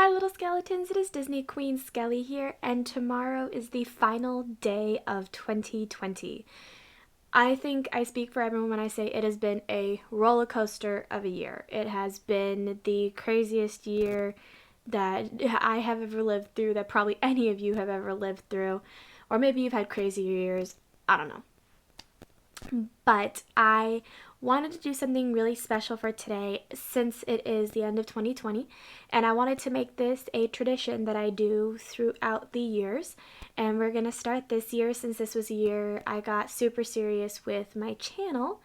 Hi little skeletons, it is Disney Queen Skelly here, and tomorrow is the final day of 2020. I think I speak for everyone when I say it has been a roller coaster of a year. It has been the craziest year that I have ever lived through, that probably any of you have ever lived through, or maybe you've had crazier years, I don't know. But I wanted to do something really special for today since it is the end of 2020, and I wanted to make this a tradition that I do throughout the years. And we're going to start this year since this was a year I got super serious with my channel.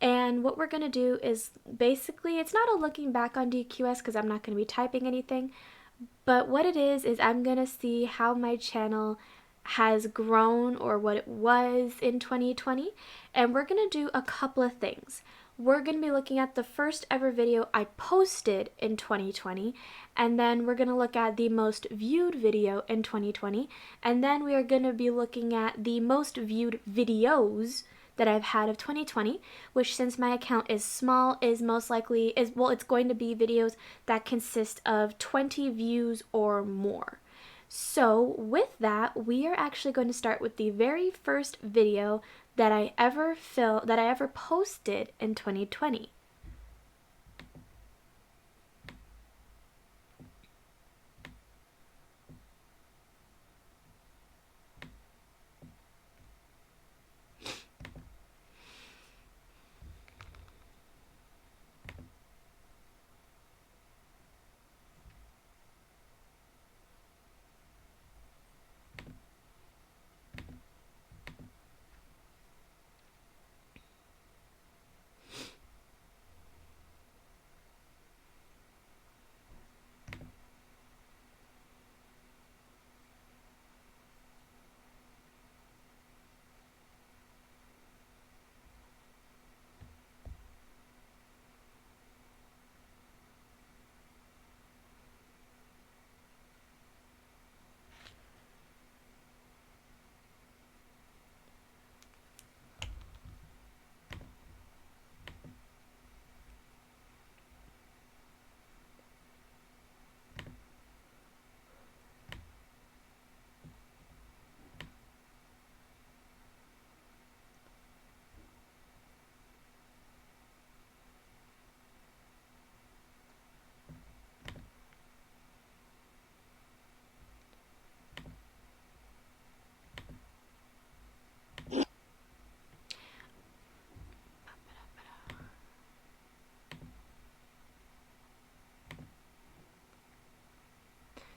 And what we're going to do is basically, it's not a looking back on DQS because I'm not going to be typing anything, but what it is I'm going to see how my channel has grown or what it was in 2020, and we're going to do a couple of things. We're going to be looking at the first ever video I posted in 2020, and then we're going to look at the most viewed video in 2020, and then we are going to be looking at the most viewed videos that I've had of 2020, which, since my account is small, is most likely it's going to be videos that consist of 20 views or more. So with that, we are actually going to start with the very first video that I ever posted in 2020.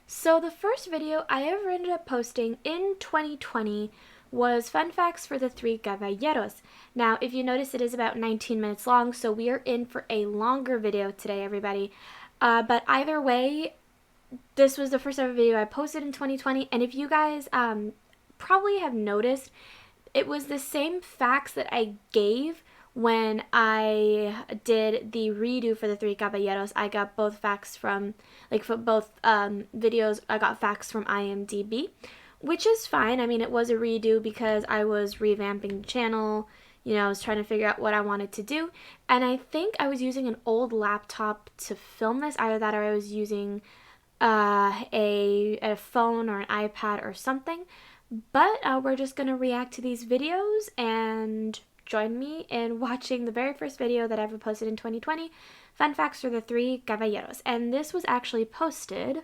So the first video I ever ended up posting in 2020 was Fun Facts for the Three Caballeros. Now, if you notice, it is about 19 minutes long, so we are in for a longer video today, everybody. But either way, this was the first ever video I posted in 2020, and if you guys probably have noticed, it was the same facts that I gave when I did the redo for the Three Caballeros. I got both facts from, for both videos, I got facts from IMDb, which is fine. I mean, it was a redo because I was revamping the channel. You know, I was trying to figure out what I wanted to do, and I think I was using an old laptop to film this. Either that or I was using a phone or an iPad or something. But we're just going to react to these videos and join me in watching the very first video that I ever posted in 2020, Fun Facts for the Three Caballeros. And this was actually posted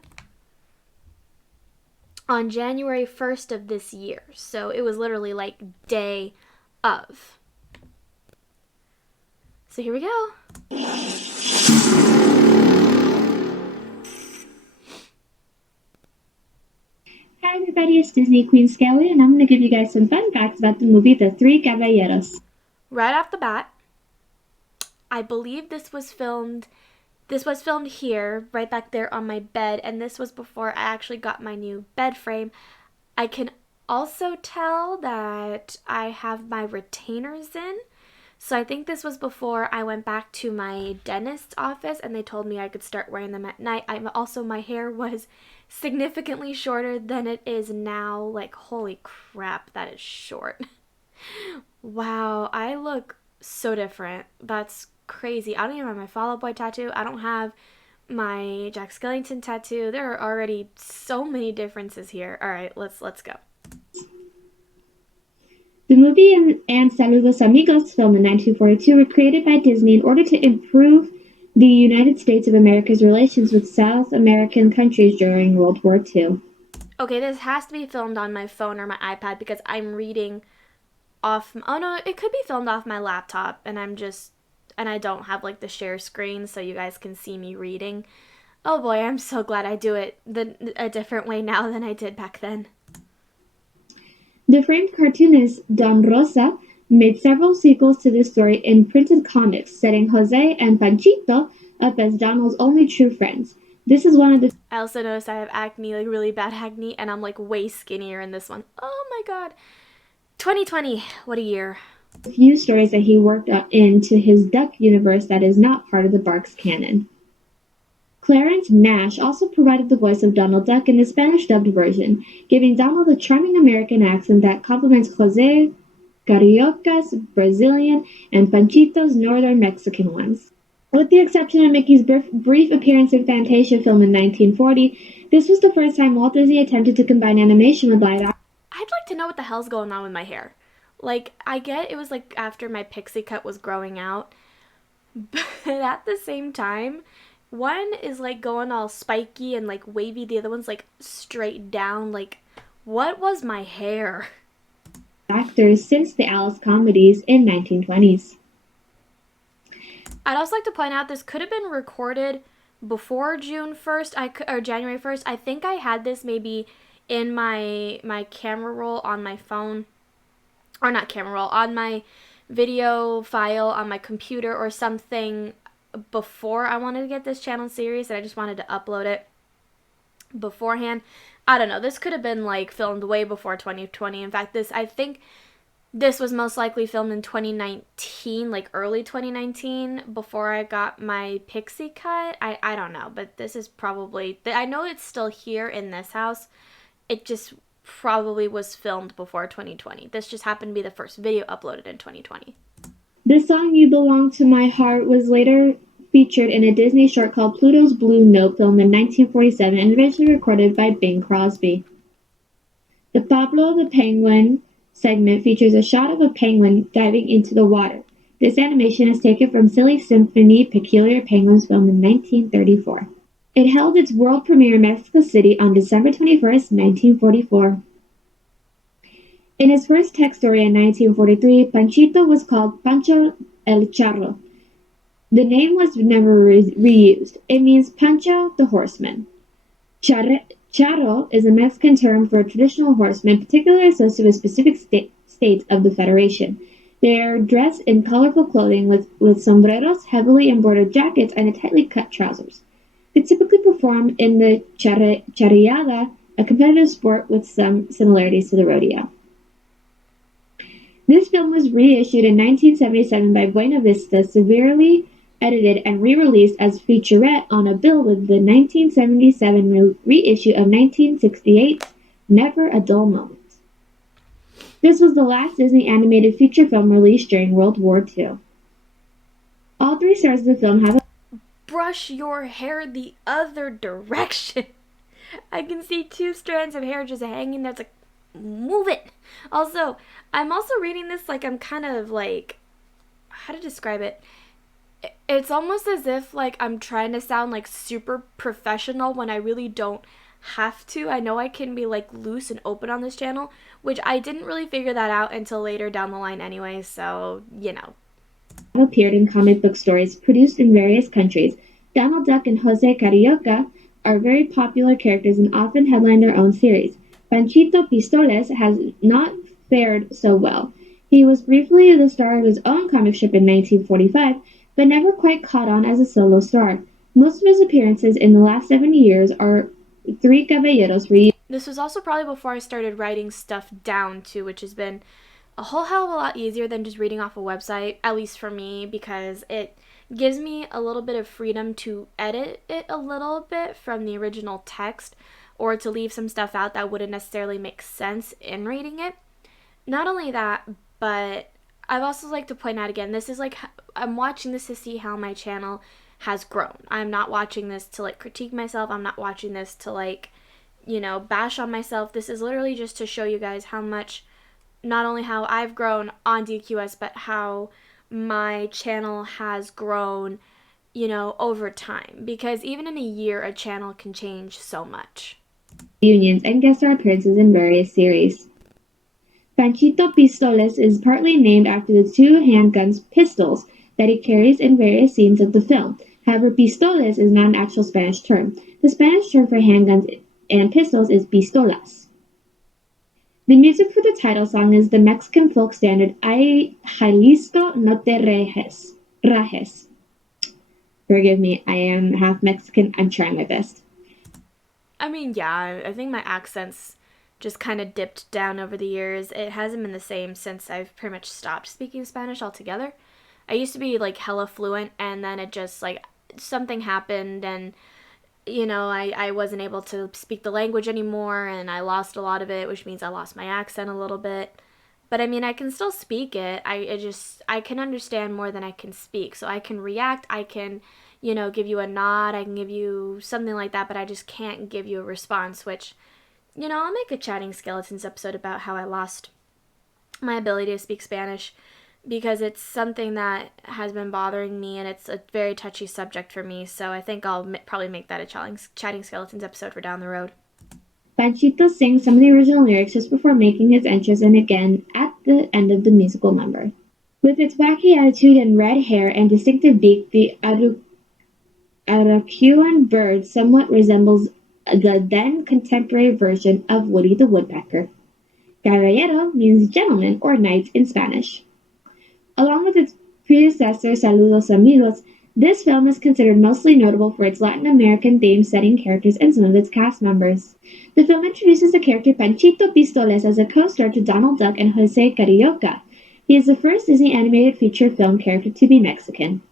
on January 1st of this year. So it was literally like day of. So here we go. Hi everybody, it's Disney Queen Skelly, and I'm going to give you guys some fun facts about the movie The Three Caballeros. Right off the bat, I believe this was filmed here, right back there on my bed, and this was before I actually got my new bed frame. I can also tell that I have my retainers in, so I think this was before I went back to my dentist's office and they told me I could start wearing them at night. My hair was significantly shorter than it is now. Like, holy crap, that is short. Wow, I look so different. That's crazy. I don't even have my Fall Out Boy tattoo. I don't have my Jack Skellington tattoo. There are already so many differences here. All right, let's go. The movie and Saludos Amigos film in 1942 were created by Disney in order to improve the United States of America's relations with South American countries during World War II. Okay, this has to be filmed on my phone or my iPad because I'm reading off. Oh no, it could be filmed off my laptop, and I don't have like the share screen so you guys can see me reading. Oh boy, I'm so glad I do it a different way now than I did back then. The famed cartoonist Don Rosa made several sequels to this story in printed comics, setting Jose and Panchito up as Donald's only true friends. This is one of the I also noticed I have acne, like really bad acne, and I'm like way skinnier in this one. Oh my god. 2020, what a year. few stories that he worked into his Duck universe that is not part of the Barks canon. Clarence Nash also provided the voice of Donald Duck in the Spanish dubbed version, giving Donald a charming American accent that complements Jose Carioca's Brazilian and Panchito's northern Mexican ones. With the exception of Mickey's brief appearance in Fantasia film in 1940, this was the first time Walt Disney attempted to combine animation with live action. I'd like to know what the hell's going on with my hair. Like, I get it was like after my pixie cut was growing out, but at the same time, one is like going all spiky and like wavy, the other one's like straight down. Like, what was my hair? Actors since the Alice comedies in 1920s. I'd also like to point out this could have been recorded before June 1st, or January 1st. I think I had this maybe in my camera roll on my phone, or not camera roll, on my video file on my computer or something before I wanted to get this channel serious, and I just wanted to upload it beforehand. I don't know. This could have been like filmed way before 2020. In fact, I think this was most likely filmed in 2019, like early 2019, before I got my pixie cut. I don't know, but this is probably, I know it's still here in this house. It just probably was filmed before 2020. This just happened to be the first video uploaded in 2020. The song You Belong to My Heart was later featured in a Disney short called Pluto's Blue Note, filmed in 1947 and eventually recorded by Bing Crosby. The Pablo the Penguin segment features a shot of a penguin diving into the water. This animation is taken from Silly Symphony Peculiar Penguins, filmed in 1934. It held its world premiere in Mexico City on December 21st, 1944. In his first text story in 1943, Panchito was called Pancho el Charro. The name was never reused. It means Pancho the Horseman. Charro is a Mexican term for a traditional horseman, particularly associated with specific states of the Federation. They are dressed in colorful clothing with sombreros, heavily embroidered jackets, and tightly cut trousers. They typically perform in the charreada, a competitive sport with some similarities to the rodeo. This film was reissued in 1977 by Buena Vista, severely edited and re-released as featurette on a bill with the 1977 reissue of 1968's Never a Dull Moment. This was the last Disney animated feature film released during World War II. All three stars of the film have Brush your hair the other direction. I can see two strands of hair just hanging there. It's like, move it. Also, I'm also reading this like I'm kind of like, how to describe it? It's almost as if like I'm trying to sound like super professional when I really don't have to. I know I can be like loose and open on this channel, which I didn't really figure that out until later down the line anyway, so, you know. Appeared in comic book stories produced in various countries. Donald Duck and Jose Carioca are very popular characters and often headline their own series. Panchito Pistoles has not fared so well. He was briefly the star of his own comic strip in 1945, but never quite caught on as a solo star. Most of his appearances in the last 70 years are Three Caballeros reused. This was also probably before I started writing stuff down too, which has been a whole hell of a lot easier than just reading off a website, at least for me, because it gives me a little bit of freedom to edit it a little bit from the original text, or to leave some stuff out that wouldn't necessarily make sense in reading it. Not only that, but I'd also like to point out again, this is like, I'm watching this to see how my channel has grown. I'm not watching this to like critique myself. I'm not watching this to like, bash on myself. This is literally just to show you guys how much, not only how I've grown on DQS, but how my channel has grown, over time. Because even in a year, a channel can change so much. Unions and guest star appearances in various series. Panchito Pistoles is partly named after the two handguns pistols that he carries in various scenes of the film. However, pistoles is not an actual Spanish term. The Spanish term for handguns and pistols is pistolas. The music for the title song is the Mexican folk standard Ay Jalisco no te rajes. Forgive me, I am half Mexican. I'm trying my best. I mean, yeah, I think my accents just kind of dipped down over the years. It hasn't been the same since I've pretty much stopped speaking Spanish altogether. I used to be like hella fluent, and then it just like something happened, and I wasn't able to speak the language anymore, and I lost a lot of it, which means I lost my accent a little bit. But I mean, I can still speak it. I can understand more than I can speak. So I can react, I can, give you a nod, I can give you something like that, but I just can't give you a response, which, I'll make a Chatting Skeletons episode about how I lost my ability to speak Spanish because it's something that has been bothering me and it's a very touchy subject for me. So I think I'll probably make that a Chatting Skeletons episode for down the road. Panchito sings some of the original lyrics just before making his entrance and again at the end of the musical number. With its wacky attitude and red hair and distinctive beak, the Aracuan bird somewhat resembles the then contemporary version of Woody the Woodpecker. Caballero means gentleman or knight in Spanish. Along with its predecessor Saludos Amigos, this film is considered mostly notable for its Latin American themed setting, characters, and some of its cast members. The film introduces the character Panchito Pistoles as a co-star to Donald Duck and Jose Carioca. He is the first Disney animated feature film character to be Mexican.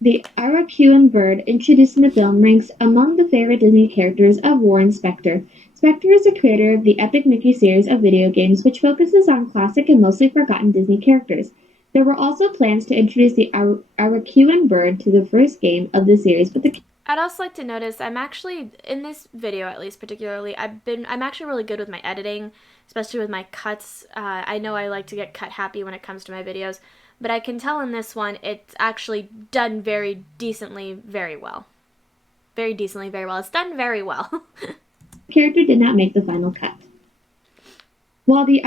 The Aracuan bird introduced in the film ranks among the favorite Disney characters of Warren Spector. Spector is the creator of the Epic Mickey series of video games, which focuses on classic and mostly forgotten Disney characters. There were also plans to introduce the Aracuan bird to the first game of the series, but I'd also like to notice I'm actually, in this video at least particularly, I'm actually really good with my editing, especially with my cuts. I know I like to get cut happy when it comes to my videos, but I can tell in this one it's actually done very decently, very well. Very decently, very well. It's done very well. the character did not make the final cut. While the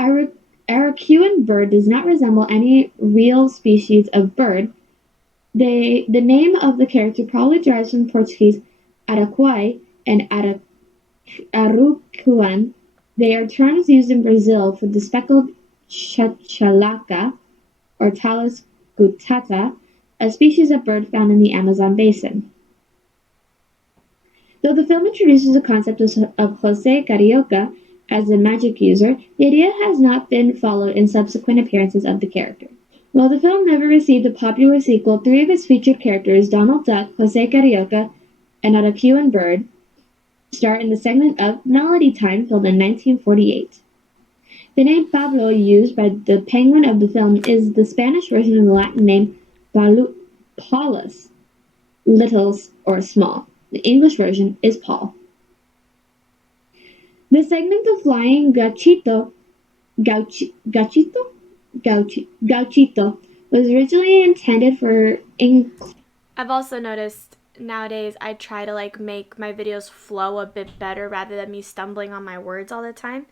Aracuan bird does not resemble any real species of bird, the name of the character probably derives from Portuguese Araquai and Arucuan. They are terms used in Brazil for the speckled chachalaca or Talis gutata, a species of bird found in the Amazon basin. Though the film introduces the concept of Jose Carioca as the magic user, the idea has not been followed in subsequent appearances of the character. While the film never received a popular sequel, three of its featured characters, Donald Duck, Jose Carioca, and Aracuan Bird, star in the segment of Melody Time, filmed in 1948. The name Pablo used by the penguin of the film is the Spanish version of the Latin name Paulus, little or small. The English version is Paul. The segment of flying Gauchito was originally intended for I've also noticed nowadays I try to like make my videos flow a bit better rather than me stumbling on my words all the time,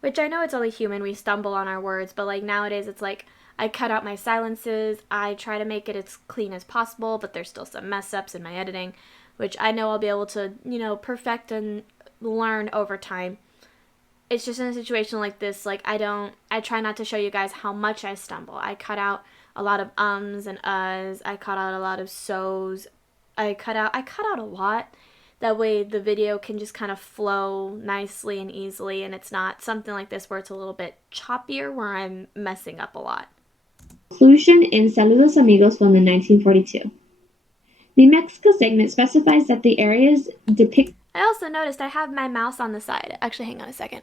which I know it's only human, we stumble on our words, but like nowadays it's like I cut out my silences, I try to make it as clean as possible, but there's still some mess ups in my editing, which I know I'll be able to, perfect and learn over time. It's just in a situation like this, like I try not to show you guys how much I stumble. I cut out a lot of ums and uhs. I cut out a lot of so's. I cut out a lot. That way the video can just kind of flow nicely and easily, and it's not something like this where it's a little bit choppier where I'm messing up a lot. Inclusion in Saludos Amigos filmed in 1942. The Mexico segment specifies that the areas depict. I also noticed I have my mouse on the side. Actually, hang on a second.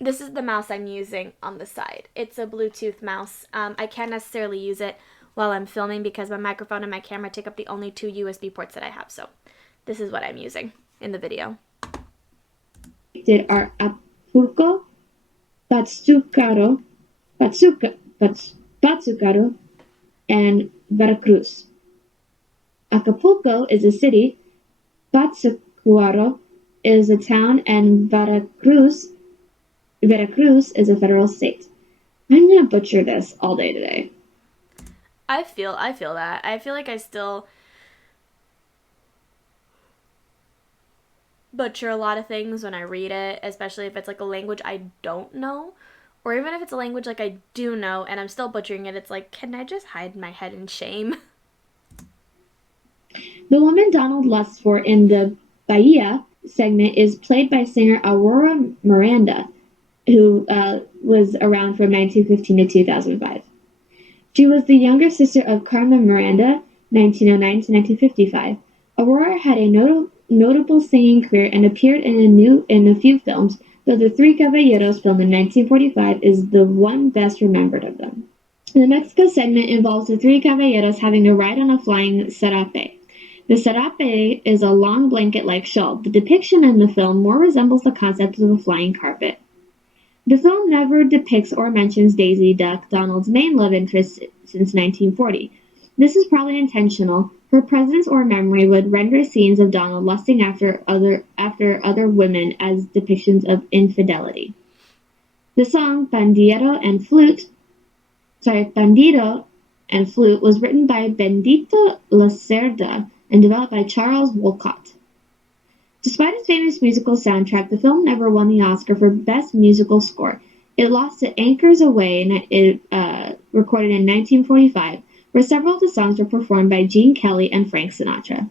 This is the mouse I'm using on the side. It's a Bluetooth mouse. I can't necessarily use it while I'm filming because my microphone and my camera take up the only two USB ports that I have. So this is what I'm using in the video. Are Acapulco, Pachucaro, Pachucaro, and Veracruz. Acapulco is a city, Pátzcuaro is a town, and Veracruz is a federal state. I'm gonna butcher this all day today. I feel that. I feel like I still butcher a lot of things when I read it, especially if it's like a language I don't know. Or even if it's a language like I do know and I'm still butchering it, it's like, can I just hide my head in shame? The woman Donald lusts for in the Bahia segment is played by singer Aurora Miranda, who was around from 1915 to 2005. She was the younger sister of Carmen Miranda, 1909 to 1955. Aurora had a notable singing career and appeared in a few films, though The Three Caballeros film in 1945 is the one best remembered of them. The Mexico segment involves the three caballeros having a ride on a flying serape. The serape is a long blanket-like shawl. The depiction in the film more resembles the concept of a flying carpet. The film never depicts or mentions Daisy Duck, Donald's main love interest since 1940. This is probably intentional. Her presence or memory would render scenes of Donald lusting after other women as depictions of infidelity. The song Bandido and Flute was written by Bendito Lacerda and developed by Charles Wolcott. Despite its famous musical soundtrack, the film never won the Oscar for Best Musical Score. It lost to Anchors Away, recorded in 1945, where several of the songs were performed by Gene Kelly and Frank Sinatra.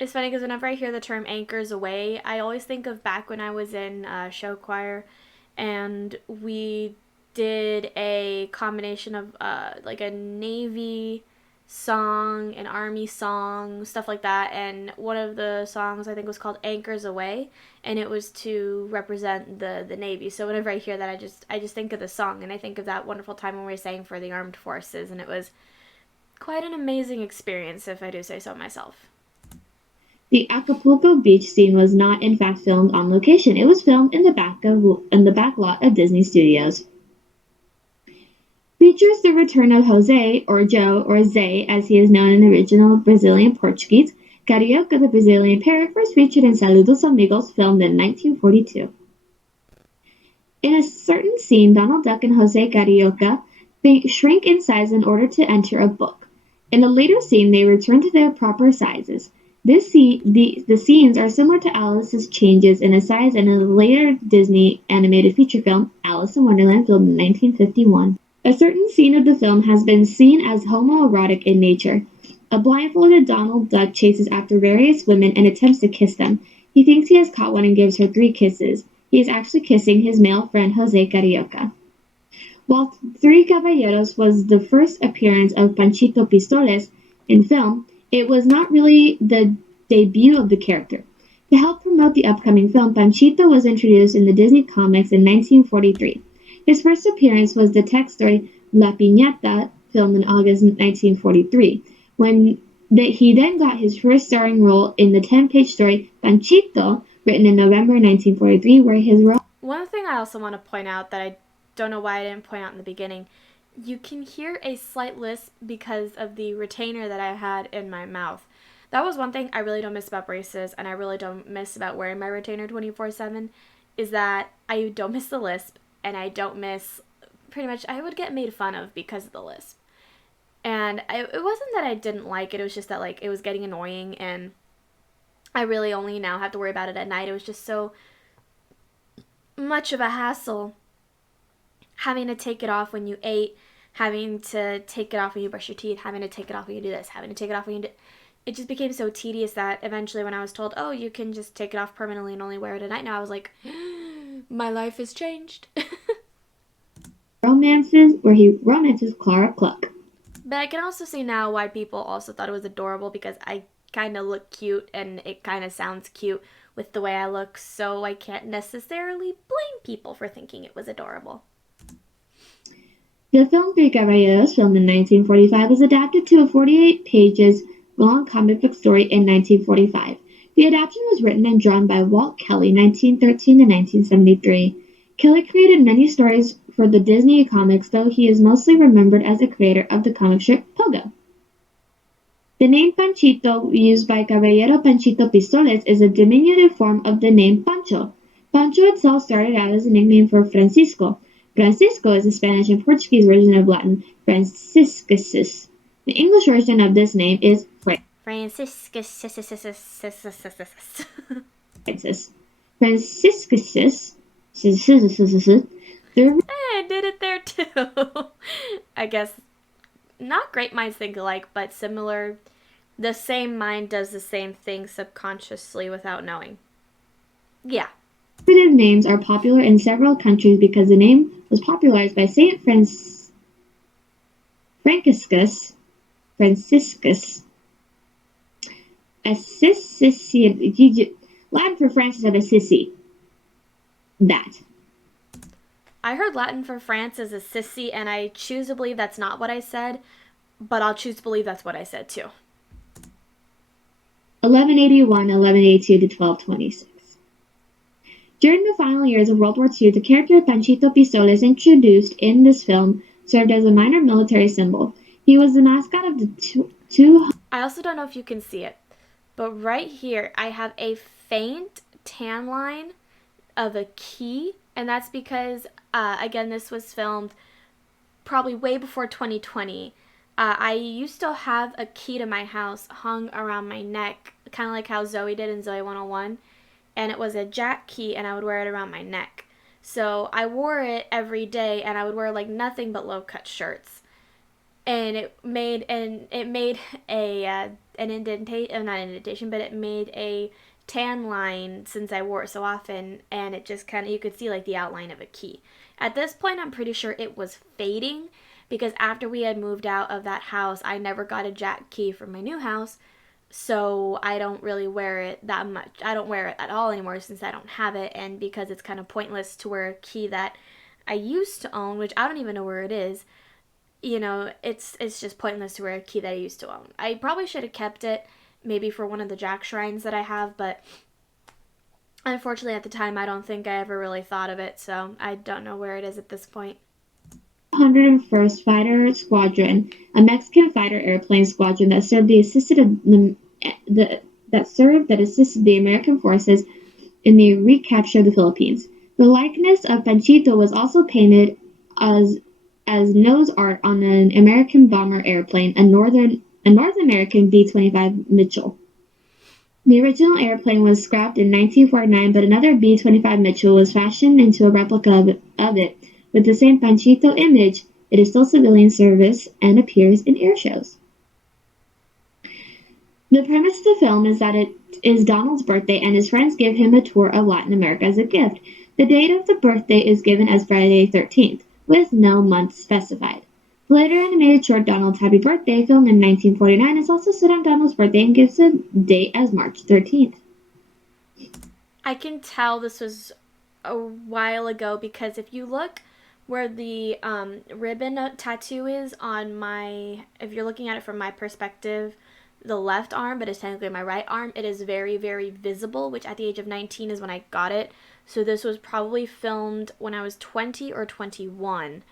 It's funny because whenever I hear the term Anchors Away, I always think of back when I was in show choir and we did a combination of like a Navy song, an Army song, stuff like that. And one of the songs I think was called Anchors Away, and it was to represent the Navy. So whenever I hear that, I just think of the song, and I think of that wonderful time when we were sang for the armed forces, and it was quite an amazing experience, if I do say so myself. The Acapulco beach scene was not in fact filmed on location. It was filmed in the back lot of Disney Studios. Features the return of Jose, or Joe, or Zé, as he is known in the original Brazilian Portuguese. Carioca, the Brazilian parrot, first featured in Saludos Amigos, filmed in 1942. In a certain scene, Donald Duck and Jose Carioca shrink in size in order to enter a book. In a later scene, they return to their proper sizes. The scenes are similar to Alice's changes in size in a later Disney animated feature film, Alice in Wonderland, filmed in 1951. A certain scene of the film has been seen as homoerotic in nature. A blindfolded Donald Duck chases after various women and attempts to kiss them. He thinks he has caught one and gives her 3 kisses. He is actually kissing his male friend Jose Carioca. While Three Caballeros was the first appearance of Panchito Pistoles in film, it was not really the debut of the character. To help promote the upcoming film, Panchito was introduced in the Disney comics in 1943. His first appearance was the text story La Piñata, filmed in August 1943, he then got his first starring role in the 10-page story Panchito, written in November 1943, where his role... One thing I also want to point out that I don't know why I didn't point out in the beginning, you can hear a slight lisp because of the retainer that I had in my mouth. That was one thing I really don't miss about braces, and I really don't miss about wearing my retainer 24/7, is that I don't miss the lisp, and I don't miss, pretty much, I would get made fun of because of the lisp. And it wasn't that I didn't like it, it was just that, like, it was getting annoying, and I really only now have to worry about it at night. It was just so much of a hassle having to take it off when you ate, having to take it off when you brush your teeth, having to take it off when you do this, having to take it off when you do... It just became so tedious that eventually when I was told, oh, you can just take it off permanently and only wear it at night now, I was like, my life has changed. where he romances Clara Cluck. But I can also see now why people also thought it was adorable, because I kind of look cute and it kind of sounds cute with the way I look, so I can't necessarily blame people for thinking it was adorable. The film Three Caballeros, filmed in 1945, was adapted to a 48 pages long comic book story in 1945. The adaptation was written and drawn by Walt Kelly (1913 to 1973). Kelly created many stories for the Disney comics, though he is mostly remembered as the creator of the comic strip Pogo. The name Panchito, used by Caballero Panchito Pistoles, is a diminutive form of the name Pancho. Pancho itself started out as a nickname for Francisco. Francisco is the Spanish and Portuguese version of Latin Franciscus. The English version of this name is Franciscus. Francis. Franciscus. The I did it there too. I guess not great minds think alike, but similar. The same mind does the same thing subconsciously without knowing. Yeah. derivative names are popular in several countries because the name was popularized by Saint Franciscus Franciscus Assisi, Latin for Francis of Assisi. That. I heard Latin for France is a sissy, and I choose to believe that's not what I said, but I'll choose to believe that's what I said too. 1181, 1182 to 1226. During the final years of World War II, the character Panchito Pistoles, introduced in this film, served as a minor military symbol. He was the mascot of the two. I also don't know if you can see it, but right here I have a faint tan line of a key, and that's because, again, this was filmed probably way before 2020. I used to have a key to my house hung around my neck, kind of like how Zoe did in Zoe 101, and it was a jack key, and I would wear it around my neck. So I wore it every day, and I would wear like nothing but low cut shirts, and it made a an indentation, not indentation, but it made a tan line since I wore it so often, and it just kind of, you could see like the outline of a key. At this point, I'm pretty sure it was fading because after we had moved out of that house, I never got a jack key for my new house, so I don't really wear it that much. I don't wear it at all anymore since I don't have it, and because it's kind of pointless to wear a key that I used to own, which I don't even know where it is. It's just pointless to wear a key that I used to own. I probably should have kept it, maybe for one of the jack shrines that I have, but unfortunately at the time I don't think I ever really thought of it, so I don't know where it is at this point. 101st Fighter Squadron, a Mexican fighter airplane squadron that served assisted the American forces in the recapture of the Philippines. The likeness of Panchito was also painted as nose art on an American bomber airplane, a North American B-25 Mitchell. The original airplane was scrapped in 1949, but another B-25 Mitchell was fashioned into a replica of it with the same Panchito image. It is still civilian service and appears in air shows. The premise of the film is that it is Donald's birthday and his friends give him a tour of Latin America as a gift. The date of the birthday is given as Friday 13th, with no month specified. The later animated short Donald's Happy Birthday, filmed in 1949, is also set on Donald's birthday and gives the date as March 13th. I can tell this was a while ago because if you look where the ribbon tattoo is on my, if you're looking at it from my perspective, the left arm, but it's technically my right arm, it is very, very visible, which at the age of 19 is when I got it. So this was probably filmed when I was 20 or 21,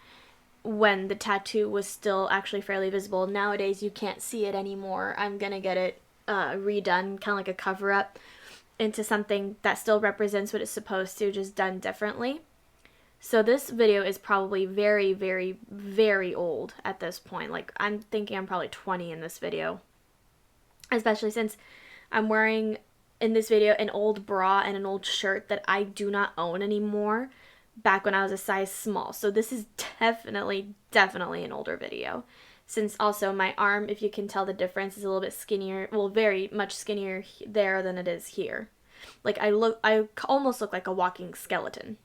when the tattoo was still actually fairly visible. Nowadays, you can't see it anymore. I'm going to get it redone, kind of like a cover-up, into something that still represents what it's supposed to, just done differently. So this video is probably very, very, very old at this point. Like, I'm thinking I'm probably 20 in this video. Especially since I'm wearing, in this video, an old bra and an old shirt that I do not own anymore, back when I was a size small. So this is definitely an older video. Since also my arm, if you can tell the difference, is a little bit skinnier, well, very much skinnier there than it is here. Like, I almost look like a walking skeleton.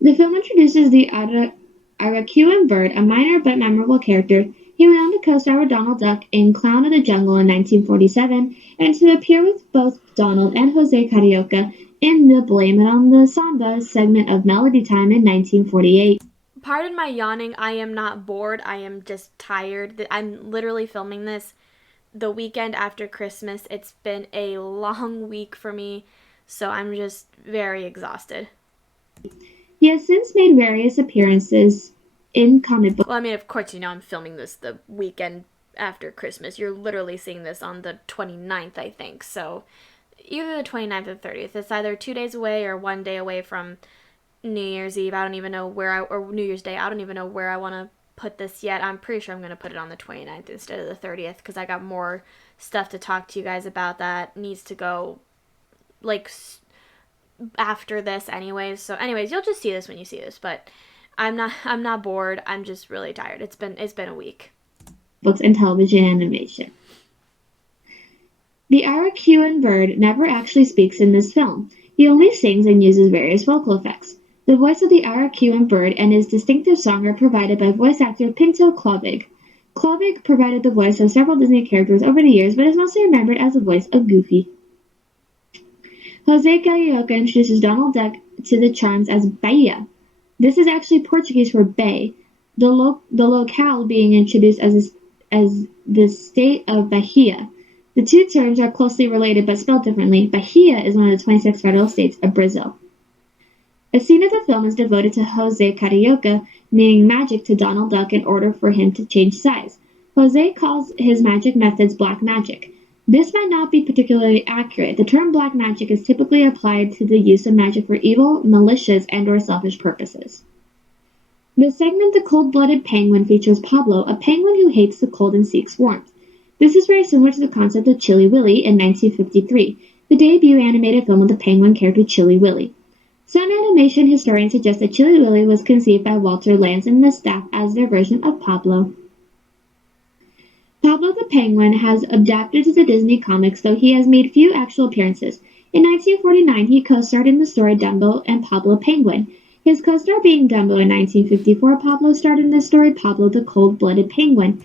The film introduces the Aracuan bird, a minor but memorable character. He went on to co-star with Donald Duck in Clown of the Jungle in 1947, and to appear with both Donald and Jose Carioca in the Blame It on the Samba segment of Melody Time in 1948. Pardon my yawning. I am not bored. I am just tired. I'm literally filming this the weekend after Christmas. It's been a long week for me, so I'm just very exhausted. He has since made various appearances in comic book Well, I mean, of course, I'm filming this the weekend after Christmas. You're literally seeing this on the 29th, I think. So either the 29th or the 30th. It's either 2 days away or 1 day away from New Year's Eve. I don't even know or New Year's Day. I don't even know where I want to put this yet. I'm pretty sure I'm going to put it on the 29th instead of the 30th because I got more stuff to talk to you guys about that needs to go like after this anyways. So anyways, you'll just see this when you see this, but I'm not bored. I'm just really tired. It's been a week. books and television animation. The Aracuan bird never actually speaks in this film. He only sings and uses various vocal effects. The voice of the Aracuan bird and his distinctive song are provided by voice actor Pinto Clobig. Clobig provided the voice of several Disney characters over the years, but is mostly remembered as the voice of Goofy. Jose Carioca introduces Donald Duck to the charms as Bahia. This is actually Portuguese for bay, the locale being introduced as the state of Bahia. The two terms are closely related but spelled differently. Bahia is one of the 26 federal states of Brazil. A scene of the film is devoted to Jose Carioca needing magic to Donald Duck in order for him to change size. Jose calls his magic methods black magic. This might not be particularly accurate. The term black magic is typically applied to the use of magic for evil, malicious, and/or selfish purposes. The segment The Cold-Blooded Penguin features Pablo, a penguin who hates the cold and seeks warmth. This is very similar to the concept of Chilly Willy in 1953, the debut animated film of the penguin character Chilly Willy. Some animation historians suggest that Chilly Willy was conceived by Walter Lantz and the staff as their version of Pablo. Pablo the Penguin has adapted to the Disney comics, though he has made few actual appearances. In 1949, he co-starred in the story Dumbo and Pablo Penguin. His co-star being Dumbo in 1954, Pablo starred in the story Pablo the Cold-Blooded Penguin.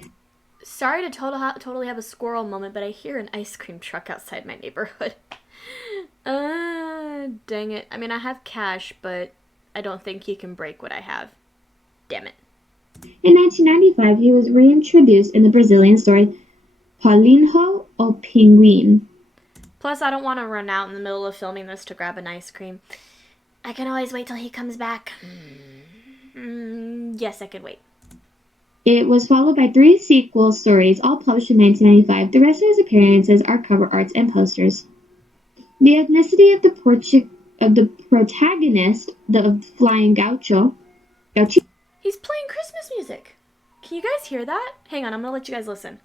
Sorry to totally have a squirrel moment, but I hear an ice cream truck outside my neighborhood. Dang it. I mean, I have cash, but I don't think he can break what I have. Damn it. In 1995, he was reintroduced in the Brazilian story Paulinho o Pinguim. Plus, I don't want to run out in the middle of filming this to grab an ice cream. I can always wait till he comes back. Yes, I could wait. It was followed by 3 sequel stories, all published in 1995. The rest of his appearances are cover arts and posters. The ethnicity of the protagonist, the Flying Gaucho. He's playing Christmas music. Can you guys hear that? Hang on, I'm gonna let you guys listen.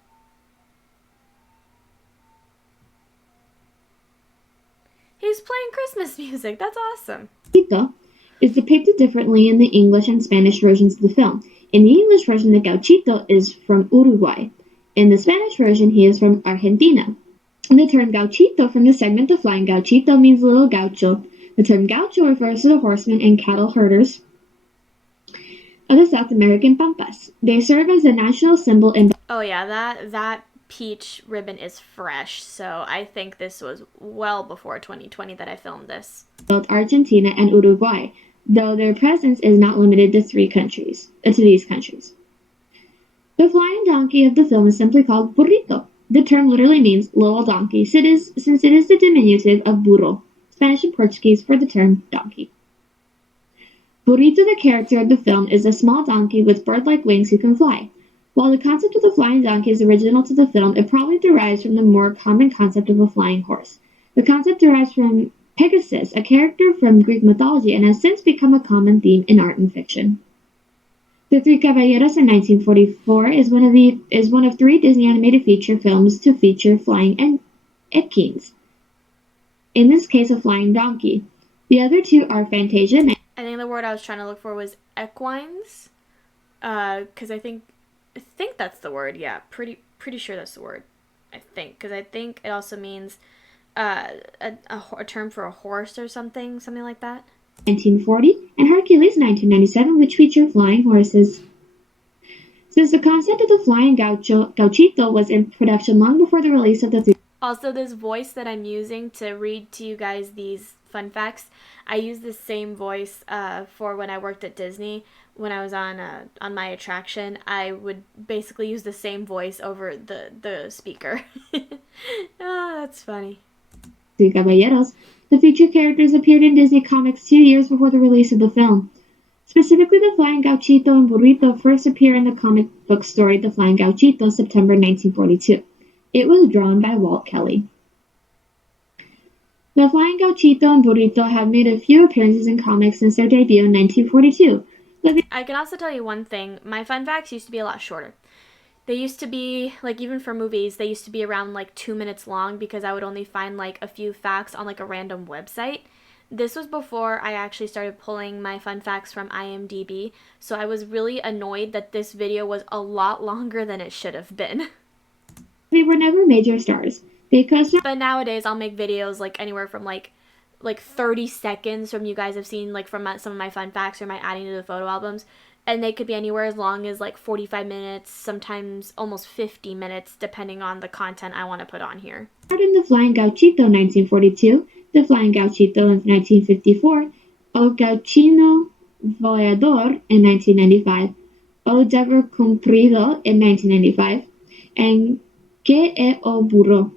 He's playing Christmas music. That's awesome. Gauchito is depicted differently in the English and Spanish versions of the film. In the English version, the Gauchito is from Uruguay. In the Spanish version, he is from Argentina. The term Gauchito from the segment The Flying Gauchito means little gaucho. The term gaucho refers to the horsemen and cattle herders of the South American Pampas. They serve as a national symbol in... Oh yeah, that peach ribbon is fresh, so I think this was well before 2020 that I filmed this. Both Argentina and Uruguay, though their presence is not limited to these countries. The flying donkey of the film is simply called burrito. The term literally means little donkey, since it is the diminutive of burro, Spanish and Portuguese for the term donkey. Burrito, the character of the film, is a small donkey with bird-like wings who can fly. While the concept of the flying donkey is original to the film, it probably derives from the more common concept of a flying horse. The concept derives from Pegasus, a character from Greek mythology, and has since become a common theme in art and fiction. The Three Caballeros in 1944 is one of 3 Disney animated feature films to feature flying equines. In this case, a flying donkey. The other 2 are Fantasia. I think the word I was trying to look for was equines, because I think that's the word. Yeah, pretty sure that's the word. I think, because I think it also means a term for a horse or something like that. 1940, and Hercules 1997, which feature flying horses. Since the concept of the flying gauchito was in production long before the release of the Also, this voice that I'm using to read to you guys these fun facts, I use the same voice for when I worked at Disney. When I was on my attraction, I would basically use the same voice over the speaker. Oh, that's funny. Three Caballeros, the featured characters appeared in Disney Comics 2 years before the release of the film. Specifically, the Flying Gauchito and Burrito first appear in the comic book story The Flying Gauchito, September 1942. It was drawn by Walt Kelly. The Flying Gauchito and Burrito have made a few appearances in comics since their debut in 1942. I can also tell you one thing. My fun facts used to be a lot shorter. They used to be, like, even for movies, they used to be around like 2 minutes long because I would only find like a few facts on like a random website. This was before I actually started pulling my fun facts from IMDb, so I was really annoyed that this video was a lot longer than it should have been. They were never major stars. They co-starred. But nowadays I'll make videos like anywhere from like 30 seconds from you guys have seen like from some of my fun facts or my adding to the photo albums, and they could be anywhere as long as like 45 minutes, sometimes almost 50 minutes depending on the content I want to put on here. In The Flying Gauchito 1942, The Flying Gauchito in 1954, El Gauchino Volador in 1995, O Deber Cumprido in 1995, and Que e o Burro,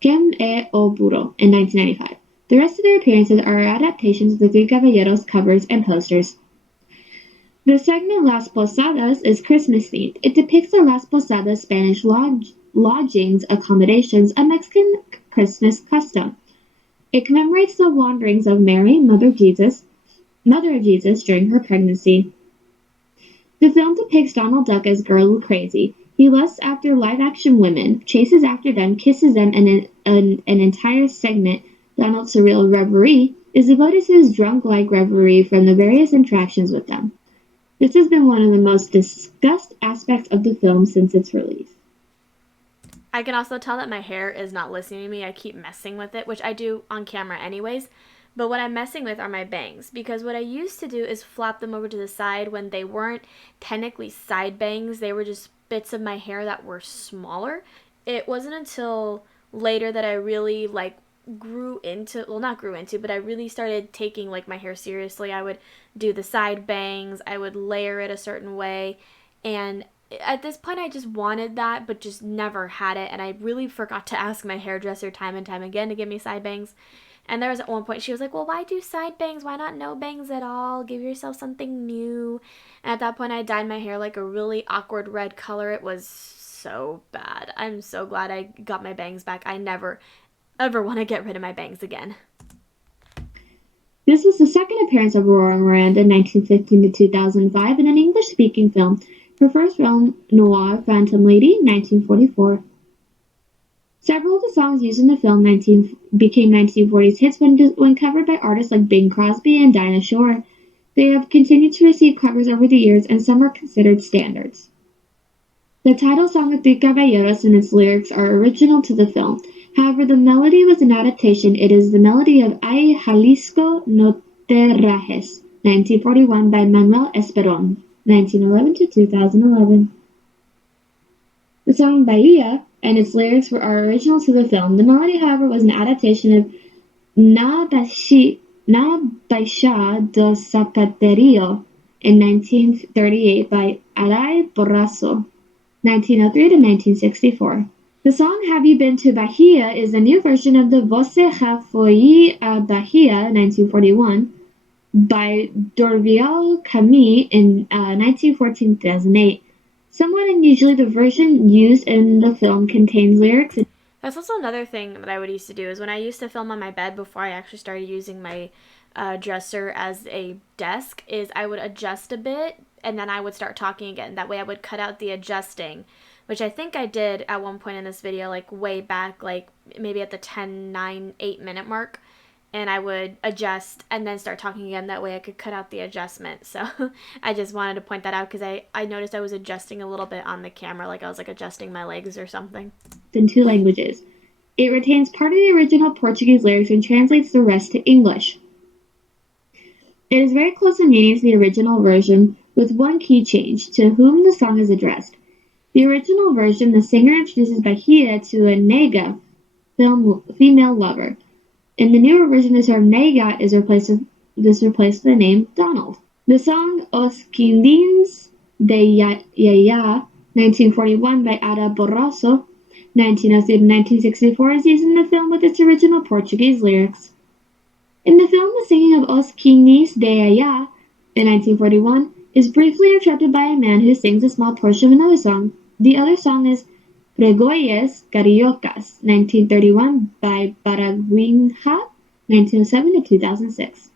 Quem e o Burro in 1995. The rest of their appearances are adaptations of the Three Caballeros covers and posters. The segment Las Posadas is Christmas themed. It depicts the Las Posadas Spanish lodgings accommodations, a Mexican Christmas custom. It commemorates the wanderings of Mary, mother of Jesus, during her pregnancy. The film depicts Donald Duck as girl crazy. He lusts after live-action women, chases after them, kisses them, and an entire segment, Donald's surreal reverie, is devoted to his drunk-like reverie from the various interactions with them. This has been one of the most discussed aspects of the film since its release. I can also tell that my hair is not listening to me. I keep messing with it, which I do on camera anyways. But what I'm messing with are my bangs, because what I used to do is flop them over to the side when they weren't technically side bangs. They were just bits of my hair that were smaller. It wasn't until later that I really but I really started taking like my hair seriously. I would do the side bangs, I would layer it a certain way, and at this point I just wanted that but just never had it, and I really forgot to ask my hairdresser time and time again to give me side bangs. And there was at one point she was like, well, why do side bangs? Why not no bangs at all? Give yourself something new. And at that point I dyed my hair like a really awkward red color. It was so bad. I'm so glad I got my bangs back. I never ever want to get rid of my bangs again. This was the second appearance of Aurora Miranda in 1915 to 2005 in an English-speaking film. Her first film, Noir Phantom Lady, 1944. Several of the songs used in the film became 1940s hits when covered by artists like Bing Crosby and Dinah Shore. They have continued to receive covers over the years, and some are considered standards. The title song of Three Caballeros and its lyrics are original to the film. However, the melody was an adaptation. It is the melody of Ay Jalisco No Te Rajes, 1941 by Manuel Esperón, 1911 to 2011. The song Bahia and its lyrics are original to the film. The melody, however, was an adaptation of Na Baixa do Zapaterio in 1938 by Aray Borrazo, 1903 to 1964. The song Have You Been to Bahia is a new version of the Você Já Foi a Bahia, 1941, by Dorval Caymmi in 1914-2008. Somewhat unusually, the version used in the film contains lyrics. That's also another thing that I would used to do is when I used to film on my bed before I actually started using my dresser as a desk, is I would adjust a bit and then I would start talking again. That way I would cut out the adjusting, which I think I did at one point in this video, like way back, like maybe at the 10, 9, 8 minute mark. And I would adjust and then start talking again. That way I could cut out the adjustment. So I just wanted to point that out because I noticed I was adjusting a little bit on the camera, like I was like adjusting my legs or something. In 2 languages. It retains part of the original Portuguese lyrics and translates the rest to English. It is very close in meaning to the original version, with one key change: to whom the song is addressed. The original version, the singer introduces Bahia to a nega, female lover. In the newer version, the term nega is replaced with the name Donald. The song Os Quindins de Yaya, 1941 by Ada Borroso, 1903 to 1964 is used in the film with its original Portuguese lyrics. In the film, the singing of Os Quindins de Yaya in 1941 is briefly interrupted by a man who sings a small portion of another song. The other song is Regoyes Cariocas, 1931 by Baraguinha, 1907 to 2006.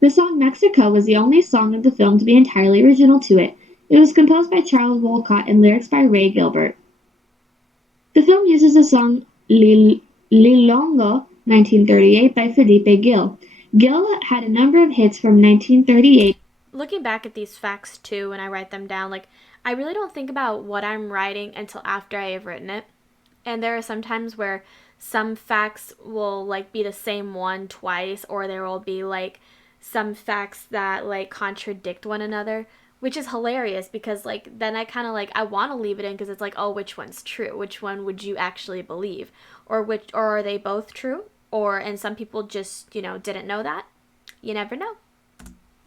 The song Mexico was the only song of the film to be entirely original to it. It was composed by Charles Wolcott and lyrics by Ray Gilbert. The film uses the song Lilongo, 1938 by Felipe Gil. Gil had a number of hits from 1938. Looking back at these facts too, when I write them down, like, I really don't think about what I'm writing until after I have written it. And there are some times where some facts will like be the same one twice, or there will be like some facts that like contradict one another, which is hilarious because like then I kind of like I want to leave it in because it's like, oh, which one's true? Which one would you actually believe? Or are they both true? Or and some people just, didn't know that. You never know.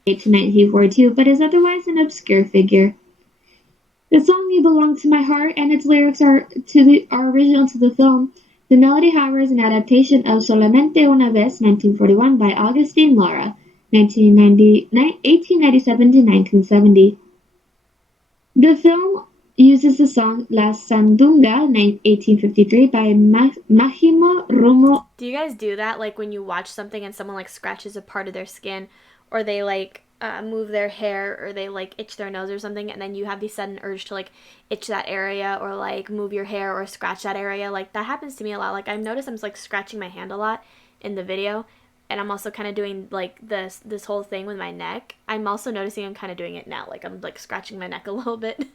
To 1942, but is otherwise an obscure figure. The song You Belong to My Heart and its lyrics are original to the film. The melody, however, is an adaptation of Solamente una vez, 1941 by Augustine Lara, 1897 to 1970. The film uses the song La Sandunga, 1853 by Máximo Romo. Do you guys do that? Like when you watch something and someone like scratches a part of their skin, or they like move their hair, or they like itch their nose or something, and then you have the sudden urge to like itch that area, or like move your hair or scratch that area. Like that happens to me a lot. Like I've noticed I'm like scratching my hand a lot in the video, and I'm also kind of doing like this whole thing with my neck. I'm also noticing I'm kind of doing it now. Like I'm like scratching my neck a little bit.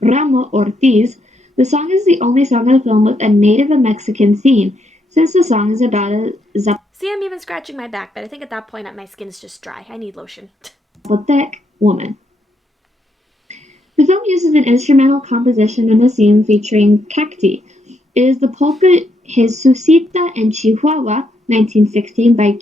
Ramo Ortiz. The song is the only song in the film with a native Mexican theme, since the song is about a See, I'm even scratching my back, but I think at that point my skin's just dry. I need lotion. Zapotec woman. The film uses an instrumental composition in the scene featuring cacti. It is the polka Jesucita en Chihuahua, 1916 by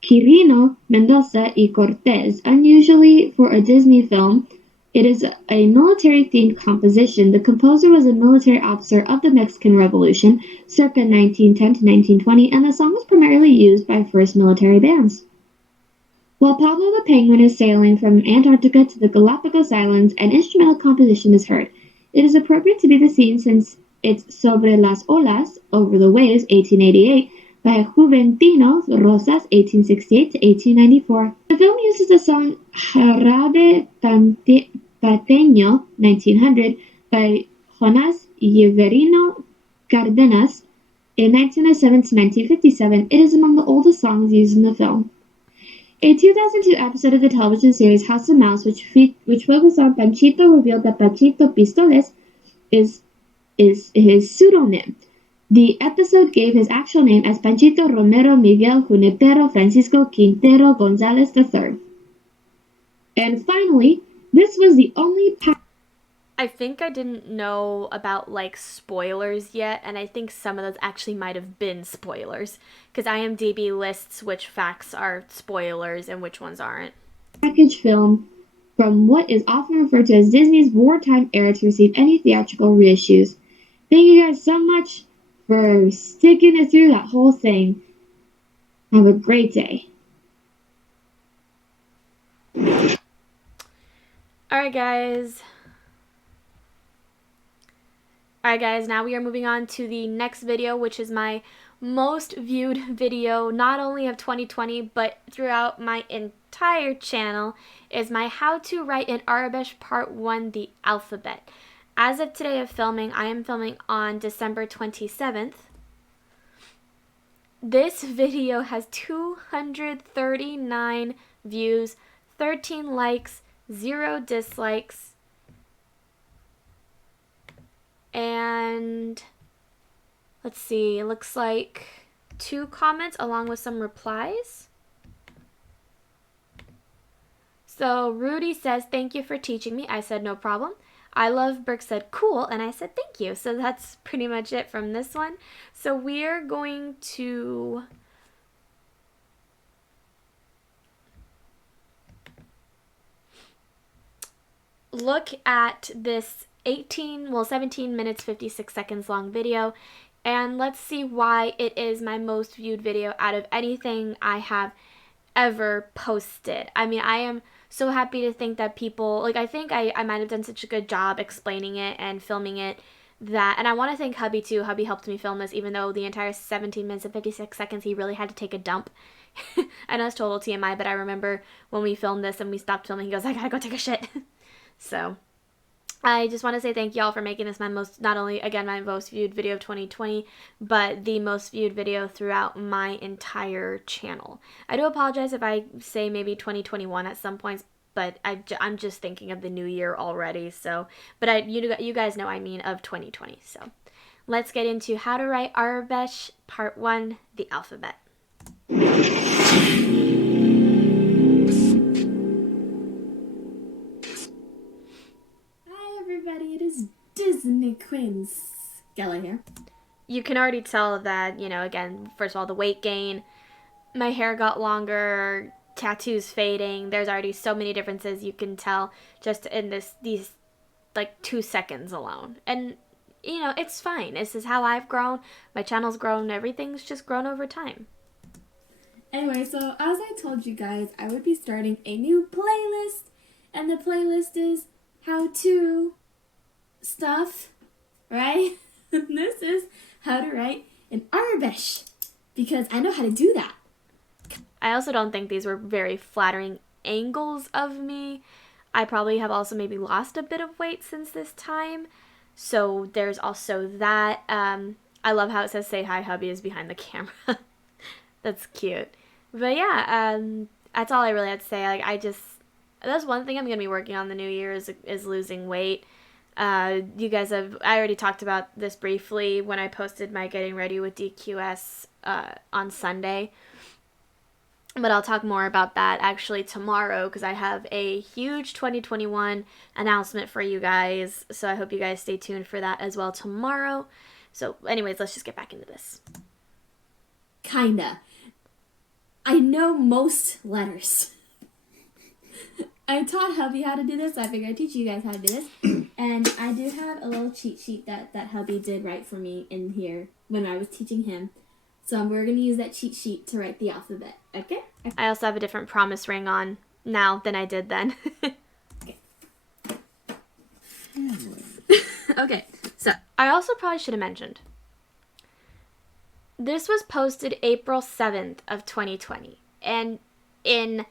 Quirino Mendoza y Cortez. Unusually for a Disney film, it is a military-themed composition. The composer was a military officer of the Mexican Revolution, circa 1910 to 1920, and the song was primarily used by first military bands. While Pablo the Penguin is sailing from Antarctica to the Galapagos Islands, an instrumental composition is heard. It is appropriate to be the scene since it's Sobre las Olas, Over the Waves, 1888, by Juventino Rosas, 1868 to 1894. The film uses the song Jarabe Pateño, 1900, by Jonas Yeverino Cardenas, in 1907 to 1957. It is among the oldest songs used in the film. A 2002 episode of the television series House of Mouse, which focused on Panchito, revealed that Panchito Pistoles is his pseudonym. The episode gave his actual name as Panchito Romero Miguel Junipero Francisco Quintero Gonzalez III. And finally, this was the only I think I didn't know about like spoilers yet, and I think some of those actually might have been spoilers because IMDb lists which facts are spoilers and which ones aren't. package film from what is often referred to as Disney's wartime era to receive any theatrical reissues. Thank you guys so much for sticking it through that whole thing. Have a great day. Alright guys, now we are moving on to the next video, which is my most viewed video, not only of 2020, but throughout my entire channel, is my How to Write in Arabic Part 1, the alphabet. As of today of filming, I am filming on December 27th. This video has 239 views, 13 likes, 0 dislikes, and let's see, it looks like 2 comments along with some replies. So Rudy says, thank you for teaching me. I said no problem. I Love Brooke said cool, and I said thank you. So that's pretty much it from this one. So we're going to look at this 17 minutes 56 seconds long video, and let's see why it is my most viewed video out of anything I have ever posted. I mean, I am so happy to think that people, like, I think I might have done such a good job explaining it and filming it that, and I want to thank hubby too. Hubby helped me film this, even though the entire 17 minutes and 56 seconds he really had to take a dump. I know it's total TMI, but I remember when we filmed this and we stopped filming, he goes, I gotta go take a shit. So I just want to say thank y'all for making this my most, not only, again, my most viewed video of 2020, but the most viewed video throughout my entire channel. I do apologize if I say maybe 2021 at some points, but I'm just thinking of the new year already, so, but you guys know I mean of 2020, so. Let's get into how to write Arabic, part 1, the alphabet. It is Disney Queen Skelly here. You can already tell that, you know, again, first of all, the weight gain, my hair got longer, tattoos fading. There's already so many differences you can tell just in these like 2 seconds alone. And, you know, it's fine. This is how I've grown. My channel's grown. Everything's just grown over time. Anyway, so as I told you guys, I would be starting a new playlist. And the playlist is how to stuff, right? This is how to write in Arabic, because I know how to do that. I also don't think these were very flattering angles of me. I probably have also maybe lost a bit of weight since this time, so there's also that. I love how it says say hi hubby is behind the camera. That's cute. But yeah, that's all I really had to say. Like, that's one thing I'm going to be working on the new year is losing weight. You guys I already talked about this briefly when I posted my getting ready with DQS on Sunday. But I'll talk more about that actually tomorrow, because I have a huge 2021 announcement for you guys. So I hope you guys stay tuned for that as well tomorrow. So anyways, let's just get back into this. Kinda. I know most letters. I taught hubby how to do this, so I figured I'd teach you guys how to do this. And I do have a little cheat sheet that hubby did write for me in here when I was teaching him. So we're going to use that cheat sheet to write the alphabet, okay? I also have a different promise ring on now than I did then. Okay. Okay, so I also probably should have mentioned, this was posted April 7th of 2020. And in,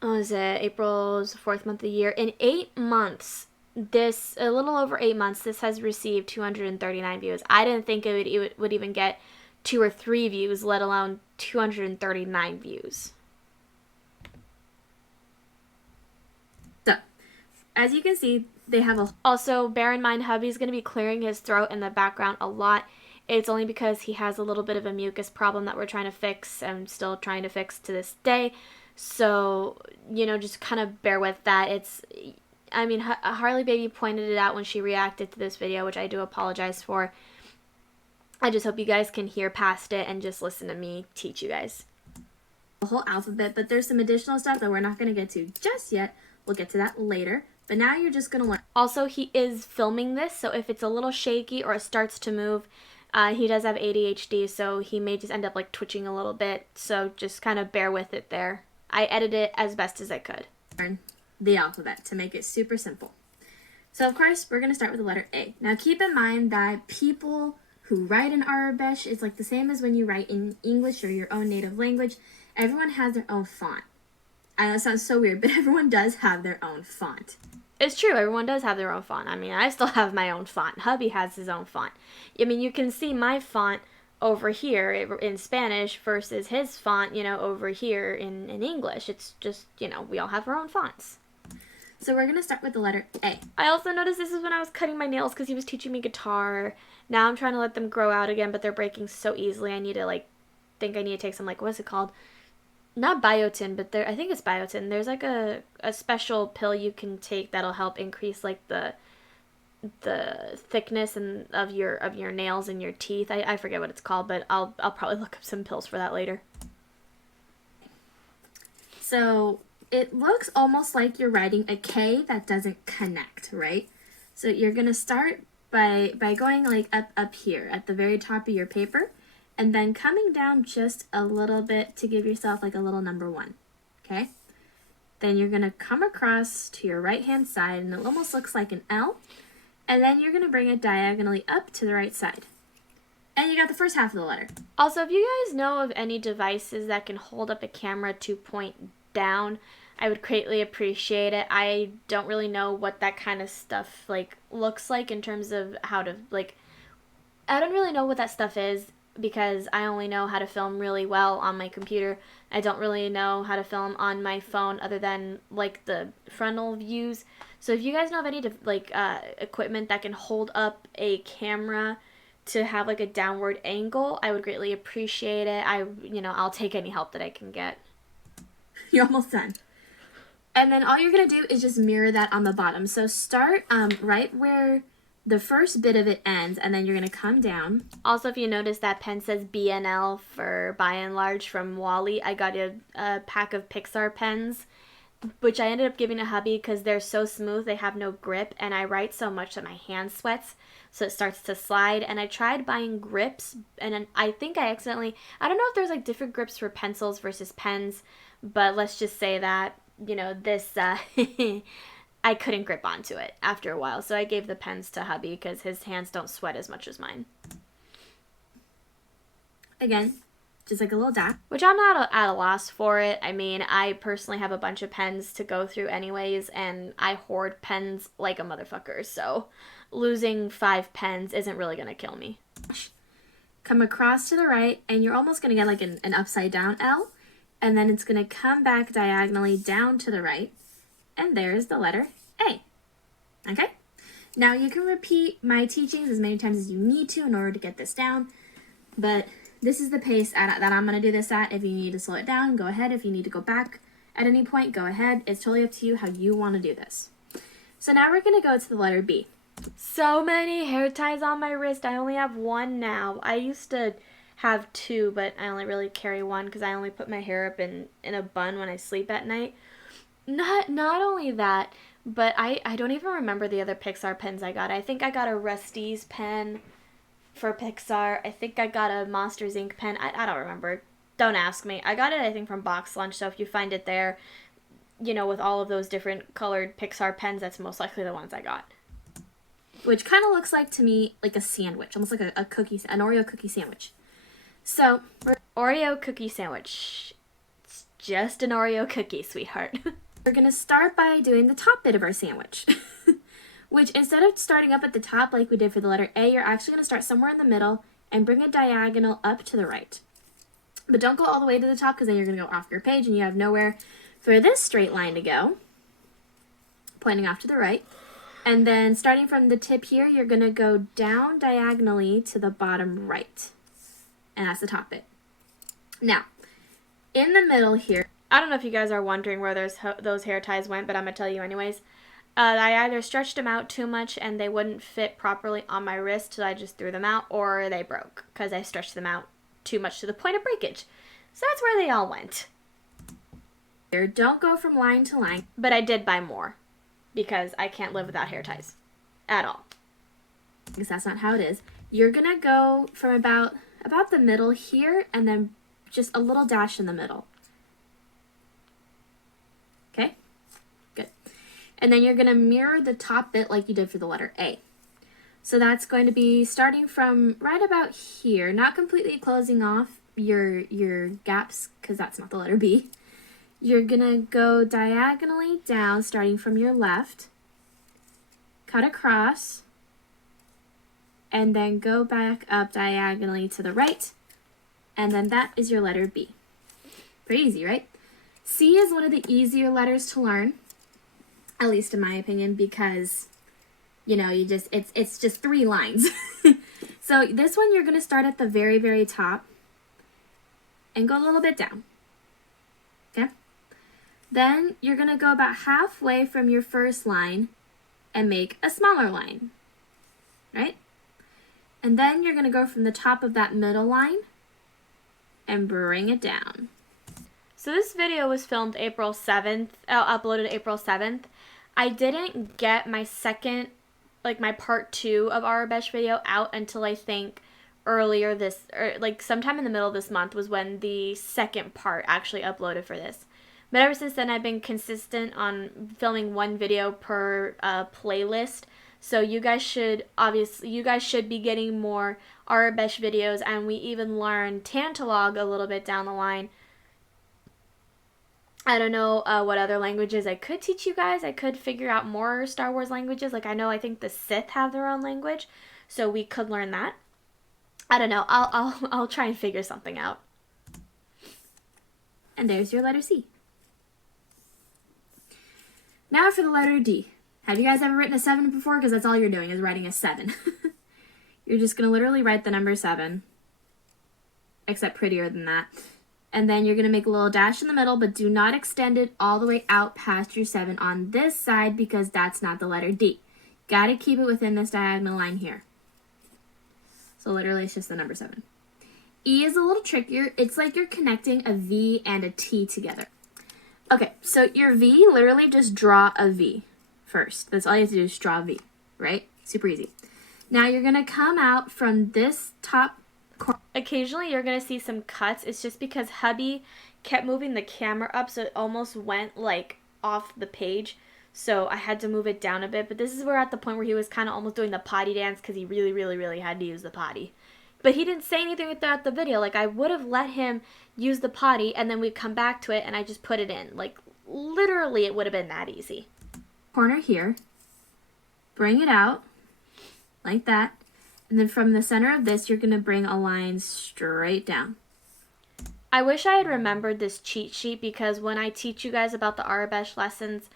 what was it, April's the 4th month of the year. In 8 months, a little over 8 months, this has received 239 views. I didn't think it would even get 2 or 3 views, let alone 239 views. So, as you can see, they have a... Also, bear in mind, hubby's going to be clearing his throat in the background a lot. It's only because he has a little bit of a mucus problem that we're trying to fix and still trying to fix to this day. So, you know, just kind of bear with that. I mean, Harley Baby pointed it out when she reacted to this video, which I do apologize for. I just hope you guys can hear past it and just listen to me teach you guys the whole alphabet, but there's some additional stuff that we're not going to get to just yet. We'll get to that later. But now you're just going to learn. Also, he is filming this, so if it's a little shaky or it starts to move, he does have ADHD, so he may just end up like twitching a little bit. So just kind of bear with it there. I edited it as best as I could. Learn the alphabet to make it super simple. So of course, we're going to start with the letter A. Now keep in mind that people who write in Arabic is like the same as when you write in English or your own native language. Everyone has their own font. I know it sounds so weird, but everyone does have their own font. It's true, everyone does have their own font. I mean, I still have my own font. Hubby has his own font. I mean, you can see my font over here in Spanish versus his font, you know, over here in English. It's just, you know, we all have our own fonts. So we're going to start with the letter A. I also noticed this is when I was cutting my nails because he was teaching me guitar. Now I'm trying to let them grow out again, but they're breaking so easily. I need to, like, I need to take some, like, what's it called? not biotin, but I think it's biotin. There's like a special pill you can take that'll help increase like the thickness and of your nails and your teeth. I forget what it's called, but I'll probably look up some pills for that later. So it looks almost like you're writing a K that doesn't connect, right? So you're gonna start by going like up here at the very top of your paper, and then coming down just a little bit to give yourself like a little number 1, okay? Then you're gonna come across to your right hand side, and it almost looks like an L, and then you're gonna bring it diagonally up to the right side. And you got the first half of the letter. Also, if you guys know of any devices that can hold up a camera to point down, I would greatly appreciate it. I don't really know what that kind of stuff like looks like in terms of how to like, I don't really know what that stuff is because I only know how to film really well on my computer. I don't really know how to film on my phone other than like the frontal views. So if you guys know of any equipment that can hold up a camera to have like a downward angle, I would greatly appreciate it. I'll take any help that I can get. You're almost done. And then all you're going to do is just mirror that on the bottom. So start right where the first bit of it ends, and then you're going to come down. Also, if you notice that pen says BNL for by and large from Wally, I got a pack of Pixar pens, which I ended up giving to hubby because they're so smooth, they have no grip, and I write so much that my hand sweats, so it starts to slide. And I tried buying grips, and I think I accidentally, I don't know if there's like different grips for pencils versus pens, but let's just say that, this, I couldn't grip onto it after a while, so I gave the pens to hubby because his hands don't sweat as much as mine. Again, just like a little dot. Which I'm not at a loss for it. I mean, I personally have a bunch of pens to go through anyways, and I hoard pens like a motherfucker, so losing 5 pens isn't really going to kill me. Come across to the right, and you're almost going to get like an upside down L, and then it's going to come back diagonally down to the right, and there's the letter A. Okay? Now you can repeat my teachings as many times as you need to in order to get this down, but this is the pace that I'm going to do this at. If you need to slow it down, go ahead. If you need to go back at any point, go ahead. It's totally up to you how you want to do this. So now we're going to go to the letter B. So many hair ties on my wrist. I only have 1 now. I used to have 2, but I only really carry 1 because I only put my hair up in a bun when I sleep at night. Not only that, but I don't even remember the other Pixar pens I got. I think I got a Rusty's pen for Pixar. I think I got a Monsters Inc. pen. I don't remember. Don't ask me. I got it, I think, from Box Lunch, so if you find it there, with all of those different colored Pixar pens, that's most likely the ones I got. Which kind of looks like, to me, like a sandwich. Almost like a cookie, an Oreo cookie sandwich. So, Oreo cookie sandwich. It's just an Oreo cookie, sweetheart. We're going to start by doing the top bit of our sandwich. Which, instead of starting up at the top like we did for the letter A, you're actually going to start somewhere in the middle and bring a diagonal up to the right. But don't go all the way to the top because then you're going to go off your page and you have nowhere for this straight line to go. Pointing off to the right. And then starting from the tip here, you're going to go down diagonally to the bottom right. And that's the top bit. Now, in the middle here, I don't know if you guys are wondering where those hair ties went, but I'm going to tell you anyways. I either stretched them out too much and they wouldn't fit properly on my wrist, so I just threw them out, or they broke because I stretched them out too much to the point of breakage. So that's where they all went. Don't go from line to line. But I did buy more because I can't live without hair ties at all. Because that's not how it is. You're going to go from about the middle here and then just a little dash in the middle. Okay? Good. And then you're going to mirror the top bit like you did for the letter A. So that's going to be starting from right about here, not completely closing off your gaps because that's not the letter B. You're going to go diagonally down starting from your left, cut across, and then go back up diagonally to the right, and then that is your letter B. Pretty easy, right? C is one of the easier letters to learn, at least in my opinion, because, it's just 3 lines. So this one you're going to start at the very, very top and go a little bit down. okay? Then you're going to go about halfway from your first line and make a smaller line, right? And then you're going to go from the top of that middle line and bring it down. So this video was filmed April 7th, uploaded April 7th. I didn't get my second, like my part 2 of Arabesh video out until I think earlier this, or like sometime in the middle of this month was when the second part actually uploaded for this. But ever since then, I've been consistent on filming one video per playlist. So you guys should be getting more Arabesh videos, and we even learned Tantalog a little bit down the line. I don't know what other languages I could teach you guys. I could figure out more Star Wars languages. Like I think the Sith have their own language, so we could learn that. I don't know. I'll try and figure something out. And there's your letter C. Now for the letter D. Have you guys ever written a 7 before? Because that's all you're doing is writing a 7. You're just going to literally write the number 7, except prettier than that. And then you're going to make a little dash in the middle, but do not extend it all the way out past your 7 on this side because that's not the letter D. Got to keep it within this diagonal line here. So literally it's just the number 7. E is a little trickier. It's like you're connecting a V and a T together. Okay, so your V, literally just draw a V first. That's all you have to do is draw a V, right? Super easy. Now you're going to come out from this top corner. Occasionally you're going to see some cuts. It's just because hubby kept moving the camera up so it almost went like off the page. So I had to move it down a bit. But this is where at the point where he was kind of almost doing the potty dance because he really, really, really had to use the potty. But he didn't say anything throughout the video. Like, I would have let him use the potty, and then we'd come back to it, and I just put it in. Like, literally, it would have been that easy. Corner here. Bring it out, like that. And then from the center of this, you're going to bring a line straight down. I wish I had remembered this cheat sheet, because when I teach you guys about the Arabesh lessons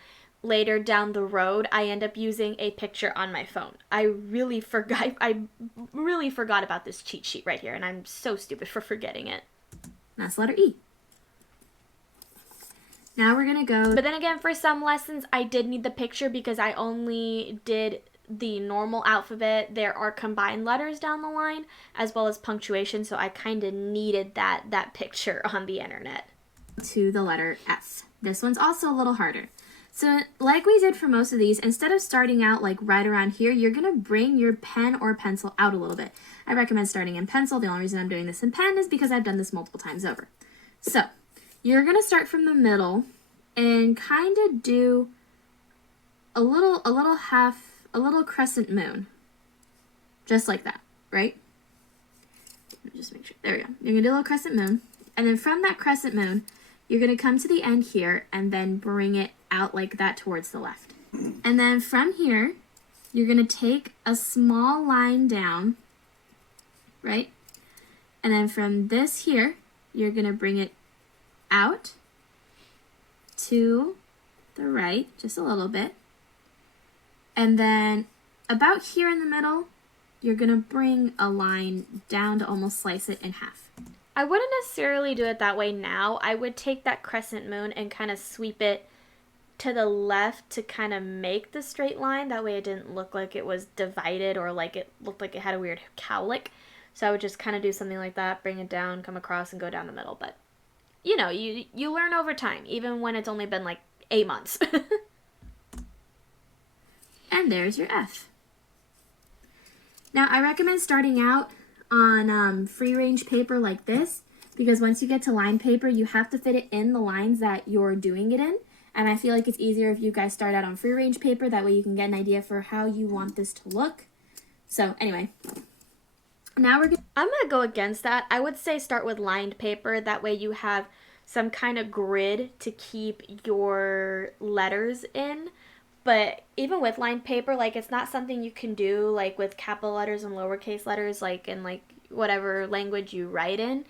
later down the road, I end up using a picture on my phone. I really forgot about this cheat sheet right here, and I'm so stupid for forgetting it. That's letter E. Now we're going to go... But then again, for some lessons, I did need the picture because I only did the normal alphabet. There are combined letters down the line, as well as punctuation, so I kind of needed that picture on the internet. To the letter F. This one's also a little harder. So like we did for most of these, instead of starting out like right around here, you're going to bring your pen or pencil out a little bit. I recommend starting in pencil. The only reason I'm doing this in pen is because I've done this multiple times over. So you're going to start from the middle and kind of do a little crescent moon. Just like that, right? Let me just make sure. There we go. You're going to do a little crescent moon. And then from that crescent moon, you're going to come to the end here and then bring it out like that towards the left. And then from here, you're going to take a small line down, right? And then from this here, you're going to bring it out to the right, just a little bit. And then about here in the middle, you're going to bring a line down to almost slice it in half. I wouldn't necessarily do it that way now. I would take that crescent moon and kind of sweep it to the left to kind of make the straight line. That way it didn't look like it was divided or like it looked like it had a weird cowlick. So I would just kind of do something like that, bring it down, come across, and go down the middle. But, you know, you learn over time, even when it's only been like 8 months. And there's your F. Now, I recommend starting out on free range paper like this, because once you get to line paper, you have to fit it in the lines that you're doing it in. And I feel like it's easier if you guys start out on free range paper. That way you can get an idea for how you want this to look. So anyway, now I'm going to go against that. I would say start with lined paper. That way you have some kind of grid to keep your letters in. But even with lined paper, like, it's not something you can do, like, with capital letters and lowercase letters, like, in, like, whatever language you write in.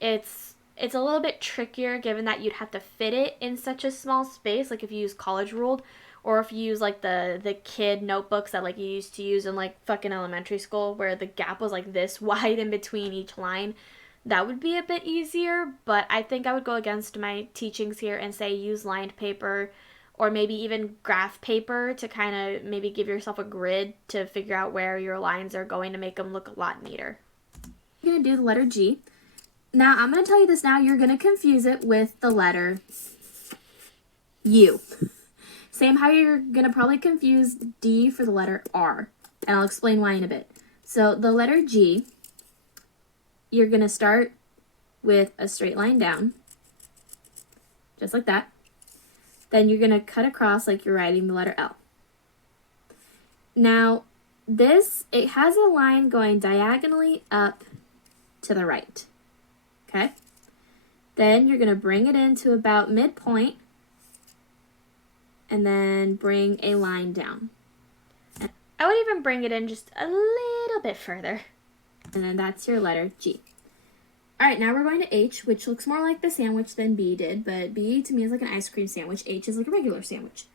It's a little bit trickier, given that you'd have to fit it in such a small space, like if you use college ruled, or if you use, like, the kid notebooks that, like, you used to use in, like, fucking elementary school, where the gap was, like, this wide in between each line. that would be a bit easier, but I think I would go against my teachings here and say use lined paper or maybe even graph paper to kind of maybe give yourself a grid to figure out where your lines are going to make them look a lot neater. You're going to do the letter G. Now, I'm going to tell you this now. You're going to confuse it with the letter U. Same how you're going to probably confuse D for the letter R. And I'll explain why in a bit. So the letter G, you're going to start with a straight line down. Just like that. Then you're going to cut across like you're writing the letter L. Now, this, it has a line going diagonally up to the right. Okay? Then you're going to bring it into about midpoint and then bring a line down. I would even bring it in just a little bit further. And then that's your letter G. All right, now we're going to H, which looks more like the sandwich than B did, but B to me is like an ice cream sandwich. H is like a regular sandwich.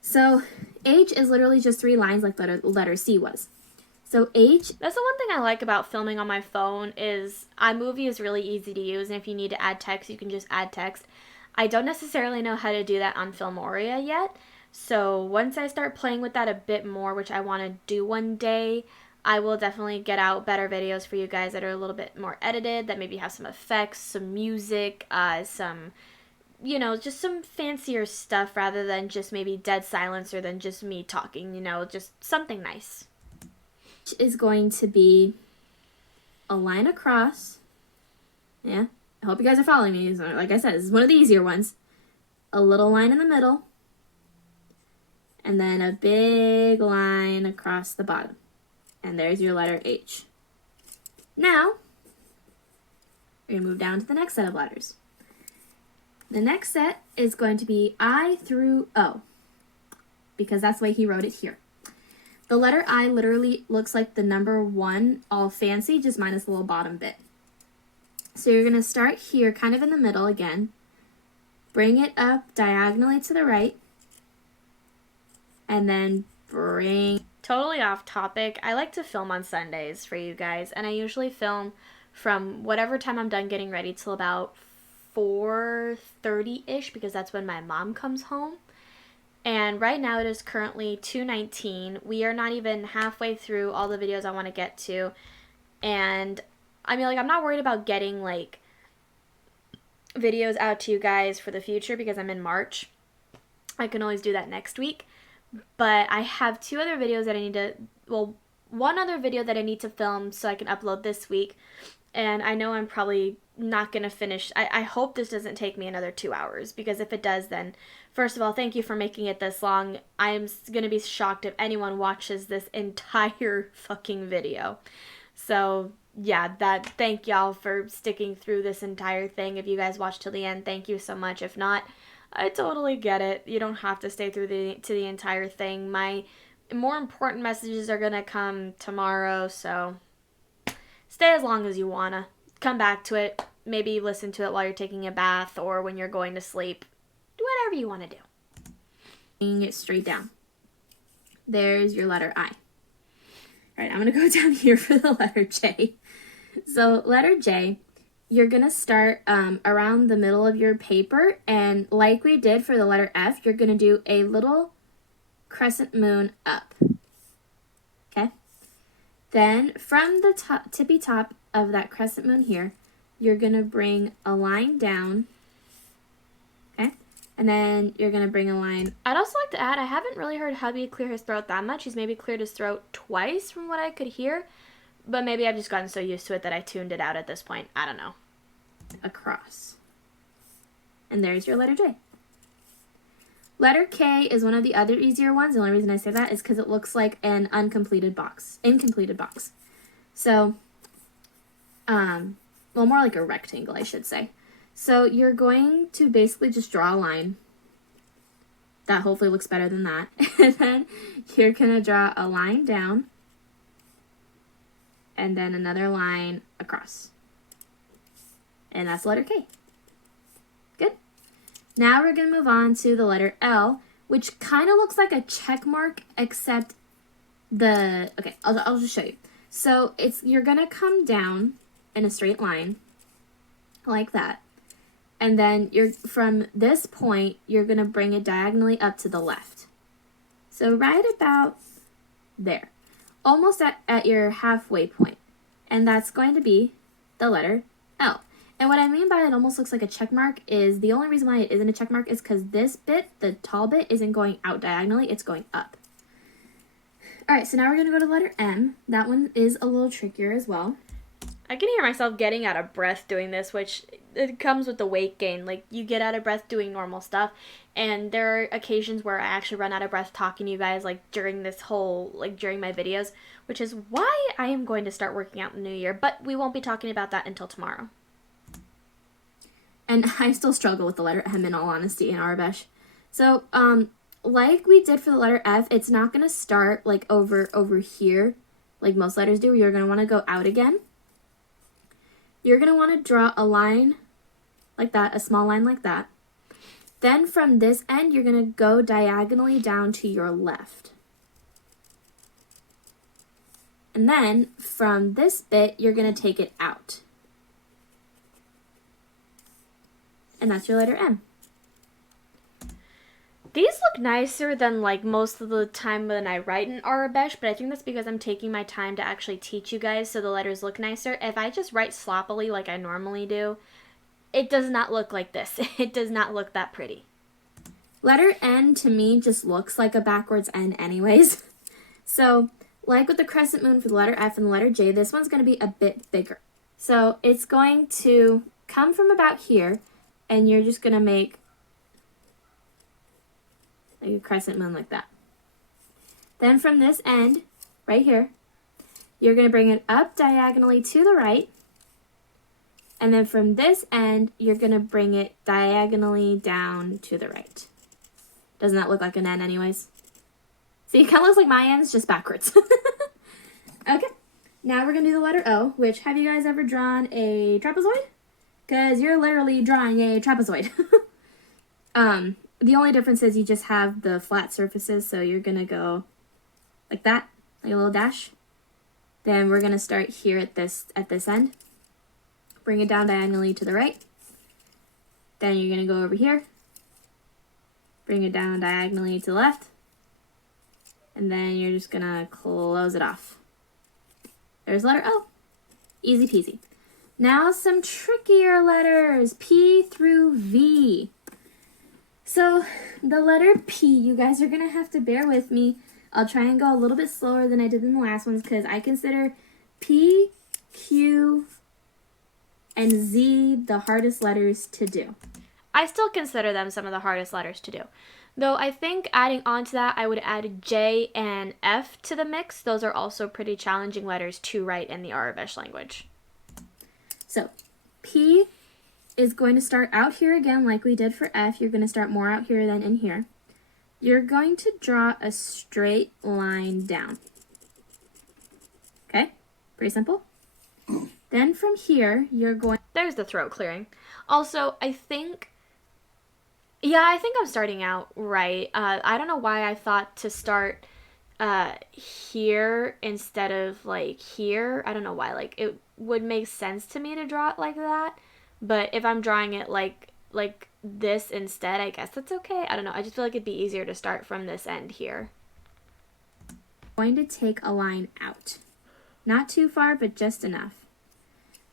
So H is literally just 3 lines like letter C was. So H... That's the one thing I like about filming on my phone is iMovie is really easy to use, and if you need to add text, you can just add text. I don't necessarily know how to do that on Filmoria yet, so once I start playing with that a bit more, which I want to do one day, I will definitely get out better videos for you guys that are a little bit more edited, that maybe have some effects, some music, some, you know, just some fancier stuff rather than just maybe dead silence or than just me talking, you know, just something nice. Is going to be a line across. Yeah, I hope you guys are following me. So, like I said, this is one of the easier ones. A little line in the middle. And then a big line across the bottom. And there's your letter H. Now, we're going to move down to the next set of letters. The next set is going to be I through O, because that's the way he wrote it here. The letter I literally looks like the number 1, all fancy, just minus the little bottom bit. So you're going to start here, kind of in the middle again. Bring it up diagonally to the right. And then bring... Totally off topic. I like to film on Sundays for you guys, and I usually film from whatever time I'm done getting ready till about 4:30-ish, because that's when my mom comes home. And right now it is currently 2:19. We are not even halfway through all the videos I want to get to. And I mean, like, I'm not worried about getting like videos out to you guys for the future because I'm in March. I can always do that next week. But I have 2 other videos that I need to, well, one other video that I need to film so I can upload this week. And I know I'm probably not going to finish. I hope this doesn't take me another 2 hours, because if it does, then first of all, thank you for making it this long. I am going to be shocked if anyone watches this entire fucking video. So yeah, thank y'all for sticking through this entire thing. If you guys watched till the end, thank you so much. If not, I totally get it. You don't have to stay through to the entire thing. My more important messages are going to come tomorrow, so stay as long as you want to. Come back to it. Maybe listen to it while you're taking a bath or when you're going to sleep. Do whatever you want to do. Bring it straight down. There's your letter I. All right, I'm going to go down here for the letter J. So letter J, you're going to start around the middle of your paper, and like we did for the letter F, you're going to do a little crescent moon up. Okay? Then from the tippy top of that crescent moon here, you're going to bring a line down. Okay? And then you're going to bring a line. I'd also like to add, I haven't really heard hubby clear his throat that much. He's maybe cleared his throat twice from what I could hear. But maybe I've just gotten so used to it that I tuned it out at this point. I don't know. Across. And there's your letter J. Letter K is one of the other easier ones. The only reason I say that is because it looks like an incompleted box. So, well, more like a rectangle, I should say. So you're going to basically just draw a line. That hopefully looks better than that. And then you're going to draw a line down. And then another line across. And that's letter K. Good. Now we're going to move on to the letter L, which kind of looks like a check mark, except okay, I'll just show you. So you're going to come down in a straight line, like that. And then from this point, you're going to bring it diagonally up to the left. So right about there, almost at your halfway point. And that's going to be the letter L. And what I mean by it almost looks like a check mark is the only reason why it isn't a check mark is because this bit, the tall bit, isn't going out diagonally, it's going up. All right, so now we're going to go to letter M. That one is a little trickier as well. I can hear myself getting out of breath doing this, which it comes with the weight gain. Like, you get out of breath doing normal stuff, and there are occasions where I actually run out of breath talking to you guys, like, during this whole, like, during my videos, which is why I am going to start working out in the new year, but we won't be talking about that until tomorrow. And I still struggle with the letter M, in all honesty, in Arabic. So, like we did for the letter F, it's not going to start, like, over here, like most letters do. You're going to want to go out again. You're going to want to draw a line like that, a small line like that. Then from this end, you're going to go diagonally down to your left. And then from this bit, you're going to take it out. And that's your letter M. These look nicer than, like, most of the time when I write in Arabic, but I think that's because I'm taking my time to actually teach you guys so the letters look nicer. If I just write sloppily like I normally do, it does not look like this. It does not look that pretty. Letter N to me just looks like a backwards N anyways. So, like with the crescent moon for the letter F and the letter J, this one's going to be a bit bigger. So, it's going to come from about here, and you're just going to make like a crescent moon like that. Then from this end, right here, you're going to bring it up diagonally to the right. And then from this end, you're going to bring it diagonally down to the right. Doesn't that look like an N anyways? See, it kind of looks like my N's, just backwards. Okay, now we're going to do the letter O, which, have you guys ever drawn a trapezoid? Because you're literally drawing a trapezoid. The only difference is you just have the flat surfaces, so you're going to go like that, like a little dash. Then we're going to start here at this end. Bring it down diagonally to the right. Then you're going to go over here. Bring it down diagonally to the left. And then you're just going to close it off. There's letter O. Easy peasy. Now some trickier letters, P through V. So the letter P, you guys are going to have to bear with me. I'll try and go a little bit slower than I did in the last ones because I consider P, Q, and Z the hardest letters to do. I still consider them some of the hardest letters to do. Though I think adding on to that, I would add J and F to the mix. Those are also pretty challenging letters to write in the Arabic language. So P is going to start out here again like we did for F. You're going to start more out here than in here. You're going to draw a straight line down. Okay? Pretty simple. Then from here, you're going... There's the throat clearing. Also, I think I'm starting out right. I don't know why I thought to start here instead of, like, here. I don't know why. Like, it would make sense to me to draw it like that. But if I'm drawing it like this instead, I guess that's okay. I don't know. I just feel like it'd be easier to start from this end here. I'm going to take a line out. Not too far, but just enough.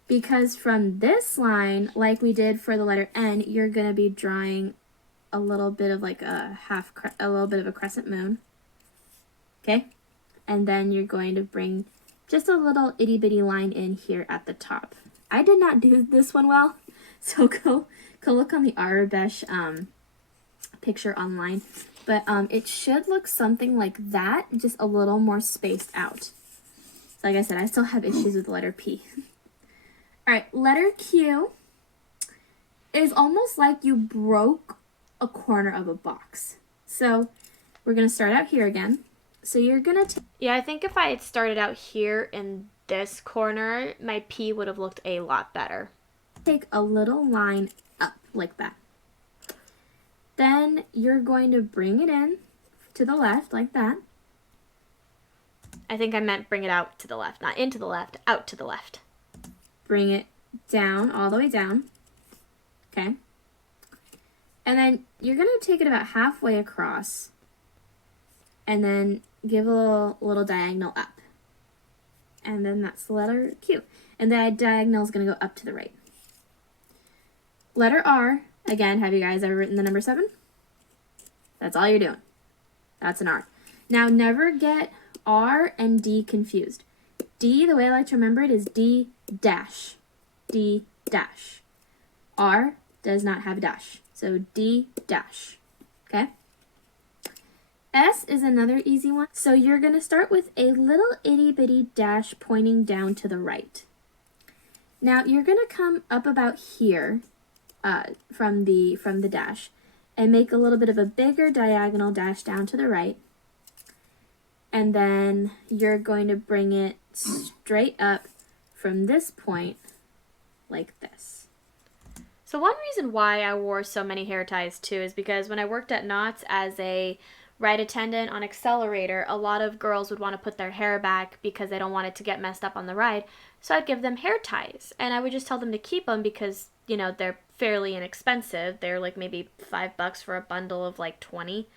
Because from this line, like we did for the letter N, you're going to be drawing a little bit of like a little bit of a crescent moon. Okay? And then you're going to bring just a little itty bitty line in here at the top. I did not do this one well, so go look on the Arabic picture online. But it should look something like that, just a little more spaced out. So like I said, I still have issues with the letter P. All right, letter Q is almost like you broke a corner of a box. So we're going to start out here again. So you're going to... Yeah, I think if I had started out here in this corner, my P would have looked a lot better. Take a little line up like that. Then you're going to bring it in to the left like that. I think I meant bring it out to the left, not into the left, out to the left. bring it down, all the way down. Okay. And then you're going to take it about halfway across and then give a little diagonal up. And then that's the letter Q. And that diagonal is going to go up to the right. Letter R, again, have you guys ever written the number 7? That's all you're doing. That's an R. Now, never get R and D confused. D, the way I like to remember it, is D dash. D dash. R does not have a dash. So D dash. Okay? S is another easy one. So you're going to start with a little itty bitty dash pointing down to the right. Now, you're going to come up about here from the dash and make a little bit of a bigger diagonal dash down to the right. And then you're going to bring it straight up from this point like this. So one reason why I wore so many hair ties too is because when I worked at Knott's as a ride attendant on Accelerator, a lot of girls would want to put their hair back because they don't want it to get messed up on the ride. So I'd give them hair ties and I would just tell them to keep them because, you know, they're fairly inexpensive. They're like maybe $5 for a bundle of like 20.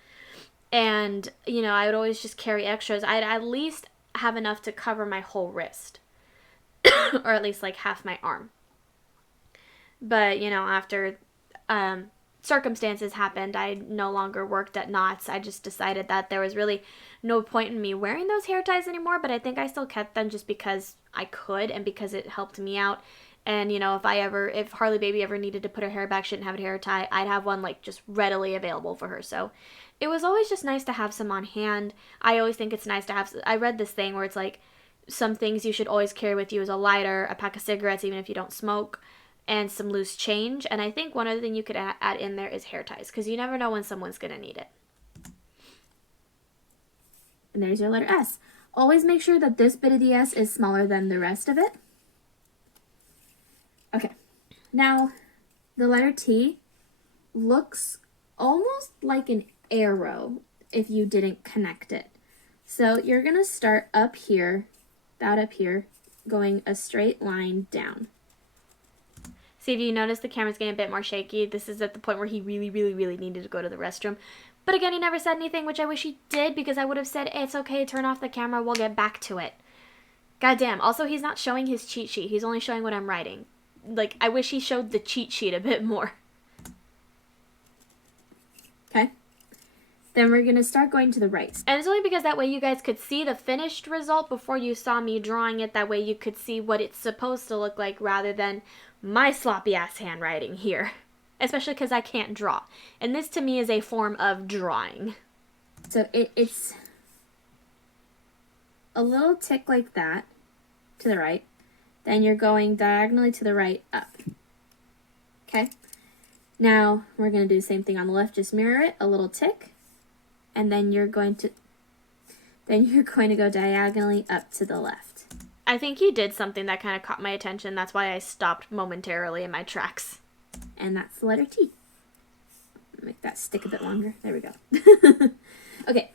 And, you know, I would always just carry extras. I'd at least have enough to cover my whole wrist. Or at least like half my arm. But, you know, after circumstances happened, I no longer worked at Knott's. I just decided that there was really no point in me wearing those hair ties anymore. But I think I still kept them just because I could and because it helped me out. And, you know, if Harley Baby ever needed to put her hair back, she didn't have a hair tie, I'd have one, like, just readily available for her. So it was always just nice to have some on hand. I always think it's nice to have, I read this thing where it's like, some things you should always carry with you is a lighter, a pack of cigarettes, even if you don't smoke, and some loose change. And I think one other thing you could add in there is hair ties, because you never know when someone's going to need it. And there's your letter S. Always make sure that this bit of the S is smaller than the rest of it. Okay, now the letter T looks almost like an arrow if you didn't connect it. So you're going to start up here, that up here, going a straight line down. See, if you notice the camera's getting a bit more shaky, this is at the point where he really, really, really needed to go to the restroom. But again, he never said anything, which I wish he did, because I would have said, hey, it's okay, turn off the camera, we'll get back to it. Goddamn. Also, he's not showing his cheat sheet. He's only showing what I'm writing. Like, I wish he showed the cheat sheet a bit more. Okay. Then we're going to start going to the right. And it's only because that way you guys could see the finished result before you saw me drawing it. That way you could see what it's supposed to look like rather than my sloppy-ass handwriting here. Especially because I can't draw. And this, to me, is a form of drawing. So it's a little tick like that to the right. Then you're going diagonally to the right up. Okay? Now, we're going to do the same thing on the left. Just mirror it, a little tick. And then you're going to go diagonally up to the left. I think he did something that kind of caught my attention. That's why I stopped momentarily in my tracks. And that's the letter T. Make that stick a bit longer. There we go. Okay.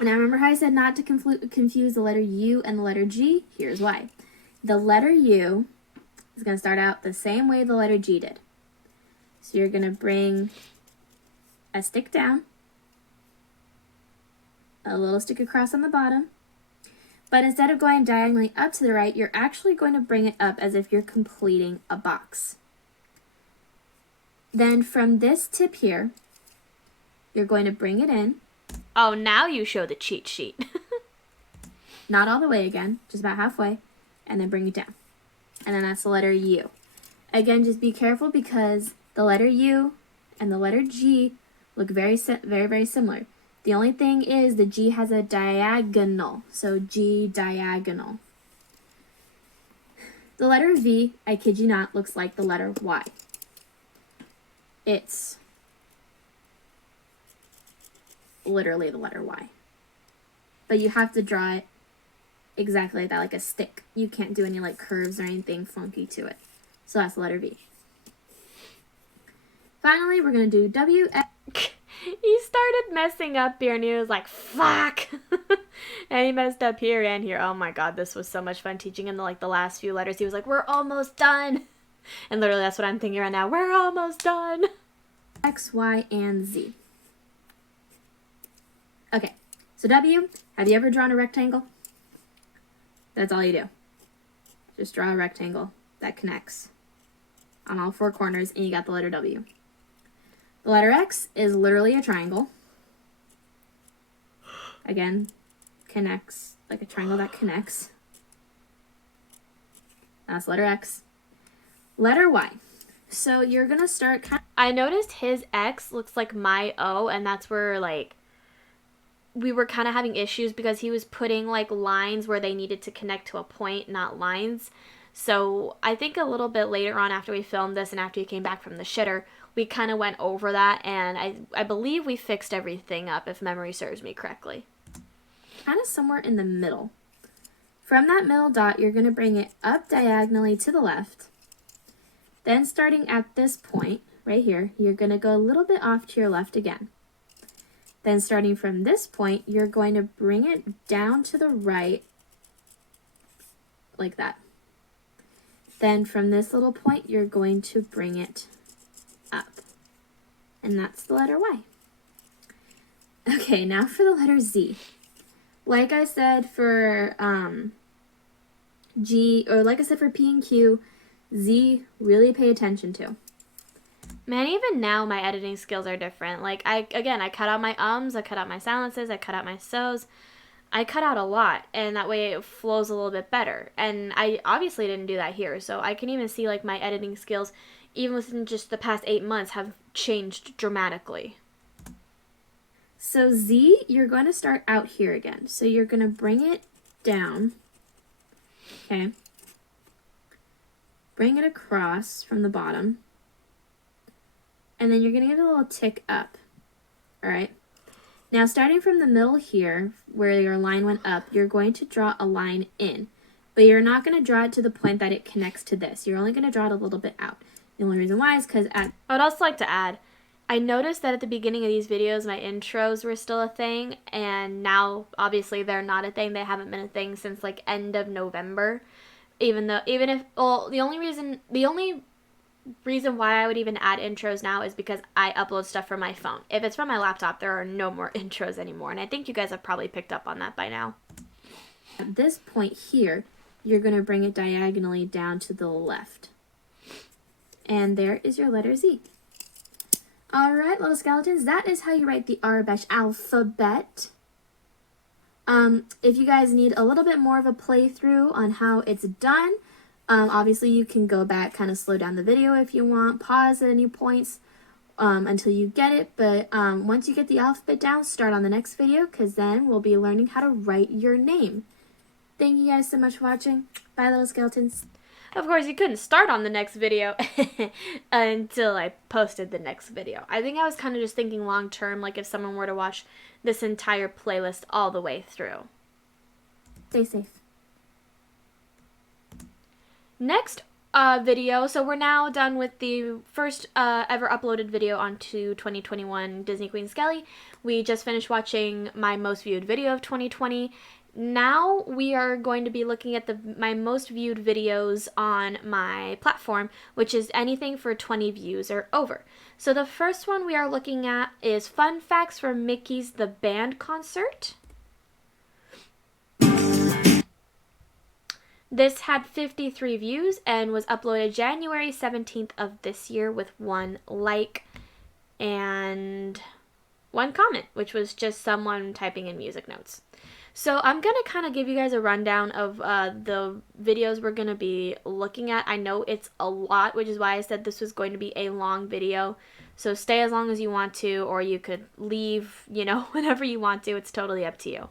Now remember how I said not to confuse the letter U and the letter G? Here's why. The letter U is going to start out the same way the letter G did. So you're going to bring a stick down, a little stick across on the bottom, but instead of going diagonally up to the right, you're actually going to bring it up as if you're completing a box. Then from this tip here, you're going to bring it in. Oh, now you show the cheat sheet. Not all the way again, just about halfway, and then bring it down. And then that's the letter U. Again, just be careful because the letter U and the letter G look very, very similar. The only thing is the G has a diagonal, so G diagonal. The letter V, I kid you not, looks like the letter Y. It's literally the letter Y. But you have to draw it exactly like that, like a stick. You can't do any like curves or anything funky to it. So that's the letter V. Finally, we're going to do W. He started messing up here and he was like, fuck. And he messed up here and here. Oh my god, this was so much fun teaching him the last few letters. He was like, we're almost done. And literally that's what I'm thinking right now. We're almost done. X, Y, and Z. Okay, so W, have you ever drawn a rectangle? That's all you do. Just draw a rectangle that connects on all four corners, and you got the letter W. The letter X is literally a triangle. Again, connects, like a triangle that connects. That's letter X. Letter Y. So you're going to start I noticed his X looks like my O, and that's where, like, we were kind of having issues because he was putting, like, lines where they needed to connect to a point, not lines. So I think a little bit later on after we filmed this and after he came back from the shitter, we kind of went over that, and I believe we fixed everything up, if memory serves me correctly. kind of somewhere in the middle. From that middle dot, you're going to bring it up diagonally to the left. Then starting at this point, right here, you're going to go a little bit off to your left again. Then starting from this point, you're going to bring it down to the right, like that. Then from this little point, you're going to bring it up. And that's the letter Y. Okay, now for the letter Z. Like I said for for P and Q, Z, really pay attention to. Man, even now my editing skills are different. Like, I cut out my ums, I cut out my silences, I cut out my so's. I cut out a lot, and that way it flows a little bit better. And I obviously didn't do that here, so I can even see, like, my editing skills, even within just the past 8 months, have changed dramatically. So Z, you're going to start out here again. So you're going to bring it down, okay? Bring it across from the bottom. And then you're going to give it a little tick up, all right? Now, starting from the middle here, where your line went up, you're going to draw a line in. But you're not going to draw it to the point that it connects to this. You're only going to draw it a little bit out. The only reason why is because I would also like to add, I noticed that at the beginning of these videos, my intros were still a thing, and now, obviously, they're not a thing. They haven't been a thing since, like, end of November. The only reason why I would even add intros now is because I upload stuff from my phone. If it's from my laptop, there are no more intros anymore, and I think you guys have probably picked up on that by now. at this point here, you're going to bring it diagonally down to the left. And there is your letter Z. All right, little skeletons, that is how you write the Arabic alphabet. If you guys need a little bit more of a playthrough on how it's done, obviously you can go back, kind of slow down the video if you want, pause at any points until you get it. But once you get the alphabet down, start on the next video, because then we'll be learning how to write your name. Thank you guys so much for watching. Bye, little skeletons. Of course, you couldn't start on the next video until I posted the next video. I think I was kind of just thinking long term, like if someone were to watch this entire playlist all the way through. Stay safe. Next video, so we're now done with the first ever uploaded video onto 2021 Disney Queen Skelly. We just finished watching my most viewed video of 2020. Now we are going to be looking at my most viewed videos on my platform, which is anything for 20 views or over. So the first one we are looking at is Fun Facts for Mickey's The Band Concert. This had 53 views and was uploaded January 17th of this year with 1 like and 1 comment, which was just someone typing in music notes. So I'm going to kind of give you guys a rundown of the videos we're going to be looking at. I know it's a lot, which is why I said this was going to be a long video. So stay as long as you want to, or you could leave, whenever you want to. It's totally up to you.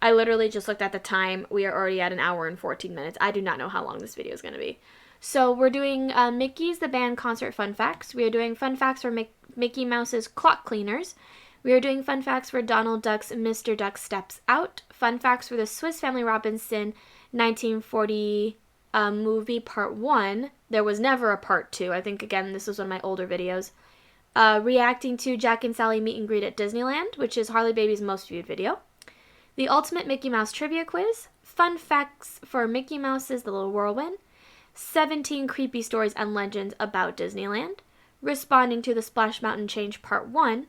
I literally just looked at the time. We are already at 1 hour and 14 minutes. I do not know how long this video is going to be. So we're doing Mickey's The Band Concert Fun Facts. We are doing Fun Facts for Mickey Mouse's Clock Cleaners. We are doing Fun Facts for Donald Duck's Mr. Duck Steps Out. Fun Facts for the Swiss Family Robinson 1940 movie Part 1. There was never a Part 2. I think, again, this was one of my older videos. reacting to Jack and Sally meet and greet at Disneyland, which is Harley Baby's most viewed video. The Ultimate Mickey Mouse Trivia Quiz. Fun facts for Mickey Mouse's The Little Whirlwind. 17 creepy stories and legends about Disneyland. Responding to the Splash Mountain Change Part 1.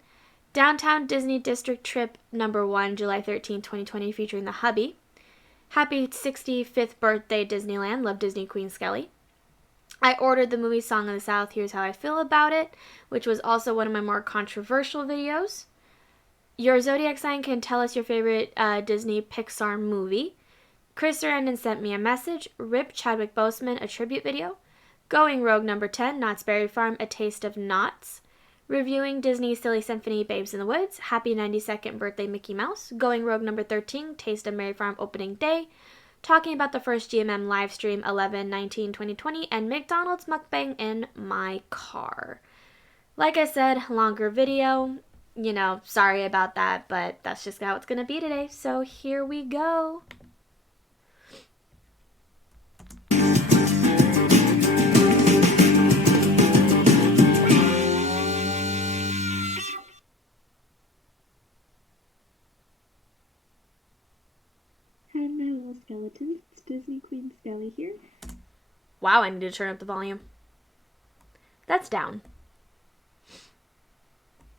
Downtown Disney District Trip Number 1, July 13, 2020, featuring the hubby. Happy 65th birthday, Disneyland. Love Disney Queen Skelly. I ordered the movie Song of the South, Here's How I Feel About It, which was also one of my more controversial videos. Your zodiac sign can tell us your favorite Disney Pixar movie. Chris Sarandon sent me a message. Rip Chadwick Boseman, a tribute video. Going Rogue Number 10, Knott's Berry Farm, A Taste of Knott's. Reviewing Disney's Silly Symphony, Babes in the Woods. Happy 92nd birthday, Mickey Mouse. Going Rogue Number 13, Taste of Merry Farm opening day. Talking about the first GMM live stream 11/19/2020 and McDonald's mukbang in my car. Like I said, longer video. You know, sorry about that, but that's just how it's going to be today. So here we go. Hi, my little skeletons. It's Disney Queen Skelly here. Wow, I need to turn up the volume. That's down.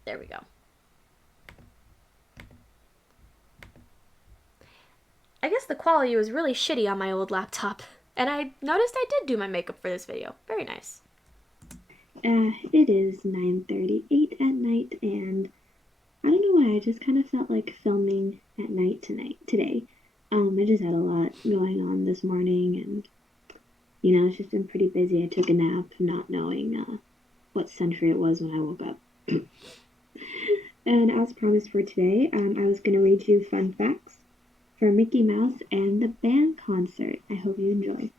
There we go. I guess the quality was really shitty on my old laptop. And I noticed I did do my makeup for this video. Very nice. It is 9:38 at night, and I don't know why, I just kind of felt like filming at night today. I just had a lot going on this morning, and, you know, it's just been pretty busy. I took a nap not knowing what century it was when I woke up. And as promised for today, I was going to read you fun facts for Mickey Mouse and the band concert. I hope you enjoy.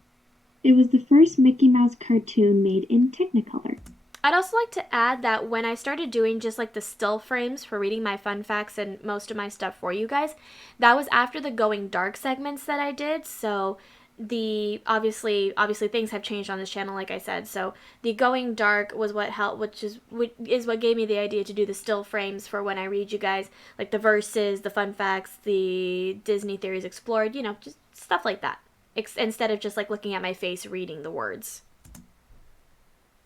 It was the first Mickey Mouse cartoon made in Technicolor. I'd also like to add that when I started doing just like the still frames for reading my fun facts and most of my stuff for you guys, that was after the Going Dark segments that I did. So the obviously things have changed on this channel, like I said. So the Going Dark was what helped, which is what gave me the idea to do the still frames for when I read you guys, like the verses, the fun facts, the Disney theories explored, you know, just stuff like that. Instead of just like looking at my face reading the words.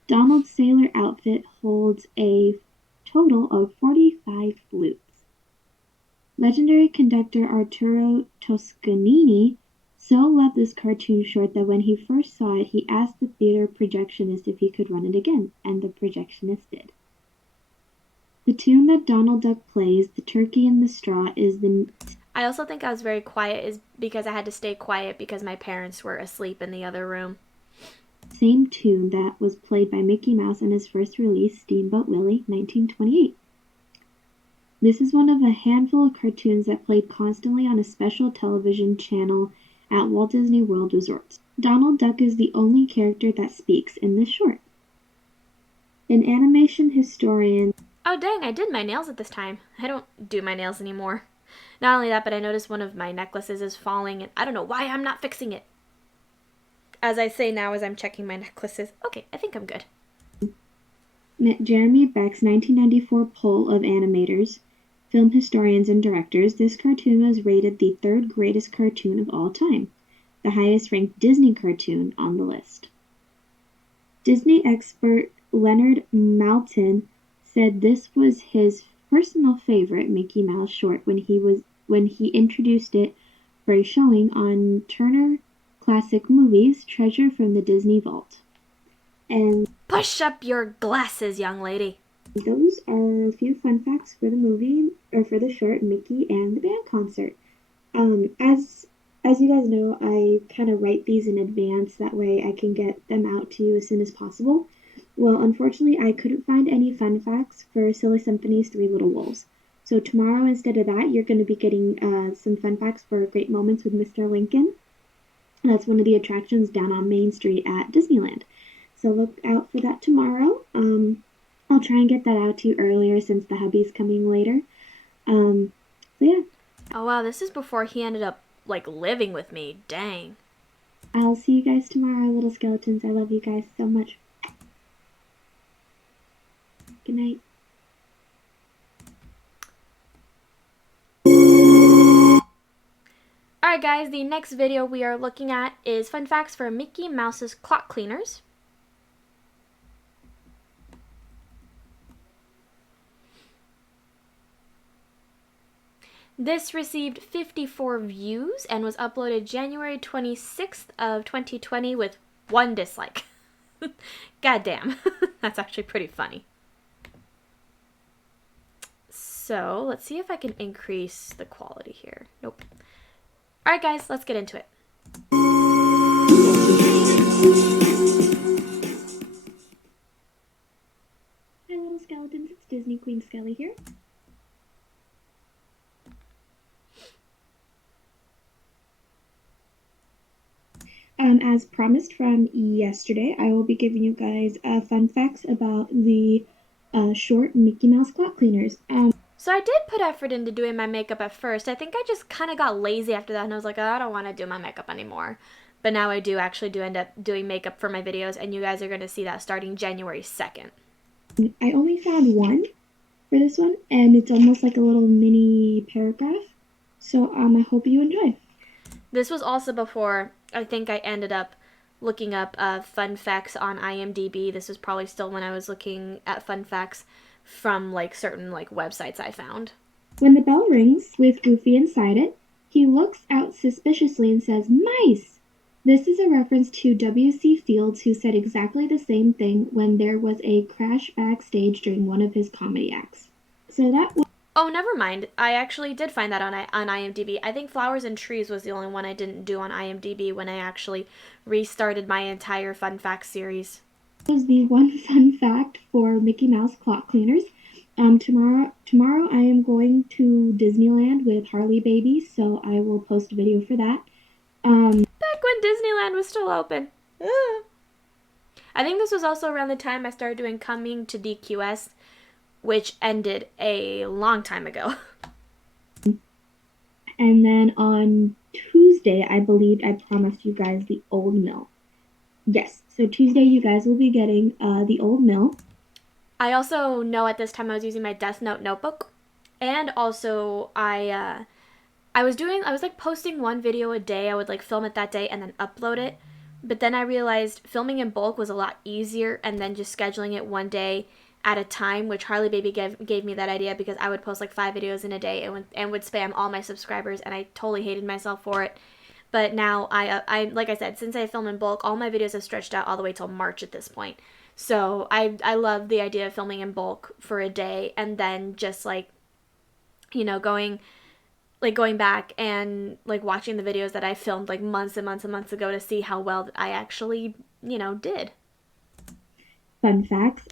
Donald's sailor outfit holds a total of 45 flutes. Legendary conductor Arturo Toscanini so loved this cartoon short that when he first saw it, he asked the theater projectionist if he could run it again, and the projectionist did. The tune that Donald Duck plays, The Turkey in the Straw, is the... I also think I was very quiet is because I had to stay quiet because my parents were asleep in the other room. same tune that was played by Mickey Mouse in his first release, Steamboat Willie, 1928. This is one of a handful of cartoons that played constantly on a special television channel at Walt Disney World resorts. Donald Duck is the only character that speaks in this short. An animation historian... Oh dang, I did my nails at this time. I don't do my nails anymore. Not only that, but I noticed one of my necklaces is falling, and I don't know why I'm not fixing it. As I say now as I'm checking my necklaces. Okay, I think I'm good. Jeremy Beck's 1994 poll of animators, film historians, and directors, this cartoon was rated the third greatest cartoon of all time, the highest ranked Disney cartoon on the list. Disney expert Leonard Maltin said this was his personal favorite Mickey Mouse short when he introduced it for a showing on Turner Classic Movies, Treasure from the Disney Vault. And push up your glasses, young lady. those are a few fun facts for the movie, or for the short Mickey and the Band concert. As you guys know, I kind of write these in advance, that way I can get them out to you as soon as possible. Well, unfortunately, I couldn't find any fun facts for Silly Symphony's Three Little Wolves. So tomorrow, instead of that, you're going to be getting some fun facts for Great Moments with Mr. Lincoln. That's one of the attractions down on Main Street at Disneyland. So look out for that tomorrow. I'll try and get that out to you earlier since the hubby's coming later. So yeah. Oh wow, this is before he ended up, like, living with me. Dang. I'll see you guys tomorrow, little skeletons. I love you guys so much. Good night. Alright guys, the next video we are looking at is fun facts for Mickey Mouse's clock cleaners. This received 54 views and was uploaded January 26th of 2020 with 1 dislike. God damn, that's actually pretty funny. So let's see if I can increase the quality here. Nope. Alright guys, let's get into it. Hi little skeletons, it's Disney Queen Skelly here. As promised from yesterday, I will be giving you guys fun facts about the short Mickey Mouse clock cleaners. So I did put effort into doing my makeup at first. I think I just kind of got lazy after that and I was like, oh, I don't want to do my makeup anymore. But now I do actually end up doing makeup for my videos, and you guys are going to see that starting January 2nd. I only found one for this one, and it's almost like a little mini paragraph. So I hope you enjoy. This was also before I think I ended up looking up fun facts on IMDb. This was probably still when I was looking at fun facts from like certain like websites I found. When the bell rings with Goofy inside it, he looks out suspiciously and says, "Mice!" This is a reference to W.C. Fields, who said exactly the same thing when there was a crash backstage during one of his comedy acts. So that was... Oh, never mind. I actually did find that on IMDb. I think Flowers and Trees was the only one I didn't do on IMDb when I actually restarted my entire fun facts series. Was the one fun fact for Mickey Mouse clock cleaners. Tomorrow I am going to Disneyland with Harley Baby, so I will post a video for that. Back when Disneyland was still open. I think this was also around the time I started doing Coming to DQS, which ended a long time ago. And then on Tuesday, I believe I promised you guys the Old Mill. Yes, so Tuesday you guys will be getting the Old Mill. I also know at this time I was using my Death Note notebook, and also I was like posting one video a day. I would like film it that day and then upload it. But then I realized filming in bulk was a lot easier, and then just scheduling it one day at a time, which Harley Baby gave me that idea because I would post like 5 videos in a day and would spam all my subscribers, and I totally hated myself for it. But now I like I said, since I film in bulk, all my videos have stretched out all the way till March at this point. So I love the idea of filming in bulk for a day and then just like, you know, going back and like watching the videos that I filmed like months and months and months ago to see how well I actually, you know, did. Fun facts.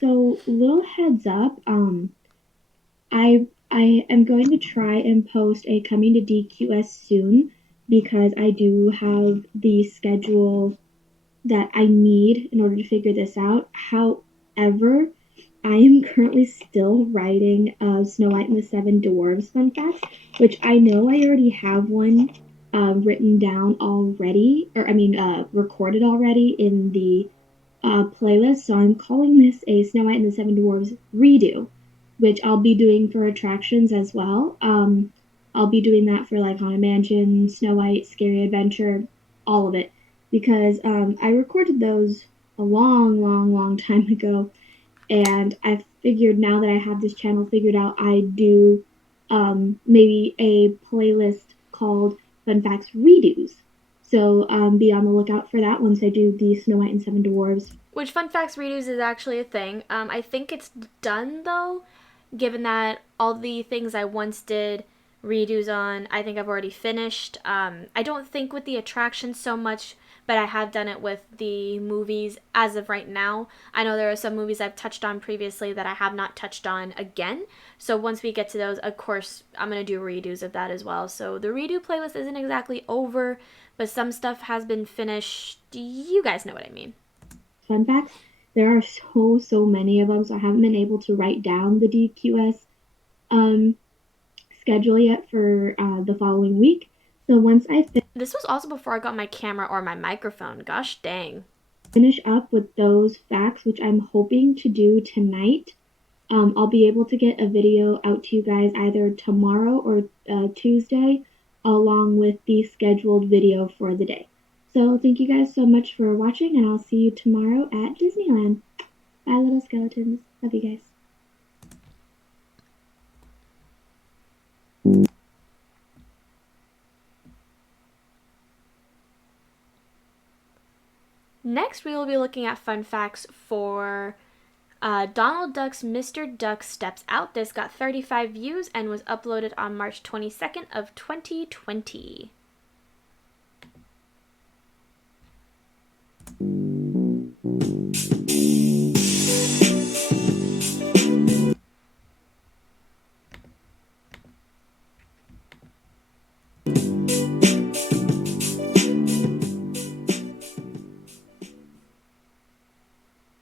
So little heads up, I am going to try and post a Coming to DQS soon because I do have the schedule that I need in order to figure this out. However, I am currently still writing Snow White and the Seven Dwarfs fun facts, which I know I already have one written down already, recorded already in the playlist. So I'm calling this a Snow White and the Seven Dwarfs redo, which I'll be doing for attractions as well. I'll be doing that for like Haunted Mansion, Snow White, Scary Adventure, all of it, because I recorded those a long time ago, and I figured now that I have this channel figured out, I do maybe a playlist called Fun Facts Redos. So be on the lookout for that once I do the Snow White and Seven Dwarfs. Which Fun Facts Redos is actually a thing. I think it's done though, given that all the things I once did redos on, I think I've already finished. I don't think with the attractions so much, but I have done it with the movies as of right now. I know there are some movies I've touched on previously that I have not touched on again. So once we get to those, of course, I'm going to do redos of that as well. So the redo playlist isn't exactly over, but some stuff has been finished. You guys know what I mean. Fun facts, there are so many of them, so I haven't been able to write down the DQS schedule yet for the following week. So once I this was also before I got my camera or my microphone. Gosh dang. Finish up with those facts, which I'm hoping to do tonight, I'll be able to get a video out to you guys either tomorrow or Tuesday along with the scheduled video for the day. So thank you guys so much for watching, and I'll see you tomorrow at Disneyland. Bye, little skeletons. Love you guys. Next, we will be looking at fun facts for Donald Duck's Mr. Duck Steps Out. This got 35 views and was uploaded on March 22nd of 2020.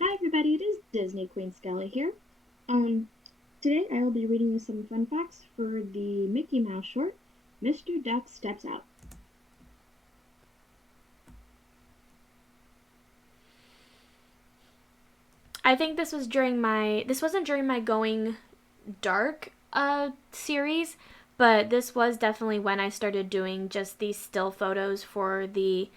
Hi everybody, it is Disney Queen Skelly here. Today I will be reading you some fun facts for the Mickey Mouse short, Mr. Duck Steps Out. I think this wasn't during my Going Dark series, but this was definitely when I started doing just these still photos for the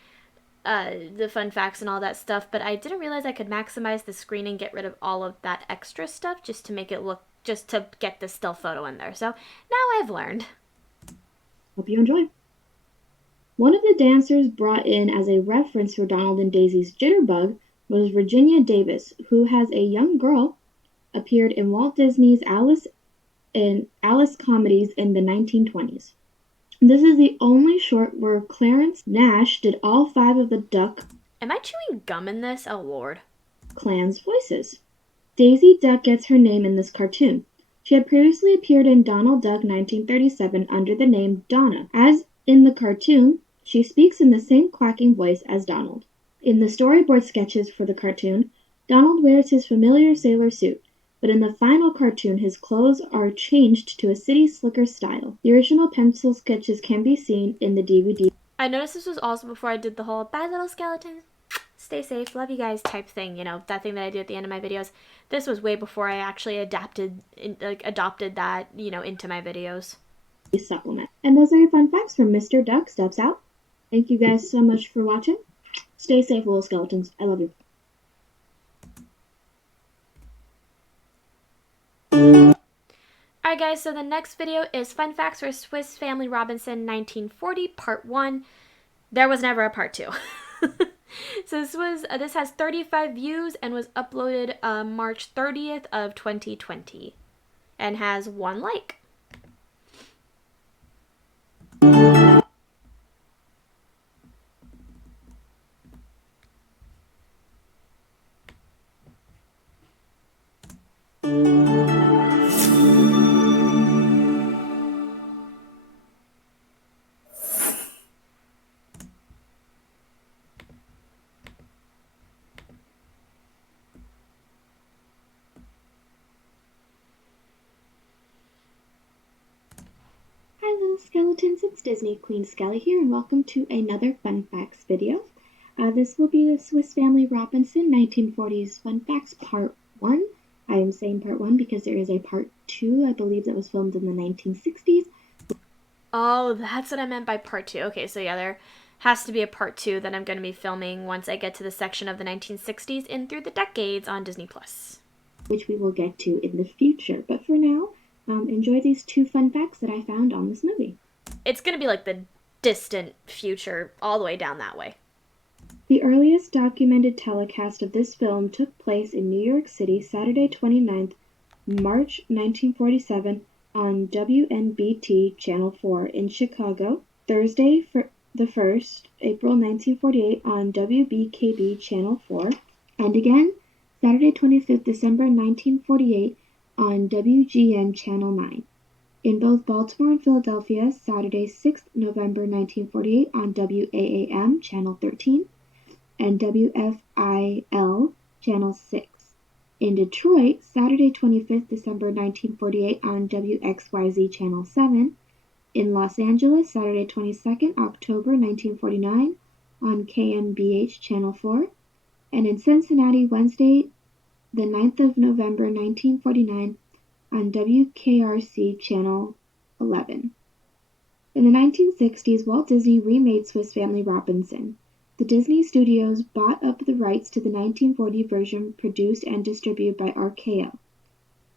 fun facts and all that stuff, but I didn't realize I could maximize the screen and get rid of all of that extra stuff just to make it look, just to get the still photo in there. So now I've learned. Hope you enjoy. One of the dancers brought in as a reference for Donald and Daisy's Jitterbug was Virginia Davis, who has a young girl appeared in Walt Disney's Alice comedies in the 1920s. This is the only short where Clarence Nash did all 5 of the Duck Am I chewing gum in this? Oh, Lord. Clan's voices. Daisy Duck gets her name in this cartoon. She had previously appeared in Donald Duck 1937 under the name Donna. As in the cartoon, she speaks in the same quacking voice as Donald. In the storyboard sketches for the cartoon, Donald wears his familiar sailor suit, but in the final cartoon his clothes are changed to a city slicker style. The original pencil sketches can be seen in the DVD. I noticed this was also before I did the whole bye little skeletons, stay safe, love you guys type thing, you know, that thing that I do at the end of my videos. This was way before I actually adopted that, you know, into my videos. Supplement. And those are your fun facts from Mr. Duck Steps Out. Thank you guys so much for watching. Stay safe, little skeletons. I love you. Alright guys, so the next video is Fun Facts for Swiss Family Robinson 1940 Part 1. There was never a Part 2. So this has 35 views and was uploaded March 30th of 2020 and has 1 like. Hi little skeletons, it's Disney Queen Skelly here, and welcome to another Fun Facts video. This will be the Swiss Family Robinson 1940s Fun Facts Part 1. I am saying Part 1 because there is a Part 2, I believe, that was filmed in the 1960s. Oh, that's what I meant by Part 2. Okay, so yeah, there has to be a Part 2 that I'm going to be filming once I get to the section of the 1960s in Through the Decades on Disney+. Which we will get to in the future, but for now, enjoy these 2 fun facts that I found on this movie. It's going to be like the distant future, all the way down that way. The earliest documented telecast of this film took place in New York City, Saturday 29th, March 1947 on WNBT Channel 4 in Chicago, Thursday the 1st, April 1948 on WBKB Channel 4, and again Saturday 25th December 1948 on WGN Channel 9. In both Baltimore and Philadelphia, Saturday 6th November 1948 on WAAM Channel 13 and WFIL Channel 6. In Detroit, Saturday 25th December 1948 on WXYZ Channel 7. In Los Angeles, Saturday 22nd October 1949 on KNBH Channel 4. And in Cincinnati, Wednesday the 9th of November 1949 on WKRC Channel 11. In the 1960s, Walt Disney remade Swiss Family Robinson. The Disney Studios bought up the rights to the 1940 version produced and distributed by RKO.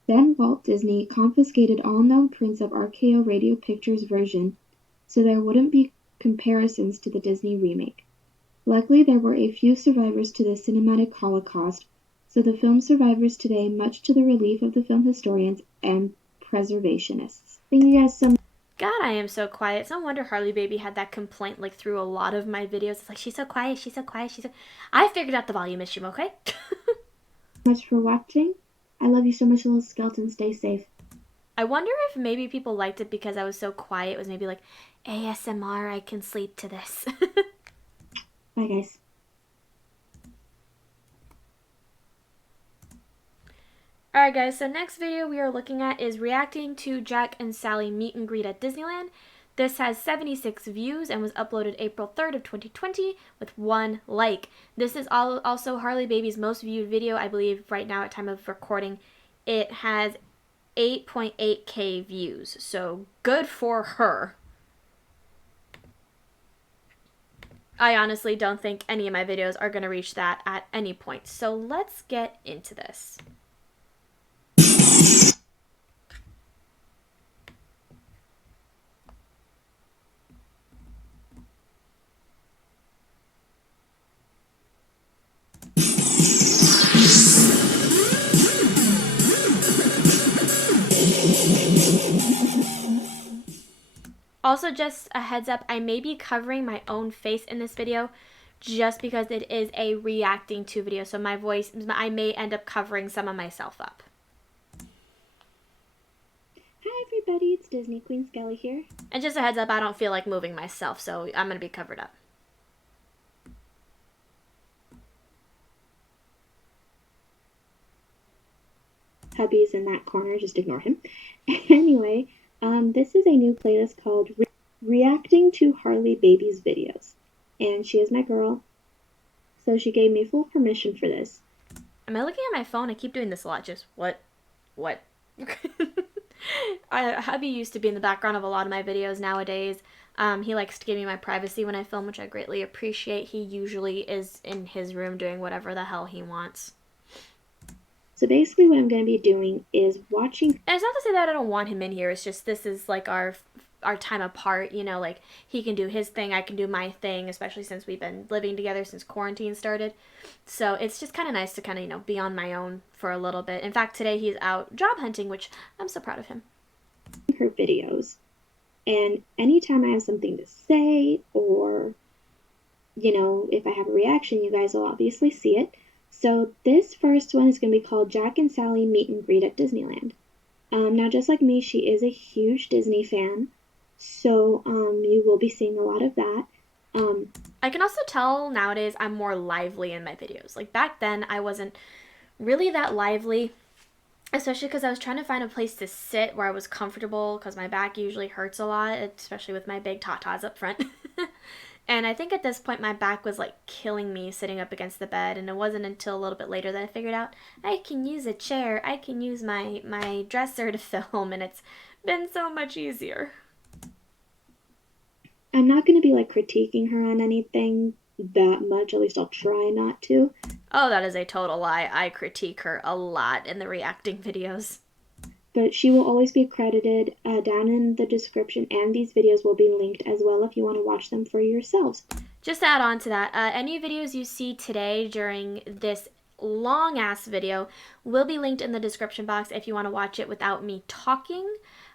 Then Walt Disney confiscated all known prints of RKO Radio Pictures version so there wouldn't be comparisons to the Disney remake. Luckily, there were a few survivors to the cinematic holocaust, so the film survivors today, much to the relief of the film historians and preservationists. Thank you guys so much. God, I am so quiet. It's no wonder Harley Baby had that complaint like through a lot of my videos. It's like, she's so quiet, she's so quiet, she's so... I figured out the volume issue, okay? Much for watching. I love you so much, little skeleton. Stay safe. I wonder if maybe people liked it because I was so quiet. It was maybe like, ASMR, I can sleep to this. Bye, guys. Alright guys, so next video we are looking at is reacting to Jack and Sally meet and greet at Disneyland. This has 76 views and was uploaded April 3rd of 2020 with 1 like. This is also Harley Baby's most viewed video, I believe, right now at time of recording. It has 8.8k views, so good for her. I honestly don't think any of my videos are going to reach that at any point, so let's get into this. Also, just a heads up, I may be covering my own face in this video just because it is a reacting to video, so my voice, I may end up covering some of myself up. Hi everybody, it's Disney Queen Skelly here. And just a heads up, I don't feel like moving myself, so I'm going to be covered up. Hubby's in that corner, just ignore him. Anyway, this is a new playlist called Reacting to Harley Baby's Videos. And she is my girl, so she gave me full permission for this. Am I looking at my phone? I keep doing this a lot, just what? Hubby used to be in the background of a lot of my videos nowadays. He likes to give me my privacy when I film, which I greatly appreciate. He usually is in his room doing whatever the hell he wants. So basically what I'm going to be doing is watching... And it's not to say that I don't want him in here. It's just this is like our time apart, you know, like he can do his thing, I can do my thing, especially since we've been living together since quarantine started. So it's just kind of nice to kind of, you know, be on my own for a little bit. In fact, today he's out job hunting, which I'm so proud of him. Her videos. And anytime I have something to say or, you know, if I have a reaction, you guys will obviously see it. So this first one is going to be called Jack and Sally Meet and Greet at Disneyland. Now, just like me, she is a huge Disney fan, so you will be seeing a lot of that. I can also tell nowadays I'm more lively in my videos. Like back then, I wasn't really that lively, especially because I was trying to find a place to sit where I was comfortable because my back usually hurts a lot, especially with my big tatas up front. And I think at this point my back was like killing me sitting up against the bed, and it wasn't until a little bit later that I figured out I can use a chair, I can use my dresser to film, and it's been so much easier. I'm not going to be like critiquing her on anything that much, at least I'll try not to. Oh, that is a total lie. I critique her a lot in the reacting videos. But she will always be credited down in the description, and these videos will be linked as well if you want to watch them for yourselves. Just to add on to that, any videos you see today during this long-ass video will be linked in the description box if you want to watch it without me talking.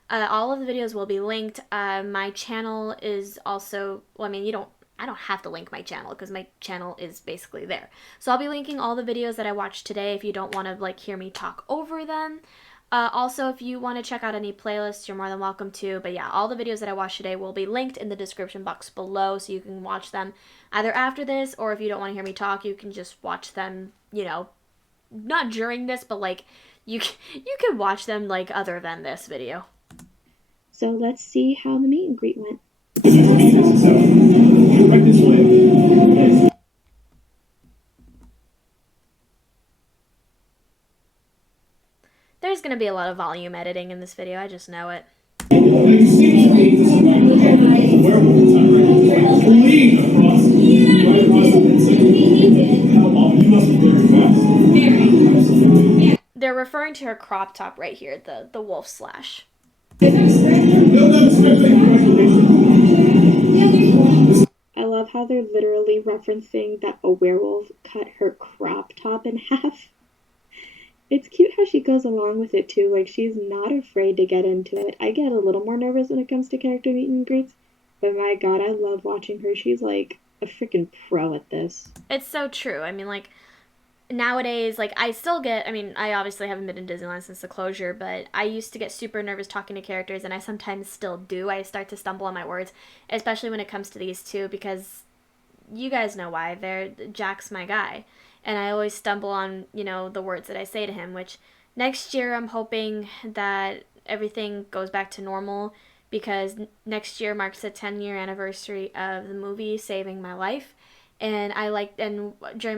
All of the videos will be linked. My channel is also, well, I mean, I don't have to link my channel because my channel is basically there. So I'll be linking all the videos that I watched today if you don't want to like hear me talk over them. Also, if you want to check out any playlists, you're more than welcome to. But yeah, all the videos that I watched today will be linked in the description box below, so you can watch them either after this, or if you don't want to hear me talk, you can just watch them, you know, not during this, but like you can watch them like other than this video. So let's see how the meet and greet went. There's going to be a lot of volume editing in this video, I just know it. referring to her crop top right here, the wolf slash. I love how they're literally referencing that a werewolf cut her crop top in half. It's cute how she goes along with it too, like she's not afraid to get into it. I get a little more nervous when it comes to character meet and greets, but my god, I love watching her. She's like a freaking pro at this. It's so true. I mean, like, nowadays, like, I still get, I mean, I obviously haven't been in Disneyland since the closure, but I used to get super nervous talking to characters, and I sometimes still do. I start to stumble on my words, especially when it comes to these two, because you guys know why. Jack's my guy, and I always stumble on, the words that I say to him, which next year I'm hoping that everything goes back to normal, because next year marks the 10-year anniversary of the movie saving my life, and during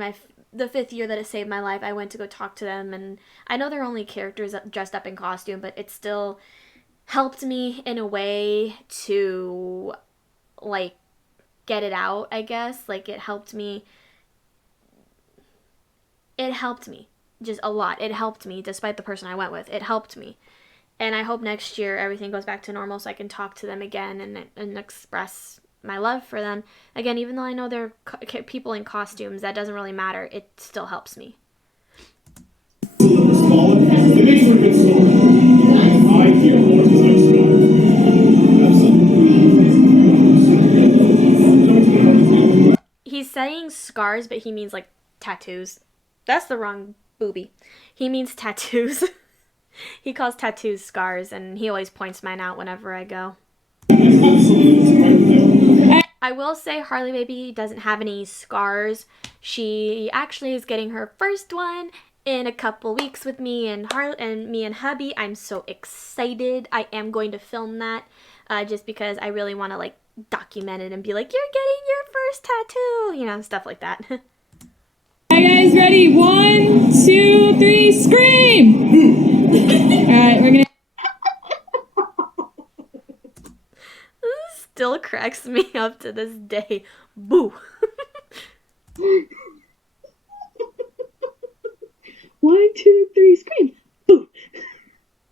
the 5th year that it saved my life, I went to go talk to them, and I know they're only characters dressed up in costume, but it still helped me in a way to, like, get it out, I guess. Like, it helped me just a lot. It helped me, despite the person I went with. It helped me. And I hope next year everything goes back to normal so I can talk to them again and express my love for them. Again, even though I know they're people in costumes, that doesn't really matter. It still helps me. He's saying scars, but he means, like, tattoos. That's the wrong booby. He means tattoos. He calls tattoos scars, and he always points mine out whenever I go. I will say Harley Baby doesn't have any scars. She actually is getting her first one in a couple weeks with me and me and hubby. I'm so excited. I am going to film that just because I really want to, like, document it and be like, you're getting your first tattoo, stuff like that. Alright guys, ready? 1, 2, 3, scream! Alright, we're gonna... This still cracks me up to this day. Boo! 1, 2, 3, scream! Boo!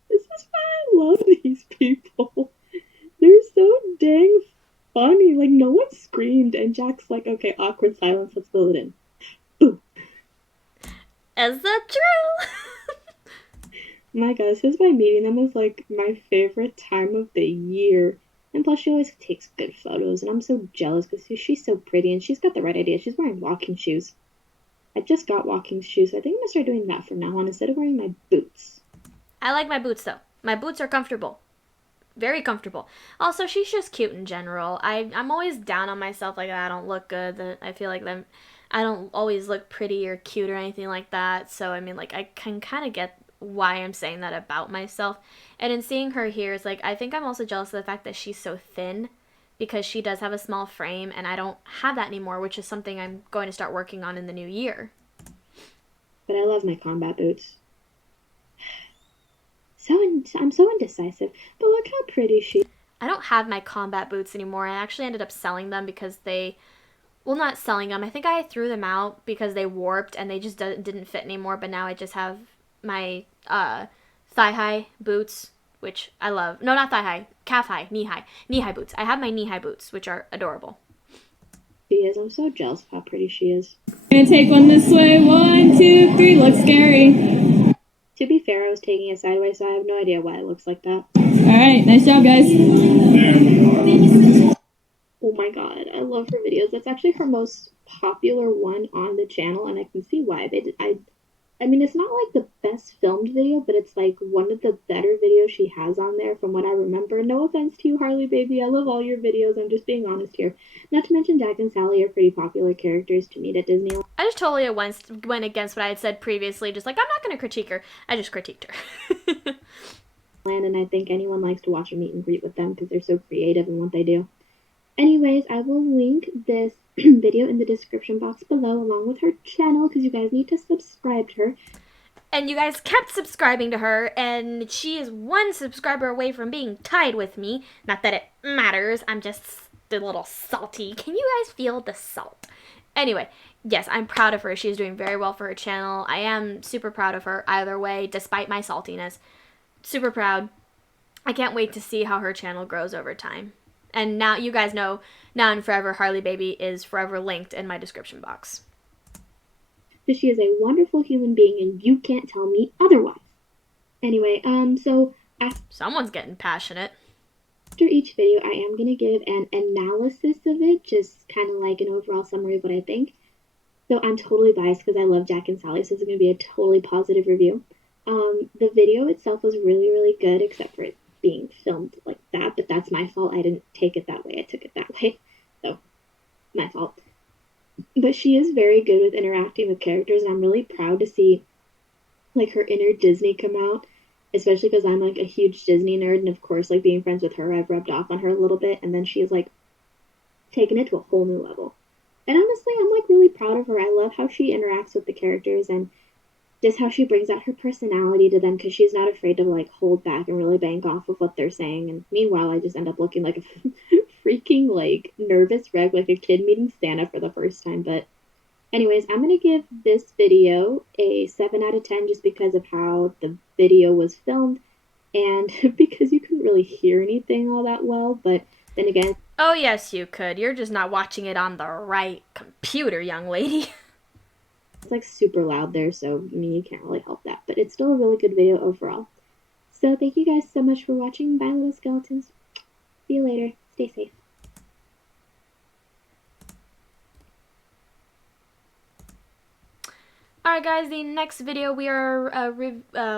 This is why I love these people. They're so dang funny. Like, no one screamed, and Jack's like, okay, awkward silence, let's fill it in. Boo! Is that true? My god, this is why meeting them is, like, my favorite time of the year. And plus, she always takes good photos, and I'm so jealous because she's so pretty, and she's got the right idea. She's wearing walking shoes. I just got walking shoes, so I think I'm going to start doing that from now on instead of wearing my boots. I like my boots, though. My boots are comfortable. Very comfortable. Also, she's just cute in general. I'm always down on myself, like, I don't look good. That I feel like I don't always look pretty or cute or anything like that. So, I mean, like, I can kind of get why I'm saying that about myself. And in seeing her here, it's like, I think I'm also jealous of the fact that she's so thin, because she does have a small frame, and I don't have that anymore, which is something I'm going to start working on in the new year. But I love my combat boots. I'm so indecisive, but look how pretty she is. I don't have my combat boots anymore. I actually ended up selling them because not selling them. I think I threw them out because they warped and they just didn't fit anymore, but now I just have my thigh-high boots, which I love. No, not thigh-high. Calf-high. Knee-high boots. I have my knee-high boots, which are adorable. She is. I'm so jealous of how pretty she is. Gonna take one this way. 1, 2, 3. Looks scary. To be fair, I was taking it sideways, so I have no idea why it looks like that. Alright, nice job, guys. Oh my god, I love her videos. That's actually her most popular one on the channel, and I can see why. I mean, it's not like the best filmed video, but it's like one of the better videos she has on there from what I remember. No offense to you, Harley Baby. I love all your videos. I'm just being honest here. Not to mention Jack and Sally are pretty popular characters to meet at Disneyland. I just totally went against what I had said previously. Just like, I'm not going to critique her. I just critiqued her. And I think anyone likes to watch a meet and greet with them because they're so creative in what they do. Anyways, I will link this video in the description box below along with her channel because you guys need to subscribe to her. And you guys kept subscribing to her, and she is 1 subscriber away from being tied with me. Not that it matters, I'm just the little salty. Can you guys feel the salt? Anyway, yes, I'm proud of her. She's doing very well for her channel. I am super proud of her either way, despite my saltiness. Super proud. I can't wait to see how her channel grows over time. And now you guys know, now and forever, Harley Baby is forever linked in my description box. But she is a wonderful human being, and you can't tell me otherwise. Anyway, so someone's getting passionate. After each video, I am going to give an analysis of it, just kind of like an overall summary of what I think. So I'm totally biased because I love Jack and Sally, so it's going to be a totally positive review. The video itself was really, really good, except for it being filmed like that, but that's my fault. I didn't take it that way. I took it that way. So, my fault. But she is very good with interacting with characters, and I'm really proud to see, like, her inner Disney come out, especially because I'm, like, a huge Disney nerd, and of course, like, being friends with her, I've rubbed off on her a little bit, and then she's, like, taken it to a whole new level. And honestly, I'm, like, really proud of her. I love how she interacts with the characters, and just how she brings out her personality to them, because she's not afraid to, like, hold back and really bank off of what they're saying. And meanwhile, I just end up looking like a freaking, like, nervous wreck, like a kid meeting Santa for the first time. But anyways, I'm going to give this video a 7 out of 10 just because of how the video was filmed and because you couldn't really hear anything all that well. But then again... Oh, yes, you could. You're just not watching it on the right computer, young lady. It's like super loud there, so I mean, you can't really help that. But it's still a really good video overall. So thank you guys so much for watching. Bye, little skeletons. See you later. Stay safe. Alright guys, the next video we are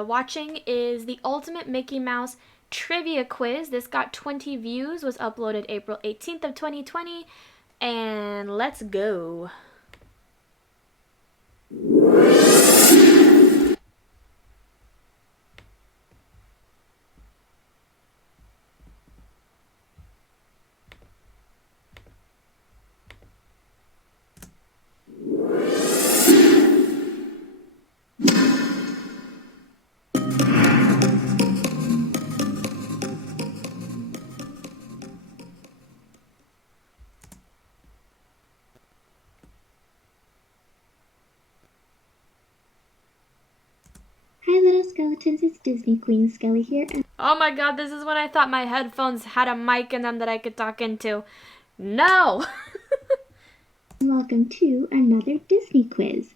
watching is the Ultimate Mickey Mouse Trivia Quiz. This got 20 views, was uploaded April 18th of 2020, and let's go. Hi, little skeletons. It's Disney Queen Skelly here. And oh my god, this is when I thought my headphones had a mic in them that I could talk into. No! welcome to another Disney quiz.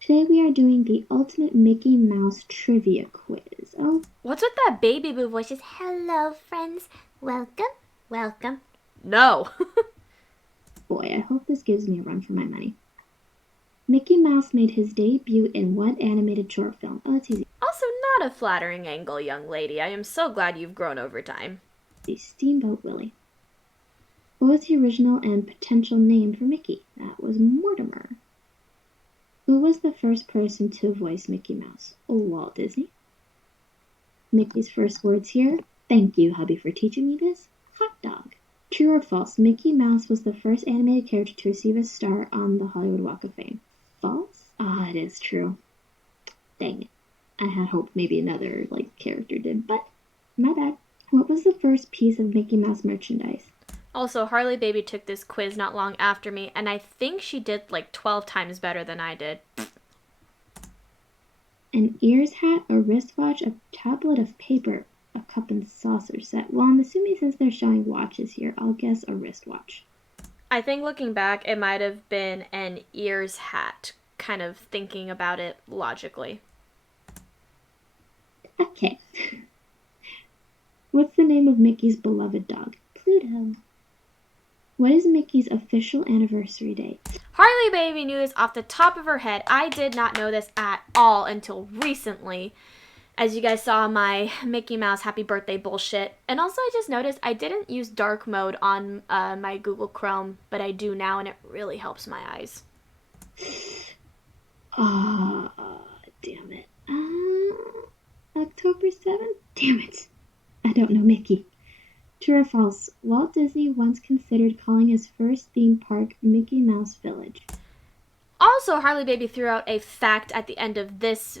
Today we are doing the Ultimate Mickey Mouse Trivia Quiz. Oh, what's with that baby boo voice? Just, hello, friends. Welcome. Welcome. No. boy, I hope this gives me a run for my money. Mickey Mouse made his debut in what animated short film? Oh, it's easy. Also, not a flattering angle, young lady. I am so glad you've grown over time. Steamboat Willie. What was the original and potential name for Mickey? That was Mortimer. Who was the first person to voice Mickey Mouse? Oh, Walt Disney. Mickey's first words here. Thank you, hubby, for teaching me this. Hot dog. True or false? Mickey Mouse was the first animated character to receive a star on the Hollywood Walk of Fame. False? Ah, it is true. Dang it. I had hoped maybe another, character did, but my bad. What was the first piece of Mickey Mouse merchandise? Also, Harley Baby took this quiz not long after me, and I think she did 12 times better than I did. An ears hat, a wristwatch, a tablet of paper, a cup and saucer set. Well, I'm assuming since they're showing watches here, I'll guess a wristwatch. I think looking back, it might have been an ears hat, kind of thinking about it logically. Okay. What's the name of Mickey's beloved dog? Pluto. What is Mickey's official anniversary date? Harley Baby knew this off the top of her head. I did not know this at all until recently. As you guys saw my Mickey Mouse happy birthday bullshit. And also I just noticed I didn't use dark mode on my Google Chrome, but I do now and it really helps my eyes. Damn it. October 7th? Damn it. I don't know Mickey. True or false? Walt Disney once considered calling his first theme park Mickey Mouse Village. Also, Harley Baby threw out a fact at the end of this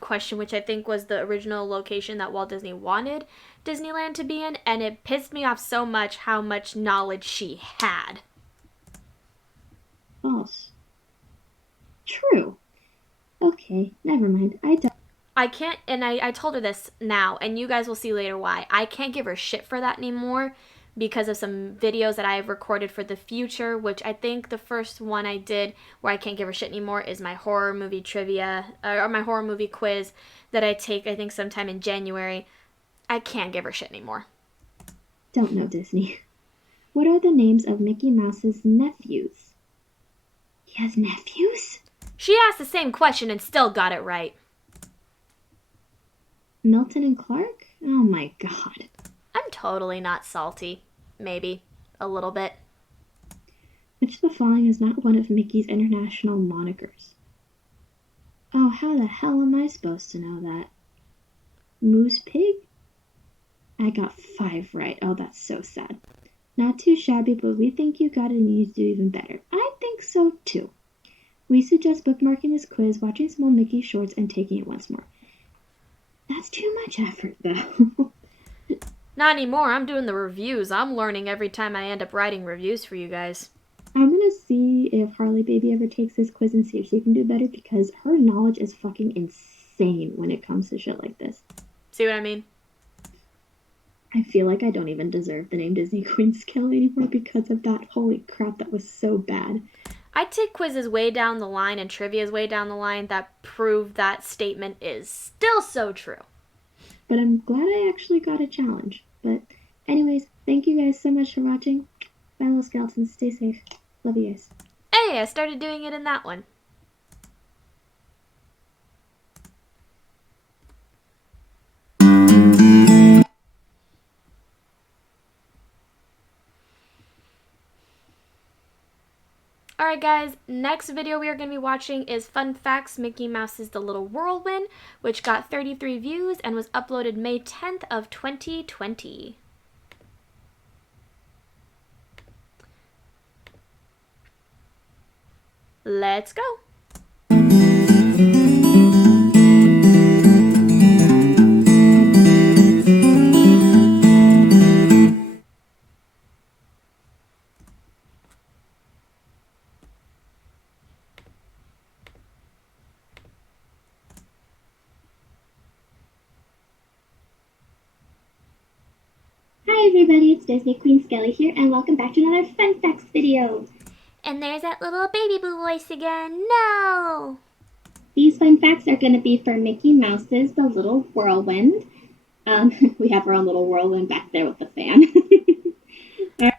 question, which I think was the original location that Walt Disney wanted Disneyland to be in, and it pissed me off so much how much knowledge she had. False. True. Okay, never mind. I can't, and I told her this now, and you guys will see later why. I can't give her shit for that anymore because of some videos that I have recorded for the future, which I think the first one I did where I can't give her shit anymore is my horror movie trivia, or my horror movie quiz that I take, I think, sometime in January. I can't give her shit anymore. Don't know Disney. What are the names of Mickey Mouse's nephews? He has nephews? She asked the same question and still got it right. Milton and Clark? Oh my god. I'm totally not salty. Maybe. A little bit. Which of the following is not one of Mickey's international monikers? Oh, how the hell am I supposed to know that? Moose Pig? I got 5 right. Oh, that's so sad. Not too shabby, but we think you got it and you do even better. I think so too. We suggest bookmarking this quiz, watching some old Mickey shorts, and taking it once more. That's too much effort, though. Not anymore. I'm doing the reviews. I'm learning every time I end up writing reviews for you guys. I'm gonna see if Harley Baby ever takes this quiz and see if she can do better, because her knowledge is fucking insane when it comes to shit like this. See what I mean? I feel like I don't even deserve the name Disney Queen Skelly anymore because of that. Holy crap, that was so bad. I take quizzes way down the line and trivia's way down the line that prove that statement is still so true. But I'm glad I actually got a challenge. But anyways, thank you guys so much for watching. Bye, little skeletons. Stay safe. Love you guys. Hey, I started doing it in that one. Alright guys, next video we are going to be watching is Fun Facts Mickey Mouse's The Little Whirlwind, which got 33 views and was uploaded May 10th of 2020. Let's go! Hi everybody, it's Disney Queen Skelly here, and welcome back to another Fun Facts video. And there's that little baby blue voice again. No! These fun facts are going to be for Mickey Mouse's The Little Whirlwind. We have our own little whirlwind back there with the fan.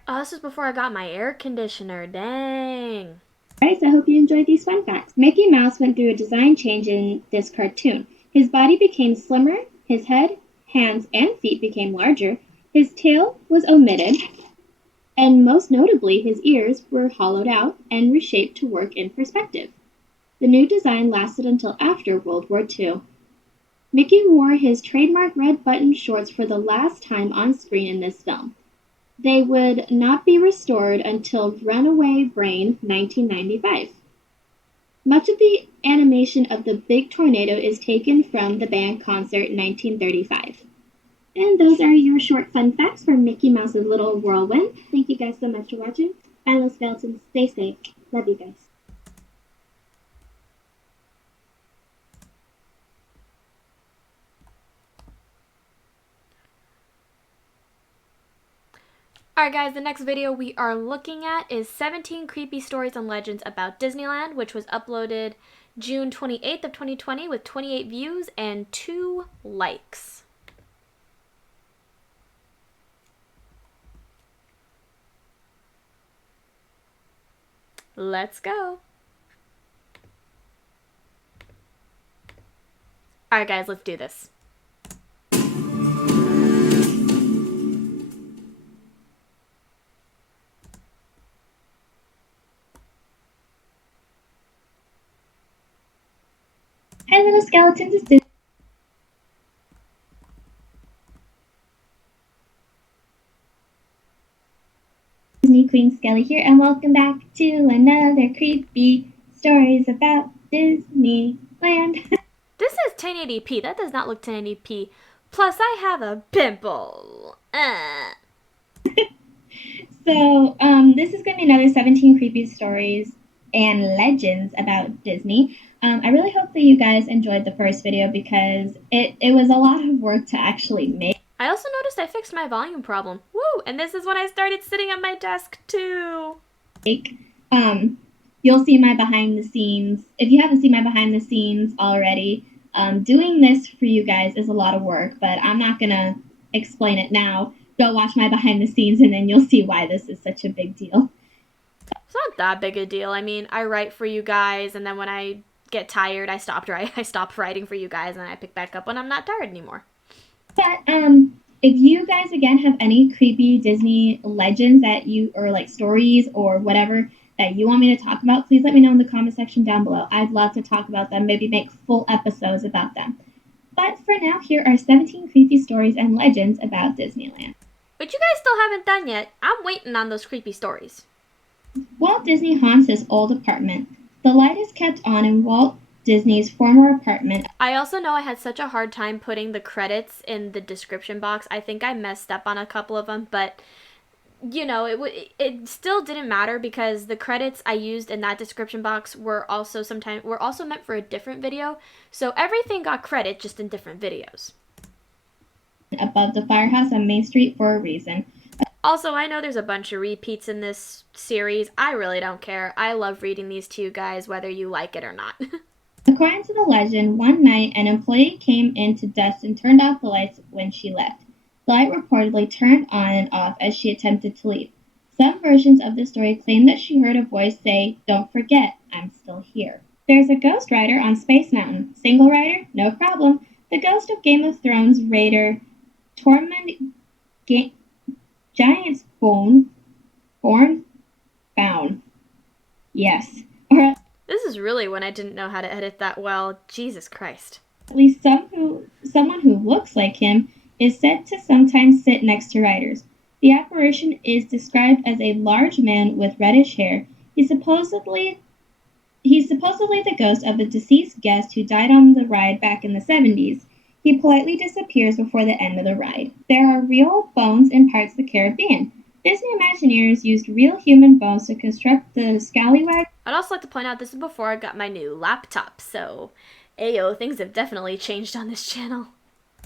Oh, this was before I got my air conditioner. Dang. Alright, so I hope you enjoyed these fun facts. Mickey Mouse went through a design change in this cartoon. His body became slimmer, his head, hands, and feet became larger, his tail was omitted, and most notably, his ears were hollowed out and reshaped to work in perspective. The new design lasted until after World War II. Mickey wore his trademark red button shorts for the last time on screen in this film. They would not be restored until Runaway Brain 1995. Much of the animation of the big tornado is taken from the band concert in 1935. And those are your short fun facts for Mickey Mouse's Little Whirlwind. Thank you guys so much for watching. Bye, little skeletons. Stay safe. Love you guys. Alright guys, the next video we are looking at is 17 Creepy Stories and Legends About Disneyland, which was uploaded June 28th of 2020 with 28 views and 2 likes. Let's go. Alright guys, let's do this. Hi, little skeletons. It's Disney Queen Skelly here, and welcome back to another creepy stories about Disneyland. This is 1080p. That does not look 1080p. Plus, I have a pimple. So, this is going to be another 17 creepy stories and legends about Disney. I really hope that you guys enjoyed the first video because it was a lot of work to actually make. I also noticed I fixed my volume problem. Woo! And this is when I started sitting at my desk too. You'll see my behind the scenes. If you haven't seen my behind the scenes already, doing this for you guys is a lot of work, but I'm not going to explain it now. Go watch my behind the scenes and then you'll see why this is such a big deal. It's not that big a deal. I mean, I write for you guys, and then when I get tired, I stop writing for you guys, and I pick back up when I'm not tired anymore. But if you guys again have any creepy Disney legends that you or like stories or whatever that you want me to talk about, please let me know in the comment section down below. I'd love to talk about them, maybe make full episodes about them. But for now, here are 17 creepy stories and legends about Disneyland. But you guys still haven't done yet. I'm waiting on those creepy stories. Walt Disney haunts his old apartment. The light is kept on in Walt Disney's former apartment. I also know I had such a hard time putting the credits in the description box. I think I messed up on a couple of them, but you know, it still didn't matter because the credits I used in that description box were also meant for a different video. So everything got credit, just in different videos. Above the firehouse on Main Street for a reason. Also, I know there's a bunch of repeats in this series. I really don't care. I love reading these to you guys, whether you like it or not. According to the legend, one night an employee came in to dust and turned off the lights when she left. The light reportedly turned on and off as she attempted to leave. Some versions of the story claim that she heard a voice say, "Don't forget, I'm still here." There's a ghost rider on Space Mountain. Single rider? No problem. The ghost of Game of Thrones raider Tormund Giant's Born? Bound. Yes. Or This is really when I didn't know how to edit that well. Jesus Christ. at least someone who looks like him is said to sometimes sit next to riders. The apparition is described as a large man with reddish hair. He's supposedly the ghost of a deceased guest who died on the ride back in the 70s. He politely disappears before the end of the ride. There are real bones in parts of the Caribbean. Disney Imagineers used real human bones to construct the scallywag. I'd also like to point out this is before I got my new laptop, so ayo, things have definitely changed on this channel.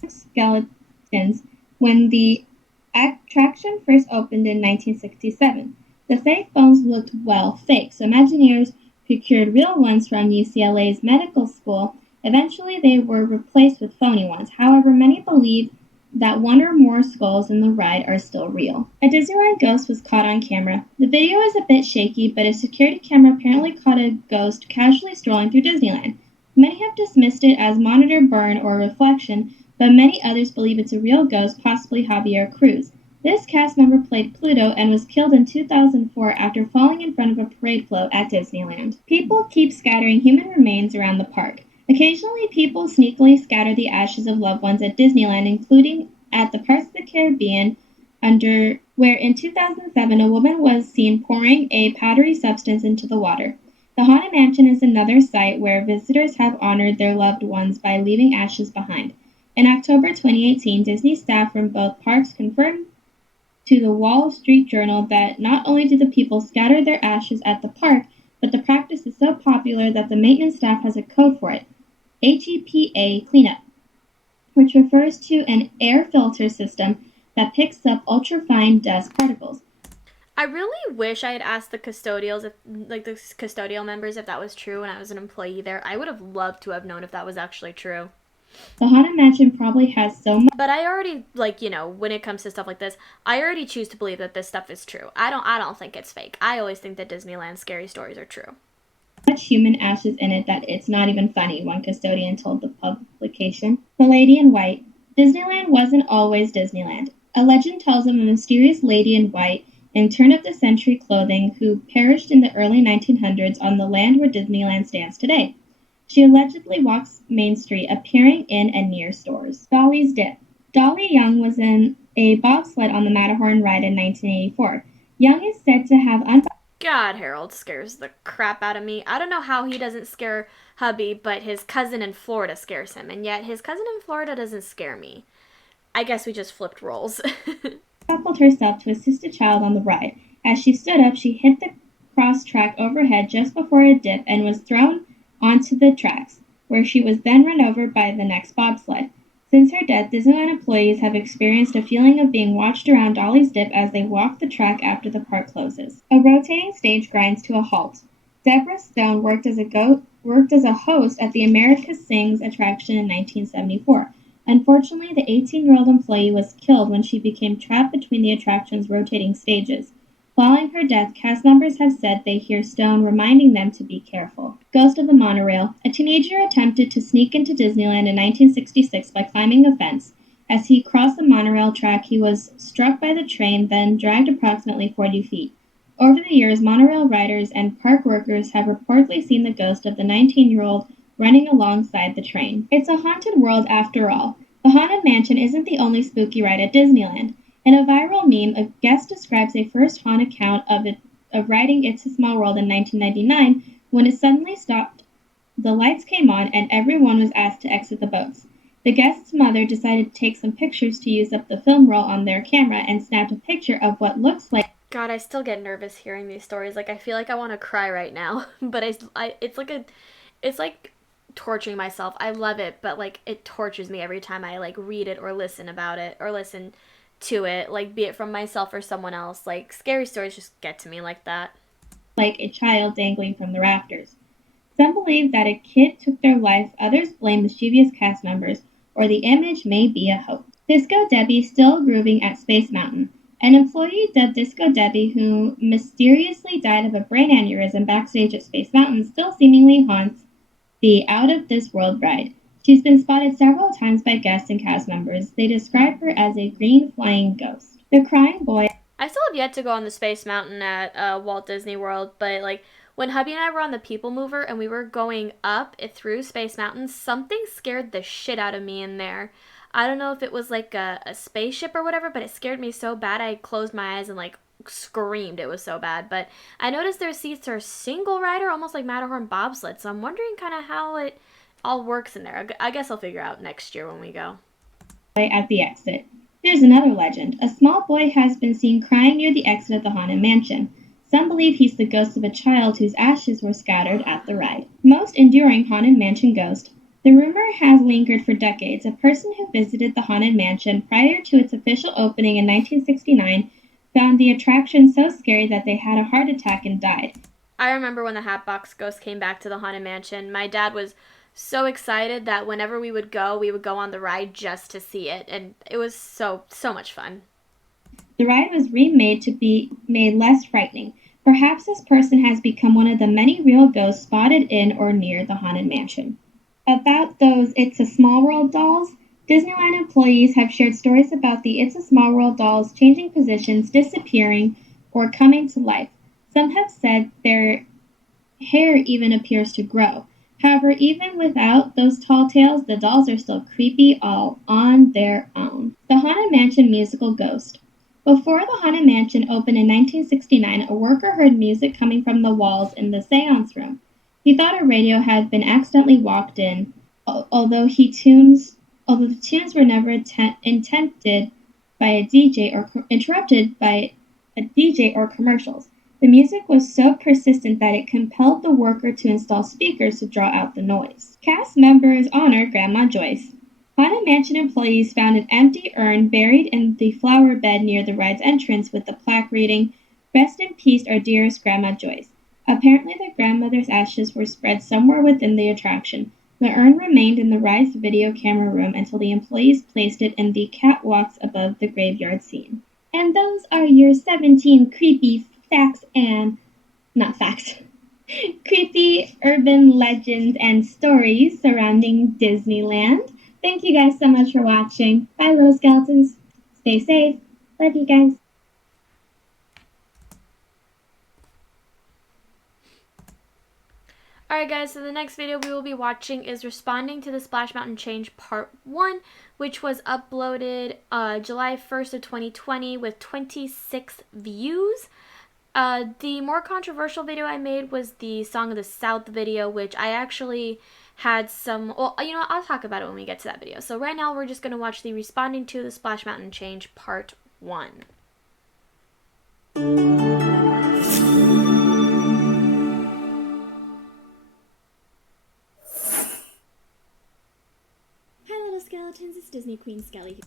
Skeletons when the attraction first opened in 1967. The fake bones looked, well, fake, so Imagineers procured real ones from UCLA's medical school. Eventually, they were replaced with phony ones. However, many believe that one or more skulls in the ride are still real. A Disneyland ghost was caught on camera. The video is a bit shaky, but a security camera apparently caught a ghost casually strolling through Disneyland. Many have dismissed it as monitor burn or reflection, but many others believe it's a real ghost, possibly Javier Cruz. This cast member played Pluto and was killed in 2004 after falling in front of a parade float at Disneyland. People keep scattering human remains around the park. Occasionally, people sneakily scatter the ashes of loved ones at Disneyland, including at the parts of the Caribbean, where in 2007 a woman was seen pouring a powdery substance into the water. The Haunted Mansion is another site where visitors have honored their loved ones by leaving ashes behind. In October 2018, Disney staff from both parks confirmed to the Wall Street Journal that not only do the people scatter their ashes at the park, but the practice is so popular that the maintenance staff has a code for it. HEPA cleanup, which refers to an air filter system that picks up ultrafine dust particles. I really wish I had asked the custodial members if that was true when I was an employee there. I would have loved to have known if that was actually true. The Haunted Mansion probably has so much. But I already, when it comes to stuff like this, I already choose to believe that this stuff is true. I don't think it's fake. I always think that Disneyland scary stories are true. Much human ashes in it that it's not even funny, one custodian told the publication. The Lady in White. Disneyland wasn't always Disneyland. A legend tells of a mysterious lady in white in turn-of-the-century clothing who perished in the early 1900s on the land where Disneyland stands today. She allegedly walks Main Street, appearing in and near stores. Dolly's Dip. Dolly Young was in a bobsled on the Matterhorn ride in 1984. Young is said to have God, Harold scares the crap out of me. I don't know how he doesn't scare hubby, but his cousin in Florida scares him, and yet his cousin in Florida doesn't scare me. I guess we just flipped roles. Buckled herself to assist the child on the ride. As she stood up, she hit the cross track overhead just before a dip and was thrown onto the tracks, where she was then run over by the next bobsled. Since her death, Disneyland employees have experienced a feeling of being watched around Dolly's Dip as they walk the track after the park closes. A rotating stage grinds to a halt. Deborah Stone worked as a host at the America Sings attraction in 1974. Unfortunately, the 18-year-old employee was killed when she became trapped between the attraction's rotating stages. Following her death, cast members have said they hear Stone reminding them to be careful. Ghost of the Monorail. A teenager attempted to sneak into Disneyland in 1966 by climbing a fence. As he crossed the monorail track, he was struck by the train, then dragged approximately 40 feet. Over the years, monorail riders and park workers have reportedly seen the ghost of the 19-year-old running alongside the train. It's a haunted world after all. The Haunted Mansion isn't the only spooky ride at Disneyland. In a viral meme, a guest describes a first-hand account of riding It's a Small World in 1999 when it suddenly stopped. The lights came on and everyone was asked to exit the boats. The guest's mother decided to take some pictures to use up the film roll on their camera and snapped a picture of what looks like. God, I still get nervous hearing these stories. Like, I feel like I want to cry right now. But it's like torturing myself. I love it, but like it tortures me every time I like read it or listen about it or listen to it, like be it from myself or someone else. Like scary stories just get to me like that. Like a child dangling from the rafters. Some believe that a kid took their life, others blame mischievous cast members, or the image may be a hoax. Disco Debbie still grooving at Space Mountain. An employee dubbed Disco Debbie, who mysteriously died of a brain aneurysm backstage at Space Mountain, still seemingly haunts the Out of This World ride. She's been spotted several times by guests and cast members. They describe her as a green flying ghost. The Crying Boy. I still have yet to go on the Space Mountain at Walt Disney World, but like when hubby and I were on the People Mover and we were going up it through Space Mountain, something scared the shit out of me in there. I don't know if it was like a spaceship or whatever, but it scared me so bad I closed my eyes and like screamed. It was so bad. But I noticed their seats are single rider, almost like Matterhorn bobsled. So I'm wondering kind of how it all works in there. I guess I'll figure out next year when we go. At the exit. Here's another legend. A small boy has been seen crying near the exit of the Haunted Mansion. Some believe he's the ghost of a child whose ashes were scattered at the ride. Most enduring Haunted Mansion ghost. The rumor has lingered for decades. A person who visited the Haunted Mansion prior to its official opening in 1969 found the attraction so scary that they had a heart attack and died. I remember when the Hatbox Ghost came back to the Haunted Mansion. My dad was so excited that whenever we would go on the ride just to see it, and it was so much fun. The ride was remade to be made less frightening. Perhaps this person has become one of the many real ghosts spotted in or near the Haunted Mansion. About those It's a Small World dolls, Disneyland employees have shared stories about the It's a Small World dolls changing positions, disappearing, or coming to life. Some have said their hair even appears to grow. However, even without those tall tales, the dolls are still creepy all on their own. The Haunted Mansion musical ghost. Before the Haunted Mansion opened in 1969, a worker heard music coming from the walls in the seance room. He thought a radio had been accidentally walked in, although the tunes were never intended by a DJ or interrupted by a DJ or commercials. The music was so persistent that it compelled the worker to install speakers to draw out the noise. Cast members honor Grandma Joyce. Haunted Mansion employees found an empty urn buried in the flower bed near the ride's entrance with the plaque reading, "Rest in peace, our dearest Grandma Joyce." Apparently the grandmother's ashes were spread somewhere within the attraction. The urn remained in the ride's video camera room until the employees placed it in the catwalks above the graveyard scene. And those are your 17 creepy creepy urban legends and stories surrounding Disneyland. Thank you guys so much for watching. Bye, little skeletons. Stay safe. Love you guys. Alright guys, so the next video we will be watching is responding to the Splash Mountain Change Part 1, which was uploaded July 1st of 2020 with 26 views. The more controversial video I made was the Song of the South video, which I actually had some, well, you know what, I'll talk about it when we get to that video. So right now we're just going to watch the Responding to the Splash Mountain Change Part 1. Hi, little skeletons. It's Disney Queen Skelly.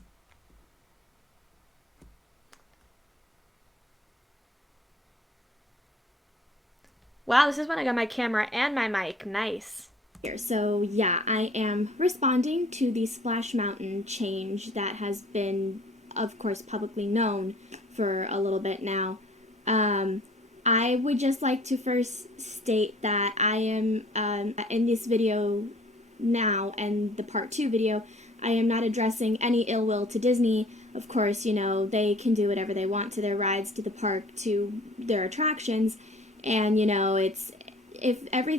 Wow, this is when I got my camera and my mic. Nice. Here. So yeah, I am responding to the Splash Mountain change that has been, of course, publicly known for a little bit now. I would just like to first state that I am, in this video now and the part 2 video, I am not addressing any ill will to Disney. Of course, you know, they can do whatever they want to their rides, to the park, to their attractions. And, you know, if we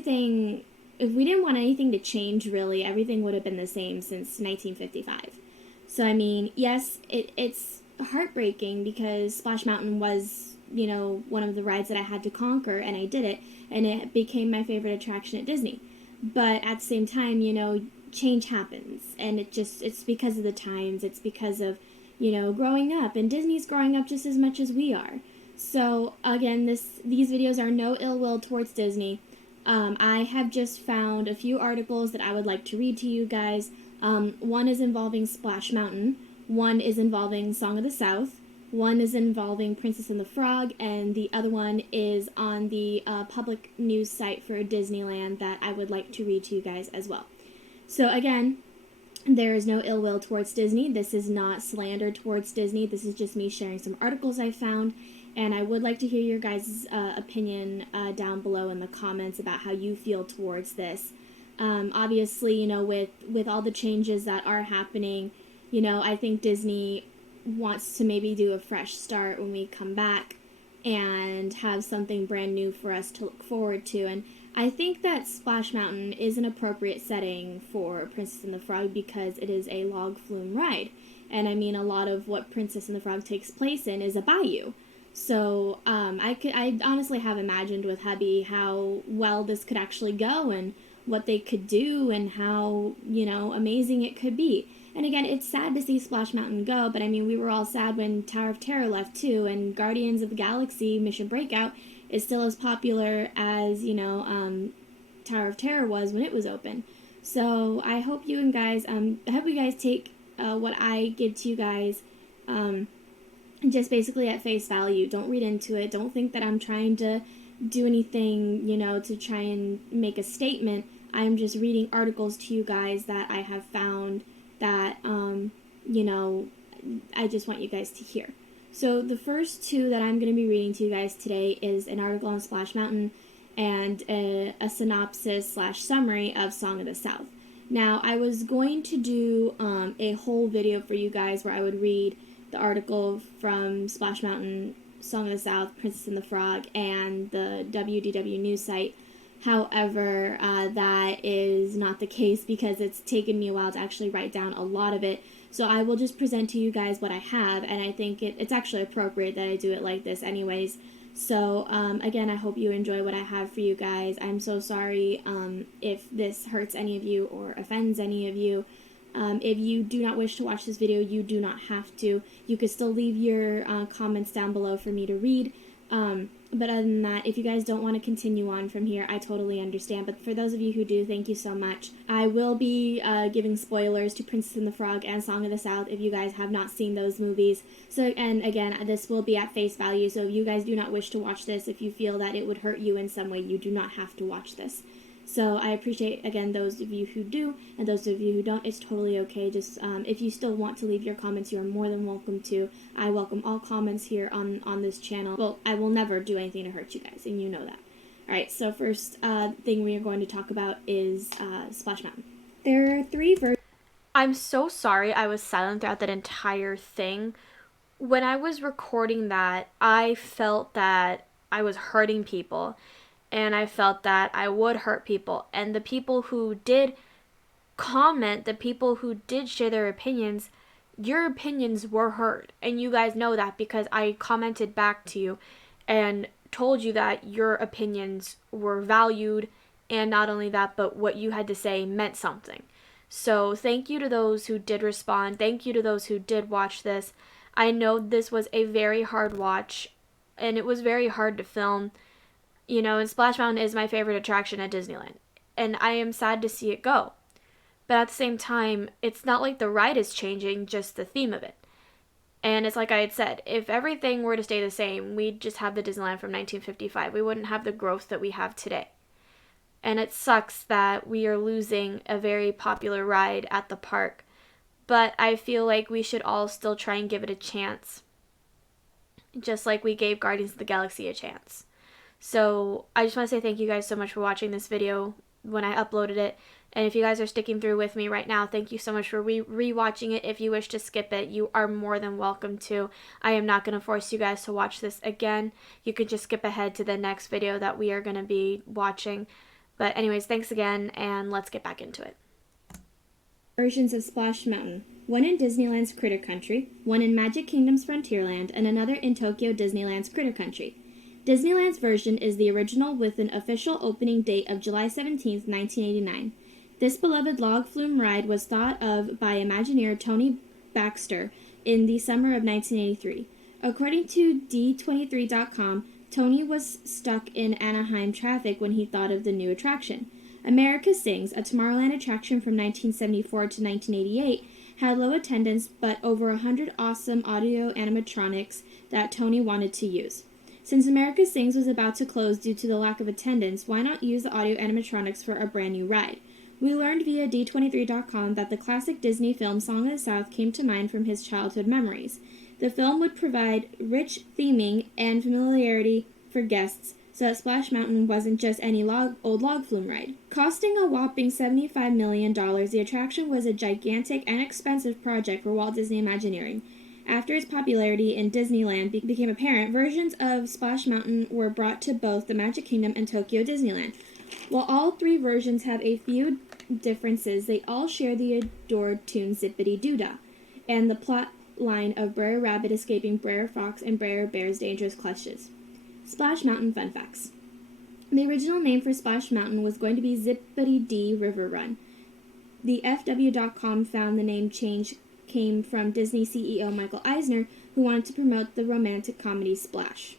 didn't want anything to change, really, everything would have been the same since 1955. So, I mean, yes, it's heartbreaking because Splash Mountain was, you know, one of the rides that I had to conquer, and I did it, and it became my favorite attraction at Disney. But at the same time, you know, change happens, and it's because of the times, it's because of, you know, growing up, and Disney's growing up just as much as we are. So again, these videos are no ill will towards Disney. I have just found a few articles that I would like to read to you guys. One is involving Splash Mountain, one is involving Song of the South, one is involving Princess and the Frog, and the other one is on the public news site for Disneyland that I would like to read to you guys as well. So again, there is no ill will towards Disney. This is not slander towards Disney. This is just me sharing some articles I found. And I would like to hear your guys' opinion down below in the comments about how you feel towards this. Obviously, you know, with all the changes that are happening, you know, I think Disney wants to maybe do a fresh start when we come back and have something brand new for us to look forward to. And I think that Splash Mountain is an appropriate setting for Princess and the Frog because it is a log flume ride. And I mean, a lot of what Princess and the Frog takes place in is a bayou. So I honestly have imagined with hubby how well this could actually go and what they could do and how, you know, amazing it could be. And again, it's sad to see Splash Mountain go, but I mean, we were all sad when Tower of Terror left too, and Guardians of the Galaxy Mission Breakout is still as popular as, you know, Tower of Terror was when it was open. So I hope you guys take what I give to you guys just basically at face value. Don't read into it. Don't think that I'm trying to do anything, you know, to try and make a statement. I'm just reading articles to you guys that I have found that, you know, I just want you guys to hear. So the first two that I'm going to be reading to you guys today is an article on Splash Mountain and a synopsis / summary of Song of the South. Now, I was going to do a whole video for you guys where I would read the article from Splash Mountain, Song of the South, Princess and the Frog, and the WDW news site. However, that is not the case because it's taken me a while to actually write down a lot of it. So I will just present to you guys what I have, and I think it's actually appropriate that I do it like this anyways. So, again, I hope you enjoy what I have for you guys. I'm so sorry if this hurts any of you or offends any of you. If you do not wish to watch this video, you do not have to. You could still leave your comments down below for me to read. But other than that, if you guys don't want to continue on from here, I totally understand. But for those of you who do, thank you so much. I will be giving spoilers to Princess and the Frog and Song of the South if you guys have not seen those movies. So, and again, this will be at face value. So if you guys do not wish to watch this, if you feel that it would hurt you in some way, you do not have to watch this. So I appreciate, again, those of you who do, and those of you who don't, it's totally okay. Just if you still want to leave your comments, you are more than welcome to. I welcome all comments here on this channel. Well, I will never do anything to hurt you guys, and you know that. Alright, so first thing we are going to talk about is Splash Mountain. There are 3 versions. I'm so sorry I was silent throughout that entire thing. When I was recording that, I felt that I was hurting people. And I felt that I would hurt people. And the people who did comment, the people who did share their opinions, your opinions were heard. And you guys know that because I commented back to you. And told you that your opinions were valued, and not only that, but what you had to say meant something. So thank you to those who did respond. Thank you to those who did watch this. I know this was a very hard watch, and it was very hard to film. You know, and Splash Mountain is my favorite attraction at Disneyland, and I am sad to see it go. But at the same time, it's not like the ride is changing, just the theme of it. And it's like I had said, if everything were to stay the same, we'd just have the Disneyland from 1955. We wouldn't have the growth that we have today. And it sucks that we are losing a very popular ride at the park. But I feel like we should all still try and give it a chance. Just like we gave Guardians of the Galaxy a chance. So I just want to say thank you guys so much for watching this video when I uploaded it. And if you guys are sticking through with me right now, thank you so much for re-watching it. If you wish to skip it, you are more than welcome to. I am not going to force you guys to watch this again. You can just skip ahead to the next video that we are going to be watching. But anyways, thanks again, and let's get back into it. Versions of Splash Mountain. One in Disneyland's Critter Country, one in Magic Kingdom's Frontierland, and another in Tokyo Disneyland's Critter Country. Disneyland's version is the original with an official opening date of July 17, 1989. This beloved log flume ride was thought of by Imagineer Tony Baxter in the summer of 1983. According to D23.com, Tony was stuck in Anaheim traffic when he thought of the new attraction. America Sings, a Tomorrowland attraction from 1974 to 1988, had low attendance but over 100 awesome audio animatronics that Tony wanted to use. Since America Sings was about to close due to the lack of attendance, why not use the audio animatronics for a brand new ride? We learned via D23.com that the classic Disney film Song of the South came to mind from his childhood memories. The film would provide rich theming and familiarity for guests, so that Splash Mountain wasn't just any old log flume ride. Costing a whopping $75 million, the attraction was a gigantic and expensive project for Walt Disney Imagineering. After its popularity in Disneyland became apparent, versions of Splash Mountain were brought to both the Magic Kingdom and Tokyo Disneyland. While all three versions have a few differences, they all share the adored tune Zippity Doo-Dah, and the plot line of Brer Rabbit escaping Brer Fox and Brer Bear's dangerous clutches. Splash Mountain fun facts. The original name for Splash Mountain was going to be Zippity Dee River Run. The FW.com found the name change came from Disney CEO Michael Eisner, who wanted to promote the romantic comedy Splash.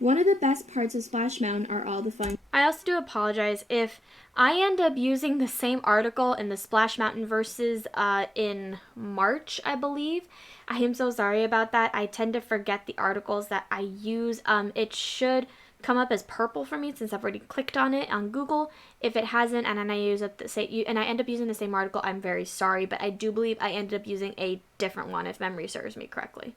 One of the best parts of Splash Mountain are all the fun. I also do apologize if I end up using the same article in the Splash Mountain verses in March, I believe. I am so sorry about that. I tend to forget the articles that I use. It should come up as purple for me since I've already clicked on it on Google. If it hasn't, and then I use it and I end up using the same article, I'm very sorry. But I do believe I ended up using a different one if memory serves me correctly.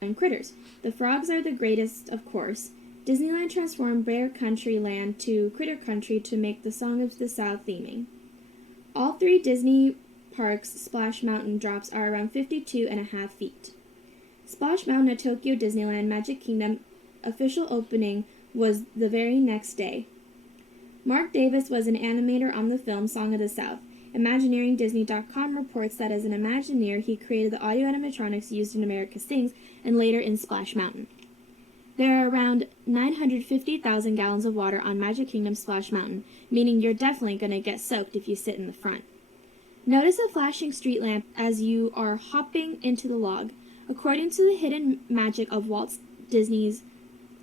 And critters. The frogs are the greatest, of course. Disneyland transformed Bear Country Land to Critter Country to make the Song of the South theming. All three Disney parks' Splash Mountain drops are around 52.5 feet. Splash Mountain at Tokyo Disneyland Magic Kingdom official opening was the very next day. Mark Davis was an animator on the film Song of the South. ImagineeringDisney.com reports that as an Imagineer, he created the audio animatronics used in America Sings and later in Splash Mountain. There are around 950,000 gallons of water on Magic Kingdom Splash Mountain, meaning you're definitely going to get soaked if you sit in the front. Notice a flashing street lamp as you are hopping into the log. According to the Hidden Magic of Walt Disney's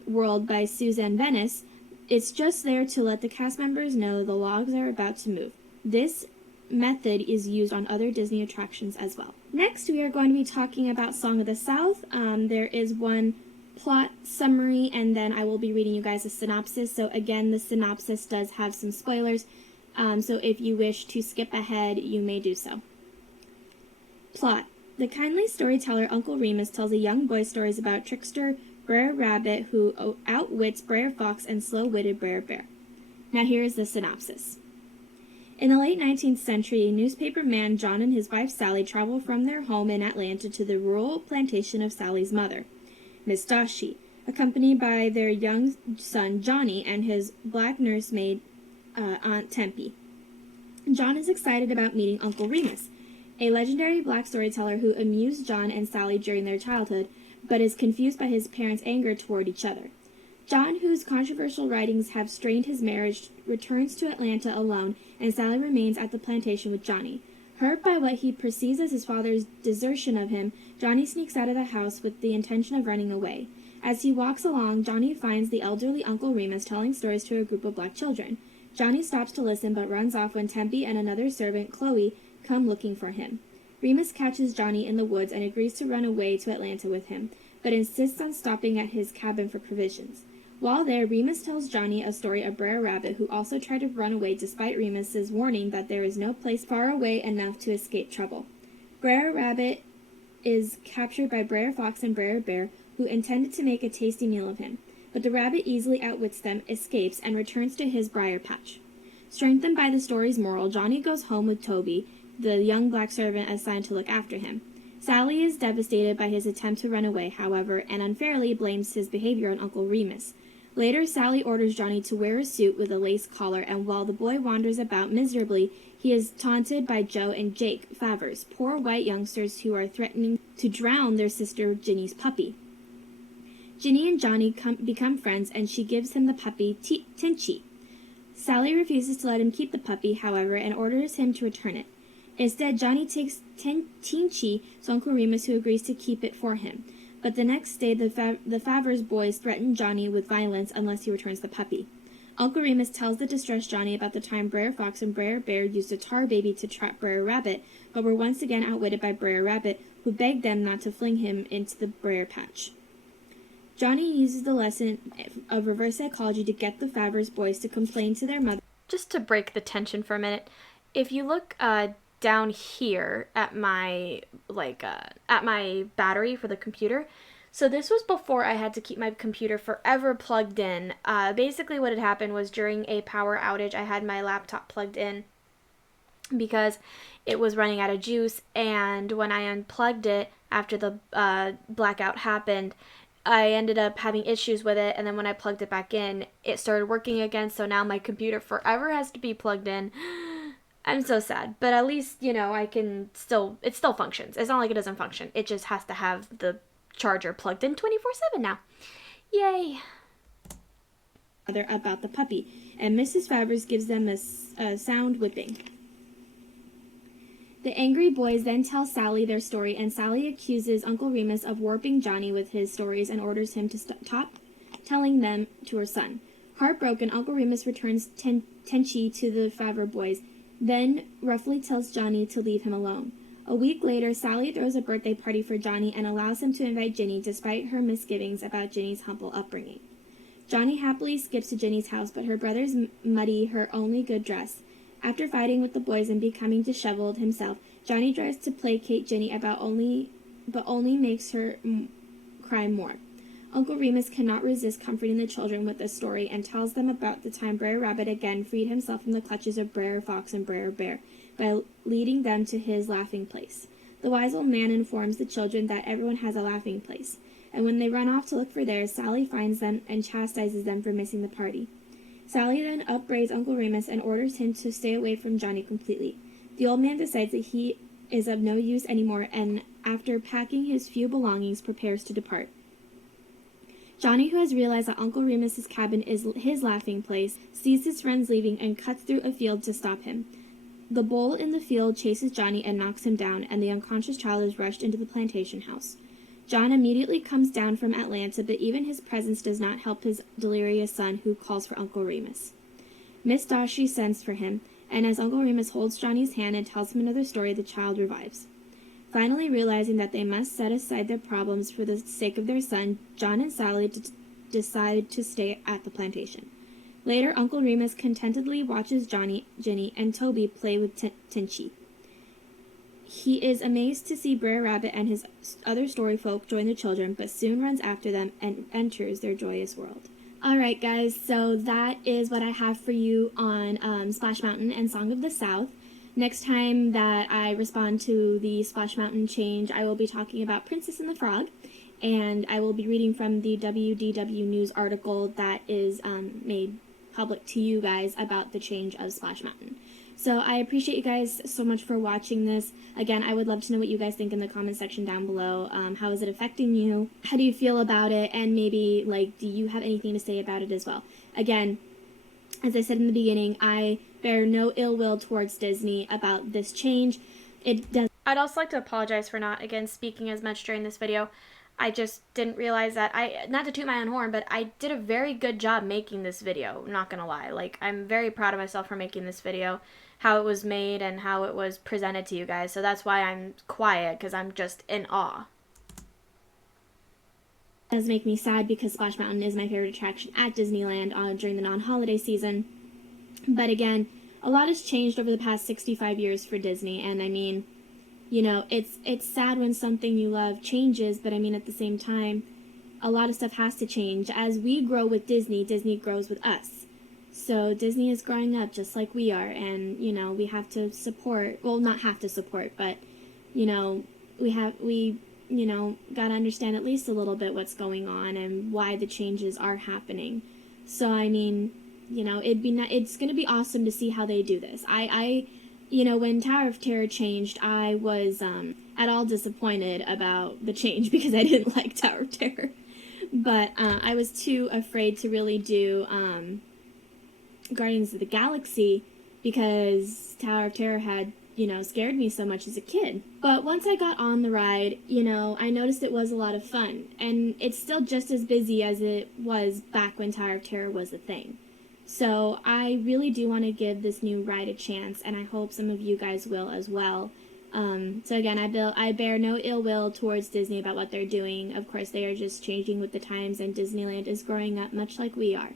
World by Suzanne Venice, it's just there to let the cast members know the logs are about to move. This method is used on other Disney attractions as well. Next, we are going to be talking about Song of the South. There is one plot summary, and then I will be reading you guys a synopsis. So again, the synopsis does have some spoilers, so if you wish to skip ahead, you may do so. Plot. The kindly storyteller Uncle Remus tells a young boy stories about trickster Brer Rabbit who outwits Brer Fox and slow-witted Brer Bear. Now here is the synopsis. In the late 19th century, newspaper man John and his wife Sally traveled from their home in Atlanta to the rural plantation of Sally's mother, Miss Dashi, accompanied by their young son Johnny and his black nursemaid Aunt Tempe. John is excited about meeting Uncle Remus, a legendary black storyteller who amused John and Sally during their childhood, but is confused by his parents' anger toward each other. John, whose controversial writings have strained his marriage, returns to Atlanta alone, and Sally remains at the plantation with Johnny. Hurt by what he perceives as his father's desertion of him, Johnny sneaks out of the house with the intention of running away. As he walks along, Johnny finds the elderly Uncle Remus telling stories to a group of black children. Johnny stops to listen but runs off when Tempe and another servant, Chloe, come looking for him. Remus catches Johnny in the woods and agrees to run away to Atlanta with him, but insists on stopping at his cabin for provisions. While there, Remus tells Johnny a story of Brer Rabbit, who also tried to run away despite Remus's warning that there is no place far away enough to escape trouble. Brer Rabbit is captured by Brer Fox and Brer Bear, who intended to make a tasty meal of him, but the rabbit easily outwits them, escapes, and returns to his briar patch. Strengthened by the story's moral, Johnny goes home with Toby, the young black servant assigned to look after him. Sally is devastated by his attempt to run away, however, and unfairly blames his behavior on Uncle Remus. Later, Sally orders Johnny to wear a suit with a lace collar, and while the boy wanders about miserably, he is taunted by Joe and Jake Favers, poor white youngsters who are threatening to drown their sister Ginny's puppy. Ginny and Johnny become friends, and she gives him the puppy Tinchy. Sally refuses to let him keep the puppy, however, and orders him to return it. Instead, Johnny takes Tinchy to Uncle Remus, who agrees to keep it for him. But the next day, the Favers boys threaten Johnny with violence unless he returns the puppy. Uncle Remus tells the distressed Johnny about the time Brer Fox and Brer Bear used a tar baby to trap Brer Rabbit, but were once again outwitted by Brer Rabbit, who begged them not to fling him into the briar patch. Johnny uses the lesson of reverse psychology to get the Favers boys to complain to their mother. Just to break the tension for a minute, if you look down here at my battery for the computer, so this was before I had to keep my computer forever plugged in. Basically what had happened was during a power outage, I had my laptop plugged in because it was running out of juice, and when I unplugged it after the blackout happened, I ended up having issues with it, and then when I plugged it back in, it started working again, so now my computer forever has to be plugged in. I'm so sad, but at least, it still functions. It's not like it doesn't function. It just has to have the charger plugged in 24/7 now. Yay! About the puppy, and Mrs. Favers gives them a sound whipping. The angry boys then tell Sally their story, and Sally accuses Uncle Remus of warping Johnny with his stories and orders him to stop telling them to her son. Heartbroken, Uncle Remus returns Tenchi to the Favre boys, then roughly tells Johnny to leave him alone. A week later, Sally throws a birthday party for Johnny and allows him to invite Ginny despite her misgivings about Ginny's humble upbringing. Johnny happily skips to Ginny's house, but her brothers muddy her only good dress. After fighting with the boys and becoming disheveled himself, Johnny tries to placate Ginny but only makes her cry more. Uncle Remus cannot resist comforting the children with this story and tells them about the time Brer Rabbit again freed himself from the clutches of Brer Fox and Brer Bear by leading them to his laughing place. The wise old man informs the children that everyone has a laughing place, and when they run off to look for theirs, Sally finds them and chastises them for missing the party. Sally then upbraids Uncle Remus and orders him to stay away from Johnny completely. The old man decides that he is of no use anymore, and after packing his few belongings, prepares to depart. Johnny, who has realized that Uncle Remus's cabin is his laughing place, sees his friends leaving and cuts through a field to stop him. The bull in the field chases Johnny and knocks him down, and the unconscious child is rushed into the plantation house. John immediately comes down from Atlanta, but even his presence does not help his delirious son, who calls for Uncle Remus. Miss Dashi sends for him, and as Uncle Remus holds Johnny's hand and tells him another story, the child revives. Finally realizing that they must set aside their problems for the sake of their son, John and Sally decide to stay at the plantation. Later, Uncle Remus contentedly watches Johnny, Ginny, and Toby play with Tinchy. He is amazed to see Brer Rabbit and his other story folk join the children, but soon runs after them and enters their joyous world. Alright guys, so that is what I have for you on Splash Mountain and Song of the South. Next time that I respond to the Splash Mountain change, I will be talking about Princess and the Frog, and I will be reading from the WDW News article that is made public to you guys about the change of Splash Mountain. So I appreciate you guys so much for watching this. Again, I would love to know what you guys think in the comment section down below. How is it affecting you? How do you feel about it? And maybe, like, do you have anything to say about it as well? Again, as I said in the beginning, I bear no ill will towards Disney about this change. It does. I'd also like to apologize for not, again, speaking as much during this video. I just didn't realize that not to toot my own horn, but I did a very good job making this video, not gonna lie. Like, I'm very proud of myself for making this video, how it was made and how it was presented to you guys. So that's why I'm quiet, because I'm just in awe. It does make me sad because Splash Mountain is my favorite attraction at Disneyland during the non-holiday season. But again, a lot has changed over the past 65 years for Disney, and I mean, you know, it's sad when something you love changes, but I mean, at the same time, a lot of stuff has to change. As we grow with Disney, Disney grows with us. So Disney is growing up just like we are, and, you know, we have to support, well, not have to support, but, you know, we you know, gotta understand at least a little bit what's going on and why the changes are happening. So, I mean, you know, it's gonna be awesome to see how they do this. You know, when Tower of Terror changed, I was at all disappointed about the change because I didn't like Tower of Terror. But I was too afraid to really do Guardians of the Galaxy because Tower of Terror had, you know, scared me so much as a kid. But once I got on the ride, you know, I noticed it was a lot of fun. And it's still just as busy as it was back when Tower of Terror was a thing. So I really do want to give this new ride a chance, and I hope some of you guys will as well. So again, I bear no ill will towards Disney about what they're doing. Of course, they are just changing with the times, and Disneyland is growing up much like we are.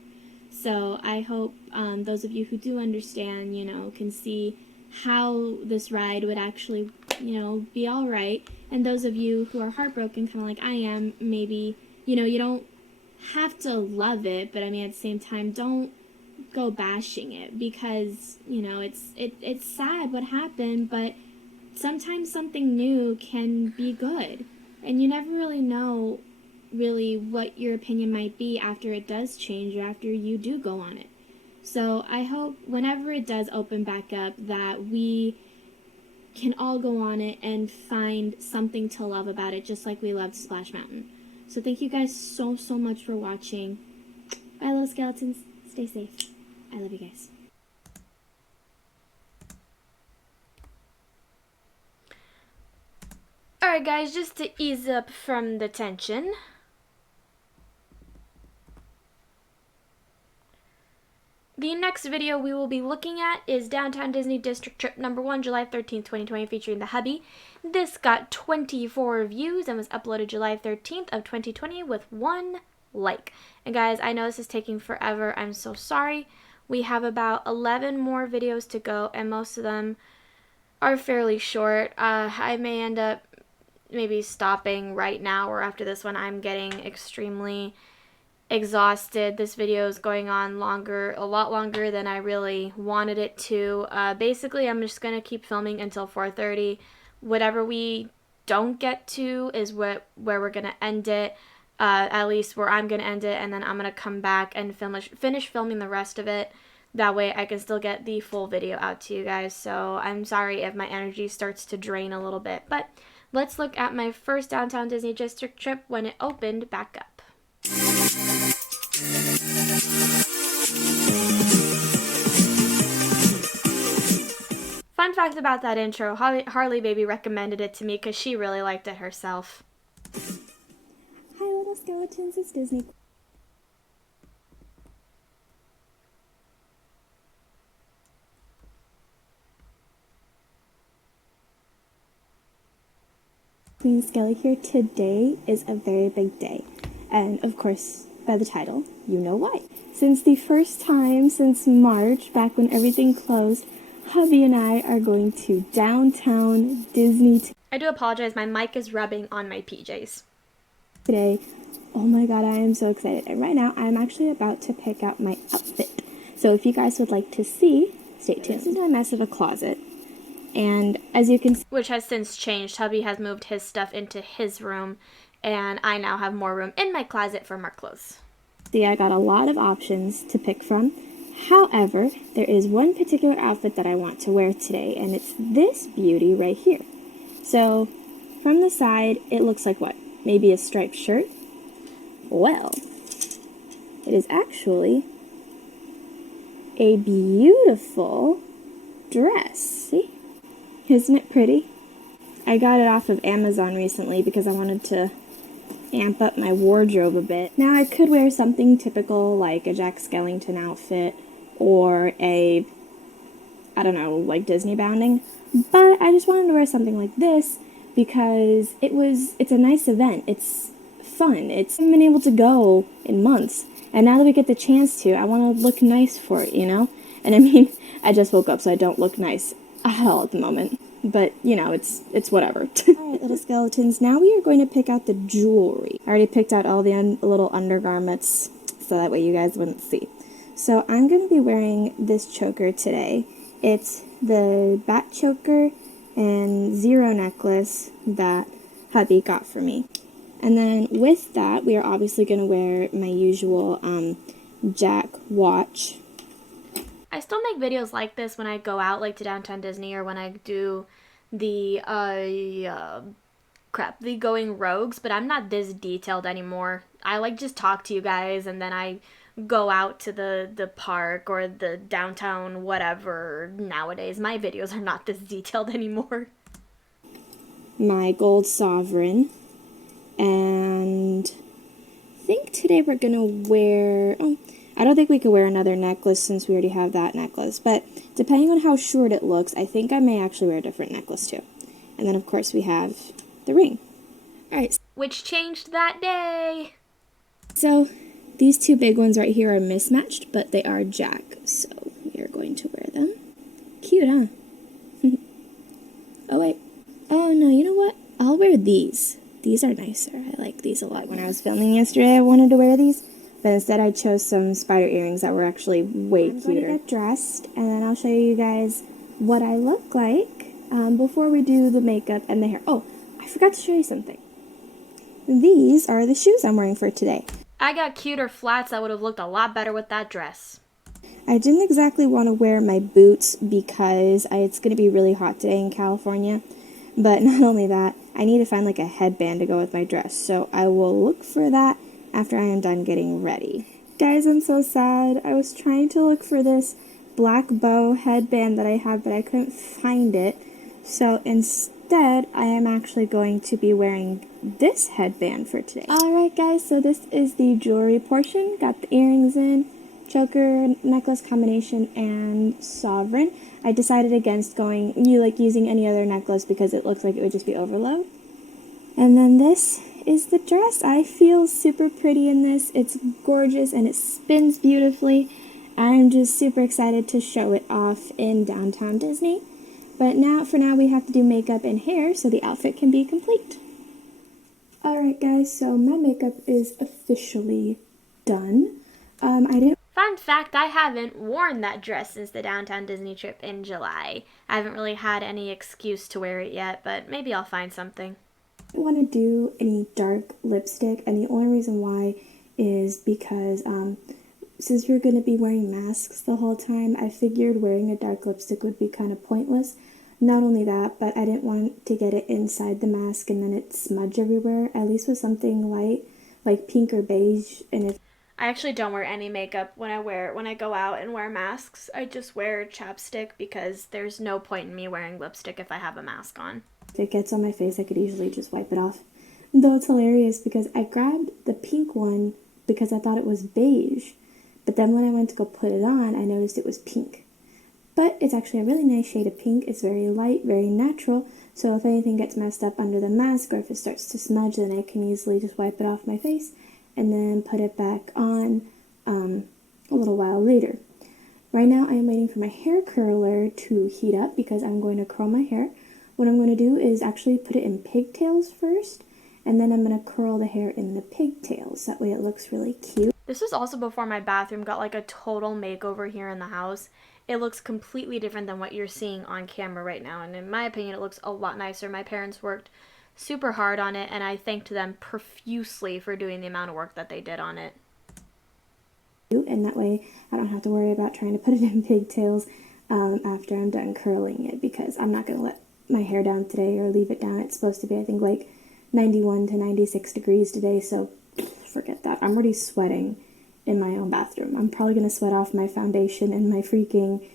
So I hope those of you who do understand, you know, can see how this ride would actually, you know, be all right. And those of you who are heartbroken, kind of like I am, maybe, you know, you don't have to love it, but I mean, at the same time, don't go bashing it, because, you know, it's sad what happened, but sometimes something new can be good, and you never really know really what your opinion might be after it does change or after you do go on it. So I hope whenever it does open back up that we can all go on it and find something to love about it, just like we loved Splash Mountain. So thank you guys so much for watching. Bye, little skeletons. Stay safe. I love you guys. Alright guys, just to ease up from the tension, the next video we will be looking at is Downtown Disney District Trip number 1, July 13th, 2020, featuring the hubby. This got 24 views and was uploaded July 13th of 2020 with 1 like. And guys, I know this is taking forever. I'm so sorry. We have about 11 more videos to go, and most of them are fairly short. I may end up maybe stopping right now or after this one. I'm getting extremely exhausted. This video is going on a lot longer than I really wanted it to. Basically, I'm just going to keep filming until 4:30. Whatever we don't get to is where we're going to end it. At least where I'm going to end it, and then I'm going to come back and finish filming the rest of it. That way I can still get the full video out to you guys. So I'm sorry if my energy starts to drain a little bit. But let's look at my first Downtown Disney District trip when it opened back up. Fun fact about that intro, Harley Baby recommended it to me because she really liked it herself. Hi, little skeletons. It's Disney. Queen Skelly here. Today is a very big day, and of course, by the title, you know why. Since the first time since March, back when everything closed, hubby and I are going to Downtown Disney I do apologize, my mic is rubbing on my PJs. Today. Oh my god, I am so excited. And right now, I'm actually about to pick out my outfit. So if you guys would like to see, stay tuned. This is a mess of a closet. And as you can see, which has since changed. Hubby has moved his stuff into his room, and I now have more room in my closet for more clothes. See, I got a lot of options to pick from. However, there is one particular outfit that I want to wear today, and it's this beauty right here. So, from the side, it looks like what? Maybe a striped shirt? Well, it is actually a beautiful dress. See? Isn't it pretty? I got it off of Amazon recently because I wanted to amp up my wardrobe a bit. Now I could wear something typical like a Jack Skellington outfit or a, I don't know, like Disney bounding, but I just wanted to wear something like this because it's a nice event. It's fun. I haven't been able to go in months, and now that we get the chance to, I want to look nice for it, you know? And I mean, I just woke up, so I don't look nice at all at the moment. But, you know, it's whatever. Alright, little skeletons, now we are going to pick out the jewelry. I already picked out all the little undergarments, so that way you guys wouldn't see. So I'm going to be wearing this choker today. It's the bat choker and zero necklace that hubby got for me. And then with that, we are obviously going to wear my usual Jack watch. I still make videos like this when I go out, like to Downtown Disney, or when I do the, the Going Rogues, but I'm not this detailed anymore. I, like, just talk to you guys, and then I go out to the park or the downtown whatever nowadays. My videos are not this detailed anymore. My gold sovereign. And I think today we're going to wear... I don't think we could wear another necklace since we already have that necklace, but depending on how short it looks, I think I may actually wear a different necklace too. And then, of course, we have the ring. Alright. Which changed that day. So, these two big ones right here are mismatched, but they are Jack, so we are going to wear them. Cute, huh? Oh, wait. Oh, no, you know what? I'll wear these. These are nicer. I like these a lot. When I was filming yesterday, I wanted to wear these. But instead I chose some spider earrings that were actually way cuter. I'm going to get dressed, and then I'll show you guys what I look like before we do the makeup and the hair. Oh, I forgot to show you something. These are the shoes I'm wearing for today. I got cuter flats that would have looked a lot better with that dress. I didn't exactly want to wear my boots because it's going to be really hot today in California. But not only that, I need to find like a headband to go with my dress. So I will look for that after I am done getting ready. Guys, I'm so sad. I was trying to look for this black bow headband that I have, but I couldn't find it. So instead, I am actually going to be wearing this headband for today. Alright guys, so this is the jewelry portion. Got the earrings in, choker, necklace combination, and sovereign. I decided against using any other necklace because it looks like it would just be overload. And then this is the dress. I feel super pretty in this. It's gorgeous and it spins beautifully. I'm just super excited to show it off in Downtown Disney. But for now we have to do makeup and hair so the outfit can be complete. Alright guys, so my makeup is officially done. Fun fact, I haven't worn that dress since the Downtown Disney trip in July. I haven't really had any excuse to wear it yet, but maybe I'll find something. I don't want to do any dark lipstick, and the only reason why is because since we're going to be wearing masks the whole time, I figured wearing a dark lipstick would be kind of pointless. Not only that, but I didn't want to get it inside the mask and then it smudge everywhere, at least with something light, like pink or beige. And I actually don't wear any makeup when I go out and wear masks. I just wear chapstick because there's no point in me wearing lipstick if I have a mask on. If it gets on my face, I could easily just wipe it off. Though it's hilarious because I grabbed the pink one because I thought it was beige. But then when I went to go put it on, I noticed it was pink. But it's actually a really nice shade of pink. It's very light, very natural. So if anything gets messed up under the mask or if it starts to smudge, then I can easily just wipe it off my face and then put it back on a little while later. Right now I am waiting for my hair curler to heat up because I'm going to curl my hair. What I'm going to do is actually put it in pigtails first, and then I'm going to curl the hair in the pigtails. That way it looks really cute. This was also before my bathroom got like a total makeover here in the house. It looks completely different than what you're seeing on camera right now, and in my opinion it looks a lot nicer. My parents worked super hard on it, and I thanked them profusely for doing the amount of work that they did on it. and that way I don't have to worry about trying to put it in pigtails after I'm done curling it, because I'm not going to let my hair down today or leave it down. It's supposed to be, I think, like 91 to 96 degrees today, so forget that. I'm already sweating in my own bathroom. I'm probably going to sweat off my foundation and my freaking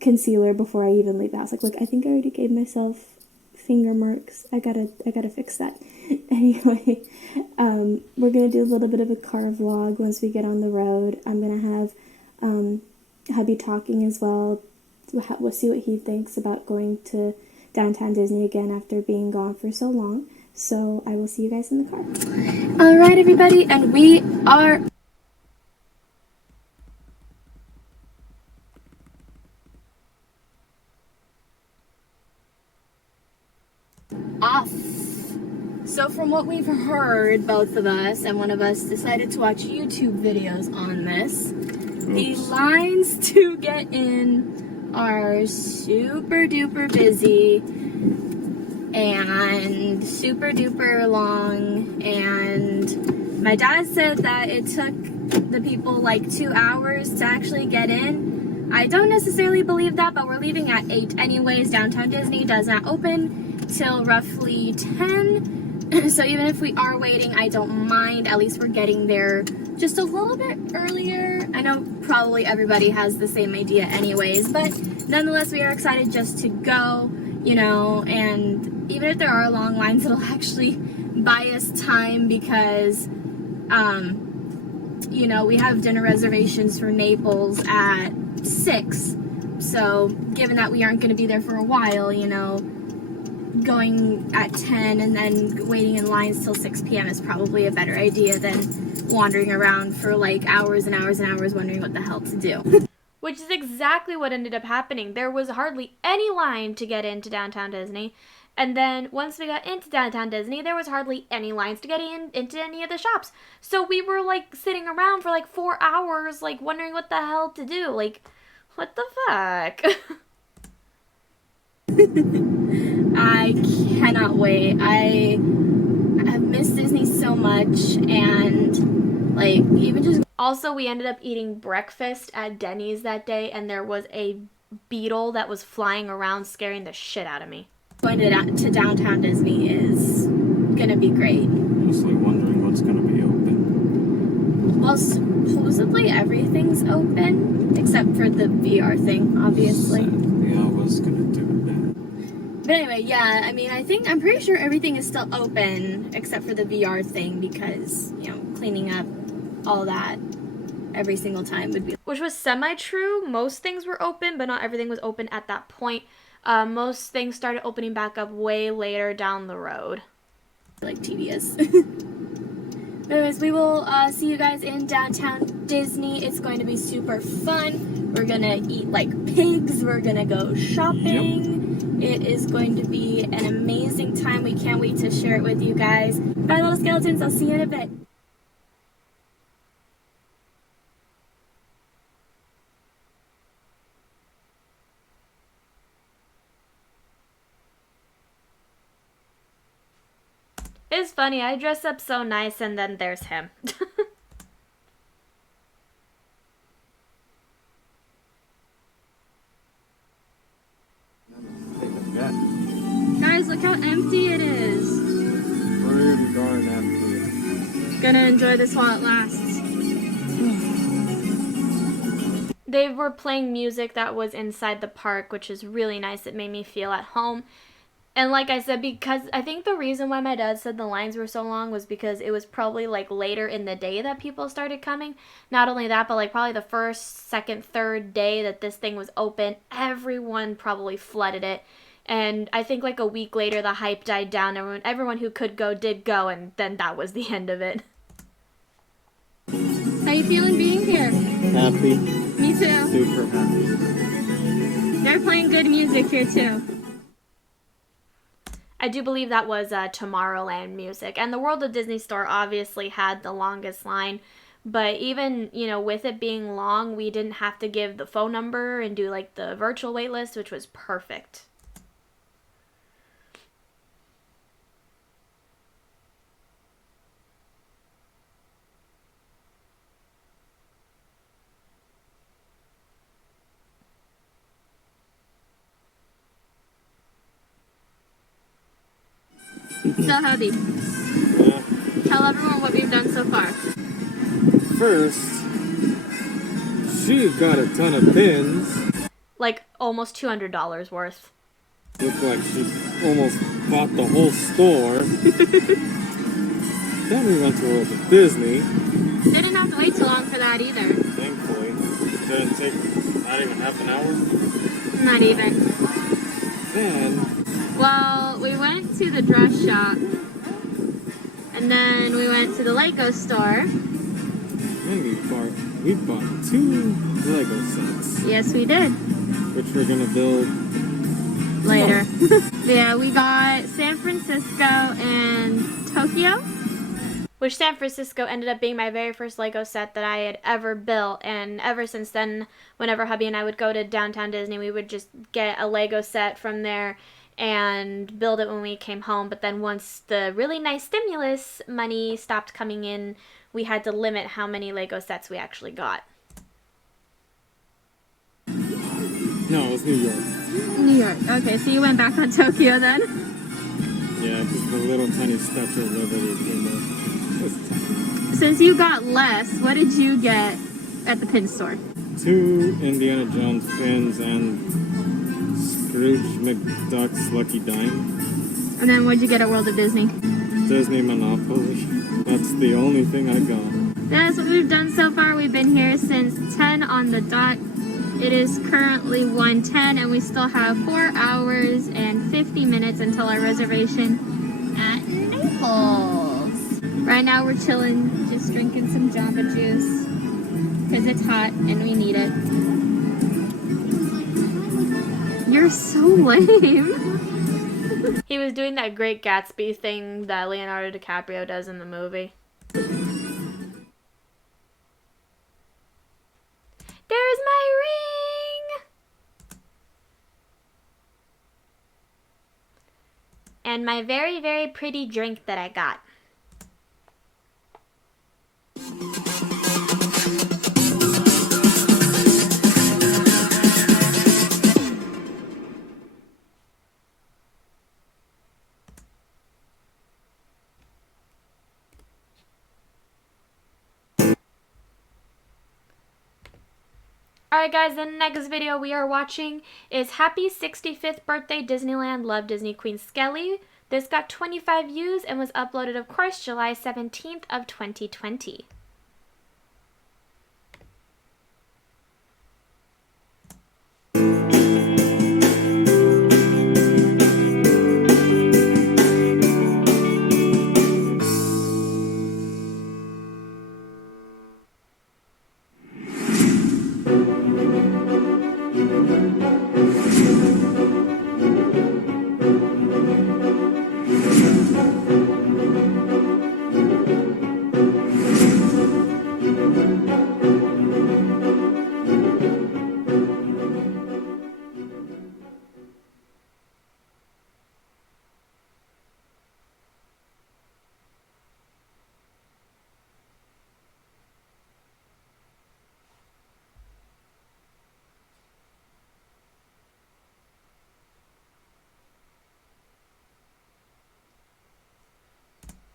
concealer before I even leave the house. Like, look, I think I already gave myself finger marks. I gotta fix that. Anyway, we're gonna do a little bit of a car vlog once we get on the road. I'm gonna have hubby talking as well. We'll see what he thinks about going to Downtown Disney again after being gone for so long. So I will see you guys in the car. All right, everybody, and we are off. So from what we've heard, both of us, and one of us decided to watch YouTube videos on this. Oops. The lines to get in are super duper busy and super duper long, and my dad said that it took the people like 2 hours to actually get in. I don't necessarily believe that, but we're leaving at 8 anyways. Downtown Disney does not open till roughly 10. So even if we are waiting, I don't mind. At least we're getting there just a little bit earlier. I know probably everybody has the same idea anyways, but nonetheless, we are excited just to go, you know, and even if there are long lines, it'll actually buy us time because, you know, we have dinner reservations for Naples at 6. So given that we aren't going to be there for a while, you know, going at 10 and then waiting in lines till 6 p.m. is probably a better idea than wandering around for like hours and hours and hours wondering what the hell to do. Which is exactly what ended up happening. There was hardly any line to get into Downtown Disney. And then once we got into Downtown Disney, there was hardly any lines to get into any of the shops. So we were like sitting around for like 4 hours, like wondering what the hell to do. Like, what the fuck? I cannot wait. I have missed Disney so much, and like even just also we ended up eating breakfast at Denny's that day, and there was a beetle that was flying around scaring the shit out of me. Going to Downtown Disney is gonna be great. Just like wondering what's gonna be open. Well, supposedly everything's open except for the VR thing, obviously. Yeah, I was gonna do that. But anyway, yeah, I mean, I'm pretty sure everything is still open except for the VR thing because, you know, cleaning up all that every single time would be... Which was semi-true. Most things were open, but not everything was open at that point. Most things started opening back up way later down the road. Like, tedious. Anyways, we will see you guys in Downtown Disney. It's going to be super fun. We're gonna eat like pigs. We're gonna go shopping. Yep. It is going to be an amazing time. We can't wait to share it with you guys. Bye, little skeletons. I'll see you in a bit. It's funny. I dress up so nice and then there's him. Guys, look how empty it is. Pretty darn empty. Gonna enjoy this while it lasts. They were playing music that was inside the park, which is really nice. It made me feel at home. And like I said, because I think the reason why my dad said the lines were so long was because it was probably like later in the day that people started coming. Not only that, but like probably the first, second, third day that this thing was open, everyone probably flooded it. And I think like a week later, the hype died down. Everyone who could go did go, and then that was the end of it. How you feeling being here? Happy. Me too. Super happy. They're playing good music here too. I do believe that was Tomorrowland music. And the World of Disney store obviously had the longest line. But even, you know, with it being long, we didn't have to give the phone number and do like the virtual wait list, which was perfect. So, Hubby, Yeah. tell everyone what we've done so far. First, she got a ton of pins. Like, almost $200 worth. Looked like she almost bought the whole store. Then we went to World of Disney. Didn't have to wait too long for that either. Thankfully. Didn't take not even half an hour. Not even. Then, Well, we went to the dress shop. And then we went to the Lego store. we bought 2 Lego sets, Yes, we did. which we're gonna build Later. Yeah, we got San Francisco and Tokyo. Which San Francisco ended up being my very first Lego set that I had ever built. And ever since then, whenever hubby and I would go to downtown Disney, we would just get a Lego set from there and build it when we came home. But then once the really nice stimulus money stopped coming in, we had to limit how many Lego sets we actually got. No, it was New York. New York. Okay, so you went back on Tokyo then? Yeah, just the little tiny Statue of Liberty came up. It was tiny. Since you got less, what did you get at the pin store? 2 Indiana Jones pins and Scrooge McDuck's Lucky Dime. And then what'd you get at World of Disney? Disney Monopoly. That's the only thing I got. That's what we've done so far. We've been here since 10 on the dot. It is currently 1:10 and we still have 4 hours and 50 minutes until our reservation at Naples. Right now we're chilling, just drinking some Jamba Juice because it's hot and we need it. You're so lame. He was doing that Great Gatsby thing that Leonardo DiCaprio does in the movie. There's my ring! And my very, very pretty drink that I got. Alright guys, the next video we are watching is Happy 65th Birthday Disneyland Love Disney Queen Skelly. This got 25 views and was uploaded, of course, July 17th of 2020.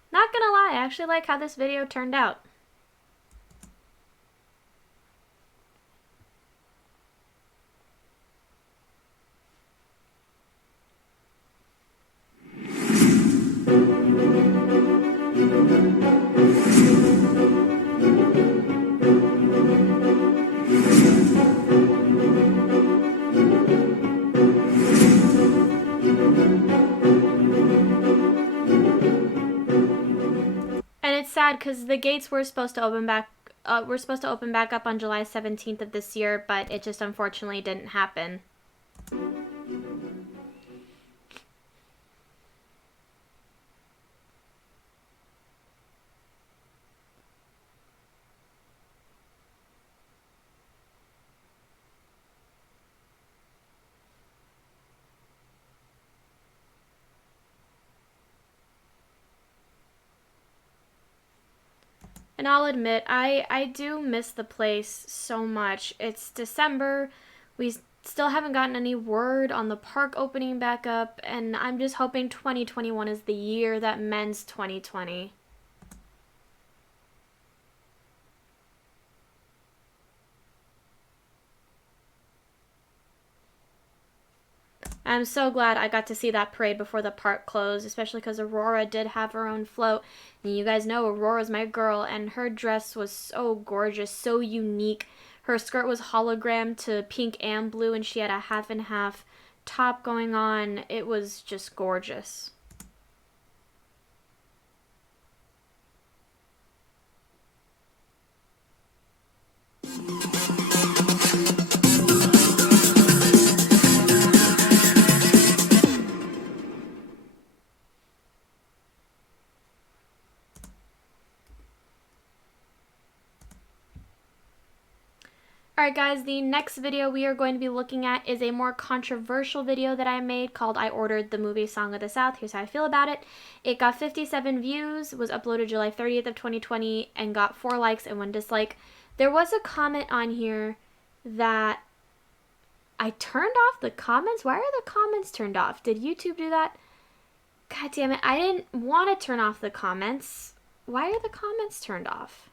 Not gonna lie, I actually like how this video turned out. And it's sad because the gates were supposed to open back up on July 17th of this year, but it just unfortunately didn't happen. And I'll admit, I do miss the place so much. It's December. We still haven't gotten any word on the park opening back up, and I'm just hoping 2021 is the year that mends 2020. I'm so glad I got to see that parade before the park closed, especially because Aurora did have her own float. And you guys know Aurora's my girl, and her dress was so gorgeous, so unique. Her skirt was hologram to pink and blue, and she had a half and half top going on. It was just gorgeous. Alright guys, the next video we are going to be looking at is a more controversial video that I made called I Ordered the Movie Song of the South. Here's how I feel about it. It got 57 views, was uploaded July 30th of 2020, and got 4 likes and 1 dislike. There was a comment on here that I turned off the comments. Why are the comments turned off? Did YouTube do that? God damn it, I didn't want to turn off the comments. Why are the comments turned off?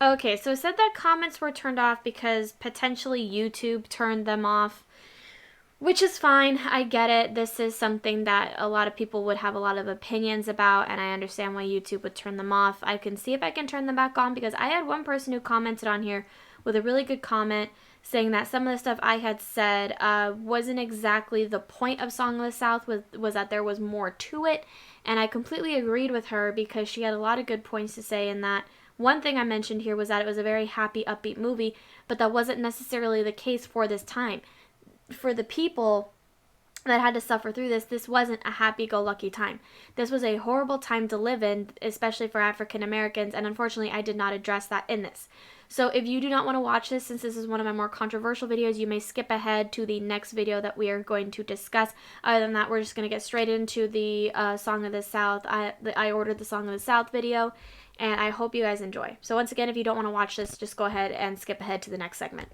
Okay, so it said that comments were turned off because potentially YouTube turned them off, which is fine. I get it. This is something that a lot of people would have a lot of opinions about, and I understand why YouTube would turn them off. I can see if I can turn them back on, because I had one person who commented on here with a really good comment saying that some of the stuff I had said wasn't exactly the point of Song of the South, was that there was more to it, and I completely agreed with her because she had a lot of good points to say in that. One thing I mentioned here was that it was a very happy, upbeat movie, but that wasn't necessarily the case for this time. For the people that had to suffer through this, this wasn't a happy-go-lucky time. This was a horrible time to live in, especially for African Americans, and unfortunately I did not address that in this. So if you do not want to watch this, since this is one of my more controversial videos, you may skip ahead to the next video that we are going to discuss. Other than that, we're just going to get straight into the Song of the South. I ordered the Song of the South video, and I hope you guys enjoy. So once again, if you don't want to watch this, just go ahead and skip ahead to the next segment.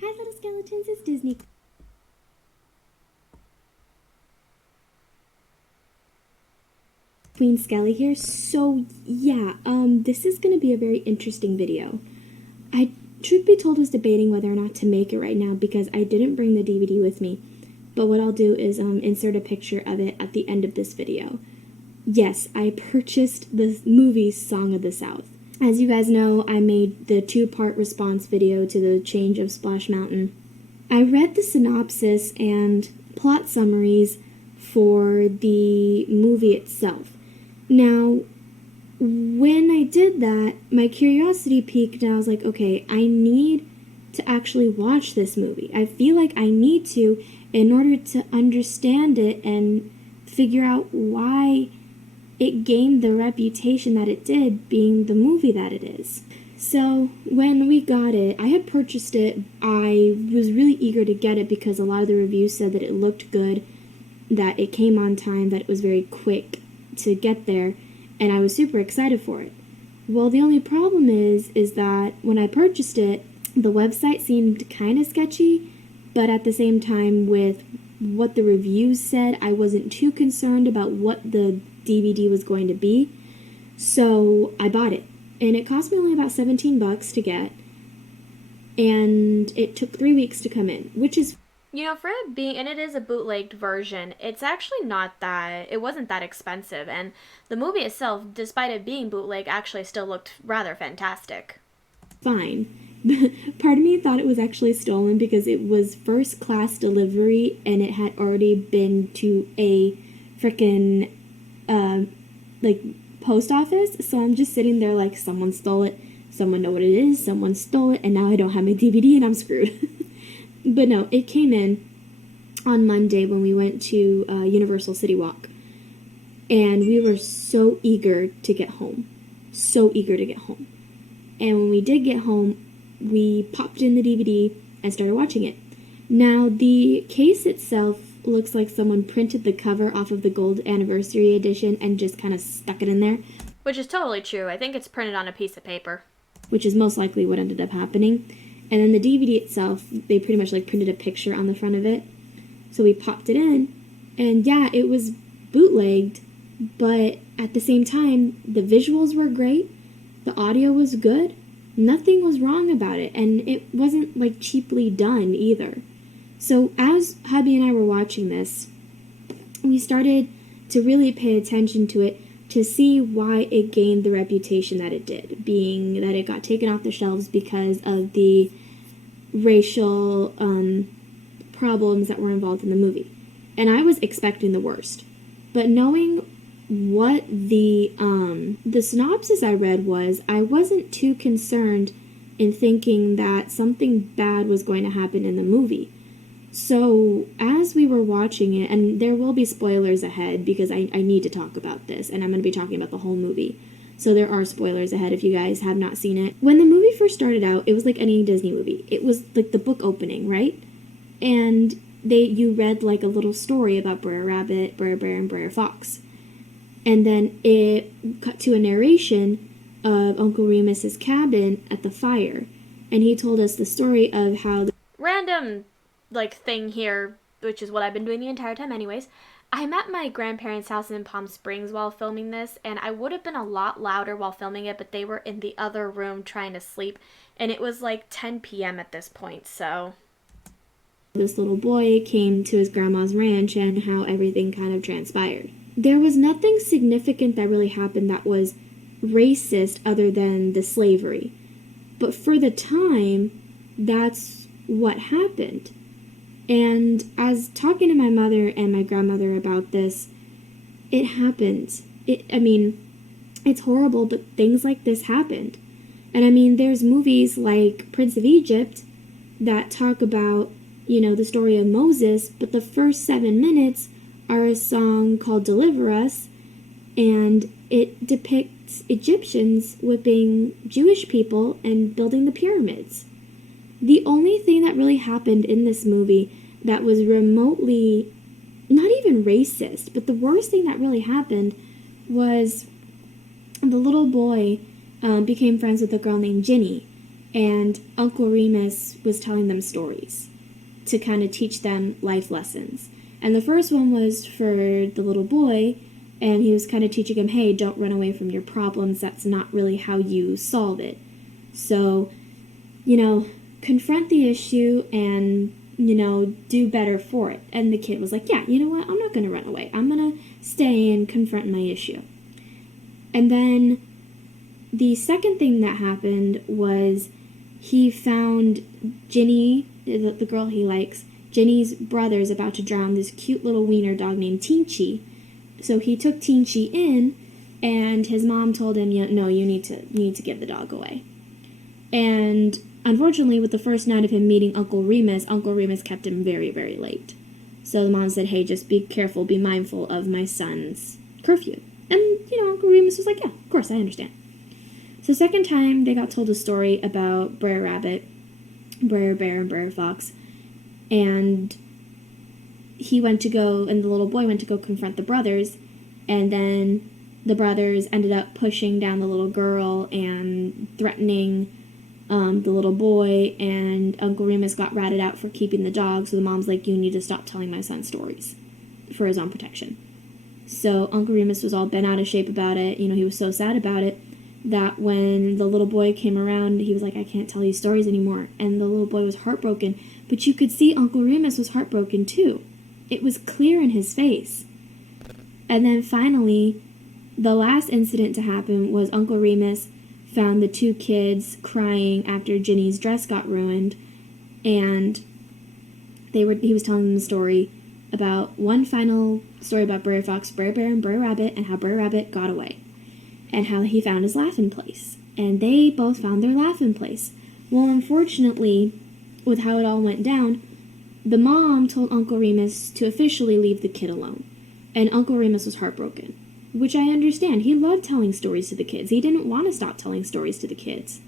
Hi, little skeletons, it's Disney. Queen Skelly here. So yeah, this is gonna be a very interesting video. I, truth be told, was debating whether or not to make it right now because I didn't bring the DVD with me. But what I'll do is insert a picture of it at the end of this video. Yes, I purchased the movie Song of the South. As you guys know, I made the 2-part response video to the change of Splash Mountain. I read the synopsis and plot summaries for the movie itself. Now, when I did that, my curiosity peaked and I was like, okay, I need to actually watch this movie. I feel like I need to in order to understand it and figure out why it gained the reputation that it did, being the movie that it is. So when we got it, I had purchased it. I was really eager to get it because a lot of the reviews said that it looked good, that it came on time, that it was very quick to get there, and I was super excited for it. Well, the only problem is that when I purchased it, the website seemed kind of sketchy, but at the same time, with what the reviews said, I wasn't too concerned about what the DVD was going to be, so I bought it. And it cost me only about $17 to get, and it took 3 weeks to come in, which is... You know, for it being, and it is a bootlegged version, it's actually not that, it wasn't that expensive, and the movie itself, despite it being bootleg, actually still looked rather fantastic. fine. Part of me thought it was actually stolen because it was first class delivery and it had already been to a frickin' like post office. So I'm just sitting there like, someone stole it, someone know what it is, someone stole it, and now I don't have my DVD and I'm screwed. But no, it came in on Monday when we went to Universal City Walk. And we were so eager to get home. So eager to get home. And when we did get home, we popped in the DVD and started watching it. Now, the case itself looks like someone printed the cover off of the gold anniversary edition and just kind of stuck it in there. Which is totally true. I think it's printed on a piece of paper. Which is most likely what ended up happening. And then the DVD itself, they pretty much like printed a picture on the front of it. So we popped it in. And yeah, it was bootlegged. But at the same time, the visuals were great. The audio was good. Nothing was wrong about it. And it wasn't like cheaply done either. So as hubby and I were watching this, we started to really pay attention to it to see why it gained the reputation that it did, being that it got taken off the shelves because of the racial problems that were involved in the movie. And I was expecting the worst. But knowing what the synopsis I read was, I wasn't too concerned in thinking that something bad was going to happen in the movie. So as we were watching it, and there will be spoilers ahead because I need to talk about this, and I'm going to be talking about the whole movie. So there are spoilers ahead if you guys have not seen it. When the movie first started out, it was like any Disney movie. It was like the book opening, right? And you read like a little story about Brer Rabbit, Brer Bear, and Brer Fox. And then it cut to a narration of Uncle Remus's cabin at the fire. And he told us the story of how... Random, thing here, which is what I've been doing the entire time anyways. I'm at my grandparents' house in Palm Springs while filming this, and I would have been a lot louder while filming it, but they were in the other room trying to sleep, and it was like 10 p.m. at this point, so... This little boy came to his grandma's ranch and how everything kind of transpired. There was nothing significant that really happened that was racist other than the slavery. But for the time, that's what happened. And as talking to my mother and my grandmother about this, it happened. It's horrible, but things like this happened. And there's movies like Prince of Egypt that talk about, the story of Moses, but the first 7 minutes are a song called Deliver Us, and it depicts Egyptians whipping Jewish people and building the pyramids. The only thing that really happened in this movie that was remotely, not even racist, but the worst thing that really happened was the little boy became friends with a girl named Ginny, and Uncle Remus was telling them stories to kind of teach them life lessons. And the first one was for the little boy, and he was kind of teaching him, hey, don't run away from your problems. That's not really how you solve it. So, confront the issue and, do better for it. And the kid was like, yeah, you know what? I'm not going to run away. I'm going to stay and confront my issue. And then the second thing that happened was he found Ginny, the girl he likes, Ginny's brother's about to drown this cute little wiener dog named Teensy. So he took Teensy in, and his mom told him, no, you need to give the dog away. And unfortunately, with the first night of him meeting Uncle Remus kept him very, very late. So the mom said, hey, just be careful, be mindful of my son's curfew. And, Uncle Remus was like, yeah, of course, I understand. So second time, they got told a story about Brer Rabbit, Brer Bear, and Brer Fox. And the little boy went to go confront the brothers, and then the brothers ended up pushing down the little girl and threatening the little boy, and Uncle Remus got ratted out for keeping the dog, so the mom's like, you need to stop telling my son stories for his own protection. So Uncle Remus was all bent out of shape about it. He was so sad about it that when the little boy came around, he was like, I can't tell you stories anymore. And the little boy was heartbroken. But you could see Uncle Remus was heartbroken too. It was clear in his face. And then finally, the last incident to happen was Uncle Remus found the two kids crying after Ginny's dress got ruined, and he was telling them a story about one final story about Brer Fox, Brer Bear, and Brer Rabbit, and how Brer Rabbit got away, and how he found his laughing place. And they both found their laughing place. Well, unfortunately, with how it all went down, the mom told Uncle Remus to officially leave the kid alone, and Uncle Remus was heartbroken, which I understand. He loved telling stories to the kids. He didn't want to stop telling stories to the kids.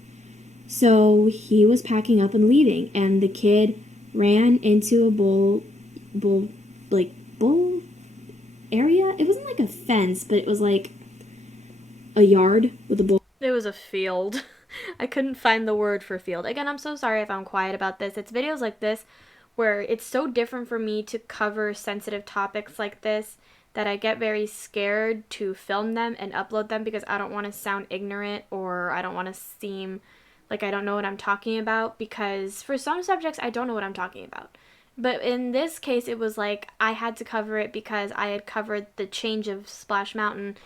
So he was packing up and leaving, and the kid ran into a bull area. It wasn't like a fence, but it was like a yard with a bull. It was a field. I couldn't find the word for field. Again, I'm so sorry if I'm quiet about this. It's videos like this where it's so different for me to cover sensitive topics like this that I get very scared to film them and upload them because I don't want to sound ignorant or I don't want to seem like I don't know what I'm talking about, because for some subjects I don't know what I'm talking about. But in this case, it was like I had to cover it because I had covered the change of Splash Mountain,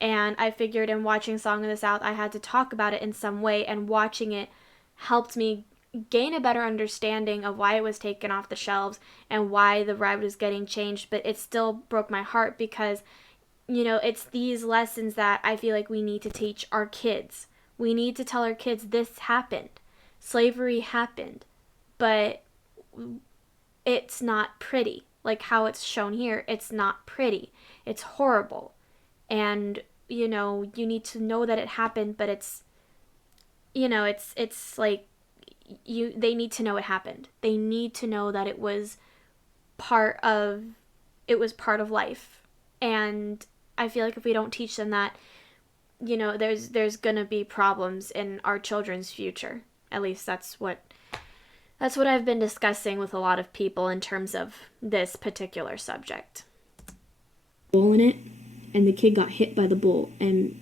and I figured in watching Song of the South I had to talk about it in some way, and watching it helped me gain a better understanding of why it was taken off the shelves and why the ride was getting changed. But it still broke my heart because, it's these lessons that I feel like we need to teach our kids. We need to tell our kids this happened. Slavery happened. But it's not pretty. Like how it's shown here, it's not pretty. It's horrible. And, you need to know that it happened, but it's like they need to know it happened. They need to know that it was part of life. And I feel like if we don't teach them that, there's gonna be problems in our children's future. At least that's what I've been discussing with a lot of people in terms of this particular subject. Bull in it, and the kid got hit by the bull and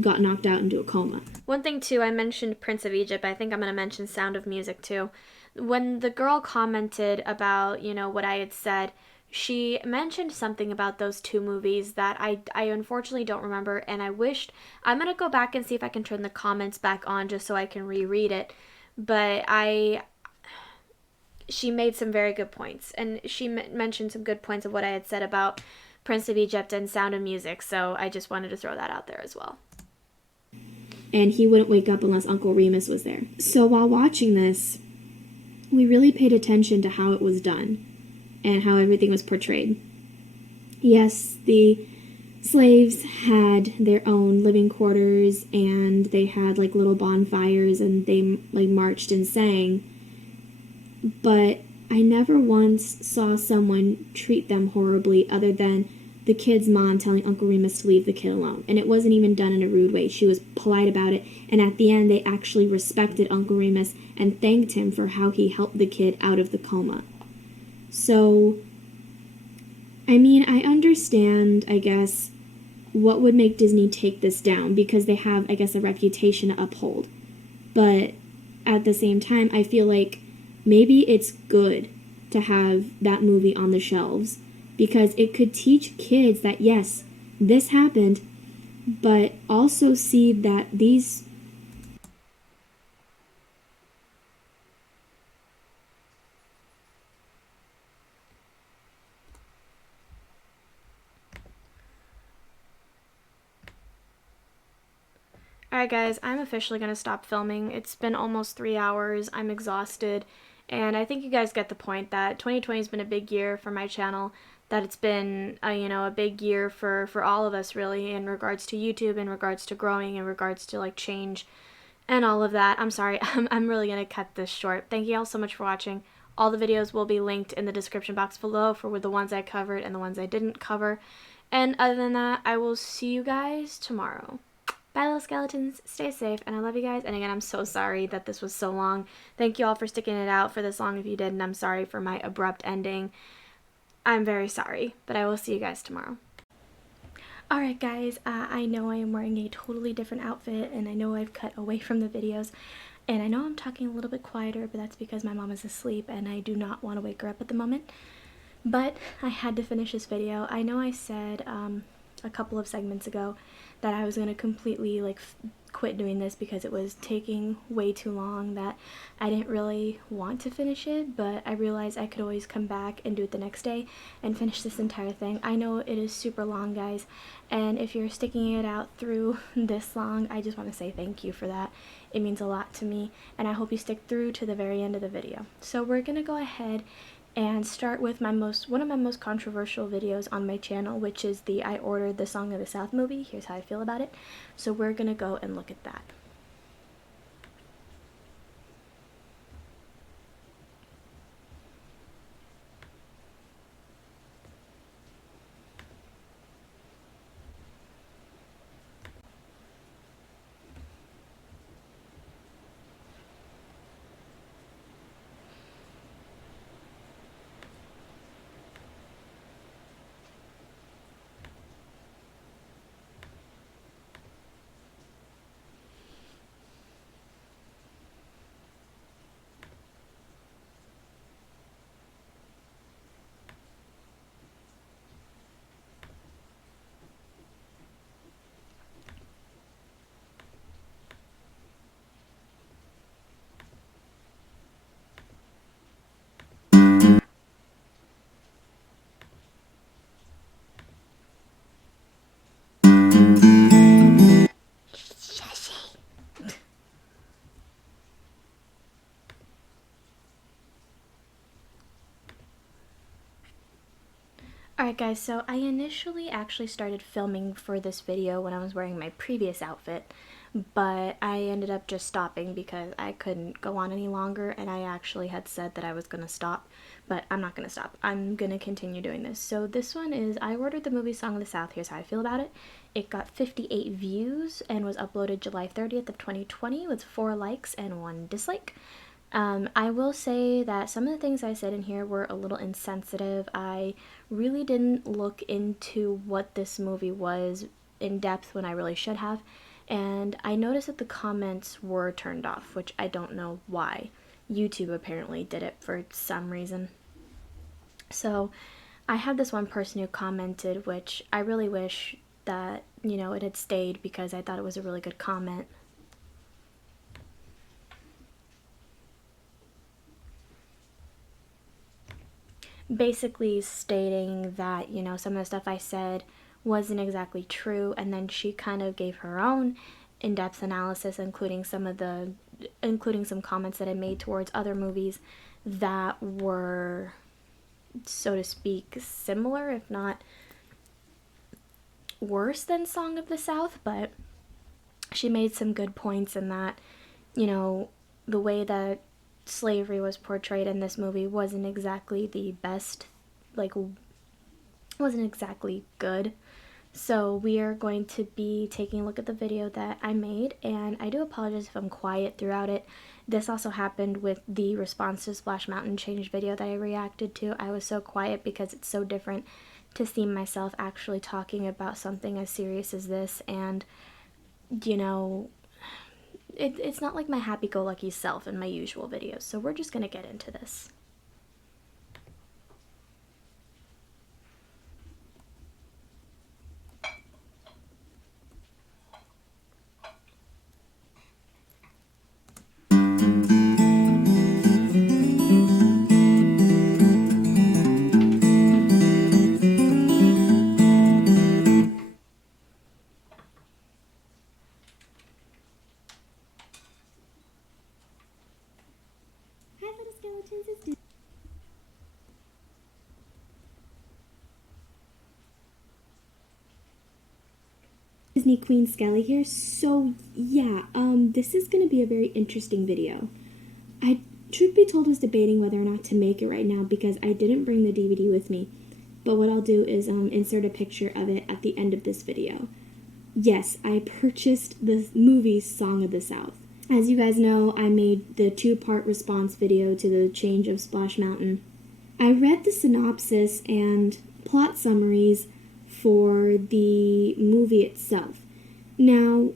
got knocked out into a coma. One thing too, I mentioned Prince of Egypt. I think I'm going to mention Sound of Music too. When the girl commented about, what I had said, she mentioned something about those two movies that I unfortunately don't remember, and I'm going to go back and see if I can turn the comments back on just so I can reread it. But she made some very good points, and she mentioned some good points of what I had said about Prince of Egypt and Sound of Music, so I just wanted to throw that out there as well. And he wouldn't wake up unless Uncle Remus was there. So while watching this, we really paid attention to how it was done and how everything was portrayed. Yes, the slaves had their own living quarters, and they had like little bonfires, and they like marched and sang. But I never once saw someone treat them horribly other than the kid's mom telling Uncle Remus to leave the kid alone. And it wasn't even done in a rude way. She was polite about it. And at the end, they actually respected Uncle Remus and thanked him for how he helped the kid out of the coma. So, I mean, I understand, I guess, what would make Disney take this down, because they have, I guess, a reputation to uphold. But at the same time, I feel like maybe it's good to have that movie on the shelves, because it could teach kids that, yes, this happened, but also see that these... Alright guys, I'm officially going to stop filming. It's been almost 3 hours. I'm exhausted. And I think you guys get the point that 2020 has been a big year for my channel. That it's been, a big year for all of us, really, in regards to YouTube, in regards to growing, in regards to, like, change, and all of that. I'm sorry, I'm really going to cut this short. Thank you all so much for watching. All the videos will be linked in the description box below for the ones I covered and the ones I didn't cover. And other than that, I will see you guys tomorrow. Bye, little skeletons. Stay safe, and I love you guys. And again, I'm so sorry that this was so long. Thank you all for sticking it out for this long if you did, and I'm sorry for my abrupt ending. I'm very sorry, but I will see you guys tomorrow. Alright guys, I know I am wearing a totally different outfit, and I know I've cut away from the videos, and I know I'm talking a little bit quieter, but that's because my mom is asleep, and I do not want to wake her up at the moment. But I had to finish this video. I know I said a couple of segments ago that I was going to completely quit doing this because it was taking way too long, that I didn't really want to finish it, but I realized I could always come back and do it the next day and finish this entire thing. I know it is super long, guys, and if you're sticking it out through this long, I just want to say thank you for that. It means a lot to me, and I hope you stick through to the very end of the video. So we're gonna go ahead and start with one of my most controversial videos on my channel, which is the I Ordered the Song of the South movie. Here's how I feel about it. So we're gonna go and look at that. Alright guys, so I initially actually started filming for this video when I was wearing my previous outfit, but I ended up just stopping because I couldn't go on any longer, and I actually had said that I was going to stop, but I'm not going to stop. I'm going to continue doing this. So this one is I Ordered the Movie Song of the South. Here's how I feel about it. It got 58 views and was uploaded July 30th of 2020 with 4 likes and 1 dislike. I will say that some of the things I said in here were a little insensitive. I really didn't look into what this movie was in depth when I really should have, and I noticed that the comments were turned off, which I don't know why. YouTube apparently did it for some reason. So I had this one person who commented, which I really wish that, you know, it had stayed because I thought it was a really good comment. Basically stating that, you know, some of the stuff I said wasn't exactly true, and then she kind of gave her own in-depth analysis, including some comments that I made towards other movies that were, so to speak, similar, if not worse than Song of the South. But she made some good points in that, you know, the way that slavery was portrayed in this movie wasn't exactly the best, like, wasn't exactly good. So we are going to be taking a look at the video that I made, and I do apologize if I'm quiet throughout it. This also happened with the response to Splash Mountain Change video that I reacted to. I was so quiet because it's so different to see myself actually talking about something as serious as this, and, you know, it's not like my happy-go-lucky self in my usual videos, so we're just gonna get into this. Hi, little skeletons. It's Disney Queen Skelly here. So yeah, this is gonna be a very interesting video. I, truth be told, was debating whether or not to make it right now because I didn't bring the DVD with me. But what I'll do is insert a picture of it at the end of this video. Yes, I purchased the movie Song of the South. As you guys know, I made the 2-part response video to the change of Splash Mountain. I read the synopsis and plot summaries for the movie itself. Now,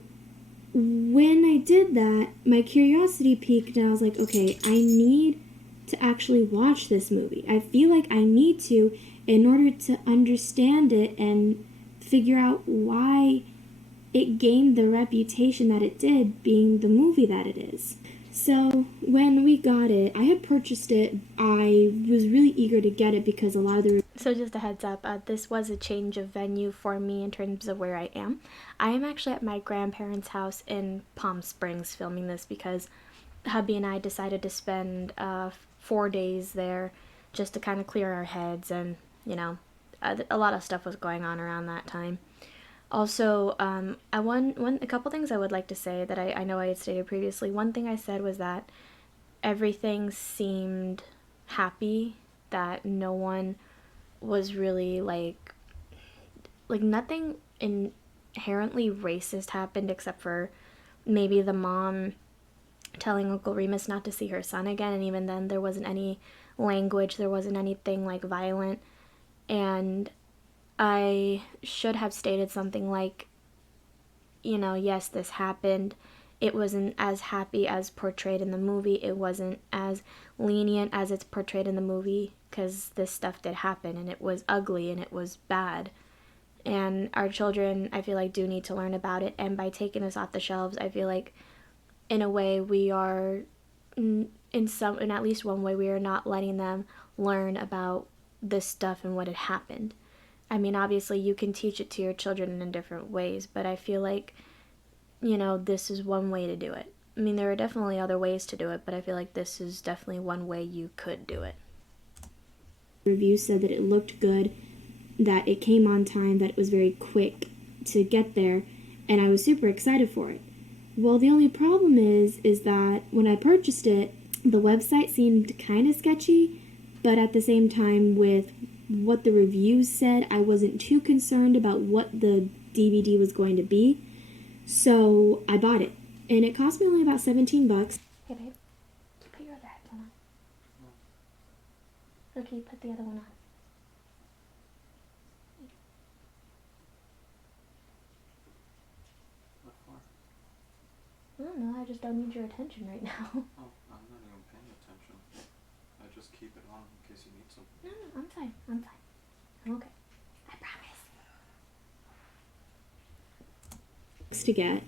when I did that, my curiosity peaked and I was like, okay, I need to actually watch this movie. I feel like I need to in order to understand it and figure out why it gained the reputation that it did, being the movie that it is. So when we got it, I had purchased it. I was really eager to get it because a lot of the... So just a heads up, this was a change of venue for me in terms of where I am. I am actually at my grandparents' house in Palm Springs filming this because hubby and I decided to spend 4 days there just to kind of clear our heads, and a lot of stuff was going on around that time. Also, a couple things I would like to say that I know I had stated previously. One thing I said was that everything seemed happy, that no one was really like nothing inherently racist happened except for maybe the mom telling Uncle Remus not to see her son again, and even then there wasn't any language, there wasn't anything like violent. And I should have stated something like, yes, this happened. It wasn't as happy as portrayed in the movie. It wasn't as lenient as it's portrayed in the movie, because this stuff did happen, and it was ugly, and it was bad. And our children, I feel like, do need to learn about it. And by taking this off the shelves, I feel like, in a way, we are, in at least one way, we are not letting them learn about this stuff and what had happened. I mean, obviously, you can teach it to your children in different ways, but I feel like, this is one way to do it. I mean, there are definitely other ways to do it, but I feel like this is definitely one way you could do it. Review said that it looked good, that it came on time, that it was very quick to get there, and I was super excited for it. Well, the only problem is that when I purchased it, the website seemed kind of sketchy, but at the same time, with what the reviews said, I wasn't too concerned about what the DVD was going to be, so I bought it. And it cost me only about $17. Hey, babe, put your other headphone on. Okay, put the other one on. I don't know, I just don't need your attention right now. Oh, I'm not even paying attention. I just keep it on in case you need something. No, I'm fine. I'm okay. I promise. To get,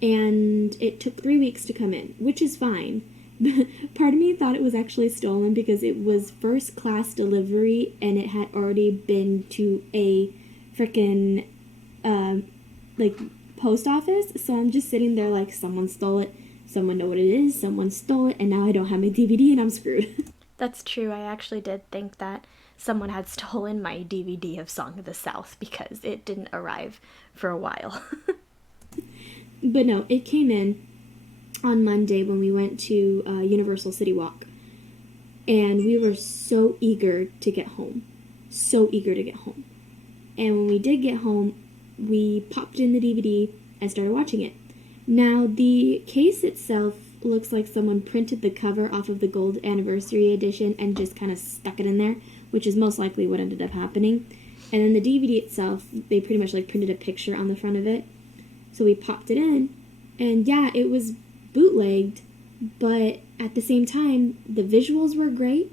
and it took 3 weeks to come in, which is fine. Part of me thought it was actually stolen because it was first class delivery and it had already been to a frickin' post office. So I'm just sitting there like, someone stole it, someone know what it is, someone stole it, and now I don't have my DVD and I'm screwed. That's true. I actually did think that someone had stolen my DVD of Song of the South because it didn't arrive for a while. But no, it came in on Monday when we went to Universal City Walk. And we were so eager to get home. So eager to get home. And when we did get home, we popped in the DVD and started watching it. Now, the case itself looks like someone printed the cover off of the gold anniversary edition and just kind of stuck it in there, which is most likely what ended up happening. And then the DVD itself, they pretty much like printed a picture on the front of it. So we popped it in, and yeah, it was bootlegged, but at the same time, the visuals were great,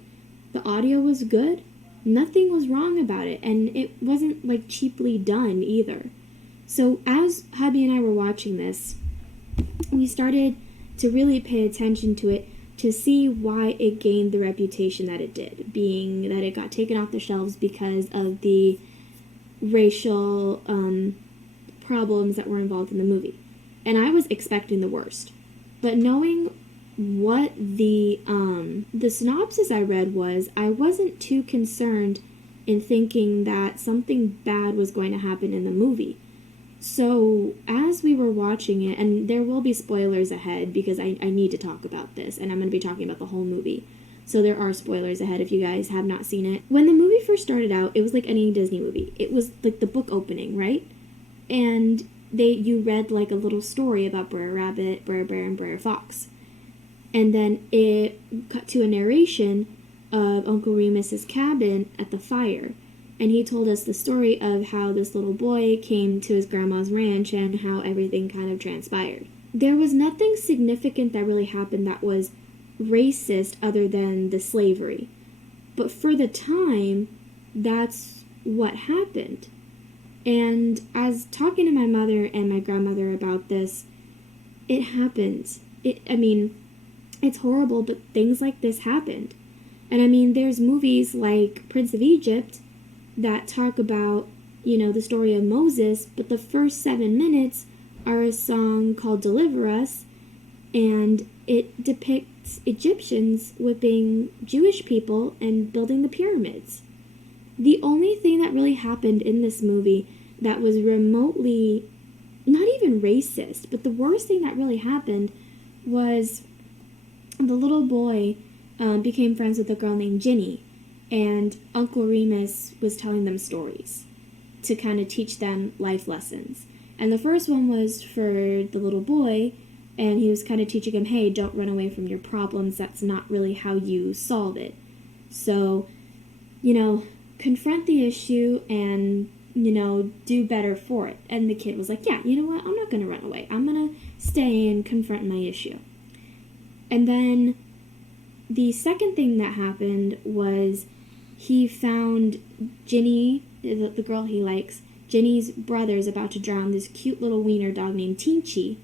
the audio was good, nothing was wrong about it, and it wasn't like cheaply done either. So as hubby and I were watching this, we started to really pay attention to it to see why it gained the reputation that it did, being that it got taken off the shelves because of the racial problems that were involved in the movie. And I was expecting the worst. But knowing what the synopsis I read was, I wasn't too concerned in thinking that something bad was going to happen in the movie. So as we were watching it, and there will be spoilers ahead because I need to talk about this, and I'm going to be talking about the whole movie. So there are spoilers ahead if you guys have not seen it. When the movie first started out, it was like any Disney movie. It was like the book opening, right? And you read like a little story about Brer Rabbit, Brer Bear, and Brer Fox. And then it cut to a narration of Uncle Remus's cabin at the fire. And he told us the story of how this little boy came to his grandma's ranch and how everything kind of transpired. There was nothing significant that really happened that was racist other than the slavery. But for the time, that's what happened. And as talking to my mother and my grandmother about this, it happened. It's horrible, but things like this happened. And I mean, there's movies like Prince of Egypt that talk about, the story of Moses, but the first 7 minutes are a song called Deliver Us, and it depicts Egyptians whipping Jewish people and building the pyramids. The only thing that really happened in this movie that was remotely not even racist, but the worst thing that really happened was the little boy became friends with a girl named Ginny, and Uncle Remus was telling them stories to kind of teach them life lessons. And the first one was for the little boy, and he was kind of teaching him, hey, don't run away from your problems. That's not really how you solve it. So, confront the issue and, do better for it. And the kid was like, yeah, you know what? I'm not going to run away. I'm going to stay and confront my issue. And then the second thing that happened was he found Ginny, the girl he likes, Ginny's brother's about to drown this cute little wiener dog named Teenchi.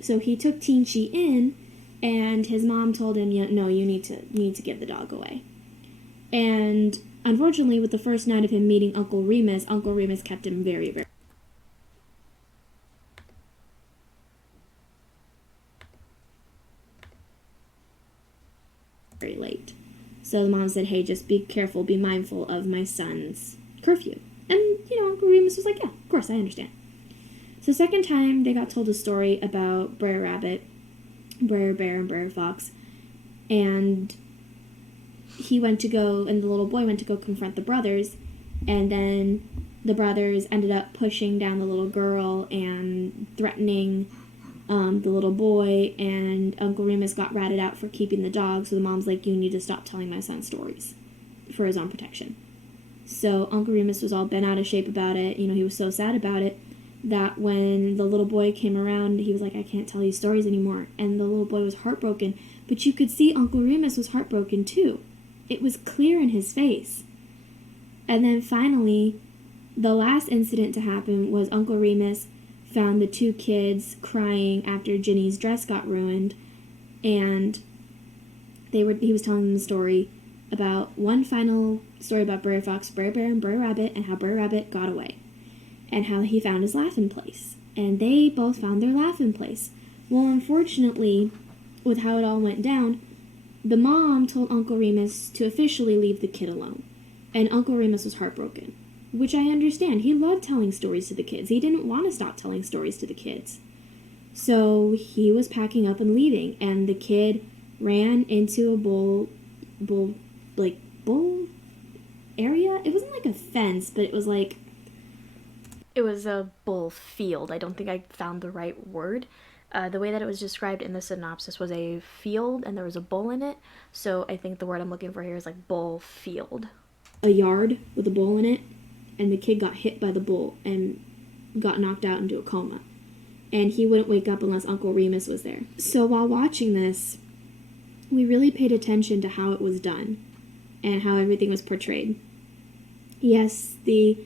So he took Teenchi in, and his mom told him, no, you need to give the dog away. And unfortunately, with the first night of him meeting Uncle Remus kept him very, very late. So the mom said, hey, just be careful, be mindful of my son's curfew. And, Uncle Remus was like, yeah, of course, I understand. So second time, they got told a story about Brer Rabbit, Brer Bear, and Brer Fox. And the little boy went to go confront the brothers. And then the brothers ended up pushing down the little girl and threatening the little boy, and Uncle Remus got ratted out for keeping the dog, so the mom's like, you need to stop telling my son stories for his own protection. So Uncle Remus was all bent out of shape about it. He was so sad about it that when the little boy came around, he was like, I can't tell you stories anymore. And the little boy was heartbroken, but you could see Uncle Remus was heartbroken too. It was clear in his face. And then finally, the last incident to happen was Uncle Remus found the two kids crying after Ginny's dress got ruined, and he was telling them the story about one final story about Brer Fox, Brer Bear, and Brer Rabbit, and how Brer Rabbit got away, and how he found his laughing place. And they both found their laughing place. Well, unfortunately, with how it all went down, the mom told Uncle Remus to officially leave the kid alone, and Uncle Remus was heartbroken. Which I understand. He loved telling stories to the kids. He didn't want to stop telling stories to the kids. So he was packing up and leaving, and the kid ran into a bull area. It wasn't like a fence, but it was a bull field. I don't think I found the right word. The way that it was described in the synopsis was a field, and there was a bull in it. So I think the word I'm looking for here is like bull field. A yard with a bull in it. And the kid got hit by the bull and got knocked out into a coma. And he wouldn't wake up unless Uncle Remus was there. So while watching this, we really paid attention to how it was done and how everything was portrayed. Yes, the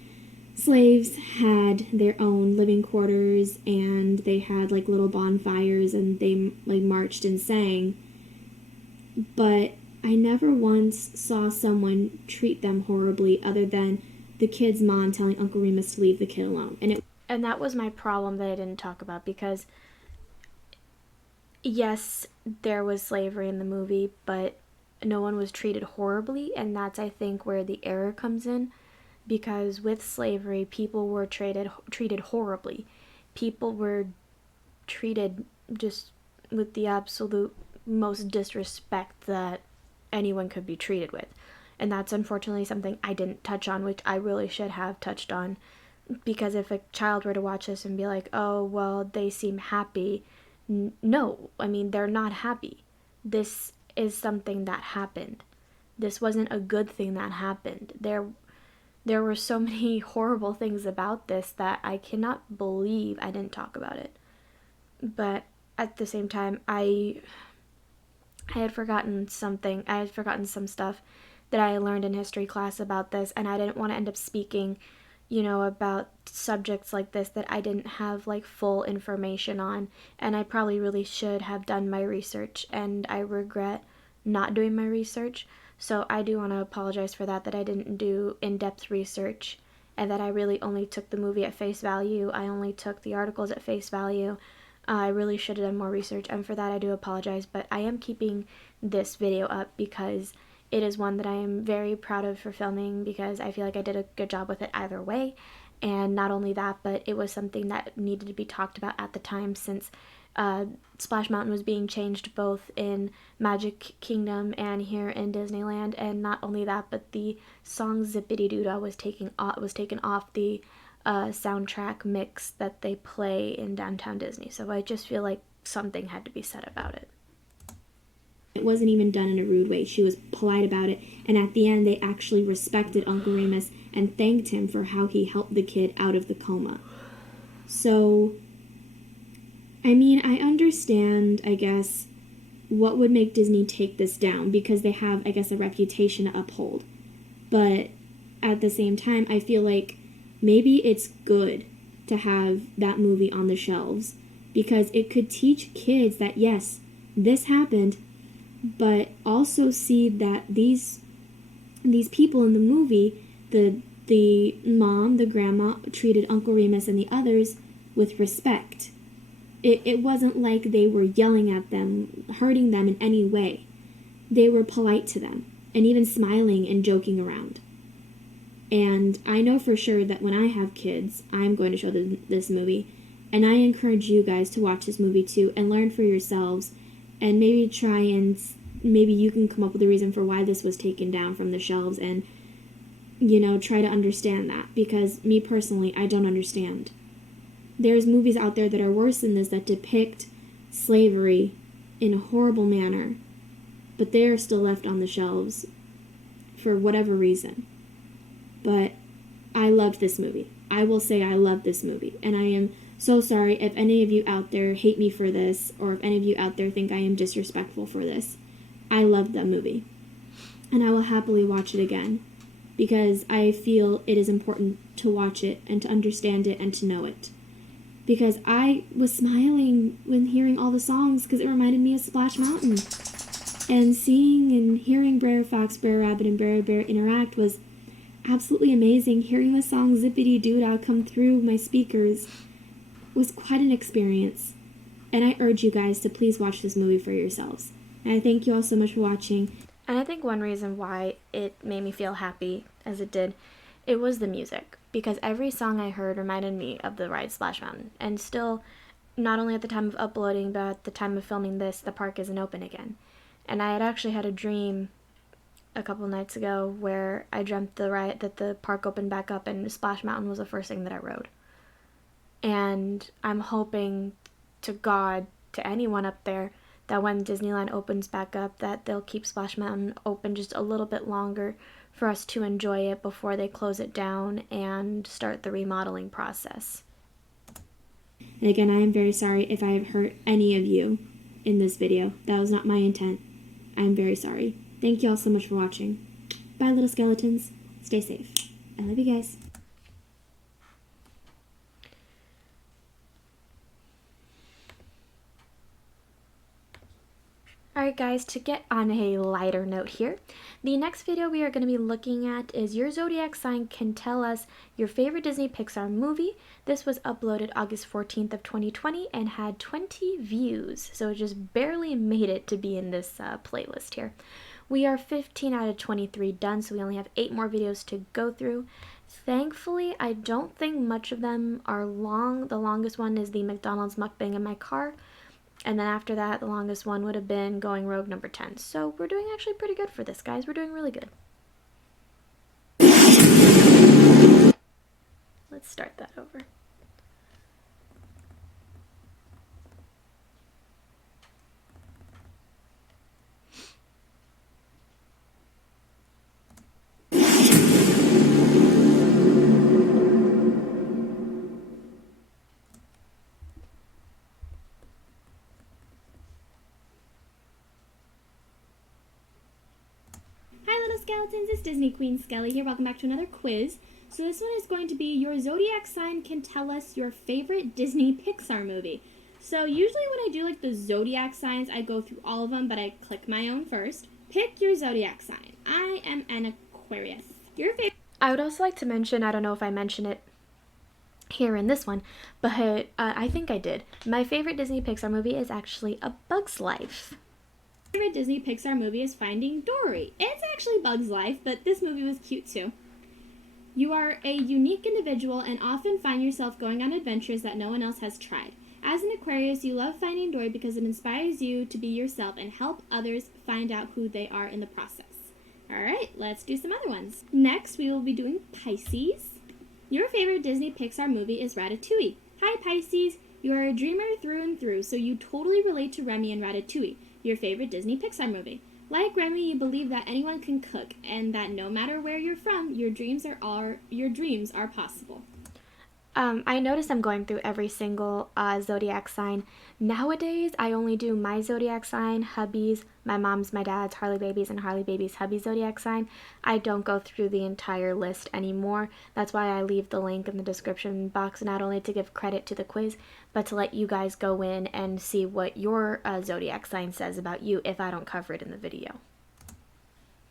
slaves had their own living quarters, and they had little bonfires, and they marched and sang. But I never once saw someone treat them horribly other than the kid's mom telling Uncle Remus to leave the kid alone. And that was my problem that I didn't talk about, because yes, there was slavery in the movie, but no one was treated horribly, and that's, I think, where the error comes in, because with slavery, people were treated horribly. People were treated just with the absolute most disrespect that anyone could be treated with. And that's unfortunately something I didn't touch on, which I really should have touched on. Because if a child were to watch this and be like, oh, well, they seem happy. No, I mean, they're not happy. This is something that happened. This wasn't a good thing that happened. There were so many horrible things about this that I cannot believe I didn't talk about it. But at the same time, I had forgotten something. I had forgotten some stuff that I learned in history class about this, and I didn't want to end up speaking, about subjects like this that I didn't have like full information on, and I probably really should have done my research, and I regret not doing my research. So I do want to apologize for that I didn't do in-depth research, and that I really only took the movie at face value. I only took the articles at face value. I really should have done more research, and for that I do apologize, but I am keeping this video up because it is one that I am very proud of for filming, because I feel like I did a good job with it either way. And not only that, but it was something that needed to be talked about at the time, since Splash Mountain was being changed both in Magic Kingdom and here in Disneyland. And not only that, but the song Zippity Doodah was taken off the soundtrack mix that they play in Downtown Disney. So I just feel like something had to be said about it. It wasn't even done in a rude way. She was polite about it, and at the end they actually respected Uncle Remus and thanked him for how he helped the kid out of the coma. So, I mean, I understand, I guess, what would make Disney take this down, because they have, I guess, a reputation to uphold. But at the same time, I feel like maybe it's good to have that movie on the shelves, because it could teach kids that, yes, this happened, but also see that these people in the movie, the mom, the grandma, treated Uncle Remus and the others with respect. It wasn't like they were yelling at them, hurting them in any way. They were polite to them, and even smiling and joking around. And I know for sure that when I have kids, I'm going to show them this movie, and I encourage you guys to watch this movie too and learn for yourselves, and maybe maybe you can come up with a reason for why this was taken down from the shelves, and, try to understand that, because me personally, I don't understand. There's movies out there that are worse than this, that depict slavery in a horrible manner, but they are still left on the shelves for whatever reason. But I loved this movie. I will say I loved this movie, and I am so sorry if any of you out there hate me for this, or if any of you out there think I am disrespectful for this. I loved that movie, and I will happily watch it again, because I feel it is important to watch it and to understand it and to know it. Because I was smiling when hearing all the songs, because it reminded me of Splash Mountain. And seeing and hearing Brer Fox, Brer Rabbit, and Brer Bear interact was absolutely amazing. Hearing the song Zippity Doodah come through my speakers was quite an experience. And I urge you guys to please watch this movie for yourselves. And I thank you all so much for watching. And I think one reason why it made me feel happy as it did, it was the music. Because every song I heard reminded me of the ride Splash Mountain. And still, not only at the time of uploading, but at the time of filming this, the park isn't open again. And I had actually had a dream a couple nights ago where I dreamt that the park opened back up and Splash Mountain was the first thing that I rode. And I'm hoping to God, to anyone up there, that when Disneyland opens back up, that they'll keep Splash Mountain open just a little bit longer for us to enjoy it before they close it down and start the remodeling process. And again, I am very sorry if I have hurt any of you in this video. That was not my intent. I am very sorry. Thank you all so much for watching. Bye, little skeletons. Stay safe. I love you guys. Alright guys, to get on a lighter note here, the next video we are going to be looking at is Your Zodiac Sign Can Tell Us Your Favorite Disney Pixar Movie. This was uploaded August 14th of 2020 and had 20 views, so it just barely made it to be in this playlist here. We are 15 out of 23 done, so we only have 8 more videos to go through. Thankfully, I don't think much of them are long. The longest one is the McDonald's mukbang in my car. And then after that, the longest one would have been Going Rogue number 10. So we're doing actually pretty good for this, guys. We're doing really good. Let's start that over. Hi little skeletons, it's Disney Queen Skelly here. Welcome back to another quiz. So this one is going to be your zodiac sign can tell us your favorite Disney Pixar movie. So usually when I do like the zodiac signs, I go through all of them, but I click my own first. Pick your zodiac sign. I am an Aquarius. Your favorite. I would also like to mention, I don't know if I mentioned it here in this one, but I think I did. My favorite Disney Pixar movie is actually A Bug's Life. Favorite Disney Pixar movie is Finding Dory. It's actually Bug's Life, but this movie was cute too. You are a unique individual and often find yourself going on adventures that no one else has tried. As an Aquarius, you love Finding Dory because it inspires you to be yourself and help others find out who they are in the process. Alright, let's do some other ones. Next, we will be doing Pisces. Your favorite Disney Pixar movie is Ratatouille. Hi Pisces, you are a dreamer through and through, so you totally relate to Remy and Ratatouille, your favorite Disney Pixar movie. Like Remy, you believe that anyone can cook and that no matter where you're from, your dreams are possible. I noticed I'm going through every single zodiac sign. Nowadays, I only do my zodiac sign, hubby's, my mom's, my dad's, Harley Baby's, and Harley Baby's hubby's zodiac sign. I don't go through the entire list anymore. That's why I leave the link in the description box, not only to give credit to the quiz, but to let you guys go in and see what your zodiac sign says about you if I don't cover it in the video.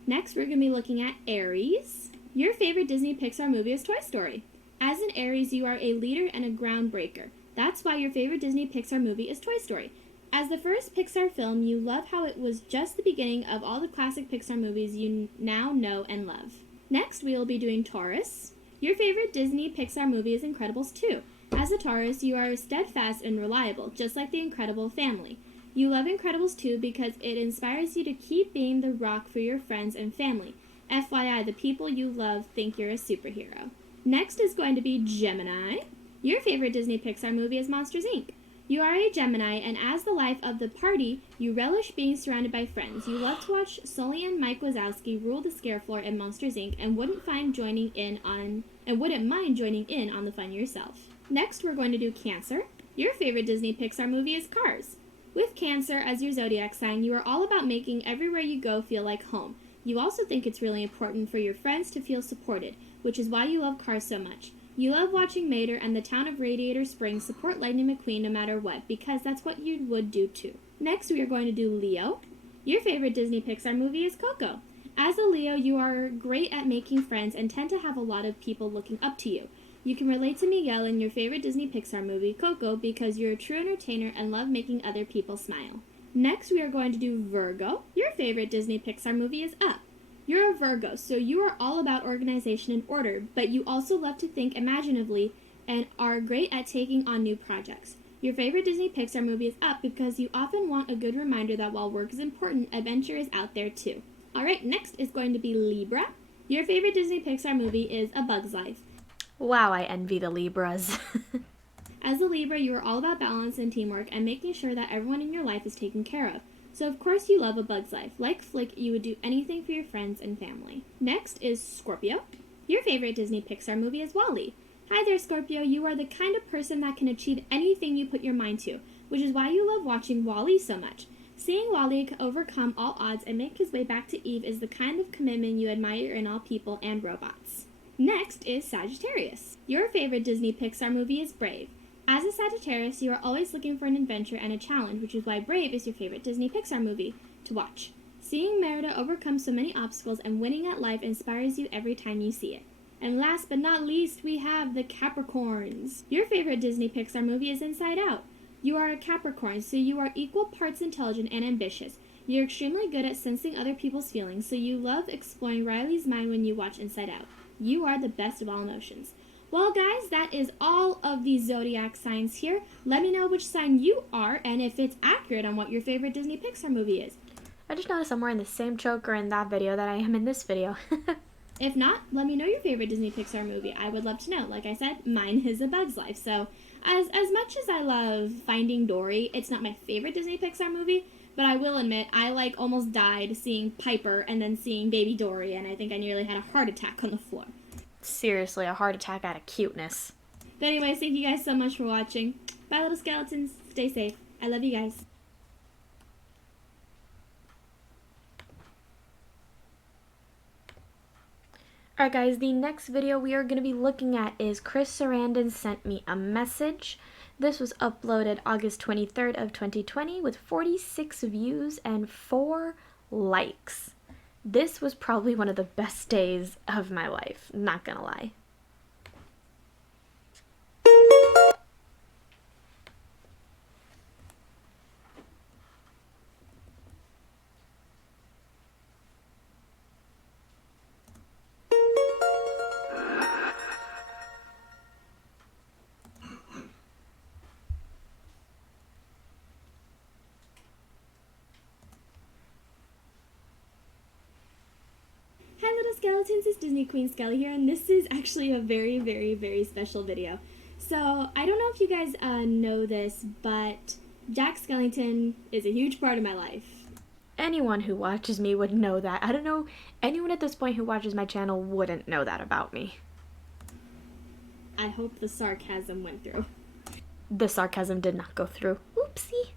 Next, we're going to be looking at Aries. Your favorite Disney Pixar movie is Toy Story. As an Aries, you are a leader and a groundbreaker. That's why your favorite Disney Pixar movie is Toy Story. As the first Pixar film, you love how it was just the beginning of all the classic Pixar movies you now know and love. Next, we will be doing Taurus. Your favorite Disney Pixar movie is Incredibles 2. As a Taurus, you are steadfast and reliable, just like the Incredible family. You love Incredibles 2 because it inspires you to keep being the rock for your friends and family. FYI, the people you love think you're a superhero. Next is going to be Gemini. Your favorite Disney Pixar movie is Monsters, Inc. You are a Gemini, and as the life of the party, you relish being surrounded by friends. You love to watch Sully and Mike Wazowski rule the scare floor in Monsters, Inc. and wouldn't mind joining in on the fun yourself. Next, we're going to do Cancer. Your favorite Disney Pixar movie is Cars. With Cancer as your zodiac sign, you are all about making everywhere you go feel like home. You also think it's really important for your friends to feel supported, which is why you love Cars so much. You love watching Mater and the town of Radiator Springs support Lightning McQueen no matter what, because that's what you would do too. Next, we are going to do Leo. Your favorite Disney Pixar movie is Coco. As a Leo, you are great at making friends and tend to have a lot of people looking up to you. You can relate to Miguel in your favorite Disney Pixar movie, Coco, because you're a true entertainer and love making other people smile. Next, we are going to do Virgo. Your favorite Disney Pixar movie is Up. You're a Virgo, so you are all about organization and order, but you also love to think imaginatively and are great at taking on new projects. Your favorite Disney Pixar movie is Up because you often want a good reminder that while work is important, adventure is out there too. Alright, next is going to be Libra. Your favorite Disney Pixar movie is A Bug's Life. Wow, I envy the Libras. As a Libra, you are all about balance and teamwork and making sure that everyone in your life is taken care of. So of course you love A Bug's Life. Like Flick, you would do anything for your friends and family. Next is Scorpio. Your favorite Disney Pixar movie is WALL-E. Hi there, Scorpio. You are the kind of person that can achieve anything you put your mind to, which is why you love watching WALL-E so much. Seeing WALL-E overcome all odds and make his way back to Eve is the kind of commitment you admire in all people and robots. Next is Sagittarius. Your favorite Disney Pixar movie is Brave. As a Sagittarius, you are always looking for an adventure and a challenge, which is why Brave is your favorite Disney Pixar movie to watch. Seeing Merida overcome so many obstacles and winning at life inspires you every time you see it. And last but not least, we have the Capricorns. Your favorite Disney Pixar movie is Inside Out. You are a Capricorn, so you are equal parts intelligent and ambitious. You're extremely good at sensing other people's feelings, so you love exploring Riley's mind when you watch Inside Out. You are the best of all emotions. Well, guys, that is all of the zodiac signs here. Let me know which sign you are and if it's accurate on what your favorite Disney Pixar movie is. I just noticed I'm wearing the same choker in that video that I am in this video. If not, let me know your favorite Disney Pixar movie. I would love to know. Like I said, mine is A Bug's Life. So, as much as I love Finding Dory, it's not my favorite Disney Pixar movie, but I will admit, I almost died seeing Piper and then seeing Baby Dory, and I think I nearly had a heart attack on the floor. Seriously, a heart attack out of cuteness. But anyways, thank you guys so much for watching. Bye, little skeletons. Stay safe. I love you guys. Alright guys, the next video we are going to be looking at is Chris Sarandon Sent Me a Message. This was uploaded August 23rd of 2020 with 46 views and 4 likes. This was probably one of the best days of my life, not gonna lie. Hi little skeletons, it's Disney Queen Skelly here, and this is actually a very, very, very special video. So, I don't know if you guys know this, but Jack Skellington is a huge part of my life. Anyone who watches me would know that. I don't know, anyone at this point who watches my channel wouldn't know that about me. I hope the sarcasm went through. The sarcasm did not go through. Oopsie.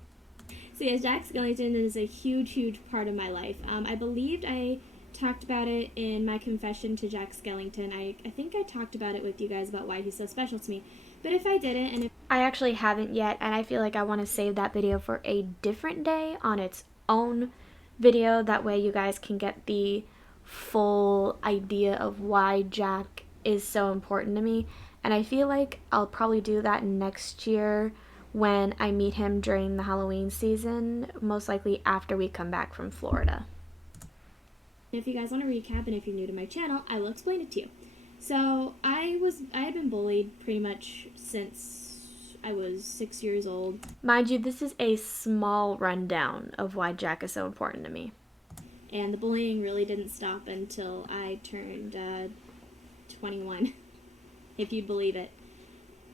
So yes, Jack Skellington is a huge, huge part of my life. I believed I talked about it in my confession to Jack Skellington. I think I talked about it with you guys about why he's so special to me. But if I didn't, and if I actually haven't yet, and I feel like I want to save that video for a different day on its own video. That way you guys can get the full idea of why Jack is so important to me. And I feel like I'll probably do that next year when I meet him during the Halloween season, most likely after we come back from Florida. If you guys want to recap, and if you're new to my channel, I will explain it to you. So I had been bullied pretty much since I was 6 years old. Mind you, this is a small rundown of why Jack is so important to me. And the bullying really didn't stop until I turned 21, if you'd believe it.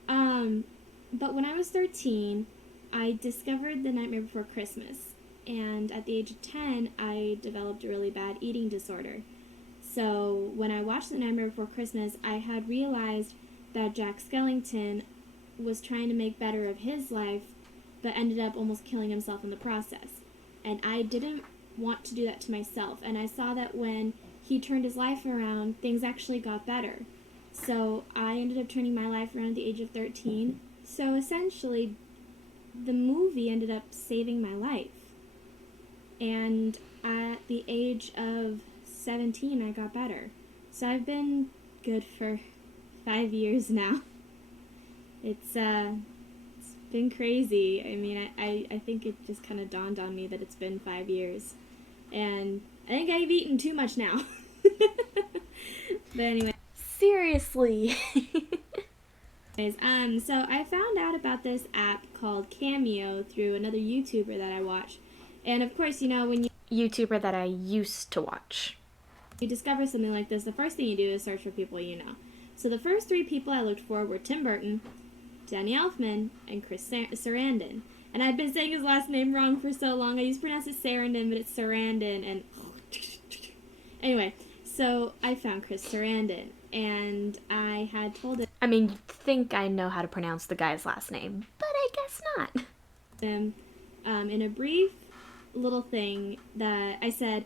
But when I was 13, I discovered The Nightmare Before Christmas. And at the age of 10, I developed a really bad eating disorder. So when I watched The Nightmare Before Christmas, I had realized that Jack Skellington was trying to make better of his life, but ended up almost killing himself in the process. And I didn't want to do that to myself. And I saw that when he turned his life around, things actually got better. So I ended up turning my life around at the age of 13. So essentially, the movie ended up saving my life. And at the age of 17, I got better. So I've been good for 5 years now. It's been crazy. I mean, I think it just kind of dawned on me that it's been 5 years. And I think I've eaten too much now. But anyway. Seriously. So I found out about this app called Cameo through another YouTuber that I watch. And of course, you know, when YouTuber that I used to watch. you discover something like this, the first thing you do is search for people you know. So the first 3 people I looked for were Tim Burton, Danny Elfman, and Chris Sarandon. And I've been saying his last name wrong for so long. I used to pronounce it Sarandon, but it's Sarandon. And anyway, so I found Chris Sarandon, and I had told him. I mean, you'd think I know how to pronounce the guy's last name, but I guess not. Him in a brief little thing that I said,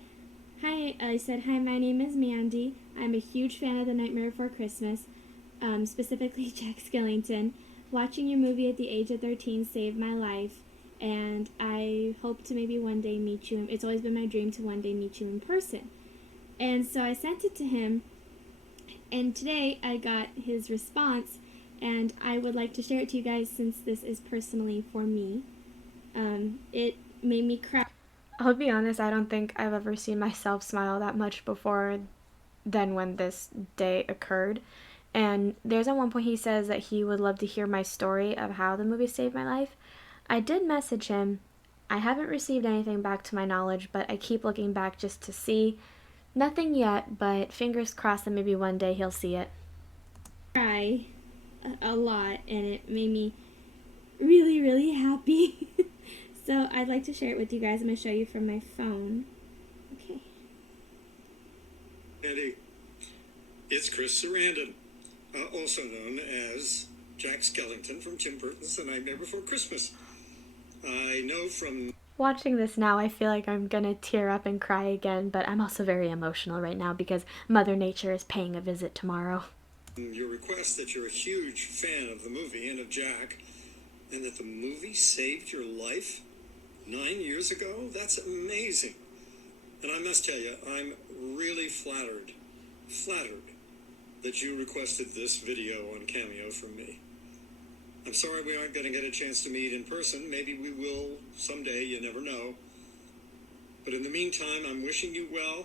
hi, my name is Mandy. I'm a huge fan of The Nightmare Before Christmas, specifically Jack Skellington. Watching your movie at the age of 13 saved my life, and I hope to maybe one day meet you. It's always been my dream to one day meet you in person. And so I sent it to him, and today I got his response, and I would like to share it to you guys since this is personally for me. It made me cry. I'll be honest, I don't think I've ever seen myself smile that much before than when this day occurred. And there's at one point he says that he would love to hear my story of how the movie saved my life. I did message him. I haven't received anything back to my knowledge, but I keep looking back just to see. Nothing yet, but fingers crossed that maybe one day he'll see it. Cry a lot, and it made me really, really happy. So I'd like to share it with you guys. I'm going to show you from my phone. Okay. Eddie, it's Chris Sarandon, also known as Jack Skellington from Tim Burton's The Nightmare Before Christmas. I know from Watching this now, I feel like I'm gonna tear up and cry again, but I'm also very emotional right now because Mother Nature is paying a visit tomorrow. Your request that you're a huge fan of the movie and of Jack, and that the movie saved your life 9 years ago? That's amazing. And I must tell you, I'm really flattered that you requested this video on Cameo from me. I'm sorry we aren't going to get a chance to meet in person. Maybe we will someday, you never know. But in the meantime, I'm wishing you well.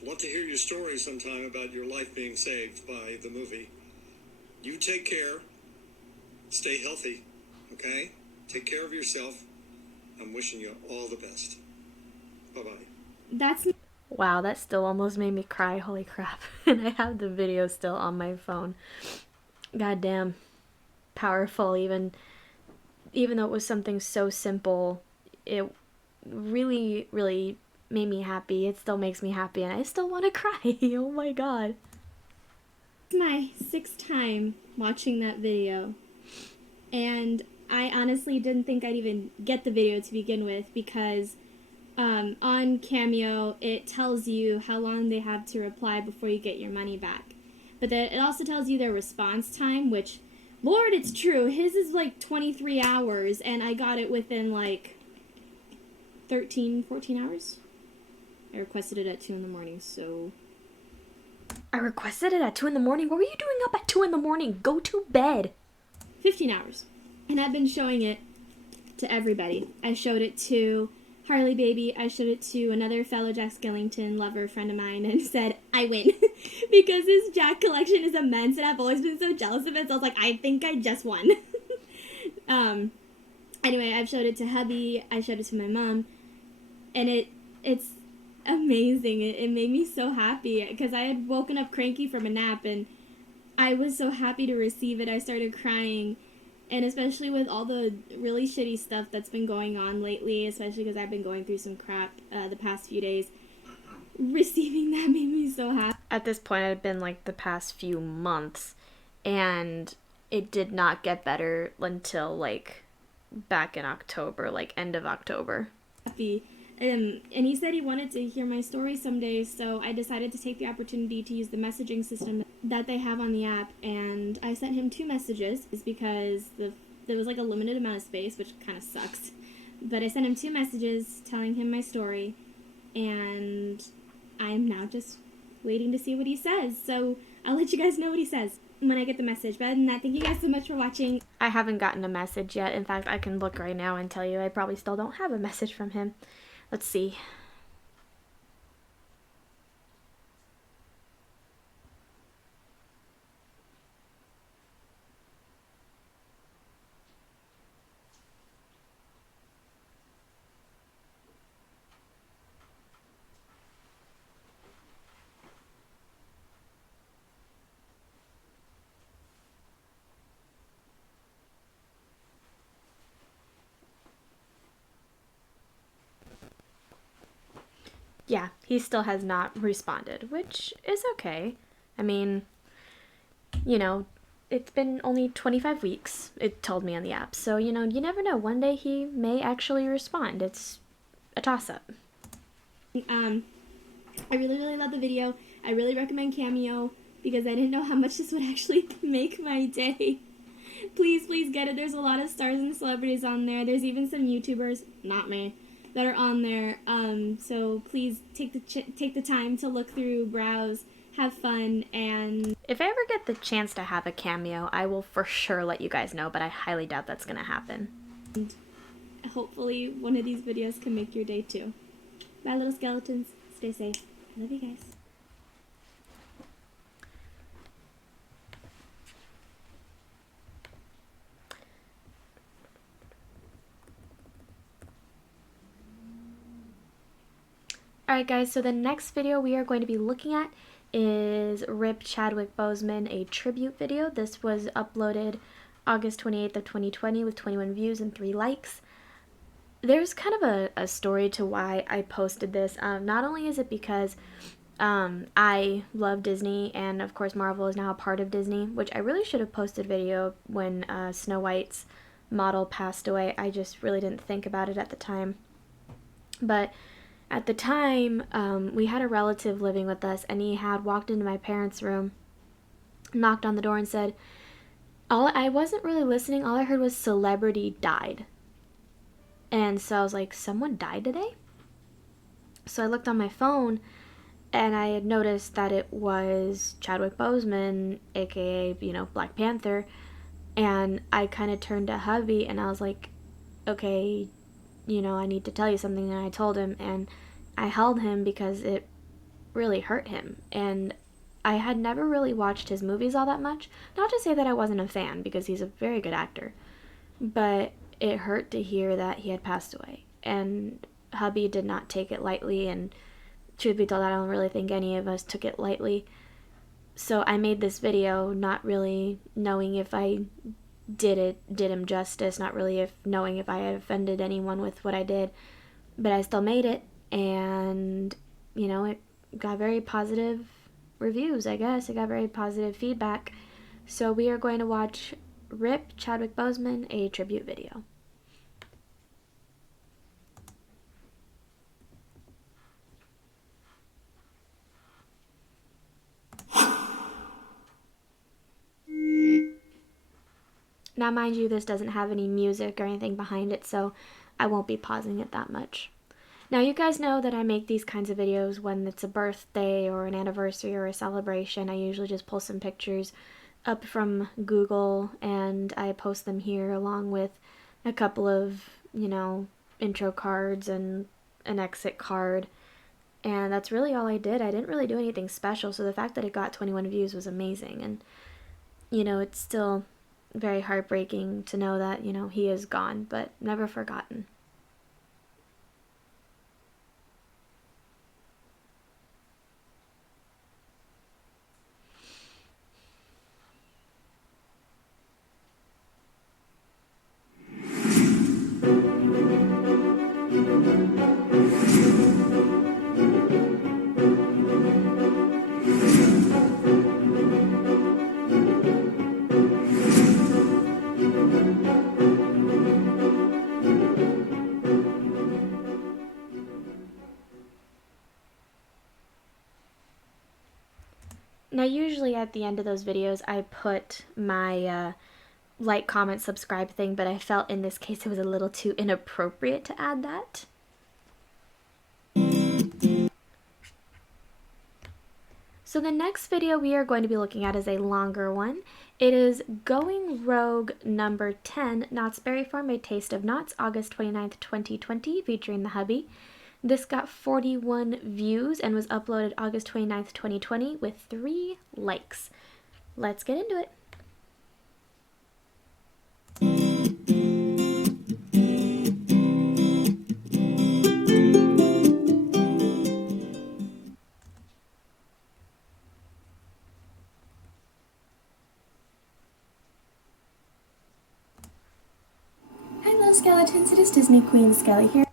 I'd love to hear your story sometime about your life being saved by the movie. You take care. Stay healthy, okay? Take care of yourself. I'm wishing you all the best. Bye-bye. That's Wow, that still almost made me cry. Holy crap. And I have the video still on my phone. Goddamn. Powerful. Even though it was something so simple, it really, really made me happy. It still makes me happy, and I still want to cry. Oh my god. my 6th time watching that video, and I honestly didn't think I'd even get the video to begin with because on Cameo it tells you how long they have to reply before you get your money back. But then it also tells you their response time, which, Lord, it's true. His is like 23 hours, and I got it within like 13, 14 hours. I requested it at 2 in the morning, so... I requested it at 2 in the morning? What were you doing up at 2 in the morning? Go to bed. 15 hours. And I've been showing it to everybody. I showed it to Harley Baby. I showed it to another fellow Jack Skellington lover friend of mine and said, I win. Because his Jack collection is immense and I've always been so jealous of it. So I was like, I think I just won. Anyway, I've showed it to hubby. I showed it to my mom. And it's amazing. It made me so happy because I had woken up cranky from a nap and I was so happy to receive it. I started crying, and especially with all the really shitty stuff that's been going on lately, especially because I've been going through some crap the past few days, receiving that made me so happy. At this point, it had been like the past few months, and it did not get better until like back in October, like end of October. And he said he wanted to hear my story someday, so I decided to take the opportunity to use the messaging system that they have on the app, and I sent him 2 messages because there was like a limited amount of space, which kind of sucks. But I sent him 2 messages telling him my story, and I'm now just waiting to see what he says. So I'll let you guys know what he says when I get the message. But other than that, thank you guys so much for watching. I haven't gotten a message yet. In fact, I can look right now and tell you I probably still don't have a message from him. Let's see. Yeah, he still has not responded, which is okay. I mean, you know, it's been only 25 weeks, it told me on the app. So, you know, you never know. One day he may actually respond. It's a toss-up. I really, really love the video. I really recommend Cameo because I didn't know how much this would actually make my day. Please, please get it. There's a lot of stars and celebrities on there. There's even some YouTubers, not me, that are on there. So please take the time to look through, browse, have fun, and if I ever get the chance to have a cameo, I will for sure let you guys know, but I highly doubt that's gonna happen. And hopefully one of these videos can make your day too. Bye, little skeletons. Stay safe. I love you guys. Alright guys, so the next video we are going to be looking at is Rip Chadwick Boseman, a tribute video. This was uploaded August 28th of 2020 with 21 views and 3 likes. There's kind of a story to why I posted this. Not only is it because I love Disney, and of course Marvel is now a part of Disney, which I really should have posted a video when Snow White's model passed away. I just really didn't think about it at the time. But at the time, we had a relative living with us, and he had walked into my parents' room, knocked on the door, and said, I wasn't really listening. All I heard was celebrity died. And so I was like, someone died today? So I looked on my phone, and I had noticed that it was Chadwick Boseman, aka, Black Panther. And I kind of turned to hubby, and I was like, okay, I need to tell you something. And I told him, and I held him because it really hurt him. And I had never really watched his movies all that much. Not to say that I wasn't a fan, because he's a very good actor. But it hurt to hear that he had passed away. And hubby did not take it lightly, and truth be told, I don't really think any of us took it lightly. So I made this video not really knowing if I did him justice, not really knowing if I had offended anyone with what I did, but I still made it, and it got very positive reviews, I guess. It got very positive feedback. So we are going to watch RIP Chadwick Boseman, a tribute video. Now, mind you, this doesn't have any music or anything behind it, so I won't be pausing it that much. Now, you guys know that I make these kinds of videos when it's a birthday or an anniversary or a celebration. I usually just pull some pictures up from Google, and I post them here along with a couple of, intro cards and an exit card. And that's really all I did. I didn't really do anything special, so the fact that it got 21 views was amazing. And, it's still very heartbreaking to know that, he is gone, but never forgotten. Now, usually at the end of those videos, I put my like, comment, subscribe thing, but I felt in this case it was a little too inappropriate to add that. So the next video we are going to be looking at is a longer one. It is Going Rogue number 10, Knott's Berry Farm, A Taste of Knott's, August 29th, 2020, featuring the hubby. This got 41 views and was uploaded August 29th, 2020 with 3 likes. Let's get into it. Hello skeletons, it is Disney Queen Skelly here.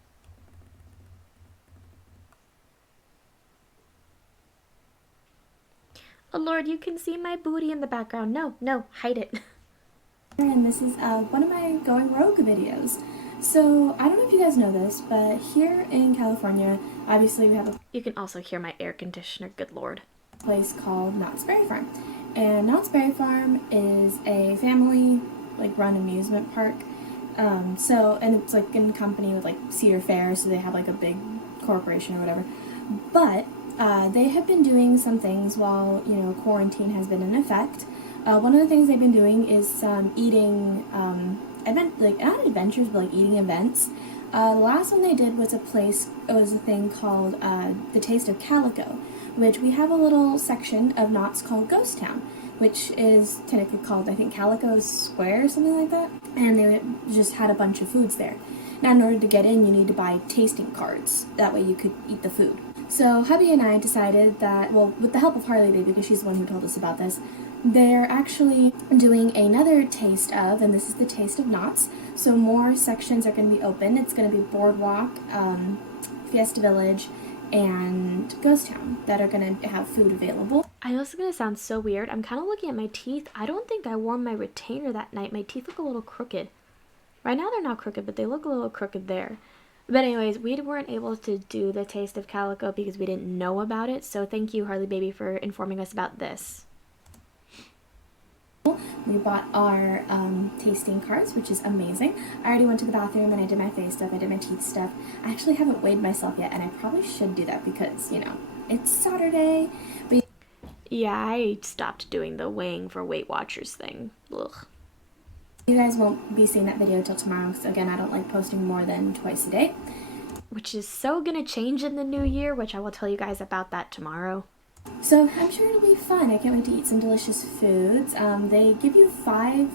Oh Lord, you can see my booty in the background. No, hide it. And this is one of my Going Rogue videos. So, I don't know if you guys know this, but here in California, obviously we have a You can also hear my air conditioner, good Lord. place called Knott's Berry Farm. And Knott's Berry Farm is a family, run amusement park. And it's in company with Cedar Fair, so they have a big corporation or whatever. But they have been doing some things while, quarantine has been in effect. One of the things they've been doing is some eating, not adventures, but eating events. The last one they did was a thing called The Taste of Calico, which we have a little section of Knott's called Ghost Town, which is technically called, I think, Calico Square or something like that. And they just had a bunch of foods there. Now, in order to get in, you need to buy tasting cards. That way you could eat the food. So hubby and I decided that, well, with the help of Harley, because she's the one who told us about this, they're actually doing another taste of, and this is the Taste of Knott's. So more sections are going to be open. It's going to be Boardwalk, Fiesta Village, and Ghost Town that are going to have food available. I know this is going to sound so weird. I'm kind of looking at my teeth. I don't think I wore my retainer that night. My teeth look a little crooked. Right now they're not crooked, but they look a little crooked there. But anyways, we weren't able to do the Taste of Calico because we didn't know about it. So thank you, Harley Baby, for informing us about this. We bought our tasting cards, which is amazing. I already went to the bathroom and I did my face stuff, I did my teeth stuff. I actually haven't weighed myself yet, and I probably should do that because, you know, it's Saturday. But yeah, I stopped doing the weighing for Weight Watchers thing. Ugh. You guys won't be seeing that video till tomorrow, so again, I don't like posting more than twice a day. Which is so gonna change in the new year, which I will tell you guys about that tomorrow. So I'm sure it'll be fun. I can't wait to eat some delicious foods. They give you 5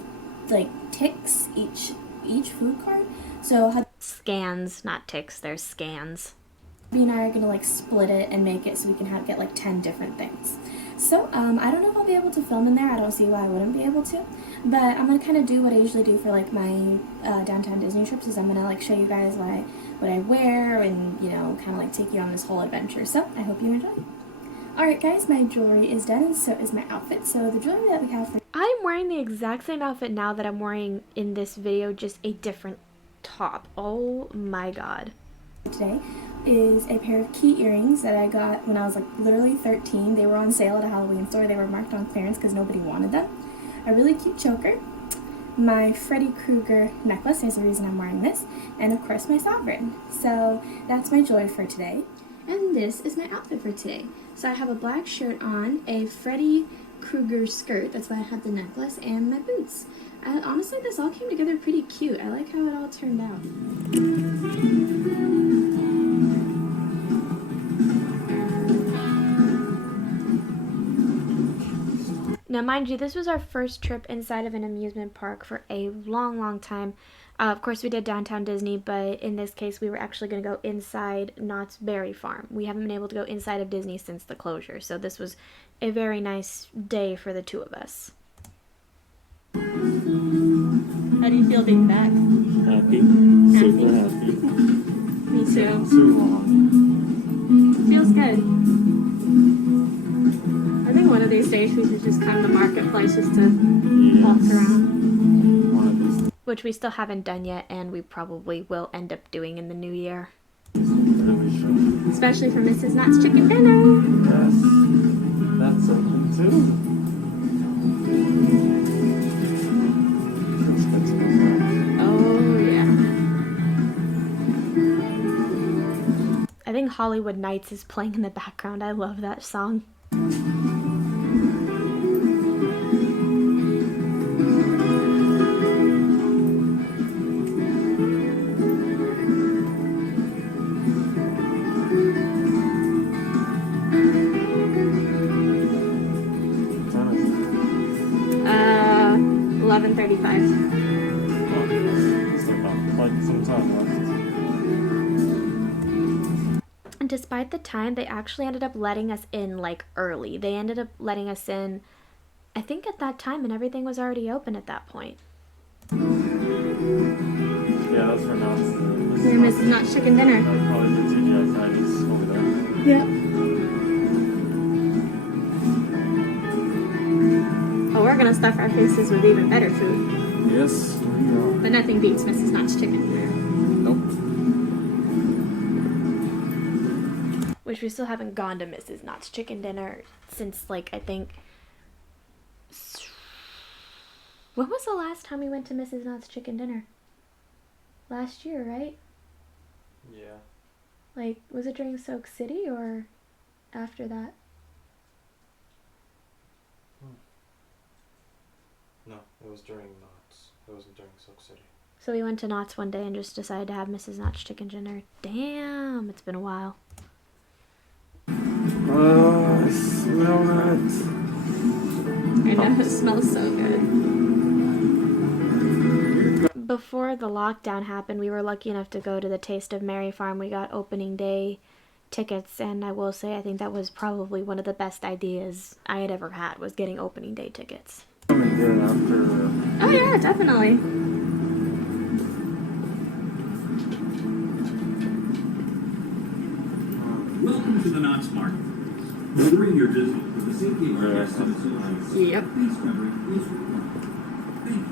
ticks each food card. So scans, not ticks, they're scans. Hubby and I are gonna split it and make it so we can get 10 different things. So I don't know if I'll be able to film in there. I don't see why I wouldn't be able to. But I'm gonna kind of do what I usually do for my downtown Disney trips. Is I'm gonna show you guys what I wear and kind of take you on this whole adventure. So I hope you enjoy. Alright guys, my jewelry is done and so is my outfit. So the jewelry that we have for I'm wearing the exact same outfit now that I'm wearing in this video, just a different top. Oh my god. Today is a pair of key earrings that I got when I was literally 13. They were on sale at a Halloween store. They were marked on clearance because nobody wanted them. A really cute choker. My Freddy Krueger necklace is the reason I'm wearing this. And of course my sovereign. So that's my jewelry for today. And this is my outfit for today. So I have a black shirt on, a Freddy Krueger skirt, that's why I have the necklace, and my boots. Honestly, this all came together pretty cute. I like how it all turned out. Now, mind you, this was our first trip inside of an amusement park for a long, long time. Of course, we did Downtown Disney, but in this case, we were actually going to go inside Knott's Berry Farm. We haven't been able to go inside of Disney since the closure, so this was a very nice day for the two of us. How do you feel being back? Happy. Super happy. Me It's too. been so long. Feels good. I think one of these days we should just come to the marketplace just to walk around. One of these Which we still haven't done yet, and we probably will end up doing in the new year. really should. Especially for Mrs. Knott's Chicken Dinner. Yes. That's open too. That's good to know. Oh, yeah. I think Hollywood Nights is playing in the background. I love that song. Tennis. 11:35. Still got quite some time left. And despite the time, they actually ended up letting us in early. They ended up letting us in, I think at that time, and everything was already open at that point. Yeah, that's for now. For Mrs. Knott's Chicken Dinner. Probably the TGI Fridays over there. Yep. Oh, we're gonna stuff our faces with even better food. Yes, we are. But nothing beats Mrs. Knott's Chicken Dinner. Nope. Which we still haven't gone to Mrs. Knott's Chicken Dinner since, I think... When was the last time we went to Mrs. Knott's Chicken Dinner? Last year, right? Yeah. Was it during Soak City or after that? No, it was during Knott's. It wasn't during Silk City. So we went to Knott's one day and just decided to have Mrs. Knott's Chicken Dinner. Damn, it's been a while. Oh, I smell that. I know, it smells so good. Before the lockdown happened, we were lucky enough to go to the Taste of Merry Farm. We got opening day tickets, and I will say I think that was probably one of the best ideas I had ever had, was getting opening day tickets. Coming here after. Oh yeah, definitely. Welcome to the Knott's Market. During your visit, for the safety of our guests and associates, Yep. please cover is required. Thank you.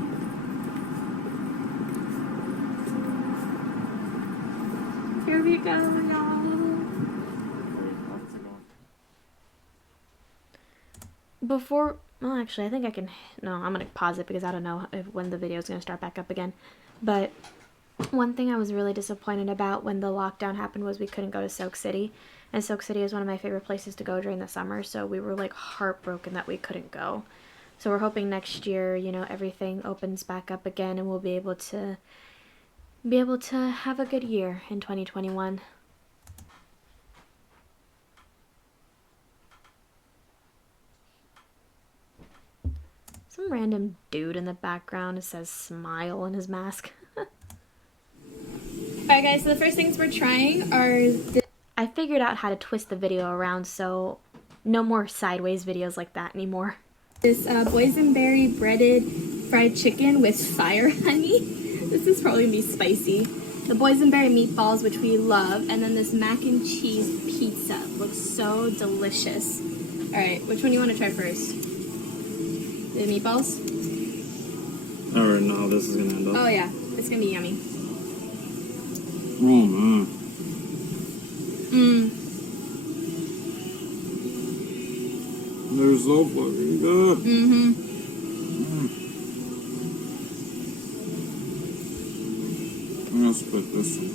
Before, well, actually, I think I can. No, I'm gonna pause it because I don't know when the video is gonna start back up again. But one thing I was really disappointed about when the lockdown happened was we couldn't go to Soak City, and Soak City is one of my favorite places to go during the summer. So we were like heartbroken that we couldn't go. So we're hoping next year, you know, everything opens back up again, and we'll be able to have a good year in 2021. Some random dude in the background says smile in his mask. Alright guys, so the first things we're trying are I figured out how to twist the video around, so no more sideways videos like that anymore. this boysenberry breaded fried chicken with fire honey. This is probably gonna be spicy. The boysenberry meatballs, which we love, and then this mac and cheese pizza. Looks so delicious. Alright, which one do you want to try first? The meatballs? I already know how this is gonna end up. Oh yeah, it's gonna be yummy. Oh man. Mmm. They're so fucking good. Mm-hmm. I'm gonna split this one.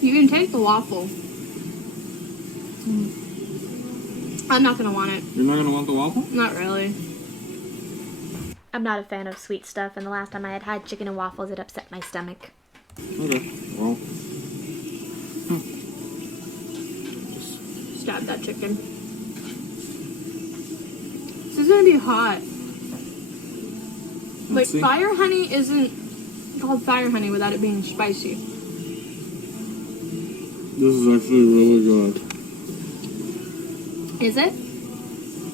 You can take the waffle. I'm not gonna want it. You're not gonna want the waffle? Not really. I'm not a fan of sweet stuff, and the last time I had chicken and waffles, it upset my stomach. Okay. Well. Stab that chicken. This is gonna be hot. Like, see. fire honey isn't called fire honey without it being spicy. This is actually really good. Is it?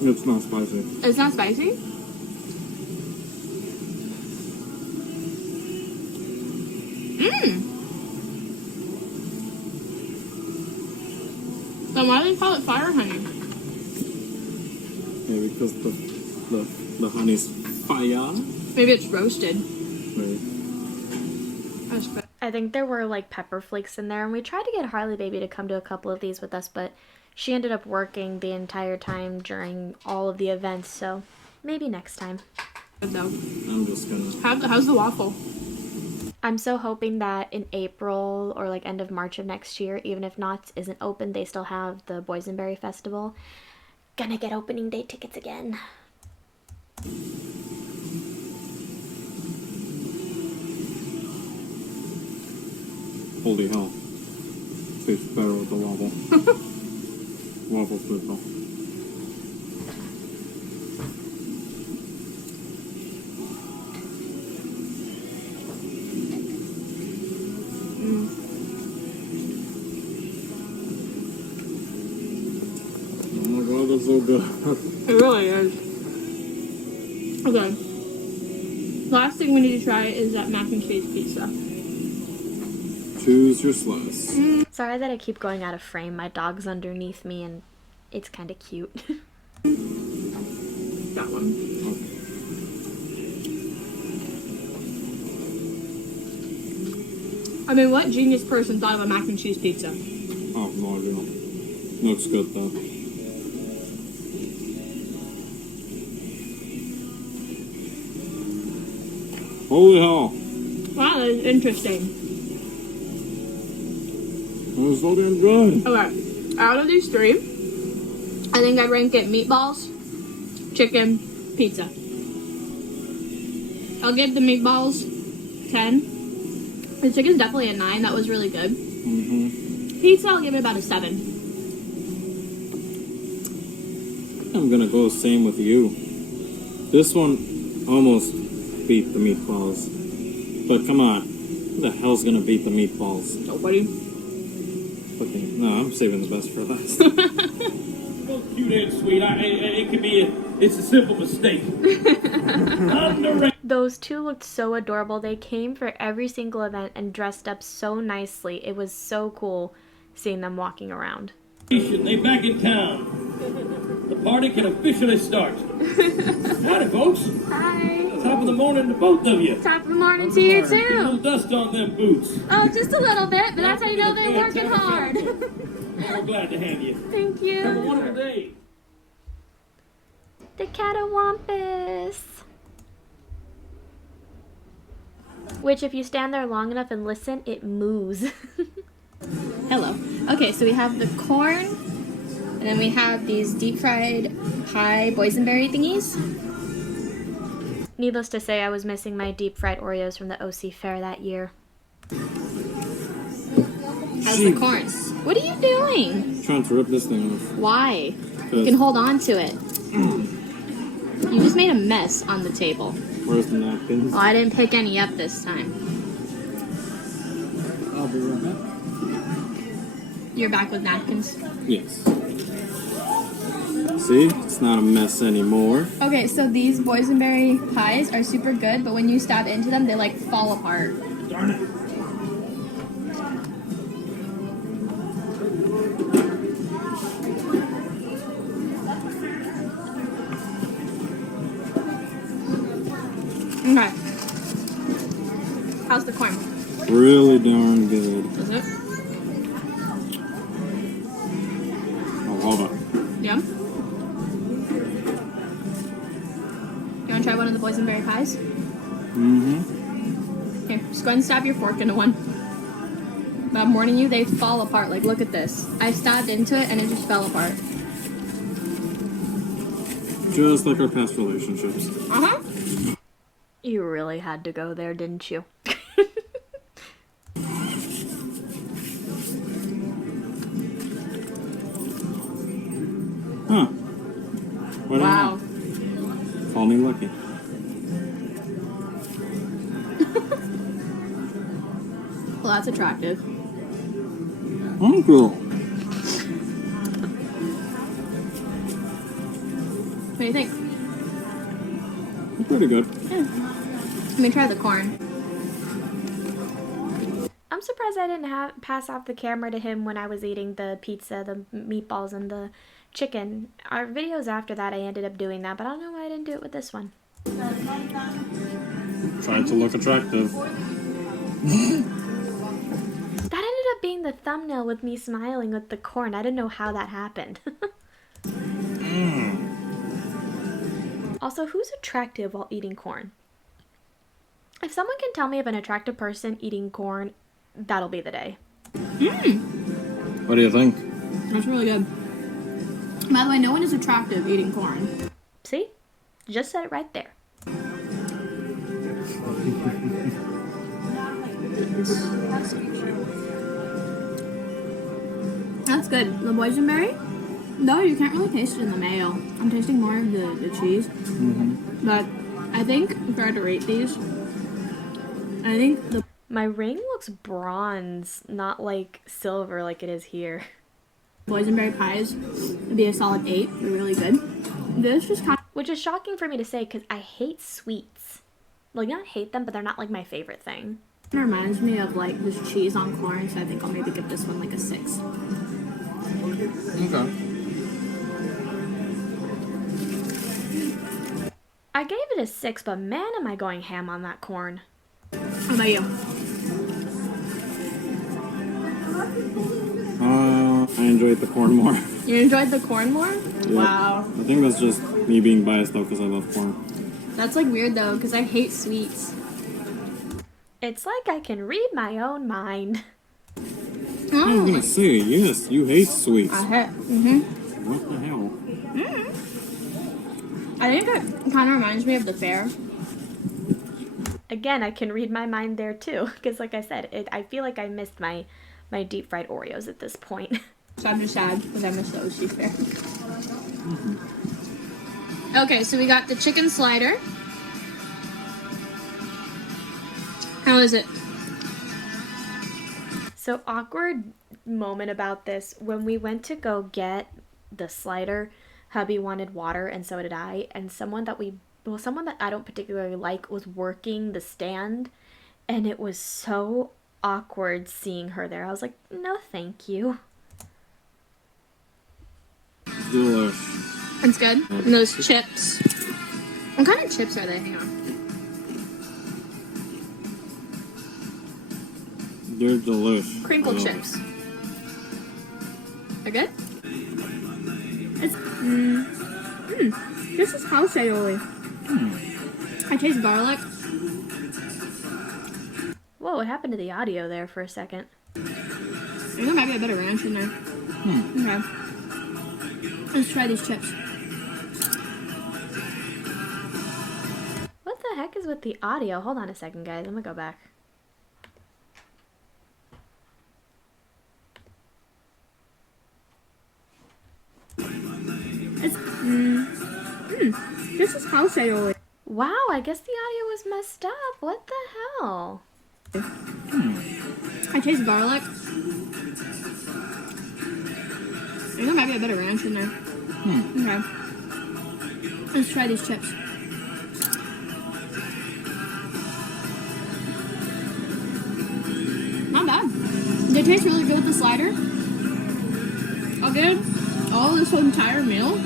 It's not spicy. It's not spicy? Mmm. Then why do they call it fire honey? Yeah, because the honey's fire. Maybe it's roasted. Right. That's good. I think there were like pepper flakes in there, and we tried to get Harley Baby to come to a couple of these with us, but she ended up working the entire time during all of the events, so maybe next time. Good though. I'm just gonna. How's the waffle? I'm so hoping that in April or like end of March of next year, even if Knott's isn't open, they still have the Boysenberry Festival. Gonna get opening day tickets again. Holy hell. Tastes better with the waffle. Waffle's good though. Oh my god, that's so good. It really is. Okay. Last thing we need to try is that mac and cheese pizza. Choose your slice. Sorry that I keep going out of frame. My dog's underneath me and it's kind of cute. That one. I mean, what genius person thought of a mac and cheese pizza? Oh, no idea. Looks good though. Holy hell. Wow, that is interesting. That was so damn good. Okay, out of these three, I think I'd rank it meatballs, chicken, pizza. I'll give the meatballs 10. The chicken's definitely a 9. That was really good. Mm-hmm. Pizza, I'll give it about a 7. I'm gonna go the same with you. This one almost beat the meatballs. But come on. Who the hell's gonna beat the meatballs? Nobody. Okay, no, I'm saving the best for last. Cute and sweet. It could be it's a simple mistake. Underrated. Those two looked so adorable. They came for every single event and dressed up so nicely. It was so cool seeing them walking around. They back in town. The party can officially start. Howdy, folks. Hi. Top of the morning to both of you. Top of the morning to you Get a little too. dust on them boots. Oh, just a little bit, but that's how you know they're working hard. We're glad to have you. Thank Have a you. wonderful day. The catawampus. Which, if you stand there long enough and listen, it moos. Hello. Okay, so we have the corn, and then we have these deep fried pie boysenberry thingies. Needless to say, I was missing my deep fried Oreos from the OC Fair that year. How's the corn? What are you doing? Trying to rip this thing off. Why? You can hold on to it. You just made a mess on the table. Where's the napkins? Well, I didn't pick any up this time. I'll be right back. You're back with napkins. Yes. See? It's not a mess anymore. Okay, so these boysenberry pies are super good, but when you stab into them, they like fall apart. Darn it. Okay. How's the corn? Really darn good. Is it? I love it. Yum. You want to try one of the boysenberry pies? Mm-hmm. Okay, just go ahead and stab your fork into one. But I'm warning you, they fall apart. Like, look at this. I stabbed into it and it just fell apart. Just like our past relationships. Uh-huh. You really had to go there, didn't you? Huh. What do you Wow. know? Call me lucky. Well, that's attractive. I'm cool. What do you think? Pretty good. Let me try the corn. I'm surprised I didn't pass off the camera to him when I was eating the pizza, the meatballs, and the chicken. Our videos after that, I ended up doing that, but I don't know why I didn't do it with this one. Trying to look attractive. That ended up being the thumbnail with me smiling with the corn. I didn't know how that happened. Also, who's attractive while eating corn? If someone can tell me of an attractive person eating corn, that'll be the day. What do you think? That's really good. By the way, no one is attractive eating corn. See? Just said it right there. That's good. The boysenberry? No, you can't really taste it in the mayo. I'm tasting more of the cheese. Mm-hmm. But I think if I had to rate these, I think the My ring looks bronze, not like silver like it is here. boysenberry pies would be a solid 8. They're really good. This just kind Which is shocking for me to say because I hate sweets. Like, not hate them, but they're not like my favorite thing. of reminds me of like this cheese on corn, so I think I'll maybe give this one like a 6. Okay. I gave it a 6, but man, am I going ham on that corn. How about you? I enjoyed the corn more. You enjoyed the corn more? Yeah. Wow. I think that's just me being biased though, because I love corn. That's like weird though, because I hate sweets. It's like I can read my own mind. I was gonna say, yes, you hate sweets. I hate. Mm-hmm. What the hell? I think it kind of reminds me of the fair. Again, I can read my mind there too, because like I said, I feel like I missed my deep fried Oreos at this point. So I'm just sad because I missed the OC fair. Okay, so we got the chicken slider. How is it? So awkward moment about this, when we went to go get the slider, hubby wanted water and so did I, and someone that I don't particularly like was working the stand, and it was so awkward seeing her there. I was like, no thank you. Delish. It's good. And those chips. What kind of chips are they? Hang on. They're delicious. Crinkle chips. They're good? It's, this is house aioli. I taste garlic. Whoa, what happened to the audio there for a second? I think there might be a bit of ranch in there. Okay. Let's try these chips. What the heck is with the audio? Hold on a second, guys. I'm gonna go back. It's, this is house aioli. Wow, I guess the audio was messed up. What the hell? I taste garlic. I think there might be a bit of ranch in there. Okay. Let's try these chips. Not bad. They taste really good with the slider. I'll give all this whole entire meal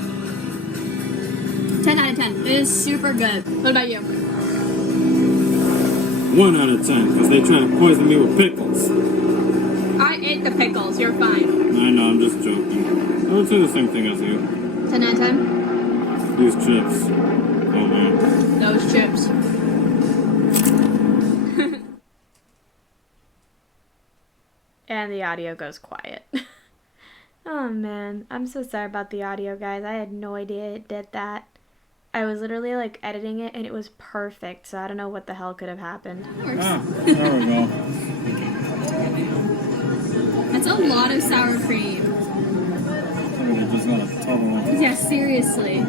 10 out of 10. It is super good. What about you? 1 out of 10, because they try to poison me with pickles. I ate the pickles. You're fine. I know, I'm just joking. I would say the same thing as you. 10 out of 10. These chips. Oh man. Those chips. And the audio goes quiet. Oh man, I'm so sorry about the audio, guys. I had no idea it did that. I was literally like editing it and it was perfect, so I don't know what the hell could have happened. Ah, there we go. That's a lot of sour cream. Everybody just got a total one. Yeah, seriously.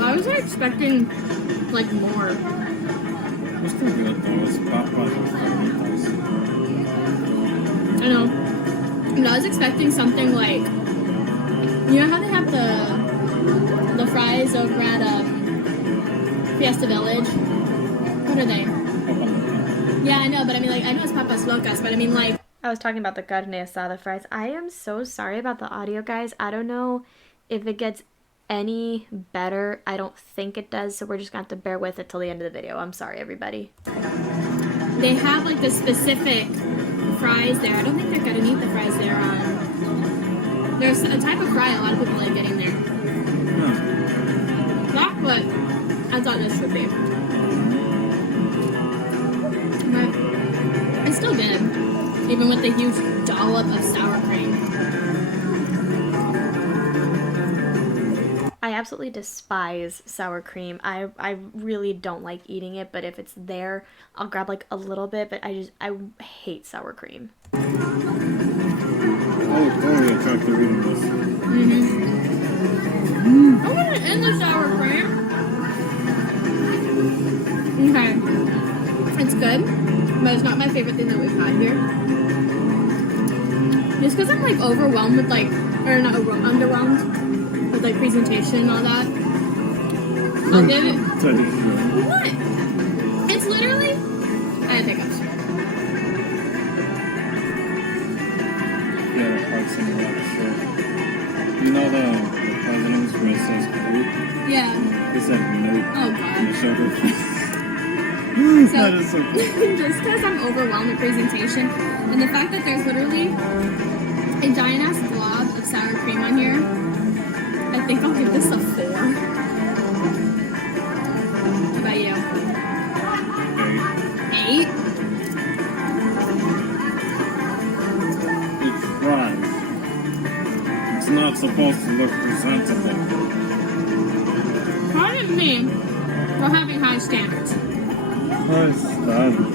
I was expecting like more. It's still good though. It's Popeyes. I know. And I was expecting something like, you know how they have the fries over at Fiesta Village? What are they? Yeah, I know, but I mean like I know it's Papas Locas, but I mean like I was talking about the carne asada fries. I am so sorry about the audio, guys. I don't know if it gets any better. I don't think it does, so we're just gonna have to bear with it till the end of the video. I'm sorry, everybody. they have like the specific fries there. I don't think they're gonna eat the fries there on. There's a type of fry a lot of people like getting there. Not what I thought this would be. But it's still good, even with the huge dollop of sour cream. I absolutely despise sour cream. I really don't like eating it, but if it's there, I'll grab like a little bit, but I hate sour cream. I would totally attracted reading this. I want to end the sour cream. Okay. It's good, but it's not my favorite thing that we've had here. Just because I'm like overwhelmed with like, or not overwhelmed, underwhelmed with like presentation and all that. I'll give it. What? It's literally. I had hiccups. Yeah, the parts in the episode. You know the president's racist group? Yeah. He said nope. Oh And god. it showed her face. So, That is so cool. just because I'm overwhelmed with presentation, and the fact that there's literally a giant ass blob of sour cream on here, I think I'll give this a 4. What about you? 8? It's fries. It's not supposed to look presentable. Pardon me for having high standards. High standards.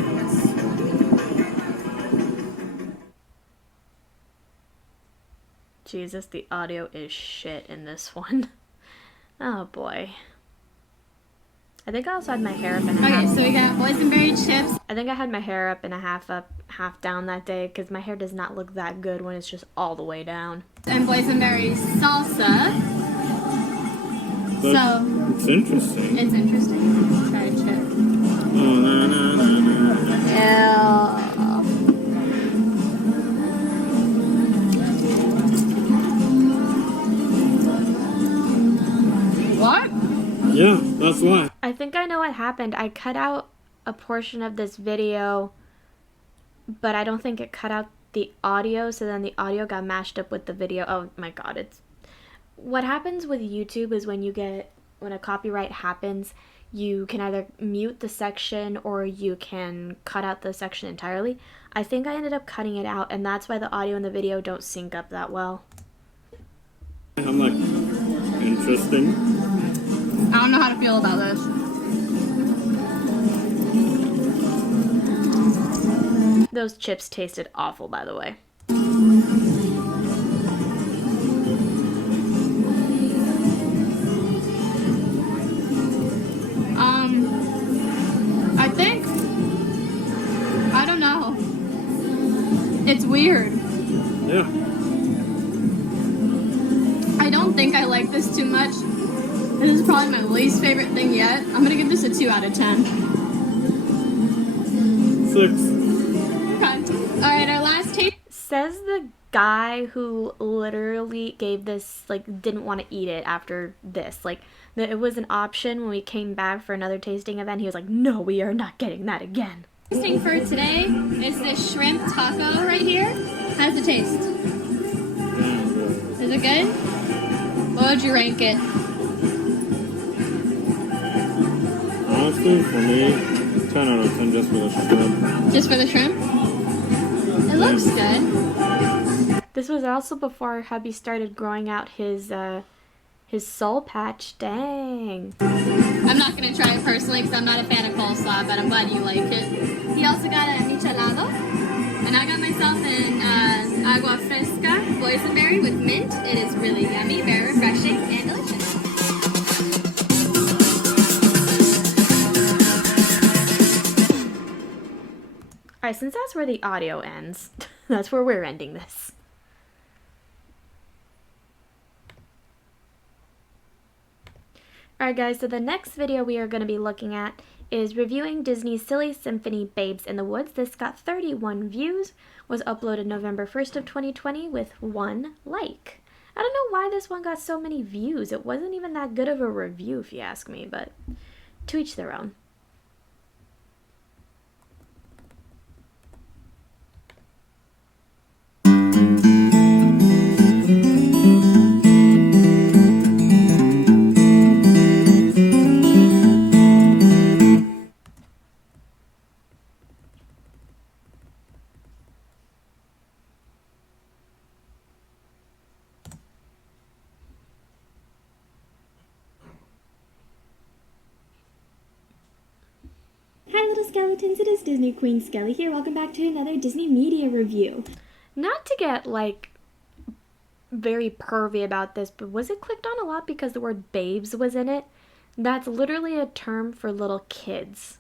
Jesus, the audio is shit in this one. Oh boy. I think I also had my hair up in a Okay, half. so we got boysenberry chips. I think I had my hair up and a half up, half down that day because my hair does not look that good when it's just all the way down. And boysenberry salsa. So, It's interesting. it's interesting. Try a chip. Oh, na, na, na, na. Yeah, that's why. I think I know what happened. I cut out a portion of this video, but I don't think it cut out the audio, so then the audio got mashed up with the video. Oh my god, it's... What happens with YouTube is when a copyright happens, you can either mute the section or you can cut out the section entirely. I think I ended up cutting it out, and that's why the audio and the video don't sync up that well. I'm like, interesting. I don't know how to feel about this. Those chips tasted awful, by the way. I don't know. It's weird. Yeah. I don't think I like this too much. This is probably my least favorite thing yet. I'm gonna give this a 2 out of 10. 6. Okay. Alright, our last taste. Says the guy who literally gave this, like, didn't want to eat it after this. Like, that it was an option when we came back for another tasting event. He was like, no, we are not getting that again. Tasting for today is this shrimp taco right here. How's it taste? Is it good? What would you rank it? Honestly, for me, 10 out of 10 just for the shrimp. Just for the shrimp? It looks good. This was also before hubby started growing out his soul patch. Dang. I'm not gonna try it personally because I'm not a fan of coleslaw, but I'm glad you like it. He also got a michelado, and I got myself an agua fresca boysenberry with mint. It is really yummy, very refreshing, and delicious. Alright, since that's where the audio ends, that's where we're ending this. Alright guys, so the next video we are going to be looking at is reviewing Disney's Silly Symphony Babes in the Woods. This got 31 views, was uploaded November 1st of 2020 with 1 like. I don't know why this one got so many views. It wasn't even that good of a review if you ask me, but to each their own. Hi little skeletons, it is Disney Queen Skelly here. Welcome back to another Disney media review. Not to get like very pervy about this, but was it clicked on a lot because the word babes was in it? That's literally a term for little kids.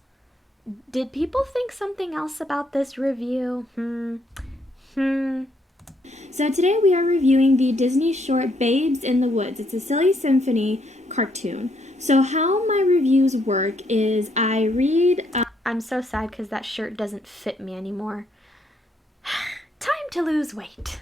Did people think something else about this review? So today we are reviewing the Disney short Babes in the Woods. It's a Silly Symphony cartoon. So how my reviews work is I read... I'm so sad because that shirt doesn't fit me anymore. Time to lose weight.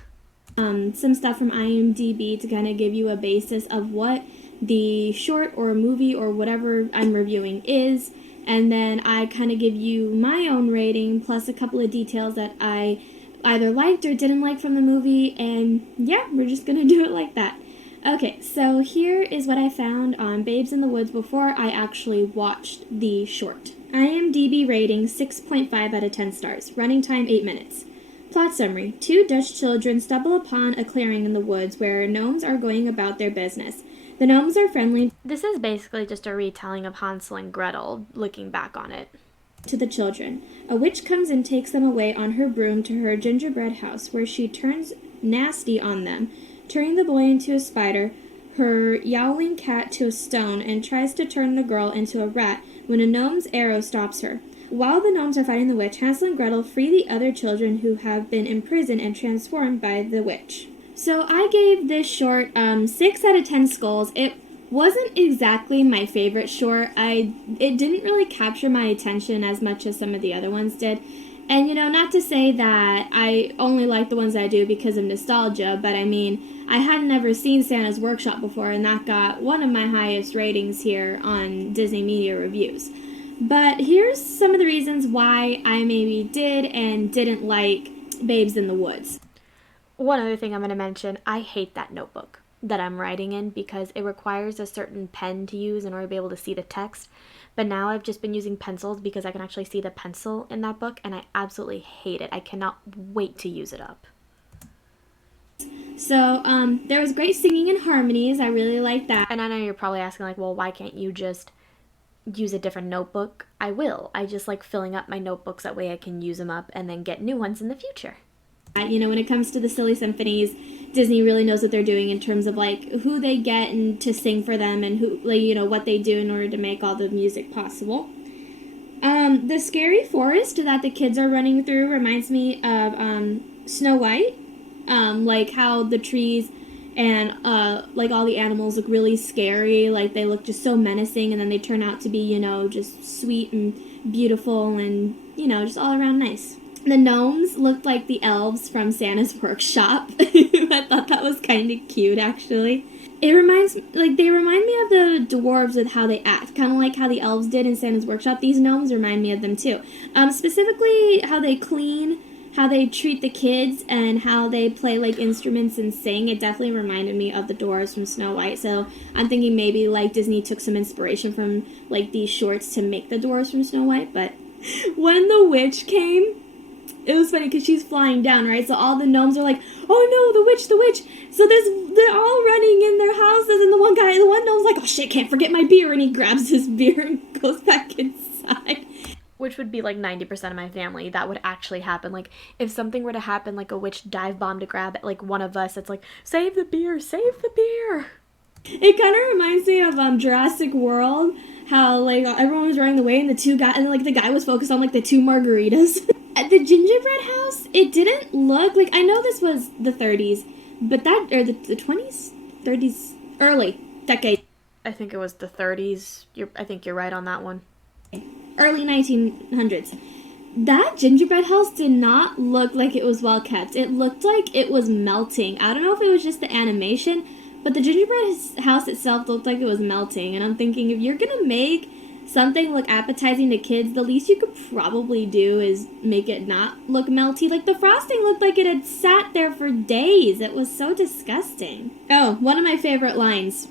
Some stuff from IMDb to kind of give you a basis of what the short or movie or whatever I'm reviewing is. And then I kind of give you my own rating plus a couple of details that I either liked or didn't like from the movie. And yeah, we're just going to do it like that. Okay, so here is what I found on Babes in the Woods before I actually watched the short. IMDb rating 6.5 out of 10 stars. Running time 8 minutes. Plot summary. 2 Dutch children stumble upon a clearing in the woods where gnomes are going about their business. The gnomes are friendly. This is basically just a retelling of Hansel and Gretel, looking back on it. To the children. A witch comes and takes them away on her broom to her gingerbread house where she turns nasty on them, turning the boy into a spider, her yowling cat to a stone, and tries to turn the girl into a rat when a gnome's arrow stops her. While the gnomes are fighting the witch, Hansel and Gretel free the other children who have been imprisoned and transformed by the witch. So I gave this short 6 out of 10 skulls. It wasn't exactly my favorite short. It didn't really capture my attention as much as some of the other ones did. And, not to say that I only like the ones I do because of nostalgia, but I mean, I had never seen Santa's Workshop before, and that got one of my highest ratings here on Disney Media Reviews. But here's some of the reasons why I maybe did and didn't like Babes in the Woods. One other thing I'm going to mention, I hate that notebook that I'm writing in because it requires a certain pen to use in order to be able to see the text. But now I've just been using pencils because I can actually see the pencil in that book, and I absolutely hate it. I cannot wait to use it up. So, there was great singing and harmonies. I really liked that. And I know you're probably asking, like, well, why can't you just use a different notebook? I will. I just like filling up my notebooks. That way I can use them up and then get new ones in the future. When it comes to the silly symphonies, Disney really knows what they're doing in terms of like who they get and to sing for them and who, like, what they do in order to make all the music possible. The scary forest that the kids are running through reminds me of Snow White, like how the trees and like all the animals look really scary, like they look just so menacing, and then they turn out to be, just sweet and beautiful and, just all around nice. The gnomes looked like the elves from Santa's Workshop. I thought that was kind of cute, actually. They remind me of the dwarves with how they act, kind of like how the elves did in Santa's Workshop. These gnomes remind me of them too. Specifically, how they clean, how they treat the kids, and how they play like instruments and sing. It definitely reminded me of the dwarves from Snow White. So I'm thinking maybe like Disney took some inspiration from like these shorts to make the dwarves from Snow White. But when the witch came, it was funny because she's flying down, right? So all the gnomes are like, oh no, the witch, the witch. So they're all running in their houses, and the one gnome's like, oh shit, can't forget my beer. And he grabs his beer and goes back inside. Which would be like 90% of my family. That would actually happen. Like, if something were to happen, like a witch dive bomb to grab like one of us, it's like, save the beer, save the beer. It kind of reminds me of Jurassic World, how like everyone was running away and the guy was focused on like the 2 margaritas. At the gingerbread house, it didn't look like, I know this was the 30s, but the 20s, 30s, early decade. I think it was the 30s. I think you're right on that one. Early 1900s. That gingerbread house did not look like it was well kept. It looked like it was melting. I don't know if it was just the animation, but the gingerbread house itself looked like it was melting. And I'm thinking, if you're gonna make something look appetizing to kids, the least you could probably do is make it not look melty. Like the frosting looked like it had sat there for days. It was so disgusting. Oh, one of my favorite lines.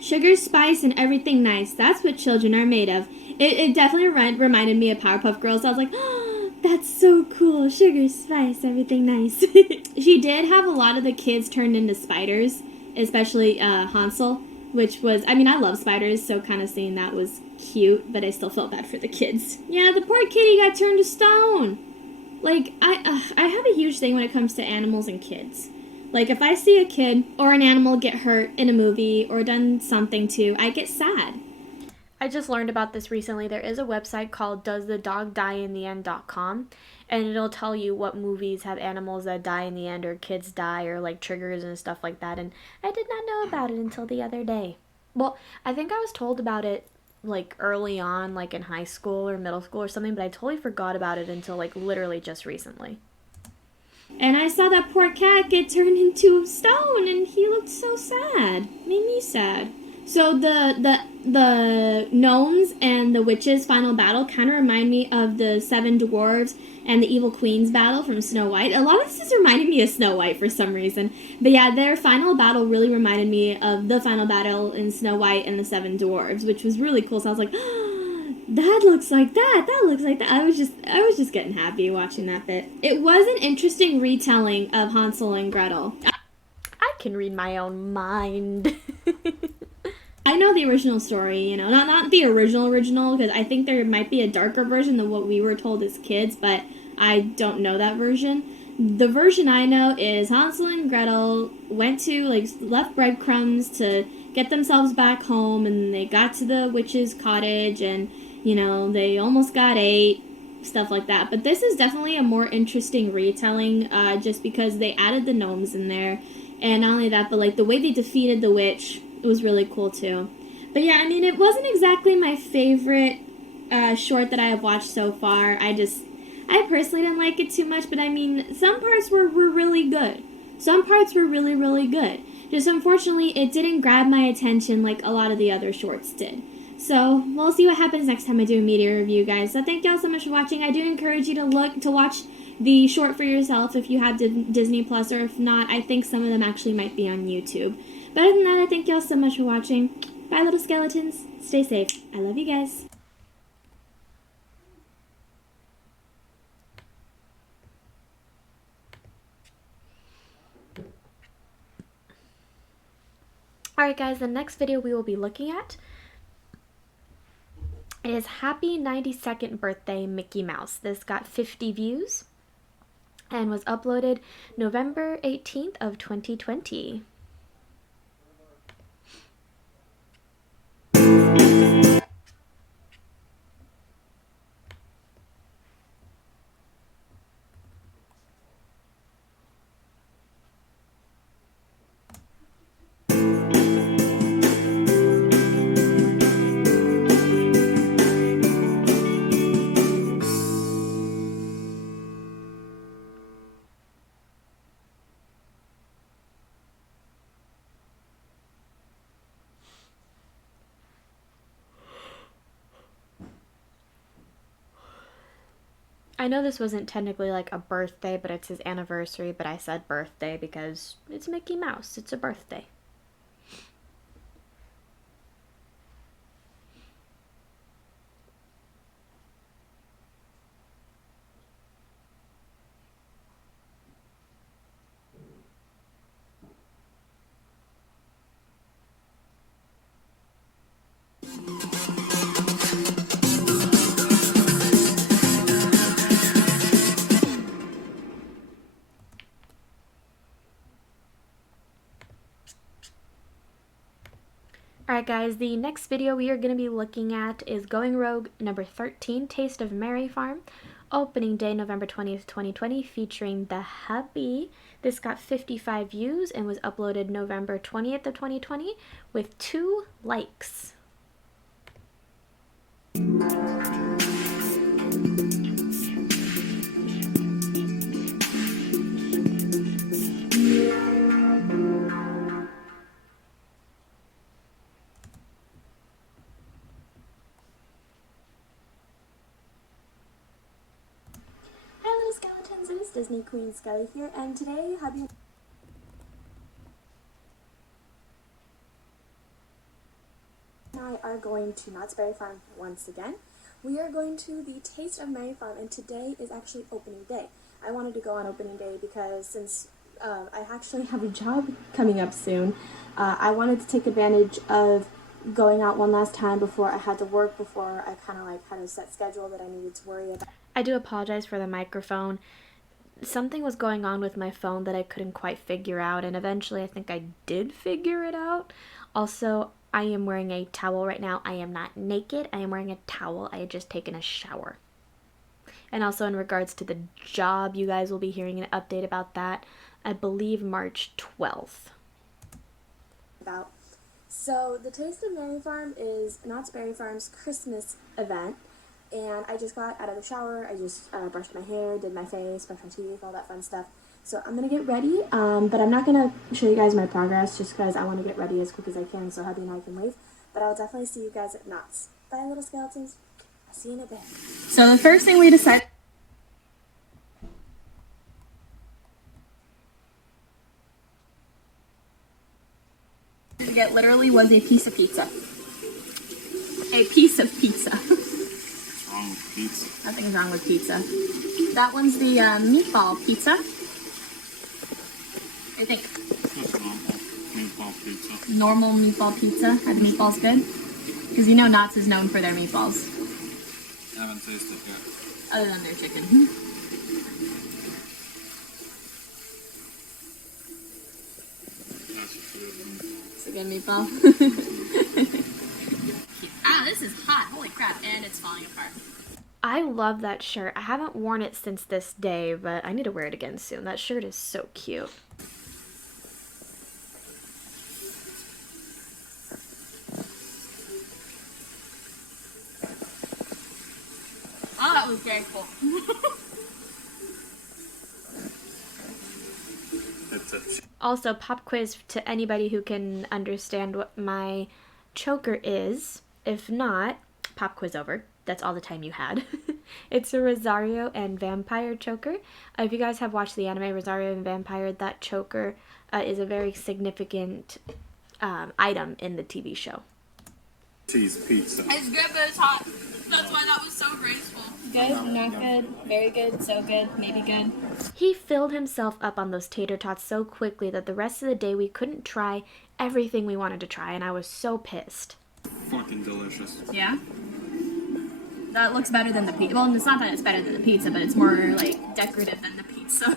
Sugar, spice, and everything nice. That's what children are made of. It definitely reminded me of Powerpuff Girls. I was like, oh, that's so cool. Sugar, spice, everything nice. She did have a lot of the kids turned into spiders, especially Hansel, which was, I love spiders, so kind of seeing that was cute, but I still felt bad for the kids. Yeah, the poor kitty got turned to stone. Like, I have a huge thing when it comes to animals and kids. Like, if I see a kid or an animal get hurt in a movie or done something to, I get sad. I just learned about this recently. There is a website called doesthedogdieinttheend.com, and it'll tell you what movies have animals that die in the end or kids die or like triggers and stuff like that, and I did not know about it until the other day. Well, I think I was told about it like early on, like in high school or middle school or something, but I totally forgot about it until like literally just recently. And I saw that poor cat get turned into stone, and he looked so sad. Made me sad. So the gnomes and the witches' final battle kind of remind me of the 7 dwarves and the evil queen's battle from Snow White. A lot of this is reminding me of Snow White for some reason. But yeah, their final battle really reminded me of the final battle in Snow White and the 7 dwarves, which was really cool. So I was like, oh, that looks like that. That looks like that. I was just getting happy watching that bit. It was an interesting retelling of Hansel and Gretel. I can read my own mind. I know the original story, not the original, because I think there might be a darker version than what we were told as kids, but I don't know that version. The version I know is Hansel and Gretel left breadcrumbs to get themselves back home, and they got to the witch's cottage, and, they almost got ate, stuff like that. But this is definitely a more interesting retelling, just because they added the gnomes in there, and not only that, but, the way they defeated the witch, it was really cool too. But yeah, it wasn't exactly my favorite short that I have watched so far. I I personally didn't like it too much, but I mean, some parts were really good. Some parts were really, really good. Just unfortunately, it didn't grab my attention like a lot of the other shorts did. So, we'll see what happens next time I do a media review, guys. So, thank y'all so much for watching. I do encourage you to watch the short for yourself if you have Disney Plus, or if not, I think some of them actually might be on YouTube. But other than that, I thank y'all so much for watching. Bye, little skeletons. Stay safe. I love you guys. Alright guys, the next video we will be looking at is Happy 92nd Birthday Mickey Mouse. This got 50 views and was uploaded November 18th of 2020. I know this wasn't technically like a birthday, but it's his anniversary, but I said birthday because it's Mickey Mouse. It's a birthday. Alright guys, the next video we are going to be looking at is Going Rogue number 13, Taste of Merry Farm, opening day November 20th, 2020, featuring the hubby. This got 55 views and was uploaded November 20th of 2020 with 2 likes. Skeletons, it is Disney Queen Skelly here, and today hubby and I are going to Knott's Berry Farm once again. We are going to the Taste of Merry Farm, and today is actually opening day. I wanted to go on opening day because since I actually have a job coming up soon, I wanted to take advantage of going out one last time before I had to work, before I kind of like had a set schedule that I needed to worry about. I do apologize for the microphone. Something was going on with my phone that I couldn't quite figure out, and eventually I think I did figure it out. Also, I am wearing a towel right now. I am not naked. I am wearing a towel. I had just taken a shower. And also in regards to the job, you guys will be hearing an update about that, I believe March 12th. So the Taste of Merry Farm is Knott's Berry Farm's Christmas event. And I just got out of the shower, I just brushed my hair, did my face, brushed my teeth, all that fun stuff. So I'm going to get ready, but I'm not going to show you guys my progress just because I want to get ready as quick as I can so hubby and I can leave. But I'll definitely see you guys at Knott's. Bye, little skeletons. I'll see you in a bit. So the first thing we decided to get literally was a piece of pizza. A piece of pizza. Wrong with pizza? Nothing's wrong with pizza. That one's the meatball pizza. What do you think? Just normal meatball pizza. Normal meatball pizza. Are the meatballs good? Because you know Knott's is known for their meatballs. I haven't tasted it yet. Other than their chicken. That's a good meatball. It's a good meatball. Ah, this is hot. Holy crap. And it's falling apart. I love that shirt. I haven't worn it since this day, but I need to wear it again soon. That shirt is so cute. Oh, that was very cool. Also, pop quiz to anybody who can understand what my choker is. If not, pop quiz over. That's all the time you had. It's a Rosario and Vampire choker. If you guys have watched the anime Rosario and Vampire, that choker is a very significant item in the TV show. Cheese pizza. It's good, but it's hot. That's why that was so graceful. Good, not good, very good, so good, maybe good. He filled himself up on those tater tots so quickly that the rest of the day we couldn't try everything we wanted to try, and I was so pissed. Fucking delicious. Yeah? That looks better than the pizza. Well, it's not that it's better than the pizza, but it's more, like, decorative than the pizza.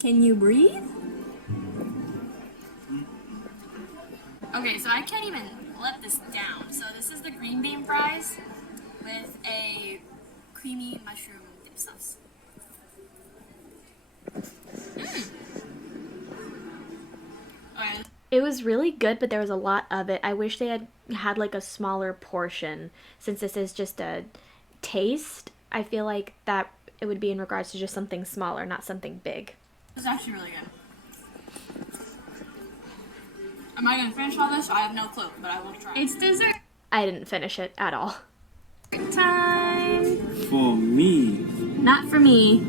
Can you breathe? Okay, so I can't even let this down. So this is the green bean fries with a creamy mushroom dip sauce. Alright. It was really good, but there was a lot of it. I wish they had like a smaller portion. Since this is just a taste, I feel like that it would be in regards to just something smaller, not something big. This is actually really good. Am I gonna finish all this? I have no clue, but I will try. It's dessert I didn't finish it at all. time. For me. Not for me.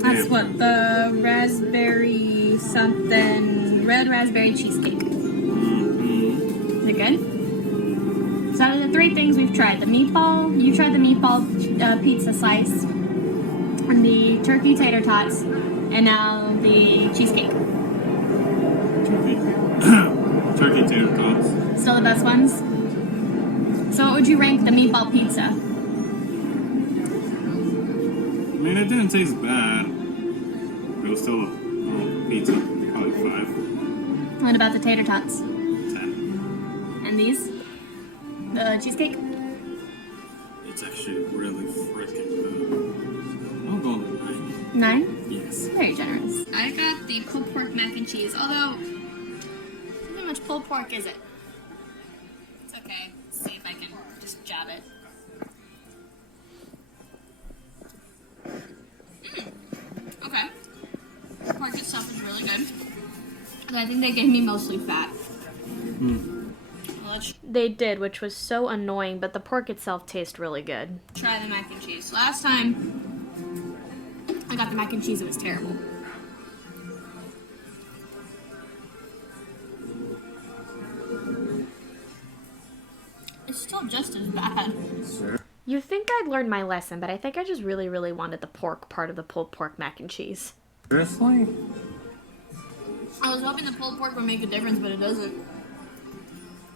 That's what the raspberry something, red raspberry cheesecake. Is it good? So out of the three things we've tried, the meatball, you tried the meatball pizza slice, and the turkey tater tots, and now the cheesecake. Turkey tater tots. Still the best ones? So what would you rank the meatball pizza? I mean, it didn't taste bad. It was still a pizza. Probably 5. What about the tater tots? 10. And these? The cheesecake? It's actually really freaking good. I'm going with 9. 9? Yes. Very generous. I got the pulled pork mac and cheese, although, how much pulled pork is it? It's okay. Let's see if I can just jab it. Okay. The pork itself is really good. And I think they gave me mostly fat. Let's They did, which was so annoying, but the pork itself tastes really good. try the mac and cheese. Last time I got the mac and cheese, it was terrible. It's still just as bad. You think I'd learned my lesson, but I think I just really, really wanted the pork part of the pulled pork mac and cheese. Seriously? I was hoping the pulled pork would make a difference, but it doesn't.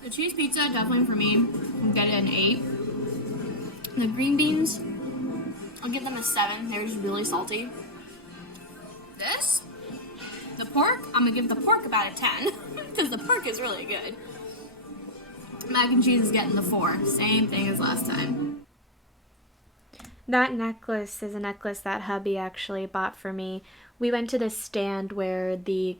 The cheese pizza, definitely for me, I'll get it an 8. The green beans, I'll give them a 7. They're just really salty. This, the pork, I'm gonna give the pork about a 10, because the pork is really good. Mac and cheese is getting the 4. Same thing as last time. That necklace is a necklace that hubby actually bought for me. We went to this stand where he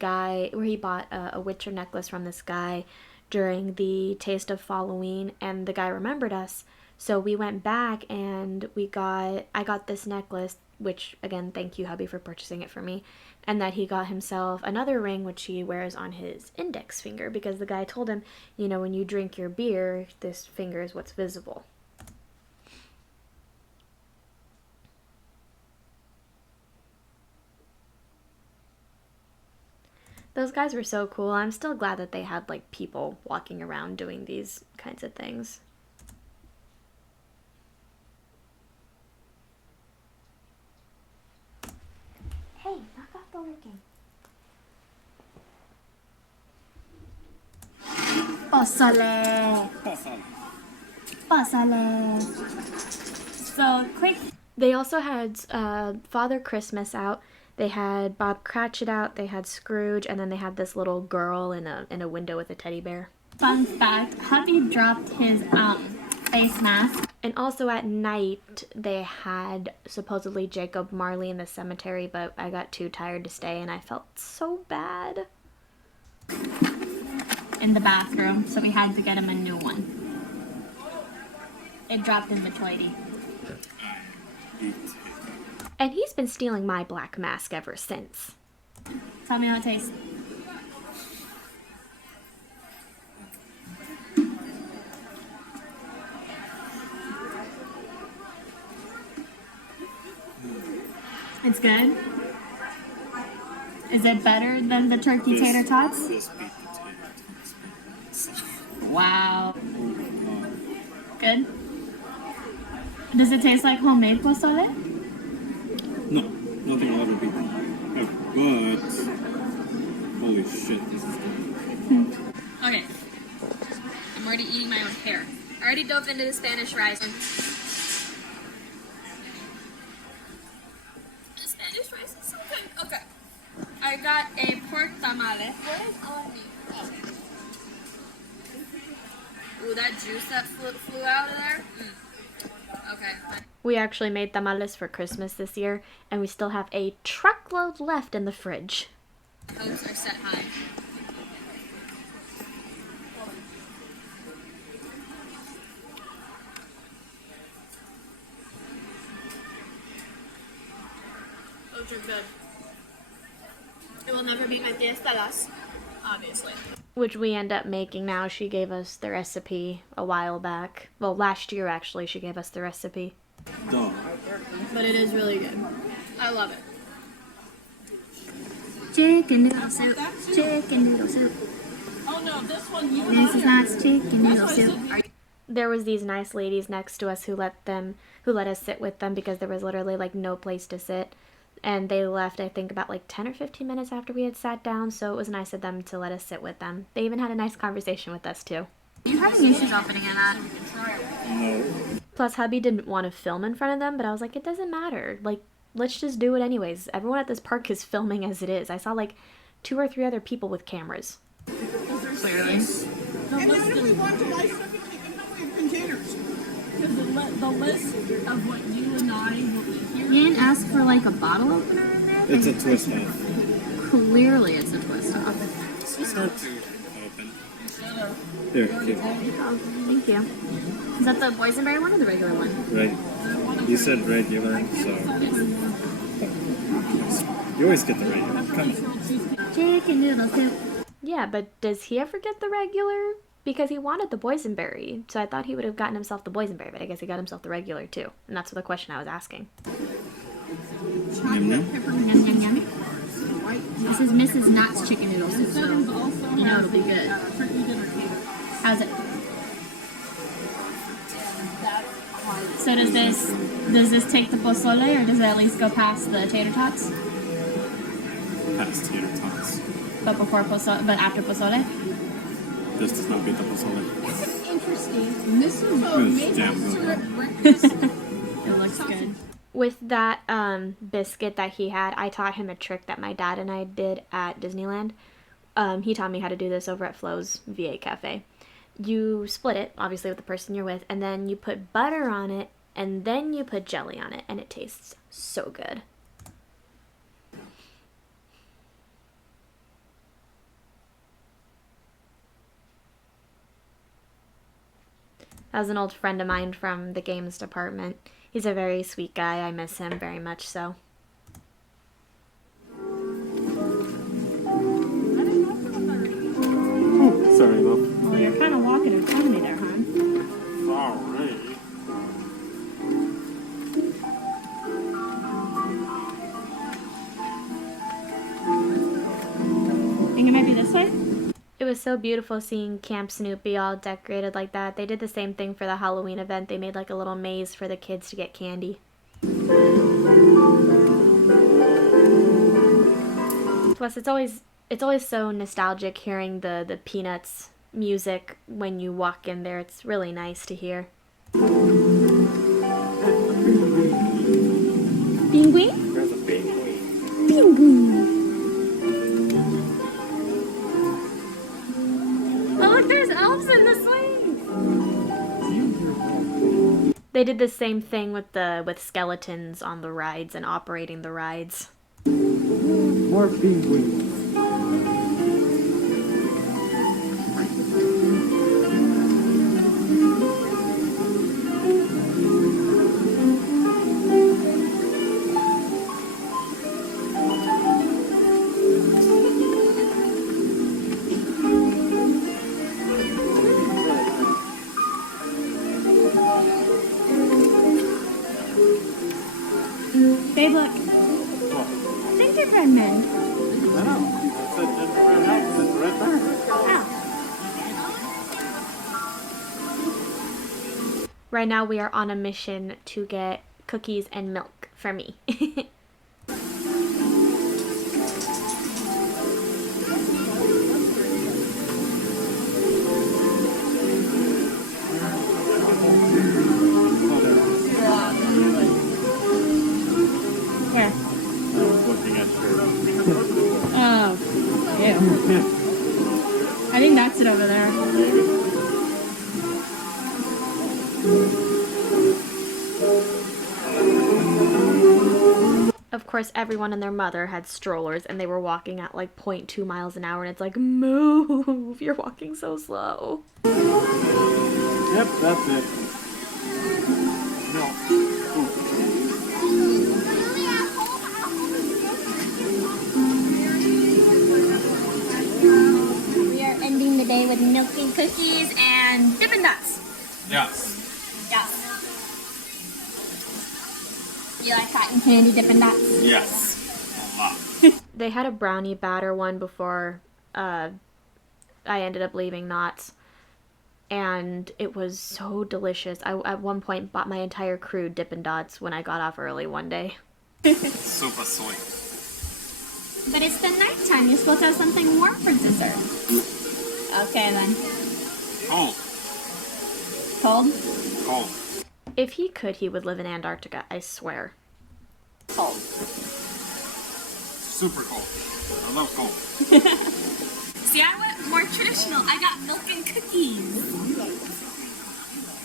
bought a Witcher necklace from this guy during the Taste of Halloween, and the guy remembered us. So we went back and I got this necklace, which again, thank you hubby for purchasing it for me, and that he got himself another ring which he wears on his index finger because the guy told him, you know, when you drink your beer, this finger is what's visible. Those guys were so cool. I'm still glad that they had like people walking around doing these kinds of things. Hey, knock off the licking. Pásale. Pásale. So, quick. They also had Father Christmas out. They had Bob Cratchit out. They had Scrooge, and then they had this little girl in a window with a teddy bear. Fun fact, hubby dropped his face mask. And also at night, they had supposedly Jacob Marley in the cemetery, but I got too tired to stay, and I felt so bad. In the bathroom, so we had to get him a new one. It dropped in the toity. And he's been stealing my black mask ever since. Tell me how it tastes. It's good? Is it better than the turkey tater tots? This beat the tater tots. Wow. Good? Does it taste like homemade pozole? No, nothing will ever beat that. But holy shit, this is good. Okay. I'm already eating my own hair. I already dove into the Spanish rice. The Spanish rice is so good. Okay. I got a pork tamale. What is on me? Oh. Ooh, that juice that flew out of there? Okay. We actually made tamales for Christmas this year, and we still have a truckload left in the fridge. Hopes are set high. Those are good. It will never beat my Tía Estella's, obviously. Which we end up making now. She gave us the recipe a while back. Well, last year actually she gave us the recipe. Duh. But it is really good. I love it. Chicken noodle soup. Chicken noodle soup. Oh no, this one you Mrs. Knott's chicken noodle soup. There was these nice ladies next to us who let us sit with them because there was literally like no place to sit. And they left, I think, about like 10 or 15 minutes after we had sat down, so it was nice of them to let us sit with them. They even had a nice conversation with us, too. You having issues opening it, Matt? No. Plus, hubby didn't want to film in front of them, but I was like, it doesn't matter. Like, let's just do it anyways. Everyone at this park is filming as it is. I saw like 2 or 3 other people with cameras. Clearly. And then if we want to buy stuff, we have containers. Because the list of what you and I will eat here. You didn't ask for like a bottle opener in there? It's a twist off. Clearly it's a twist off. It's hard to open. Here, keep. Oh, thank you. Is that the boysenberry one or the regular one? Right. You said regular, so. You always get the regular. Come on. Chicken noodle soup. Yeah, but does he ever get the regular? Because he wanted the boysenberry, so I thought he would have gotten himself the boysenberry, but I guess he got himself the regular too. And that's the question I was asking. Yum, yum. Yum, yum, yum. This is Mrs. Knott's chicken noodle soup, so you know it'll be good. How's it? So does this take the pozole, or does it at least go past the tater tots? Past tater tots. But after pozole? This does not beat the pozole. This is interesting. This is a It's maple damn good. syrup breakfast. It looks good. With that biscuit that he had, I taught him a trick that my dad and I did at Disneyland. He taught me how to do this over at Flo's VA Cafe. You split it, obviously with the person you're with, and then you put butter on it, and then you put jelly on it, and it tastes so good. That was an old friend of mine from the games department. He's a very sweet guy. I miss him very much so. Sorry, love. Well, you're kind of walking in front of me there, hon. Sorry. Think it might be this way? It was so beautiful seeing Camp Snoopy all decorated like that. They did the same thing for the Halloween event. They made like a little maze for the kids to get candy. Plus, it's always so nostalgic hearing the Peanuts music when you walk in there. It's really nice to hear. Penguin? There's a penguin. Penguin. Oh, look, there's elves in the swing. They did the same thing with skeletons on the rides and operating the rides. More penguins. Right now we are on a mission to get cookies and milk for me. Where? I was looking at your... Oh. Ew. I think that's it over there. Of course, everyone and their mother had strollers and they were walking at like 0.2 miles an hour, and it's like, move, you're walking so slow. Yep, that's it. No. We are ending the day with milk and cookies and Dippin' Dots. Yes. Yes. You like cotton candy Dippin' Dots? Yes. A lot. They had a brownie batter one before I ended up leaving Knott's, and it was so delicious. I at one point bought my entire crew Dippin' Dots when I got off early one day. Super sweet. But it's the nighttime. You're supposed to have something warm for dessert. Okay then. Cold. Cold? Cold. If he could, he would live in Antarctica, I swear. Cold. Super cold. I love cold. See, I went more traditional. I got milk and cookies. You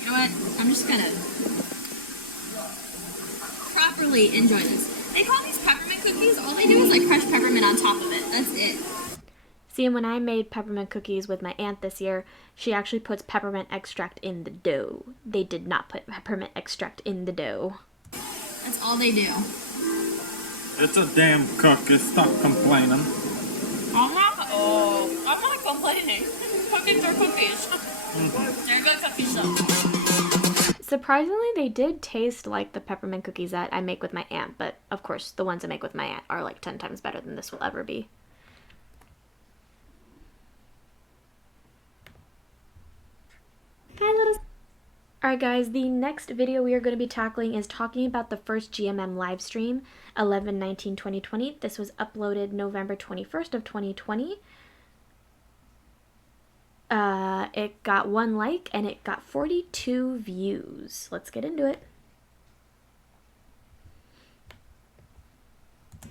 know what? I'm just gonna properly enjoy this. They call these peppermint cookies. All they do is like crush peppermint on top of it. That's it. See, and when I made peppermint cookies with my aunt this year, she actually puts peppermint extract in the dough. They did not put peppermint extract in the dough. That's all they do. It's a damn cookie. Stop complaining. I'm not complaining. Cookies are cookies. They're good cookies though. Surprisingly, they did taste like the peppermint cookies that I make with my aunt, but of course, the ones I make with my aunt are like 10 times better than this will ever be. Hi, little... Alright guys, the next video we are going to be tackling is talking about the first GMM live stream, 11/19/2020. This was uploaded November 21st of 2020. It got 1 like and it got 42 views. Let's get into it.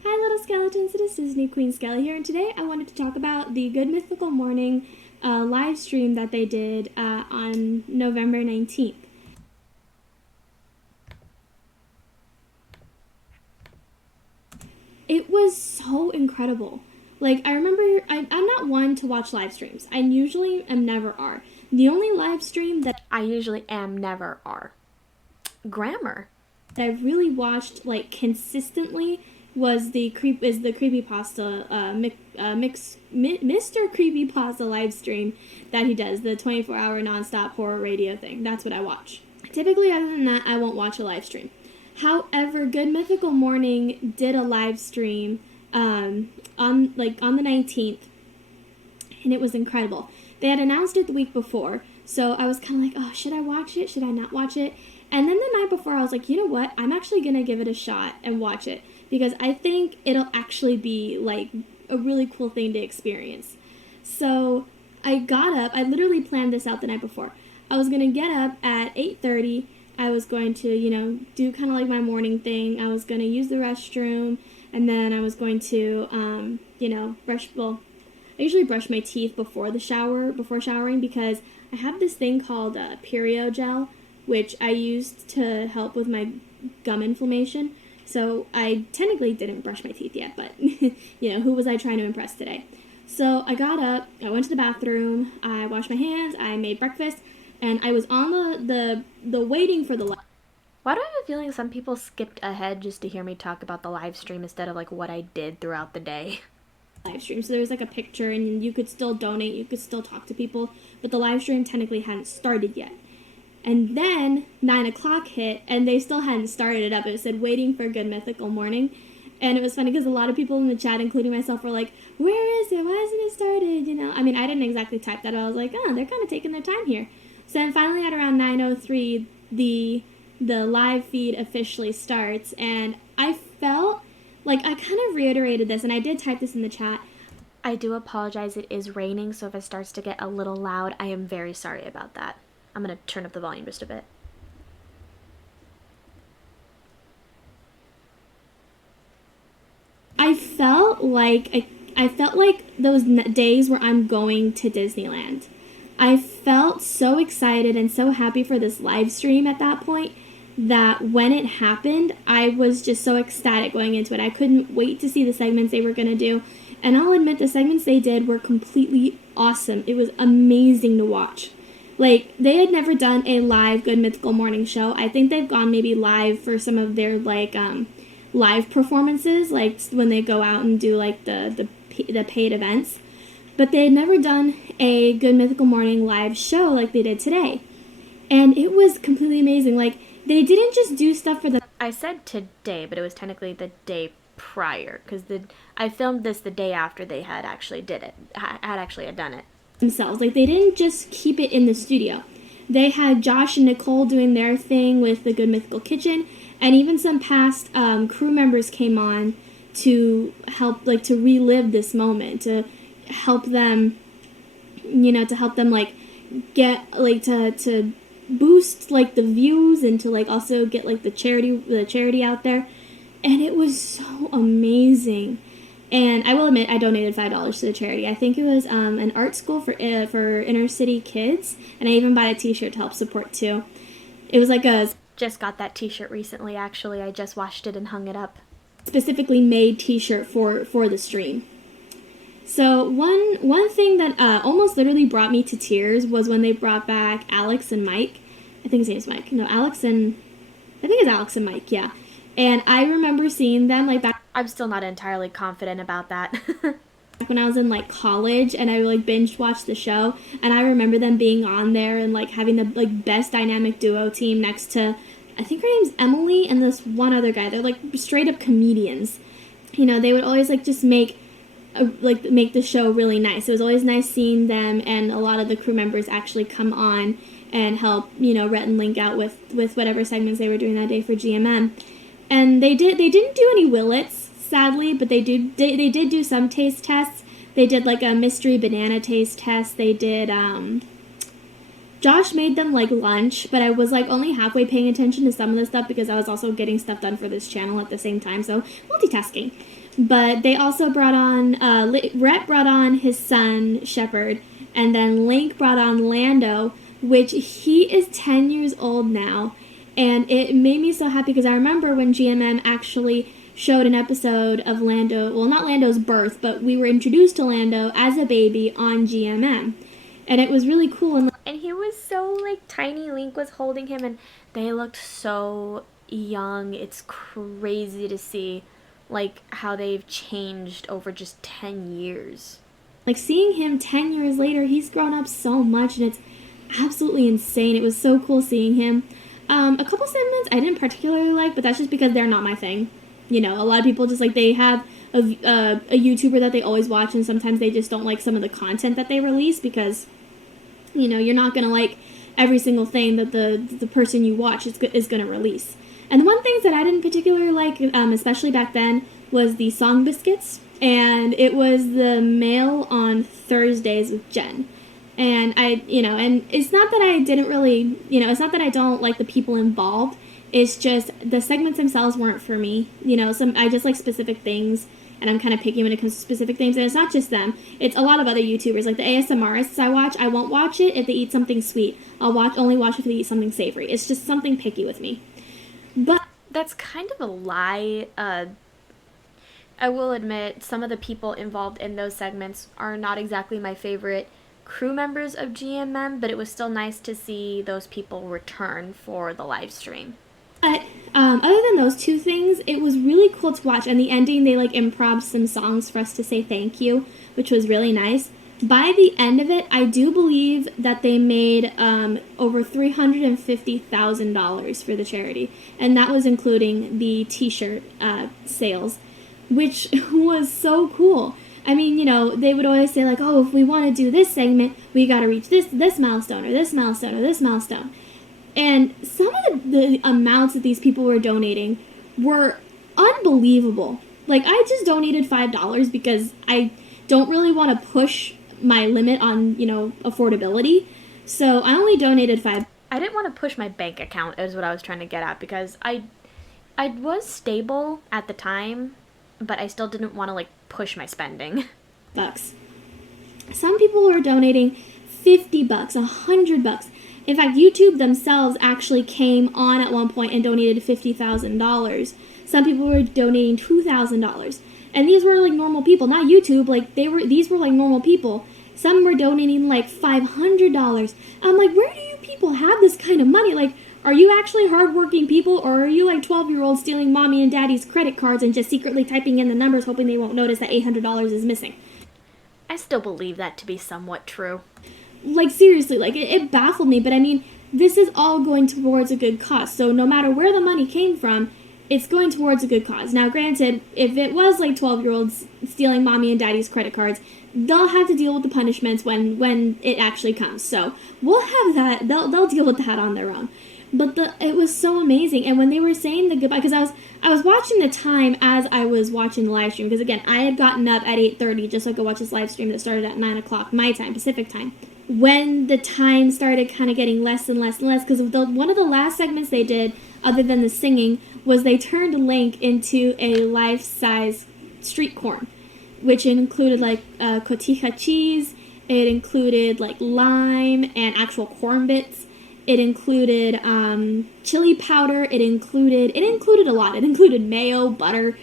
Hi, little skeletons. It is Disney Queen Skelly here, and today I wanted to talk about the Good Mythical Morning live stream that they did on November 19th. It was so incredible. Like, I remember, I'm not one to watch live streams. I usually am never are. The only live stream that I usually am, never are. Grammar. I really watched, like, consistently was the Creepypasta, Mr. Creepypasta live stream that he does, the 24-hour nonstop horror radio thing. That's what I watch. Typically, other than that, I won't watch a live stream. However, Good Mythical Morning did a live stream on the 19th, and it was incredible. They had announced it the week before, so I was kind of like, oh, should I watch it? Should I not watch it? And then the night before, I was like, you know what? I'm actually going to give it a shot and watch it, because I think it'll actually be, like, a really cool thing to experience. So I got up. I literally planned this out the night before. I was going to get up at 8:30. I was going to, do kind of like my morning thing. I was going to use the restroom, and then I was going to, I usually brush my teeth before showering, because I have this thing called Perio gel, which I used to help with my gum inflammation. So I technically didn't brush my teeth yet, but, who was I trying to impress today? So I got up, I went to the bathroom, I washed my hands, I made breakfast, and I was on the waiting for the live. Why do I have a feeling some people skipped ahead just to hear me talk about the live stream instead of, like, what I did throughout the day? Live stream. So there was, like, a picture, and you could still donate, you could still talk to people, but the live stream technically hadn't started yet. And then 9 o'clock hit, and they still hadn't started it up. It said, waiting for Good Mythical Morning. And it was funny because a lot of people in the chat, including myself, were like, where is it? Why hasn't it started? I didn't exactly type that. I was like, oh, they're kind of taking their time here. So then finally at around 9:03, the live feed officially starts. And I felt like I kind of reiterated this, and I did type this in the chat. I do apologize, it is raining, so if it starts to get a little loud, I am very sorry about that. I'm going to turn up the volume just a bit. I felt like those days where I'm going to Disneyland. I felt so excited and so happy for this live stream at that point that when it happened, I was just so ecstatic going into it. I couldn't wait to see the segments they were going to do. And I'll admit, the segments they did were completely awesome. It was amazing to watch. Like, they had never done a live Good Mythical Morning show. I think they've gone maybe live for some of their, like, live performances, like when they go out and do, like, the paid events. But they had never done a Good Mythical Morning live show like they did today. And it was completely amazing. Like, they didn't just do stuff for the... I said today, but it was technically the day prior, because I filmed this the day after they had actually done it themselves. Like, they didn't just keep it in the studio. They had Josh and Nicole doing their thing with the Good Mythical Kitchen, and even some past crew members came on to help, like, to relive this moment, to help them, like, get, like, to boost, like, the views, and to, like, also get, like, the charity out there. And it was so amazing. And I will admit, I donated $5 to the charity. I think it was an art school for inner city kids, and I even bought a t-shirt to help support too. It was like a... Just got that t-shirt recently, actually. I just washed it and hung it up. Specifically made t-shirt for the stream. So one thing that almost literally brought me to tears was when they brought back Alex and Mike. I think his name's Mike. No, I think it's Alex and Mike, yeah. And I remember seeing them, like, back... I'm still not entirely confident about that. Back when I was in, like, college, and I, like, binge-watched the show, and I remember them being on there and, like, having the, like, best dynamic duo team next to, I think her name's Emily, and this one other guy. They're, like, straight-up comedians. You know, they would always, like, just make the show really nice. It was always nice seeing them and a lot of the crew members actually come on and help, Rhett and Link out with whatever segments they were doing that day for GMM. And they didn't do any Willets, sadly, but they did do some taste tests. They did, like, a mystery banana taste test. They did, Josh made them, like, lunch, but I was, like, only halfway paying attention to some of the stuff because I was also getting stuff done for this channel at the same time, so multitasking. But they also brought on, Rhett brought on his son, Shepard, and then Link brought on Lando, which he is 10 years old now. And it made me so happy because I remember when GMM actually showed an episode of Lando, well, not Lando's birth, but we were introduced to Lando as a baby on GMM. And it was really cool. And he was so, like, tiny. Link was holding him, and they looked so young. It's crazy to see, like, how they've changed over just 10 years. Like, seeing him 10 years later, he's grown up so much, and it's absolutely insane. It was so cool seeing him. A couple segments I didn't particularly like, but that's just because they're not my thing. A lot of people just, like, they have a YouTuber that they always watch, and sometimes they just don't like some of the content that they release because, you're not going to like every single thing that the person you watch is going to release. And one thing that I didn't particularly like, especially back then, was the Song Biscuits, and it was the Mail on Thursdays with Jen. And and it's not that I didn't really, it's not that I don't like the people involved. It's just the segments themselves weren't for me. I just like specific things, and I'm kind of picky when it comes to specific things. And it's not just them. It's a lot of other YouTubers. Like the ASMRists I watch, I won't watch it if they eat something sweet. I'll only watch if they eat something savory. It's just something picky with me. But that's kind of a lie. I will admit some of the people involved in those segments are not exactly my favorite crew members of GMM, but it was still nice to see those people return for the live stream. But other than those two things, it was really cool to watch. And the ending, they like improv some songs for us to say thank you, which was really nice. By the end of it, I do believe that they made over $350,000 for the charity, and that was including the t-shirt sales, which was so cool. I mean, they would always say, like, oh, if we want to do this segment, we got to reach this milestone or this milestone or this milestone. And some of the amounts that these people were donating were unbelievable. Like, I just donated $5 because I don't really want to push my limit on, affordability. So I only donated $5. I didn't want to push my bank account is what I was trying to get at, because I was stable at the time, but I still didn't want to like push my spending. Bucks. Some people were donating $50, $100. In fact, YouTube themselves actually came on at one point and donated $50,000. Some people were donating $2,000. And these were like normal people, not YouTube, these were like normal people. Some were donating like $500. I'm like, where do you people have this kind of money? Like, are you actually hardworking people, or are you like 12-year-olds stealing mommy and daddy's credit cards and just secretly typing in the numbers hoping they won't notice that $800 is missing? I still believe that to be somewhat true. Like, seriously, like, it baffled me, but I mean, this is all going towards a good cause. So no matter where the money came from, it's going towards a good cause. Now, granted, if it was like 12-year-olds stealing mommy and daddy's credit cards, they'll have to deal with the punishments when it actually comes. So we'll have that. They'll deal with that on their own. But it was so amazing. And when they were saying the goodbye, because I was watching the time as I was watching the live stream, because again, I had gotten up at 8:30 just so I could watch this live stream that started at 9 o'clock my time, Pacific time. When the time started kind of getting less and less and less, because one of the last segments they did, other than the singing, was they turned Link into a life-size street corn, which included like cotija cheese, it included like lime and actual corn bits, it included chili powder, it included a lot. It included mayo, butter,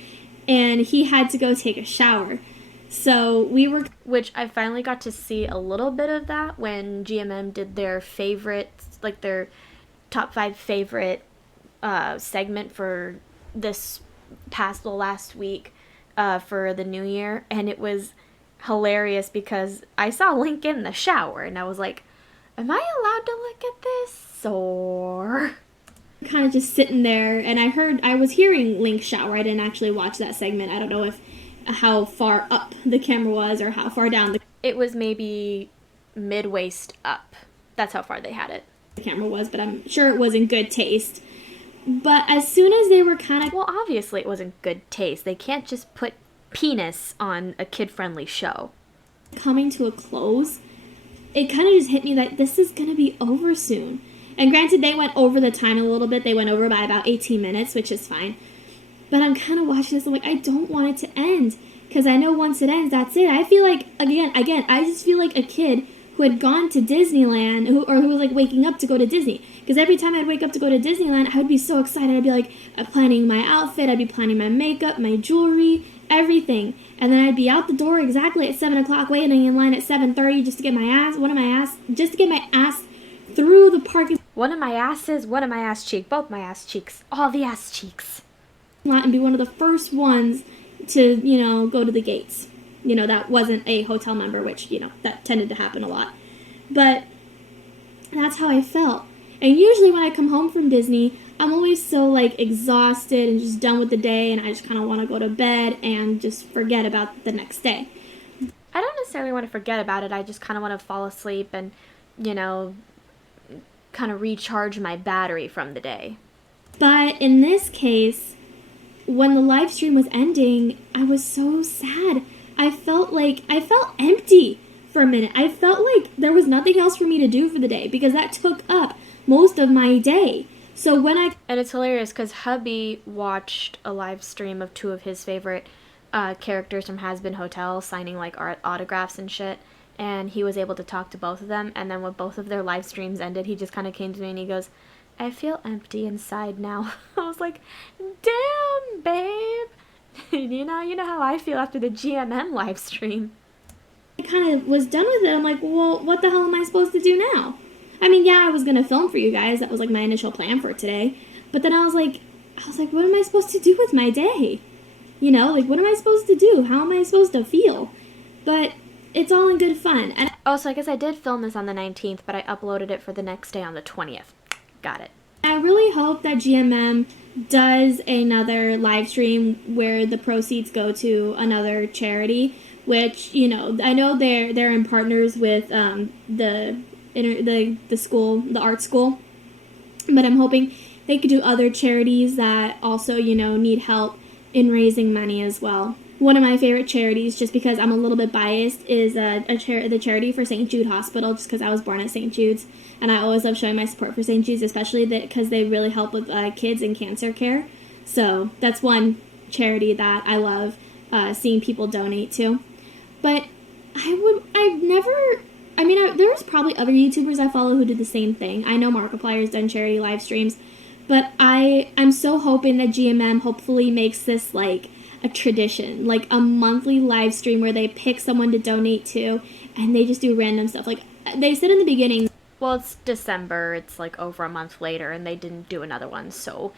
and he had to go take a shower. So which I finally got to see a little bit of that when GMM did their favorites, like their top 5 favorite segment for this past last week for the new year. And it was hilarious because I saw Link in the shower and I was like, am I allowed to look at this? Or kind of just sitting there, and I was hearing Link shower. I didn't actually watch that segment. I don't know how far up the camera was or how far down it was. Maybe mid-waist up. That's how far they had it. The camera was, but I'm sure it was in good taste. But as soon as they were kind of... Well, obviously it was in good taste. They can't just put penis on a kid-friendly show. Coming to a close, it kind of just hit me that this is going to be over soon. And granted, they went over the time a little bit. They went over by about 18 minutes, which is fine. But I'm kind of watching this, I'm like, I don't want it to end. Because I know once it ends, that's it. I feel like, again, I just feel like a kid who had gone to Disneyland, who was like waking up to go to Disney. Because every time I'd wake up to go to Disneyland, I would be so excited. I'd be like planning my outfit, I'd be planning my makeup, my jewelry, everything. And then I'd be out the door exactly at 7 o'clock, waiting in line at 7:30 just to get my ass through the parking. One of my asses, one of my ass cheek, both my ass cheeks, all the ass cheeks. And be one of the first ones to, go to the gates. That wasn't a hotel member, which, that tended to happen a lot. But that's how I felt. And usually when I come home from Disney, I'm always so, like, exhausted and just done with the day, and I just kind of want to go to bed and just forget about the next day. I don't necessarily want to forget about it. I just kind of want to fall asleep and, kind of recharge my battery from the day. But in this case, when the live stream was ending, I was so sad. I felt empty for a minute. I felt like there was nothing else for me to do for the day because that took up most of my day. So and it's hilarious because hubby watched a live stream of 2 of his favorite characters from Has Been Hotel signing like autographs and shit, and he was able to talk to both of them. And then when both of their live streams ended, he just kind of came to me and he goes, I feel empty inside now. I was like, damn, babe. You know how I feel after the GMM live stream. I kind of was done with it. I'm like, well, what the hell am I supposed to do now? I mean, yeah, I was going to film for you guys. That was like my initial plan for today. But then I was like, what am I supposed to do with my day? What am I supposed to do? How am I supposed to feel? But it's all in good fun. And so I guess I did film this on the 19th, but I uploaded it for the next day on the 20th. Got it. I really hope that GMM does another live stream where the proceeds go to another charity, which, I know they're in partners with the school, the art school. But I'm hoping they could do other charities that also, need help in raising money as well. One of my favorite charities, just because I'm a little bit biased, is the charity for St. Jude Hospital, just because I was born at St. Jude's, and I always love showing my support for St. Jude's, especially because they really help with kids in cancer care. So that's one charity that I love seeing people donate to. But there's probably other YouTubers I follow who do the same thing. I know Markiplier's done charity live streams, but I'm so hoping that GMM hopefully makes this like a tradition, like a monthly live stream where they pick someone to donate to and they just do random stuff. Like they said in the beginning. Well, it's December, it's like over a month later, and they didn't do another one, so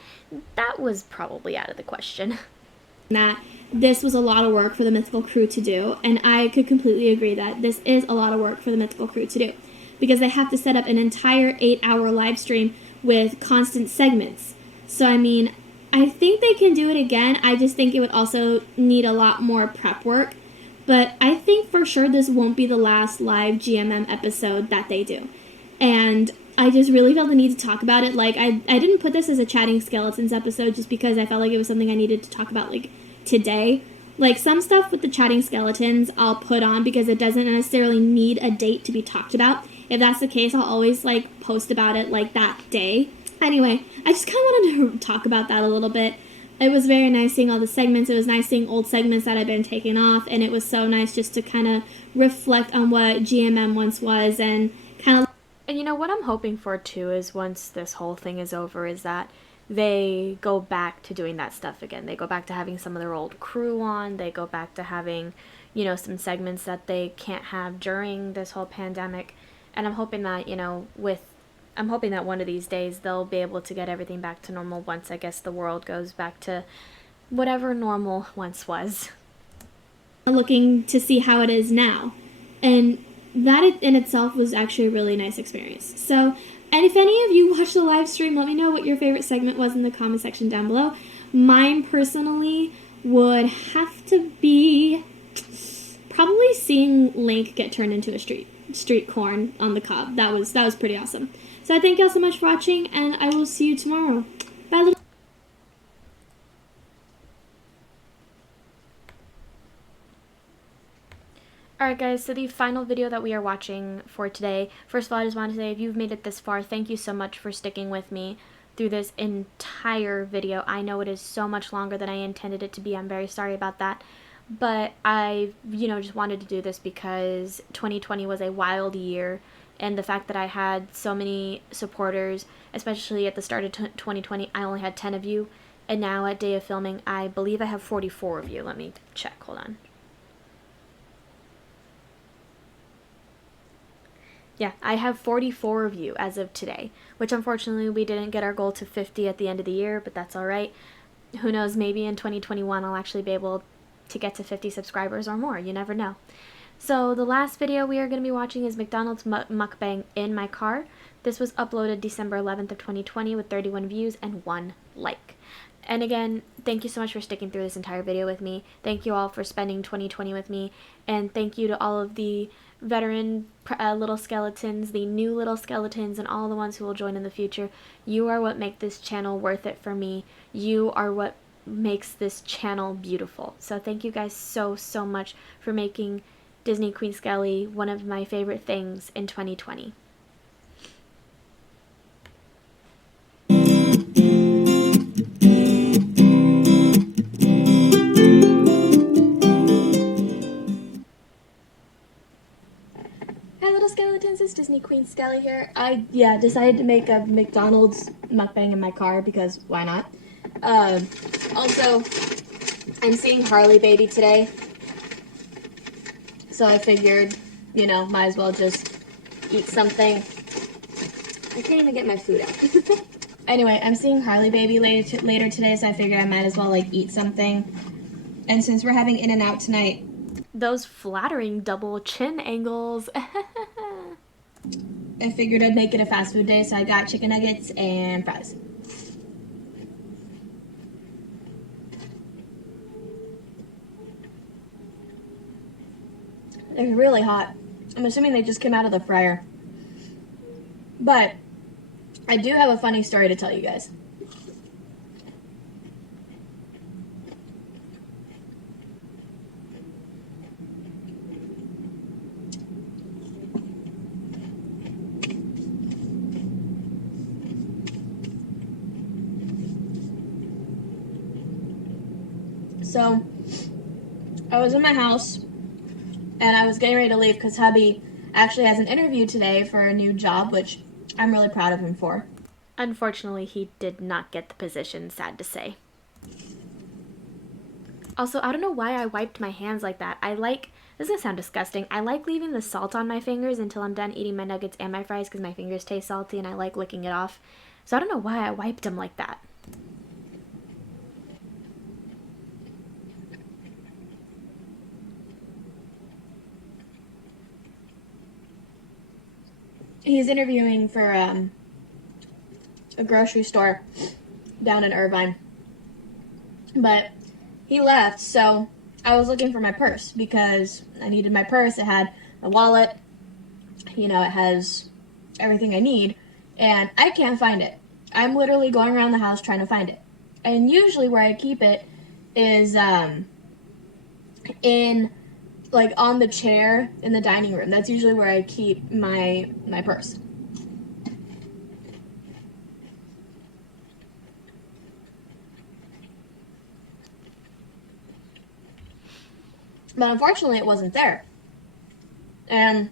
that was probably out of the question. That this was a lot of work for the Mythical Crew to do, and I could completely agree that this is a lot of work for the Mythical Crew to do, because they have to set up an entire 8-hour live stream with constant segments. So I think they can do it again. I just think it would also need a lot more prep work, but I think for sure this won't be the last live GMM episode that they do. And I just really felt the need to talk about it. Like, I didn't put this as a Chatting Skeletons episode just because I felt like it was something I needed to talk about, like, today. Like, some stuff with the Chatting Skeletons I'll put on because it doesn't necessarily need a date to be talked about. If that's the case, I'll always, like, post about it, like, that day. Anyway, I just kind of wanted to talk about that a little bit. It was very nice seeing all the segments. It was nice seeing old segments that had been taken off, and it was so nice just to kind of reflect on what GMM once was and kind of. And what I'm hoping for too is once this whole thing is over is that they go back to doing that stuff again. They go back to having some of their old crew on. They go back to having, some segments that they can't have during this whole pandemic. And I'm hoping that, I'm hoping that one of these days they'll be able to get everything back to normal once, I guess, the world goes back to whatever normal once was. Looking to see how it is now. And that in itself was actually a really nice experience. So, and if any of you watched the live stream, let me know what your favorite segment was in the comment section down below. Mine personally would have to be probably seeing Link get turned into a street corn on the cob. That was pretty awesome. So I thank y'all so much for watching, and I will see you tomorrow. Bye, little. Alright guys, so the final video that we are watching for today, first of all I just want to say if you've made it this far, thank you so much for sticking with me through this entire video. I know it is so much longer than I intended it to be, I'm very sorry about that, but I, just wanted to do this because 2020 was a wild year, and the fact that I had so many supporters, especially at the start of 2020, I only had 10 of you, and now at day of filming, I believe I have 44 of you. Let me check, hold on. Yeah, I have 44 of you as of today, which unfortunately we didn't get our goal to 50 at the end of the year, but that's alright. Who knows, maybe in 2021 I'll actually be able to get to 50 subscribers or more, you never know. So the last video we are going to be watching is McDonald's mukbang in my car. This was uploaded December 11th of 2020 with 31 views and 1 like. And again, thank you so much for sticking through this entire video with me. Thank you all for spending 2020 with me, and thank you to all of the veteran little skeletons, the new little skeletons, and all the ones who will join in the future. You are what make this channel worth it for me. You are what makes this channel beautiful. So thank you guys so much for making Disney Queen Skelly one of my favorite things in 2020. Skeletons, it's Disney Queen Skelly here. I decided to make a McDonald's mukbang in my car because why not? Also, I'm seeing Harley Baby today, so I figured, might as well just eat something. I can't even get my food out. Anyway, I'm seeing Harley Baby later today, so I figured I might as well eat something. And since we're having In-N-Out tonight, those flattering double chin angles. I figured I'd make it a fast food day, so I got chicken nuggets and fries. They're really hot. I'm assuming they just came out of the fryer. But I do have a funny story to tell you guys. So, I was in my house, and I was getting ready to leave because hubby actually has an interview today for a new job, which I'm really proud of him for. Unfortunately, he did not get the position, sad to say. Also, I don't know why I wiped my hands like that. This is gonna sound disgusting. I like leaving the salt on my fingers until I'm done eating my nuggets and my fries because my fingers taste salty and I like licking it off. So I don't know why I wiped them like that. He's interviewing for a grocery store down in Irvine. But he left, so I was looking for my purse because I needed my purse. It had a wallet, it has everything I need, and I can't find it. I'm literally going around the house trying to find it. And usually where I keep it is in like on the chair in the dining room. That's usually where I keep my purse. But unfortunately it wasn't there. And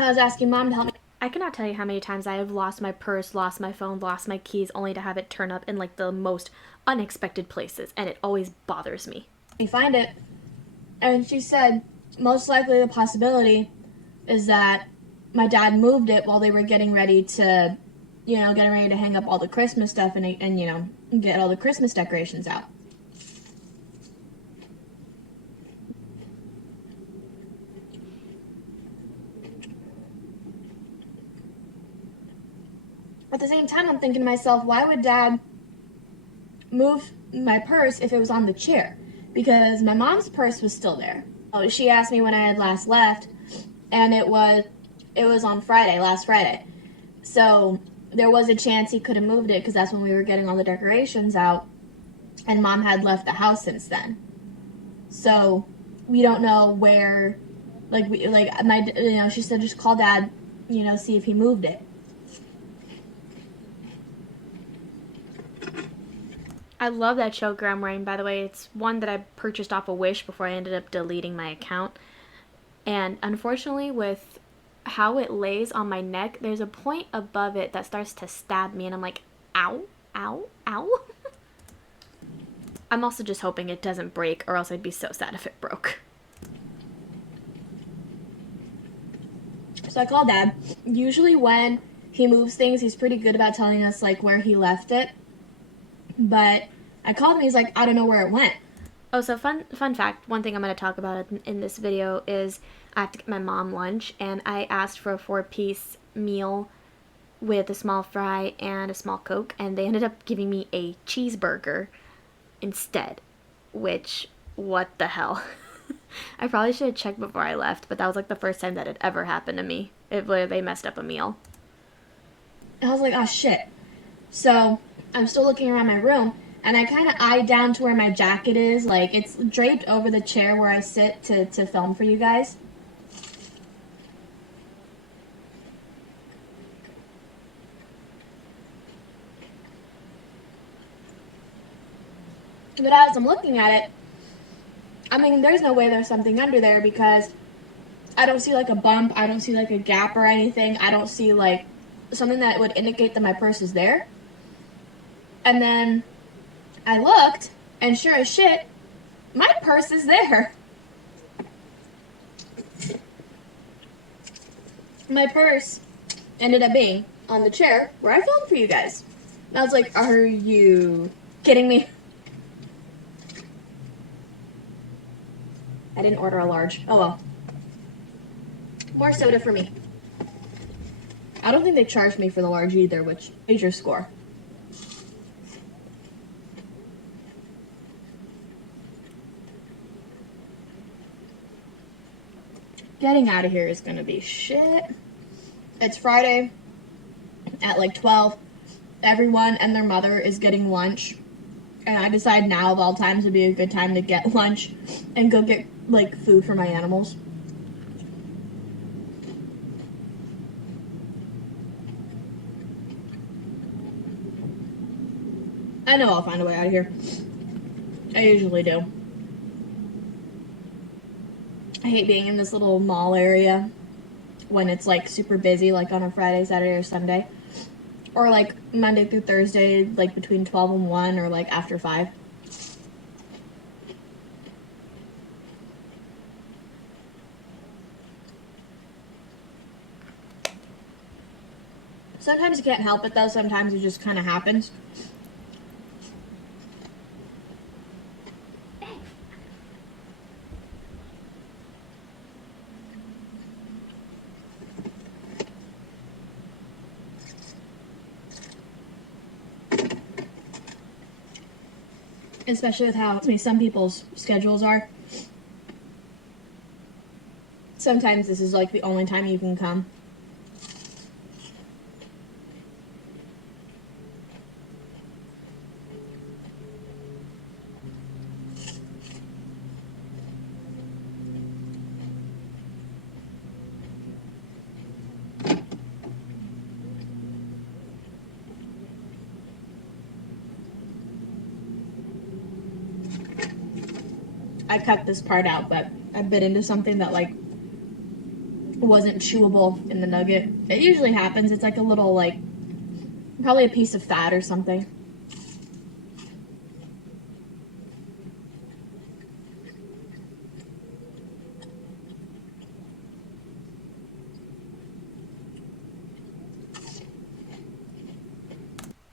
I was asking Mom to help me. I cannot tell you how many times I have lost my purse, lost my phone, lost my keys, only to have it turn up in like the most unexpected places, and it always bothers me. Find it. And she said most likely the possibility is that my dad moved it while they were getting ready to hang up all the Christmas stuff and get all the Christmas decorations out. At the same time, I'm thinking to myself, why would Dad move my purse if it was on the chair? Because my mom's purse was still there. Oh, she asked me when I had last left, and it was on Friday, last Friday. So there was a chance he could have moved it because that's when we were getting all the decorations out, and Mom had left the house since then. So we don't know where, she said just call Dad, see if he moved it. I love that choker I'm wearing, by the way. It's one that I purchased off of Wish before I ended up deleting my account. And unfortunately, with how it lays on my neck, there's a point above it that starts to stab me, and I'm like, ow, ow, ow. I'm also just hoping it doesn't break, or else I'd be so sad if it broke. So I called Dad. Usually when he moves things, he's pretty good about telling us like where he left it. But I called him, he's like, I don't know where it went. Oh, so fun fact, one thing I'm going to talk about in this video is I have to get my mom lunch, and I asked for a 4-piece meal with a small fry and a small Coke, and they ended up giving me a cheeseburger instead, which, what the hell. I probably should have checked before I left, but that was like the first time that had ever happened to me, where they messed up a meal. I was like, oh shit. So I'm still looking around my room, and I kind of eye down to where my jacket is. Like, it's draped over the chair where I sit to film for you guys. But as I'm looking at it, I mean, there's no way there's something under there because I don't see like a bump, I don't see like a gap or anything. I don't see like something that would indicate that my purse is there. And then I looked, and sure as shit, my purse is there. My purse ended up being on the chair where I filmed for you guys. And I was like, are you kidding me? I didn't order a large. Oh well. More soda for me. I don't think they charged me for the large either, which is your score. Getting out of here is gonna be shit. It's Friday. at like 12, everyone and their mother is getting lunch. And I decide now of all times would be a good time to get lunch and go get like food for my animals. I know I'll find a way out of here. I usually do. I hate being in this little mall area when it's like super busy, like on a Friday, Saturday, or Sunday. Or like Monday through Thursday, like between 12 and 1, or like after 5. Sometimes you can't help it though, sometimes it just kind of happens. Especially with how some people's schedules are. Sometimes this is like the only time you can come. I cut this part out, but I bit into something that like wasn't chewable in the nugget. It usually happens. It's like a little like, probably a piece of fat or something.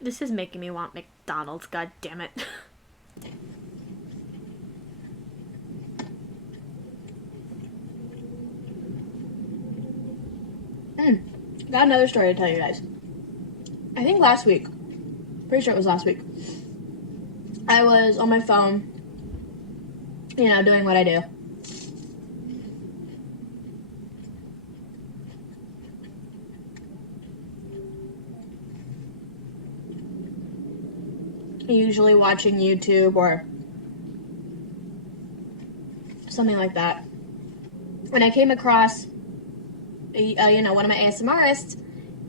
This is making me want McDonald's, god damn it. Got another story to tell you guys. I think last week, pretty sure it was last week, I was on my phone, you know, doing what I do. Usually watching YouTube or something like that. When I came across, you know, one of my ASMRists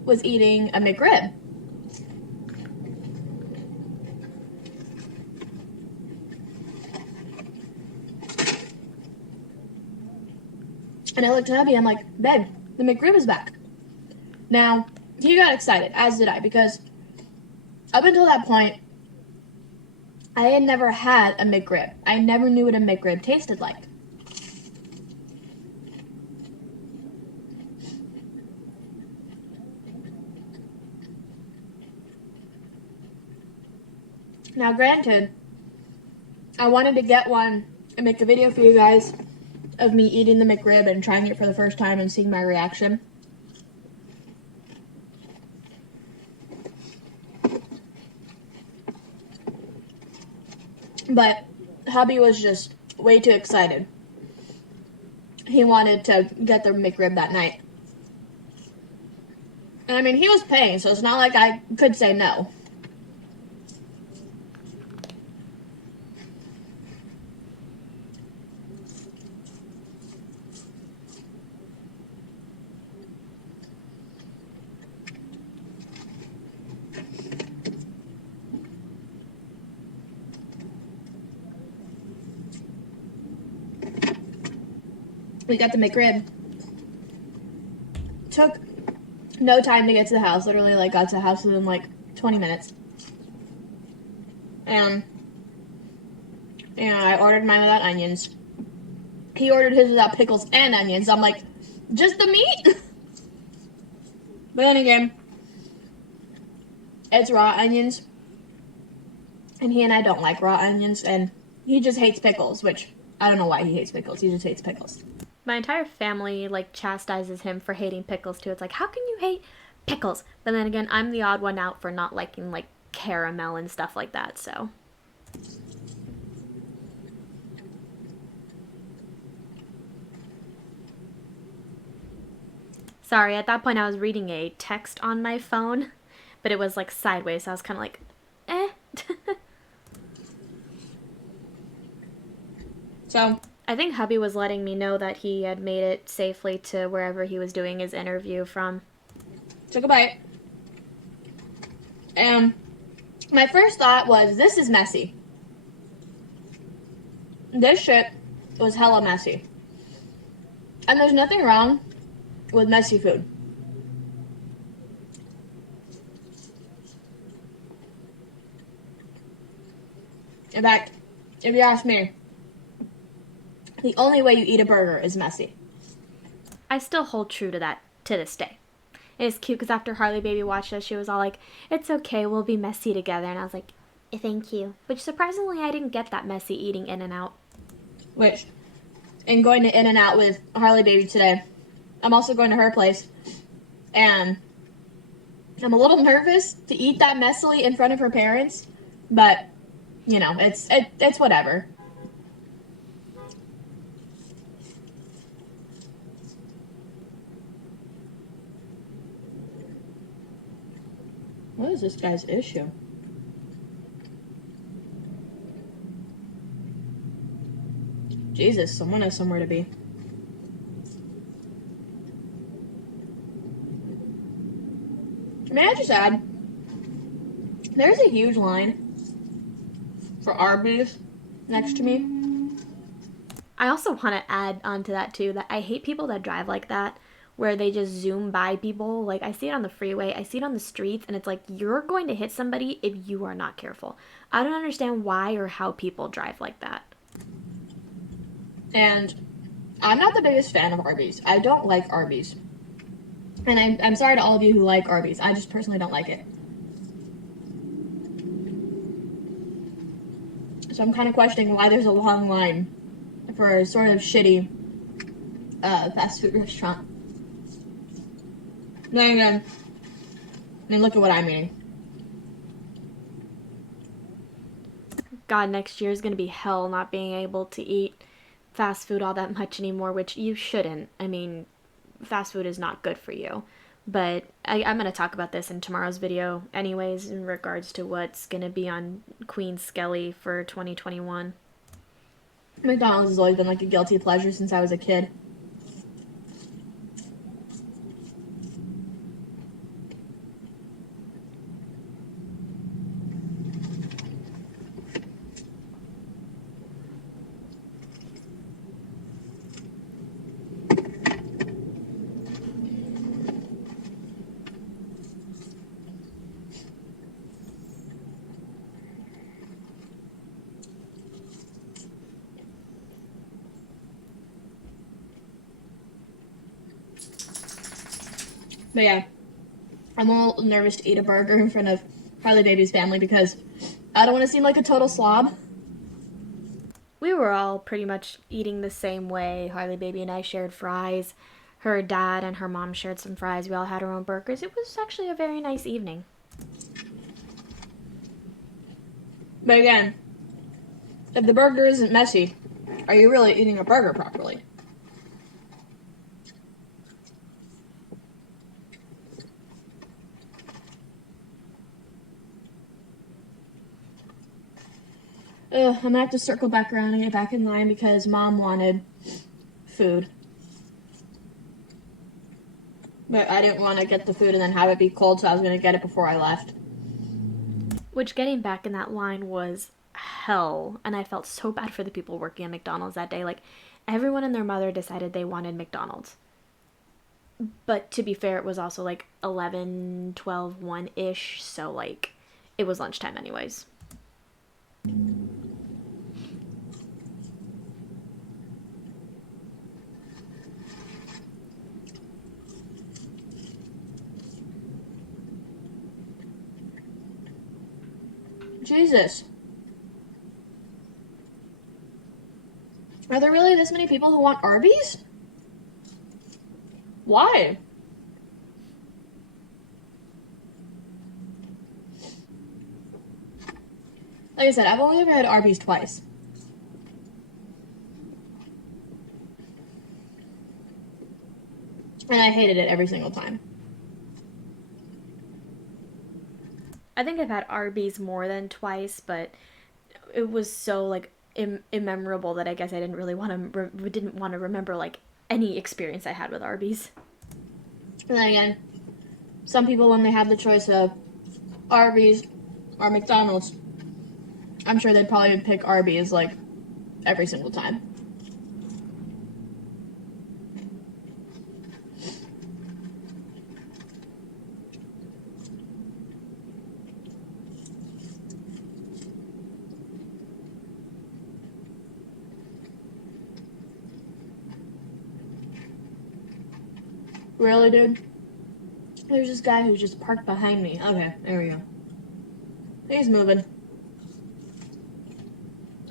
was eating a McRib. And I looked at hubby, I'm like, babe, the McRib is back. Now, he got excited, as did I, because up until that point, I had never had a McRib. I never knew what a McRib tasted like. Now, granted, I wanted to get one and make a video for you guys of me eating the McRib and trying it for the first time and seeing my reaction. But hubby was just way too excited. He wanted to get the McRib that night. And I mean, he was paying, so it's not like I could say no. We got the McRib. Took no time to get to the house. Literally, like, got to the house within, like, 20 minutes. And, you know, I ordered mine without onions. He ordered his without pickles and onions. I'm like, just the meat? But then again, it's raw onions. And he and I don't like raw onions. And he just hates pickles, which I don't know why he hates pickles. He just hates pickles. My entire family, like, chastises him for hating pickles, too. It's like, how can you hate pickles? But then again, I'm the odd one out for not liking, like, caramel and stuff like that, so. Sorry, at that point I was reading a text on my phone, but it was like sideways, so I was kind of like, eh. So I think hubby was letting me know that he had made it safely to wherever he was doing his interview from. took a bite. And my first thought was, this is messy. This shit was hella messy. And there's nothing wrong with messy food. In fact, if you ask me, the only way you eat a burger is messy. I still hold true to that to this day. It's cute because after Harley Baby watched us, she was all like, "It's okay, we'll be messy together." And I was like, "Thank you." Which surprisingly, I didn't get that messy eating In-N-Out. Which, in going to In-N-Out with Harley Baby today, I'm also going to her place. And I'm a little nervous to eat that messily in front of her parents. But, you know, it's whatever. What is this guy's issue? Jesus, someone has somewhere to be. May I just add, there's a huge line for Arby's next to me. I also want to add on to that too that I hate people that drive like that, where they just zoom by people. Like, I see it on the freeway, I see it on the streets, and it's like, you're going to hit somebody if you are not careful. I don't understand why or how people drive like that. And I'm not the biggest fan of Arby's. I don't like Arby's. And I'm sorry to all of you who like Arby's. I just personally don't like it. So I'm kind of questioning why there's a long line for a sort of shitty fast food restaurant. Then again, I mean, look at what I'm eating. God, next year is going to be hell not being able to eat fast food all that much anymore, which you shouldn't. I mean, fast food is not good for you. But I'm going to talk about this in tomorrow's video anyways, in regards to what's going to be on Queen Skelly for 2021. McDonald's has always been like a guilty pleasure since I was a kid. But yeah, I'm a little nervous to eat a burger in front of Harley Baby's family because I don't want to seem like a total slob. We were all pretty much eating the same way. Harley Baby and I shared fries. Her dad and her mom shared some fries. We all had our own burgers. It was actually a very nice evening. But again, if the burger isn't messy, are you really eating a burger properly? I'm gonna have to circle back around and get back in line because Mom wanted food. But I didn't want to get the food and then have it be cold, so I was gonna get it before I left. Which, getting back in that line was hell. And I felt so bad for the people working at McDonald's that day. Like, everyone and their mother decided they wanted McDonald's. But to be fair, it was also like 11, 12, 1-ish. So, like, it was lunchtime anyways. Jesus. Are there really this many people who want Arby's? Why? Like I said, I've only ever had Arby's twice. And I hated it every single time. I think I've had Arby's more than twice, but it was so like immemorable that I guess I didn't really want to didn't want to remember like any experience I had with Arby's. And then again, some people, when they have the choice of Arby's or McDonald's, I'm sure they'd probably pick Arby's like every single time. Really, dude? There's this guy who's just parked behind me. Okay, there we go. He's moving.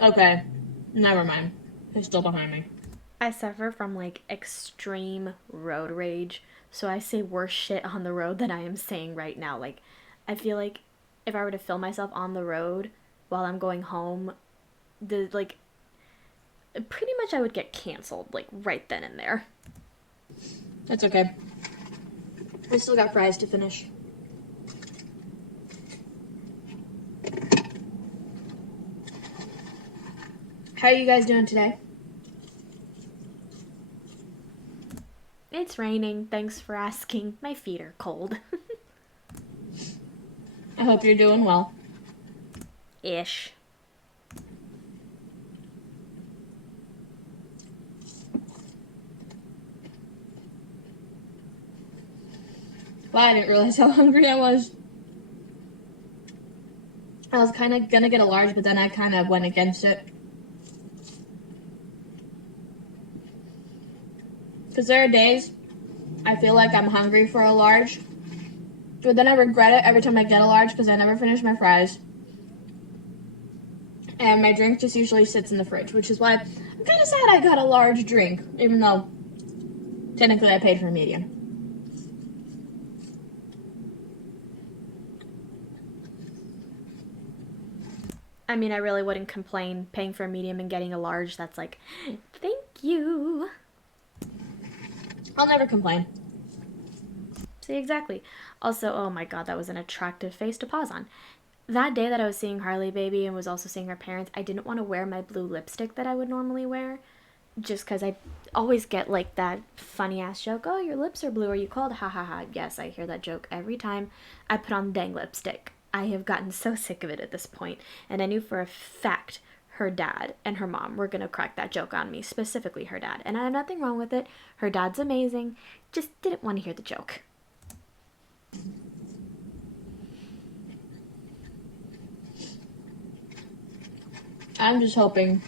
Okay, never mind. He's still behind me. I suffer from like extreme road rage, so I say worse shit on the road than I am saying right now. Like, I feel like if I were to film myself on the road while I'm going home, pretty much I would get canceled like right then and there. That's okay. I still got fries to finish. How are you guys doing today? It's raining. Thanks for asking. My feet are cold. I hope you're doing well. Ish. Wow, I didn't realize how hungry I was. I was kind of gonna get a large, but then I kind of went against it. Because there are days I feel like I'm hungry for a large, but then I regret it every time I get a large because I never finish my fries. And my drink just usually sits in the fridge, which is why I'm kind of sad I got a large drink, even though technically I paid for a medium. I mean, I really wouldn't complain paying for a medium and getting a large. That's like, thank you. I'll never complain. See, exactly. Also, oh my god, that was an attractive face to pause on. That day that I was seeing Harley Baby and was also seeing her parents, I didn't want to wear my blue lipstick that I would normally wear. Just because I always get like that funny ass joke, oh, your lips are blue, are you cold? Ha ha ha. Yes, I hear that joke every time I put on dang lipstick. I have gotten so sick of it at this point, and I knew for a fact her dad and her mom were gonna crack that joke on me, specifically her dad. And I have nothing wrong with it. Her dad's amazing. Just didn't want to hear the joke. I'm just hoping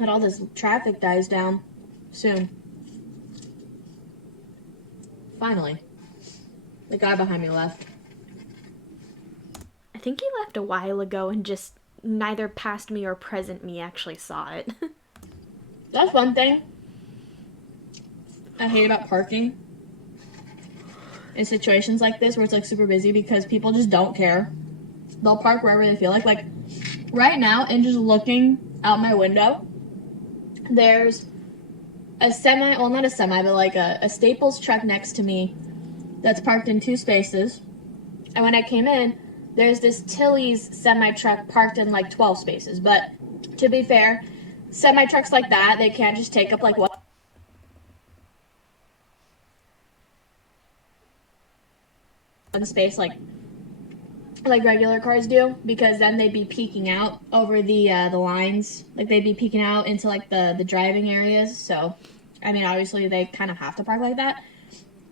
that all this traffic dies down soon. Finally. The guy behind me left. I think he left a while ago and just neither past me or present me actually saw it. That's one thing I hate about parking in situations like this where it's like super busy because people just don't care. They'll park wherever they feel like. Like right now, and just looking out my window, there's a semi, well, not a semi, but like a Staples truck next to me that's parked in 2 spaces. And when I came in, there's this Tilly's semi-truck parked in like 12 spaces. But to be fair, semi-trucks like that, they can't just take up like one space like regular cars do, because then they'd be peeking out over the lines. Like they'd be peeking out into like the driving areas. So, I mean, obviously they kind of have to park like that.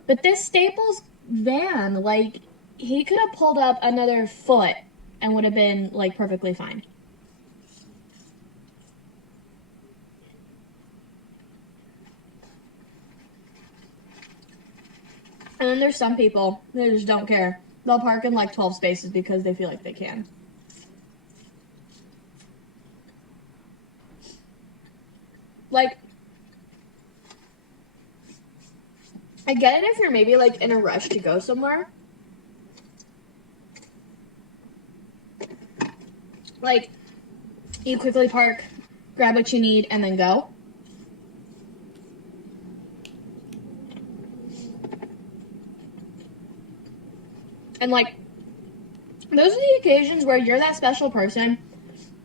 But this Staples van, like, he could have pulled up another foot and would have been like perfectly fine. And then there's some people that just don't care. They'll park in like 12 spaces because they feel like they can. Like, I get it if you're maybe like in a rush to go somewhere. Like, you quickly park, grab what you need, and then go. And like, Those are the occasions where you're that special person,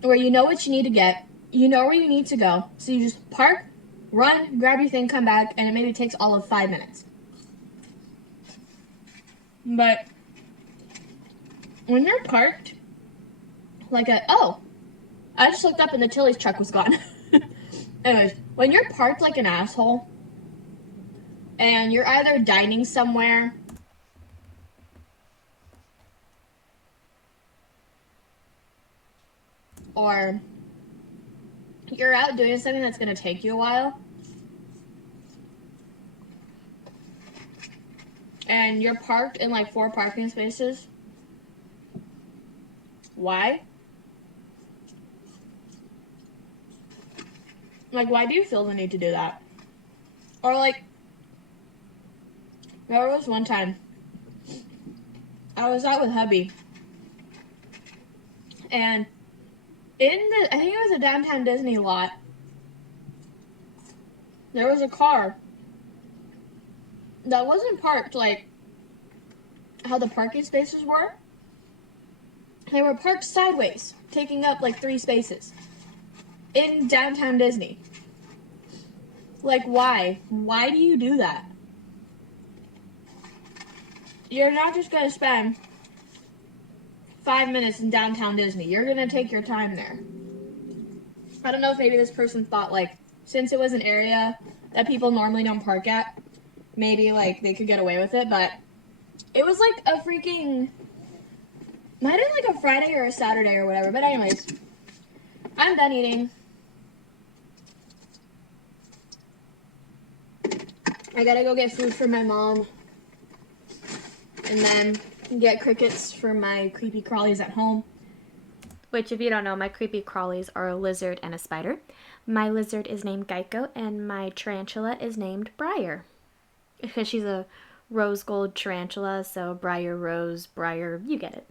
where you know what you need to get, you know where you need to go, so you just park, run, grab your thing, come back, and it maybe takes all of 5 minutes. But when you're parked, like I just looked up and the Chili's truck was gone. Anyways, when you're parked like an asshole, and you're either dining somewhere or you're out doing something that's going to take you a while, and you're parked in like 4 parking spaces, why? Like, why do you feel the need to do that? Or like, there was one time I was out with hubby, and I think it was a downtown Disney lot, there was a car that wasn't parked like how the parking spaces were. They were parked sideways, taking up like 3 spaces in downtown Disney. Like, why? Why do you do that? You're not just gonna spend 5 minutes in downtown Disney. You're gonna take your time there. I don't know if maybe this person thought, like, since it was an area that people normally don't park at, maybe, like, they could get away with it, but it was, like, a freaking... might have been, like, a Friday or a Saturday or whatever, but anyways, I'm done eating. I gotta go get food for my mom, and then get crickets for my creepy crawlies at home. Which, if you don't know, my creepy crawlies are a lizard and a spider. My lizard is named Geico, and my tarantula is named Briar. Because she's a rose gold tarantula, so Briar, Rose, Briar, you get it.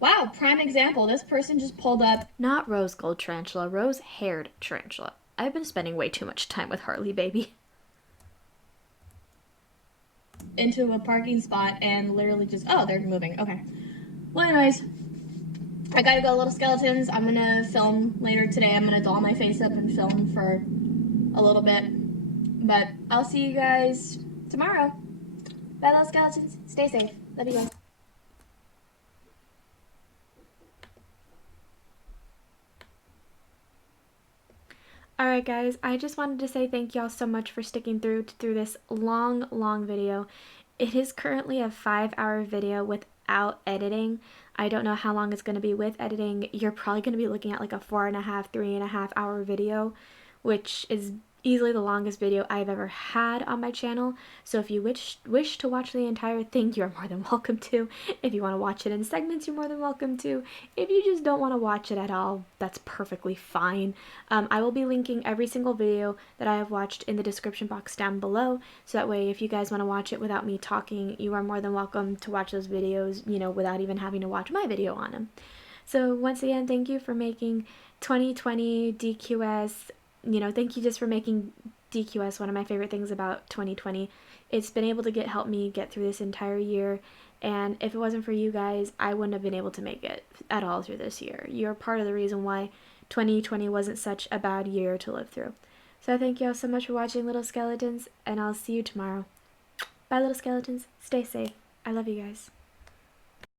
Wow, prime example. This person just pulled up... Not rose gold tarantula, rose-haired tarantula. I've been spending way too much time with Harley, baby. Into a parking spot and literally just... oh, they're moving. Okay. Well, anyways, I gotta go, little skeletons. I'm gonna film later today. I'm gonna doll my face up and film for a little bit. But I'll see you guys tomorrow. Bye, little skeletons. Stay safe. Love you guys. Alright guys, I just wanted to say thank y'all so much for sticking through this long video. It is currently a 5-hour video without editing. I don't know how long it's going to be with editing. You're probably going to be looking at like a 4.5, 3.5 hour video, which is easily the longest video I've ever had on my channel. So if you wish to watch the entire thing, you're more than welcome to. If you want to watch it in segments, you're more than welcome to. If you just don't want to watch it at all, that's perfectly fine. I will be linking every single video that I have watched in the description box down below, so that way if you guys want to watch it without me talking, you are more than welcome to watch those videos, you know, without even having to watch my video on them. So once again, thank you for making 2020 DQS. You know, thank you just for making DQS one of my favorite things about 2020. It's been able to help me get through this entire year, and if it wasn't for you guys, I wouldn't have been able to make it at all through this year. You're part of the reason why 2020 wasn't such a bad year to live through. So thank you all so much for watching, little skeletons, and I'll see you tomorrow. Bye, little skeletons. Stay safe. I love you guys.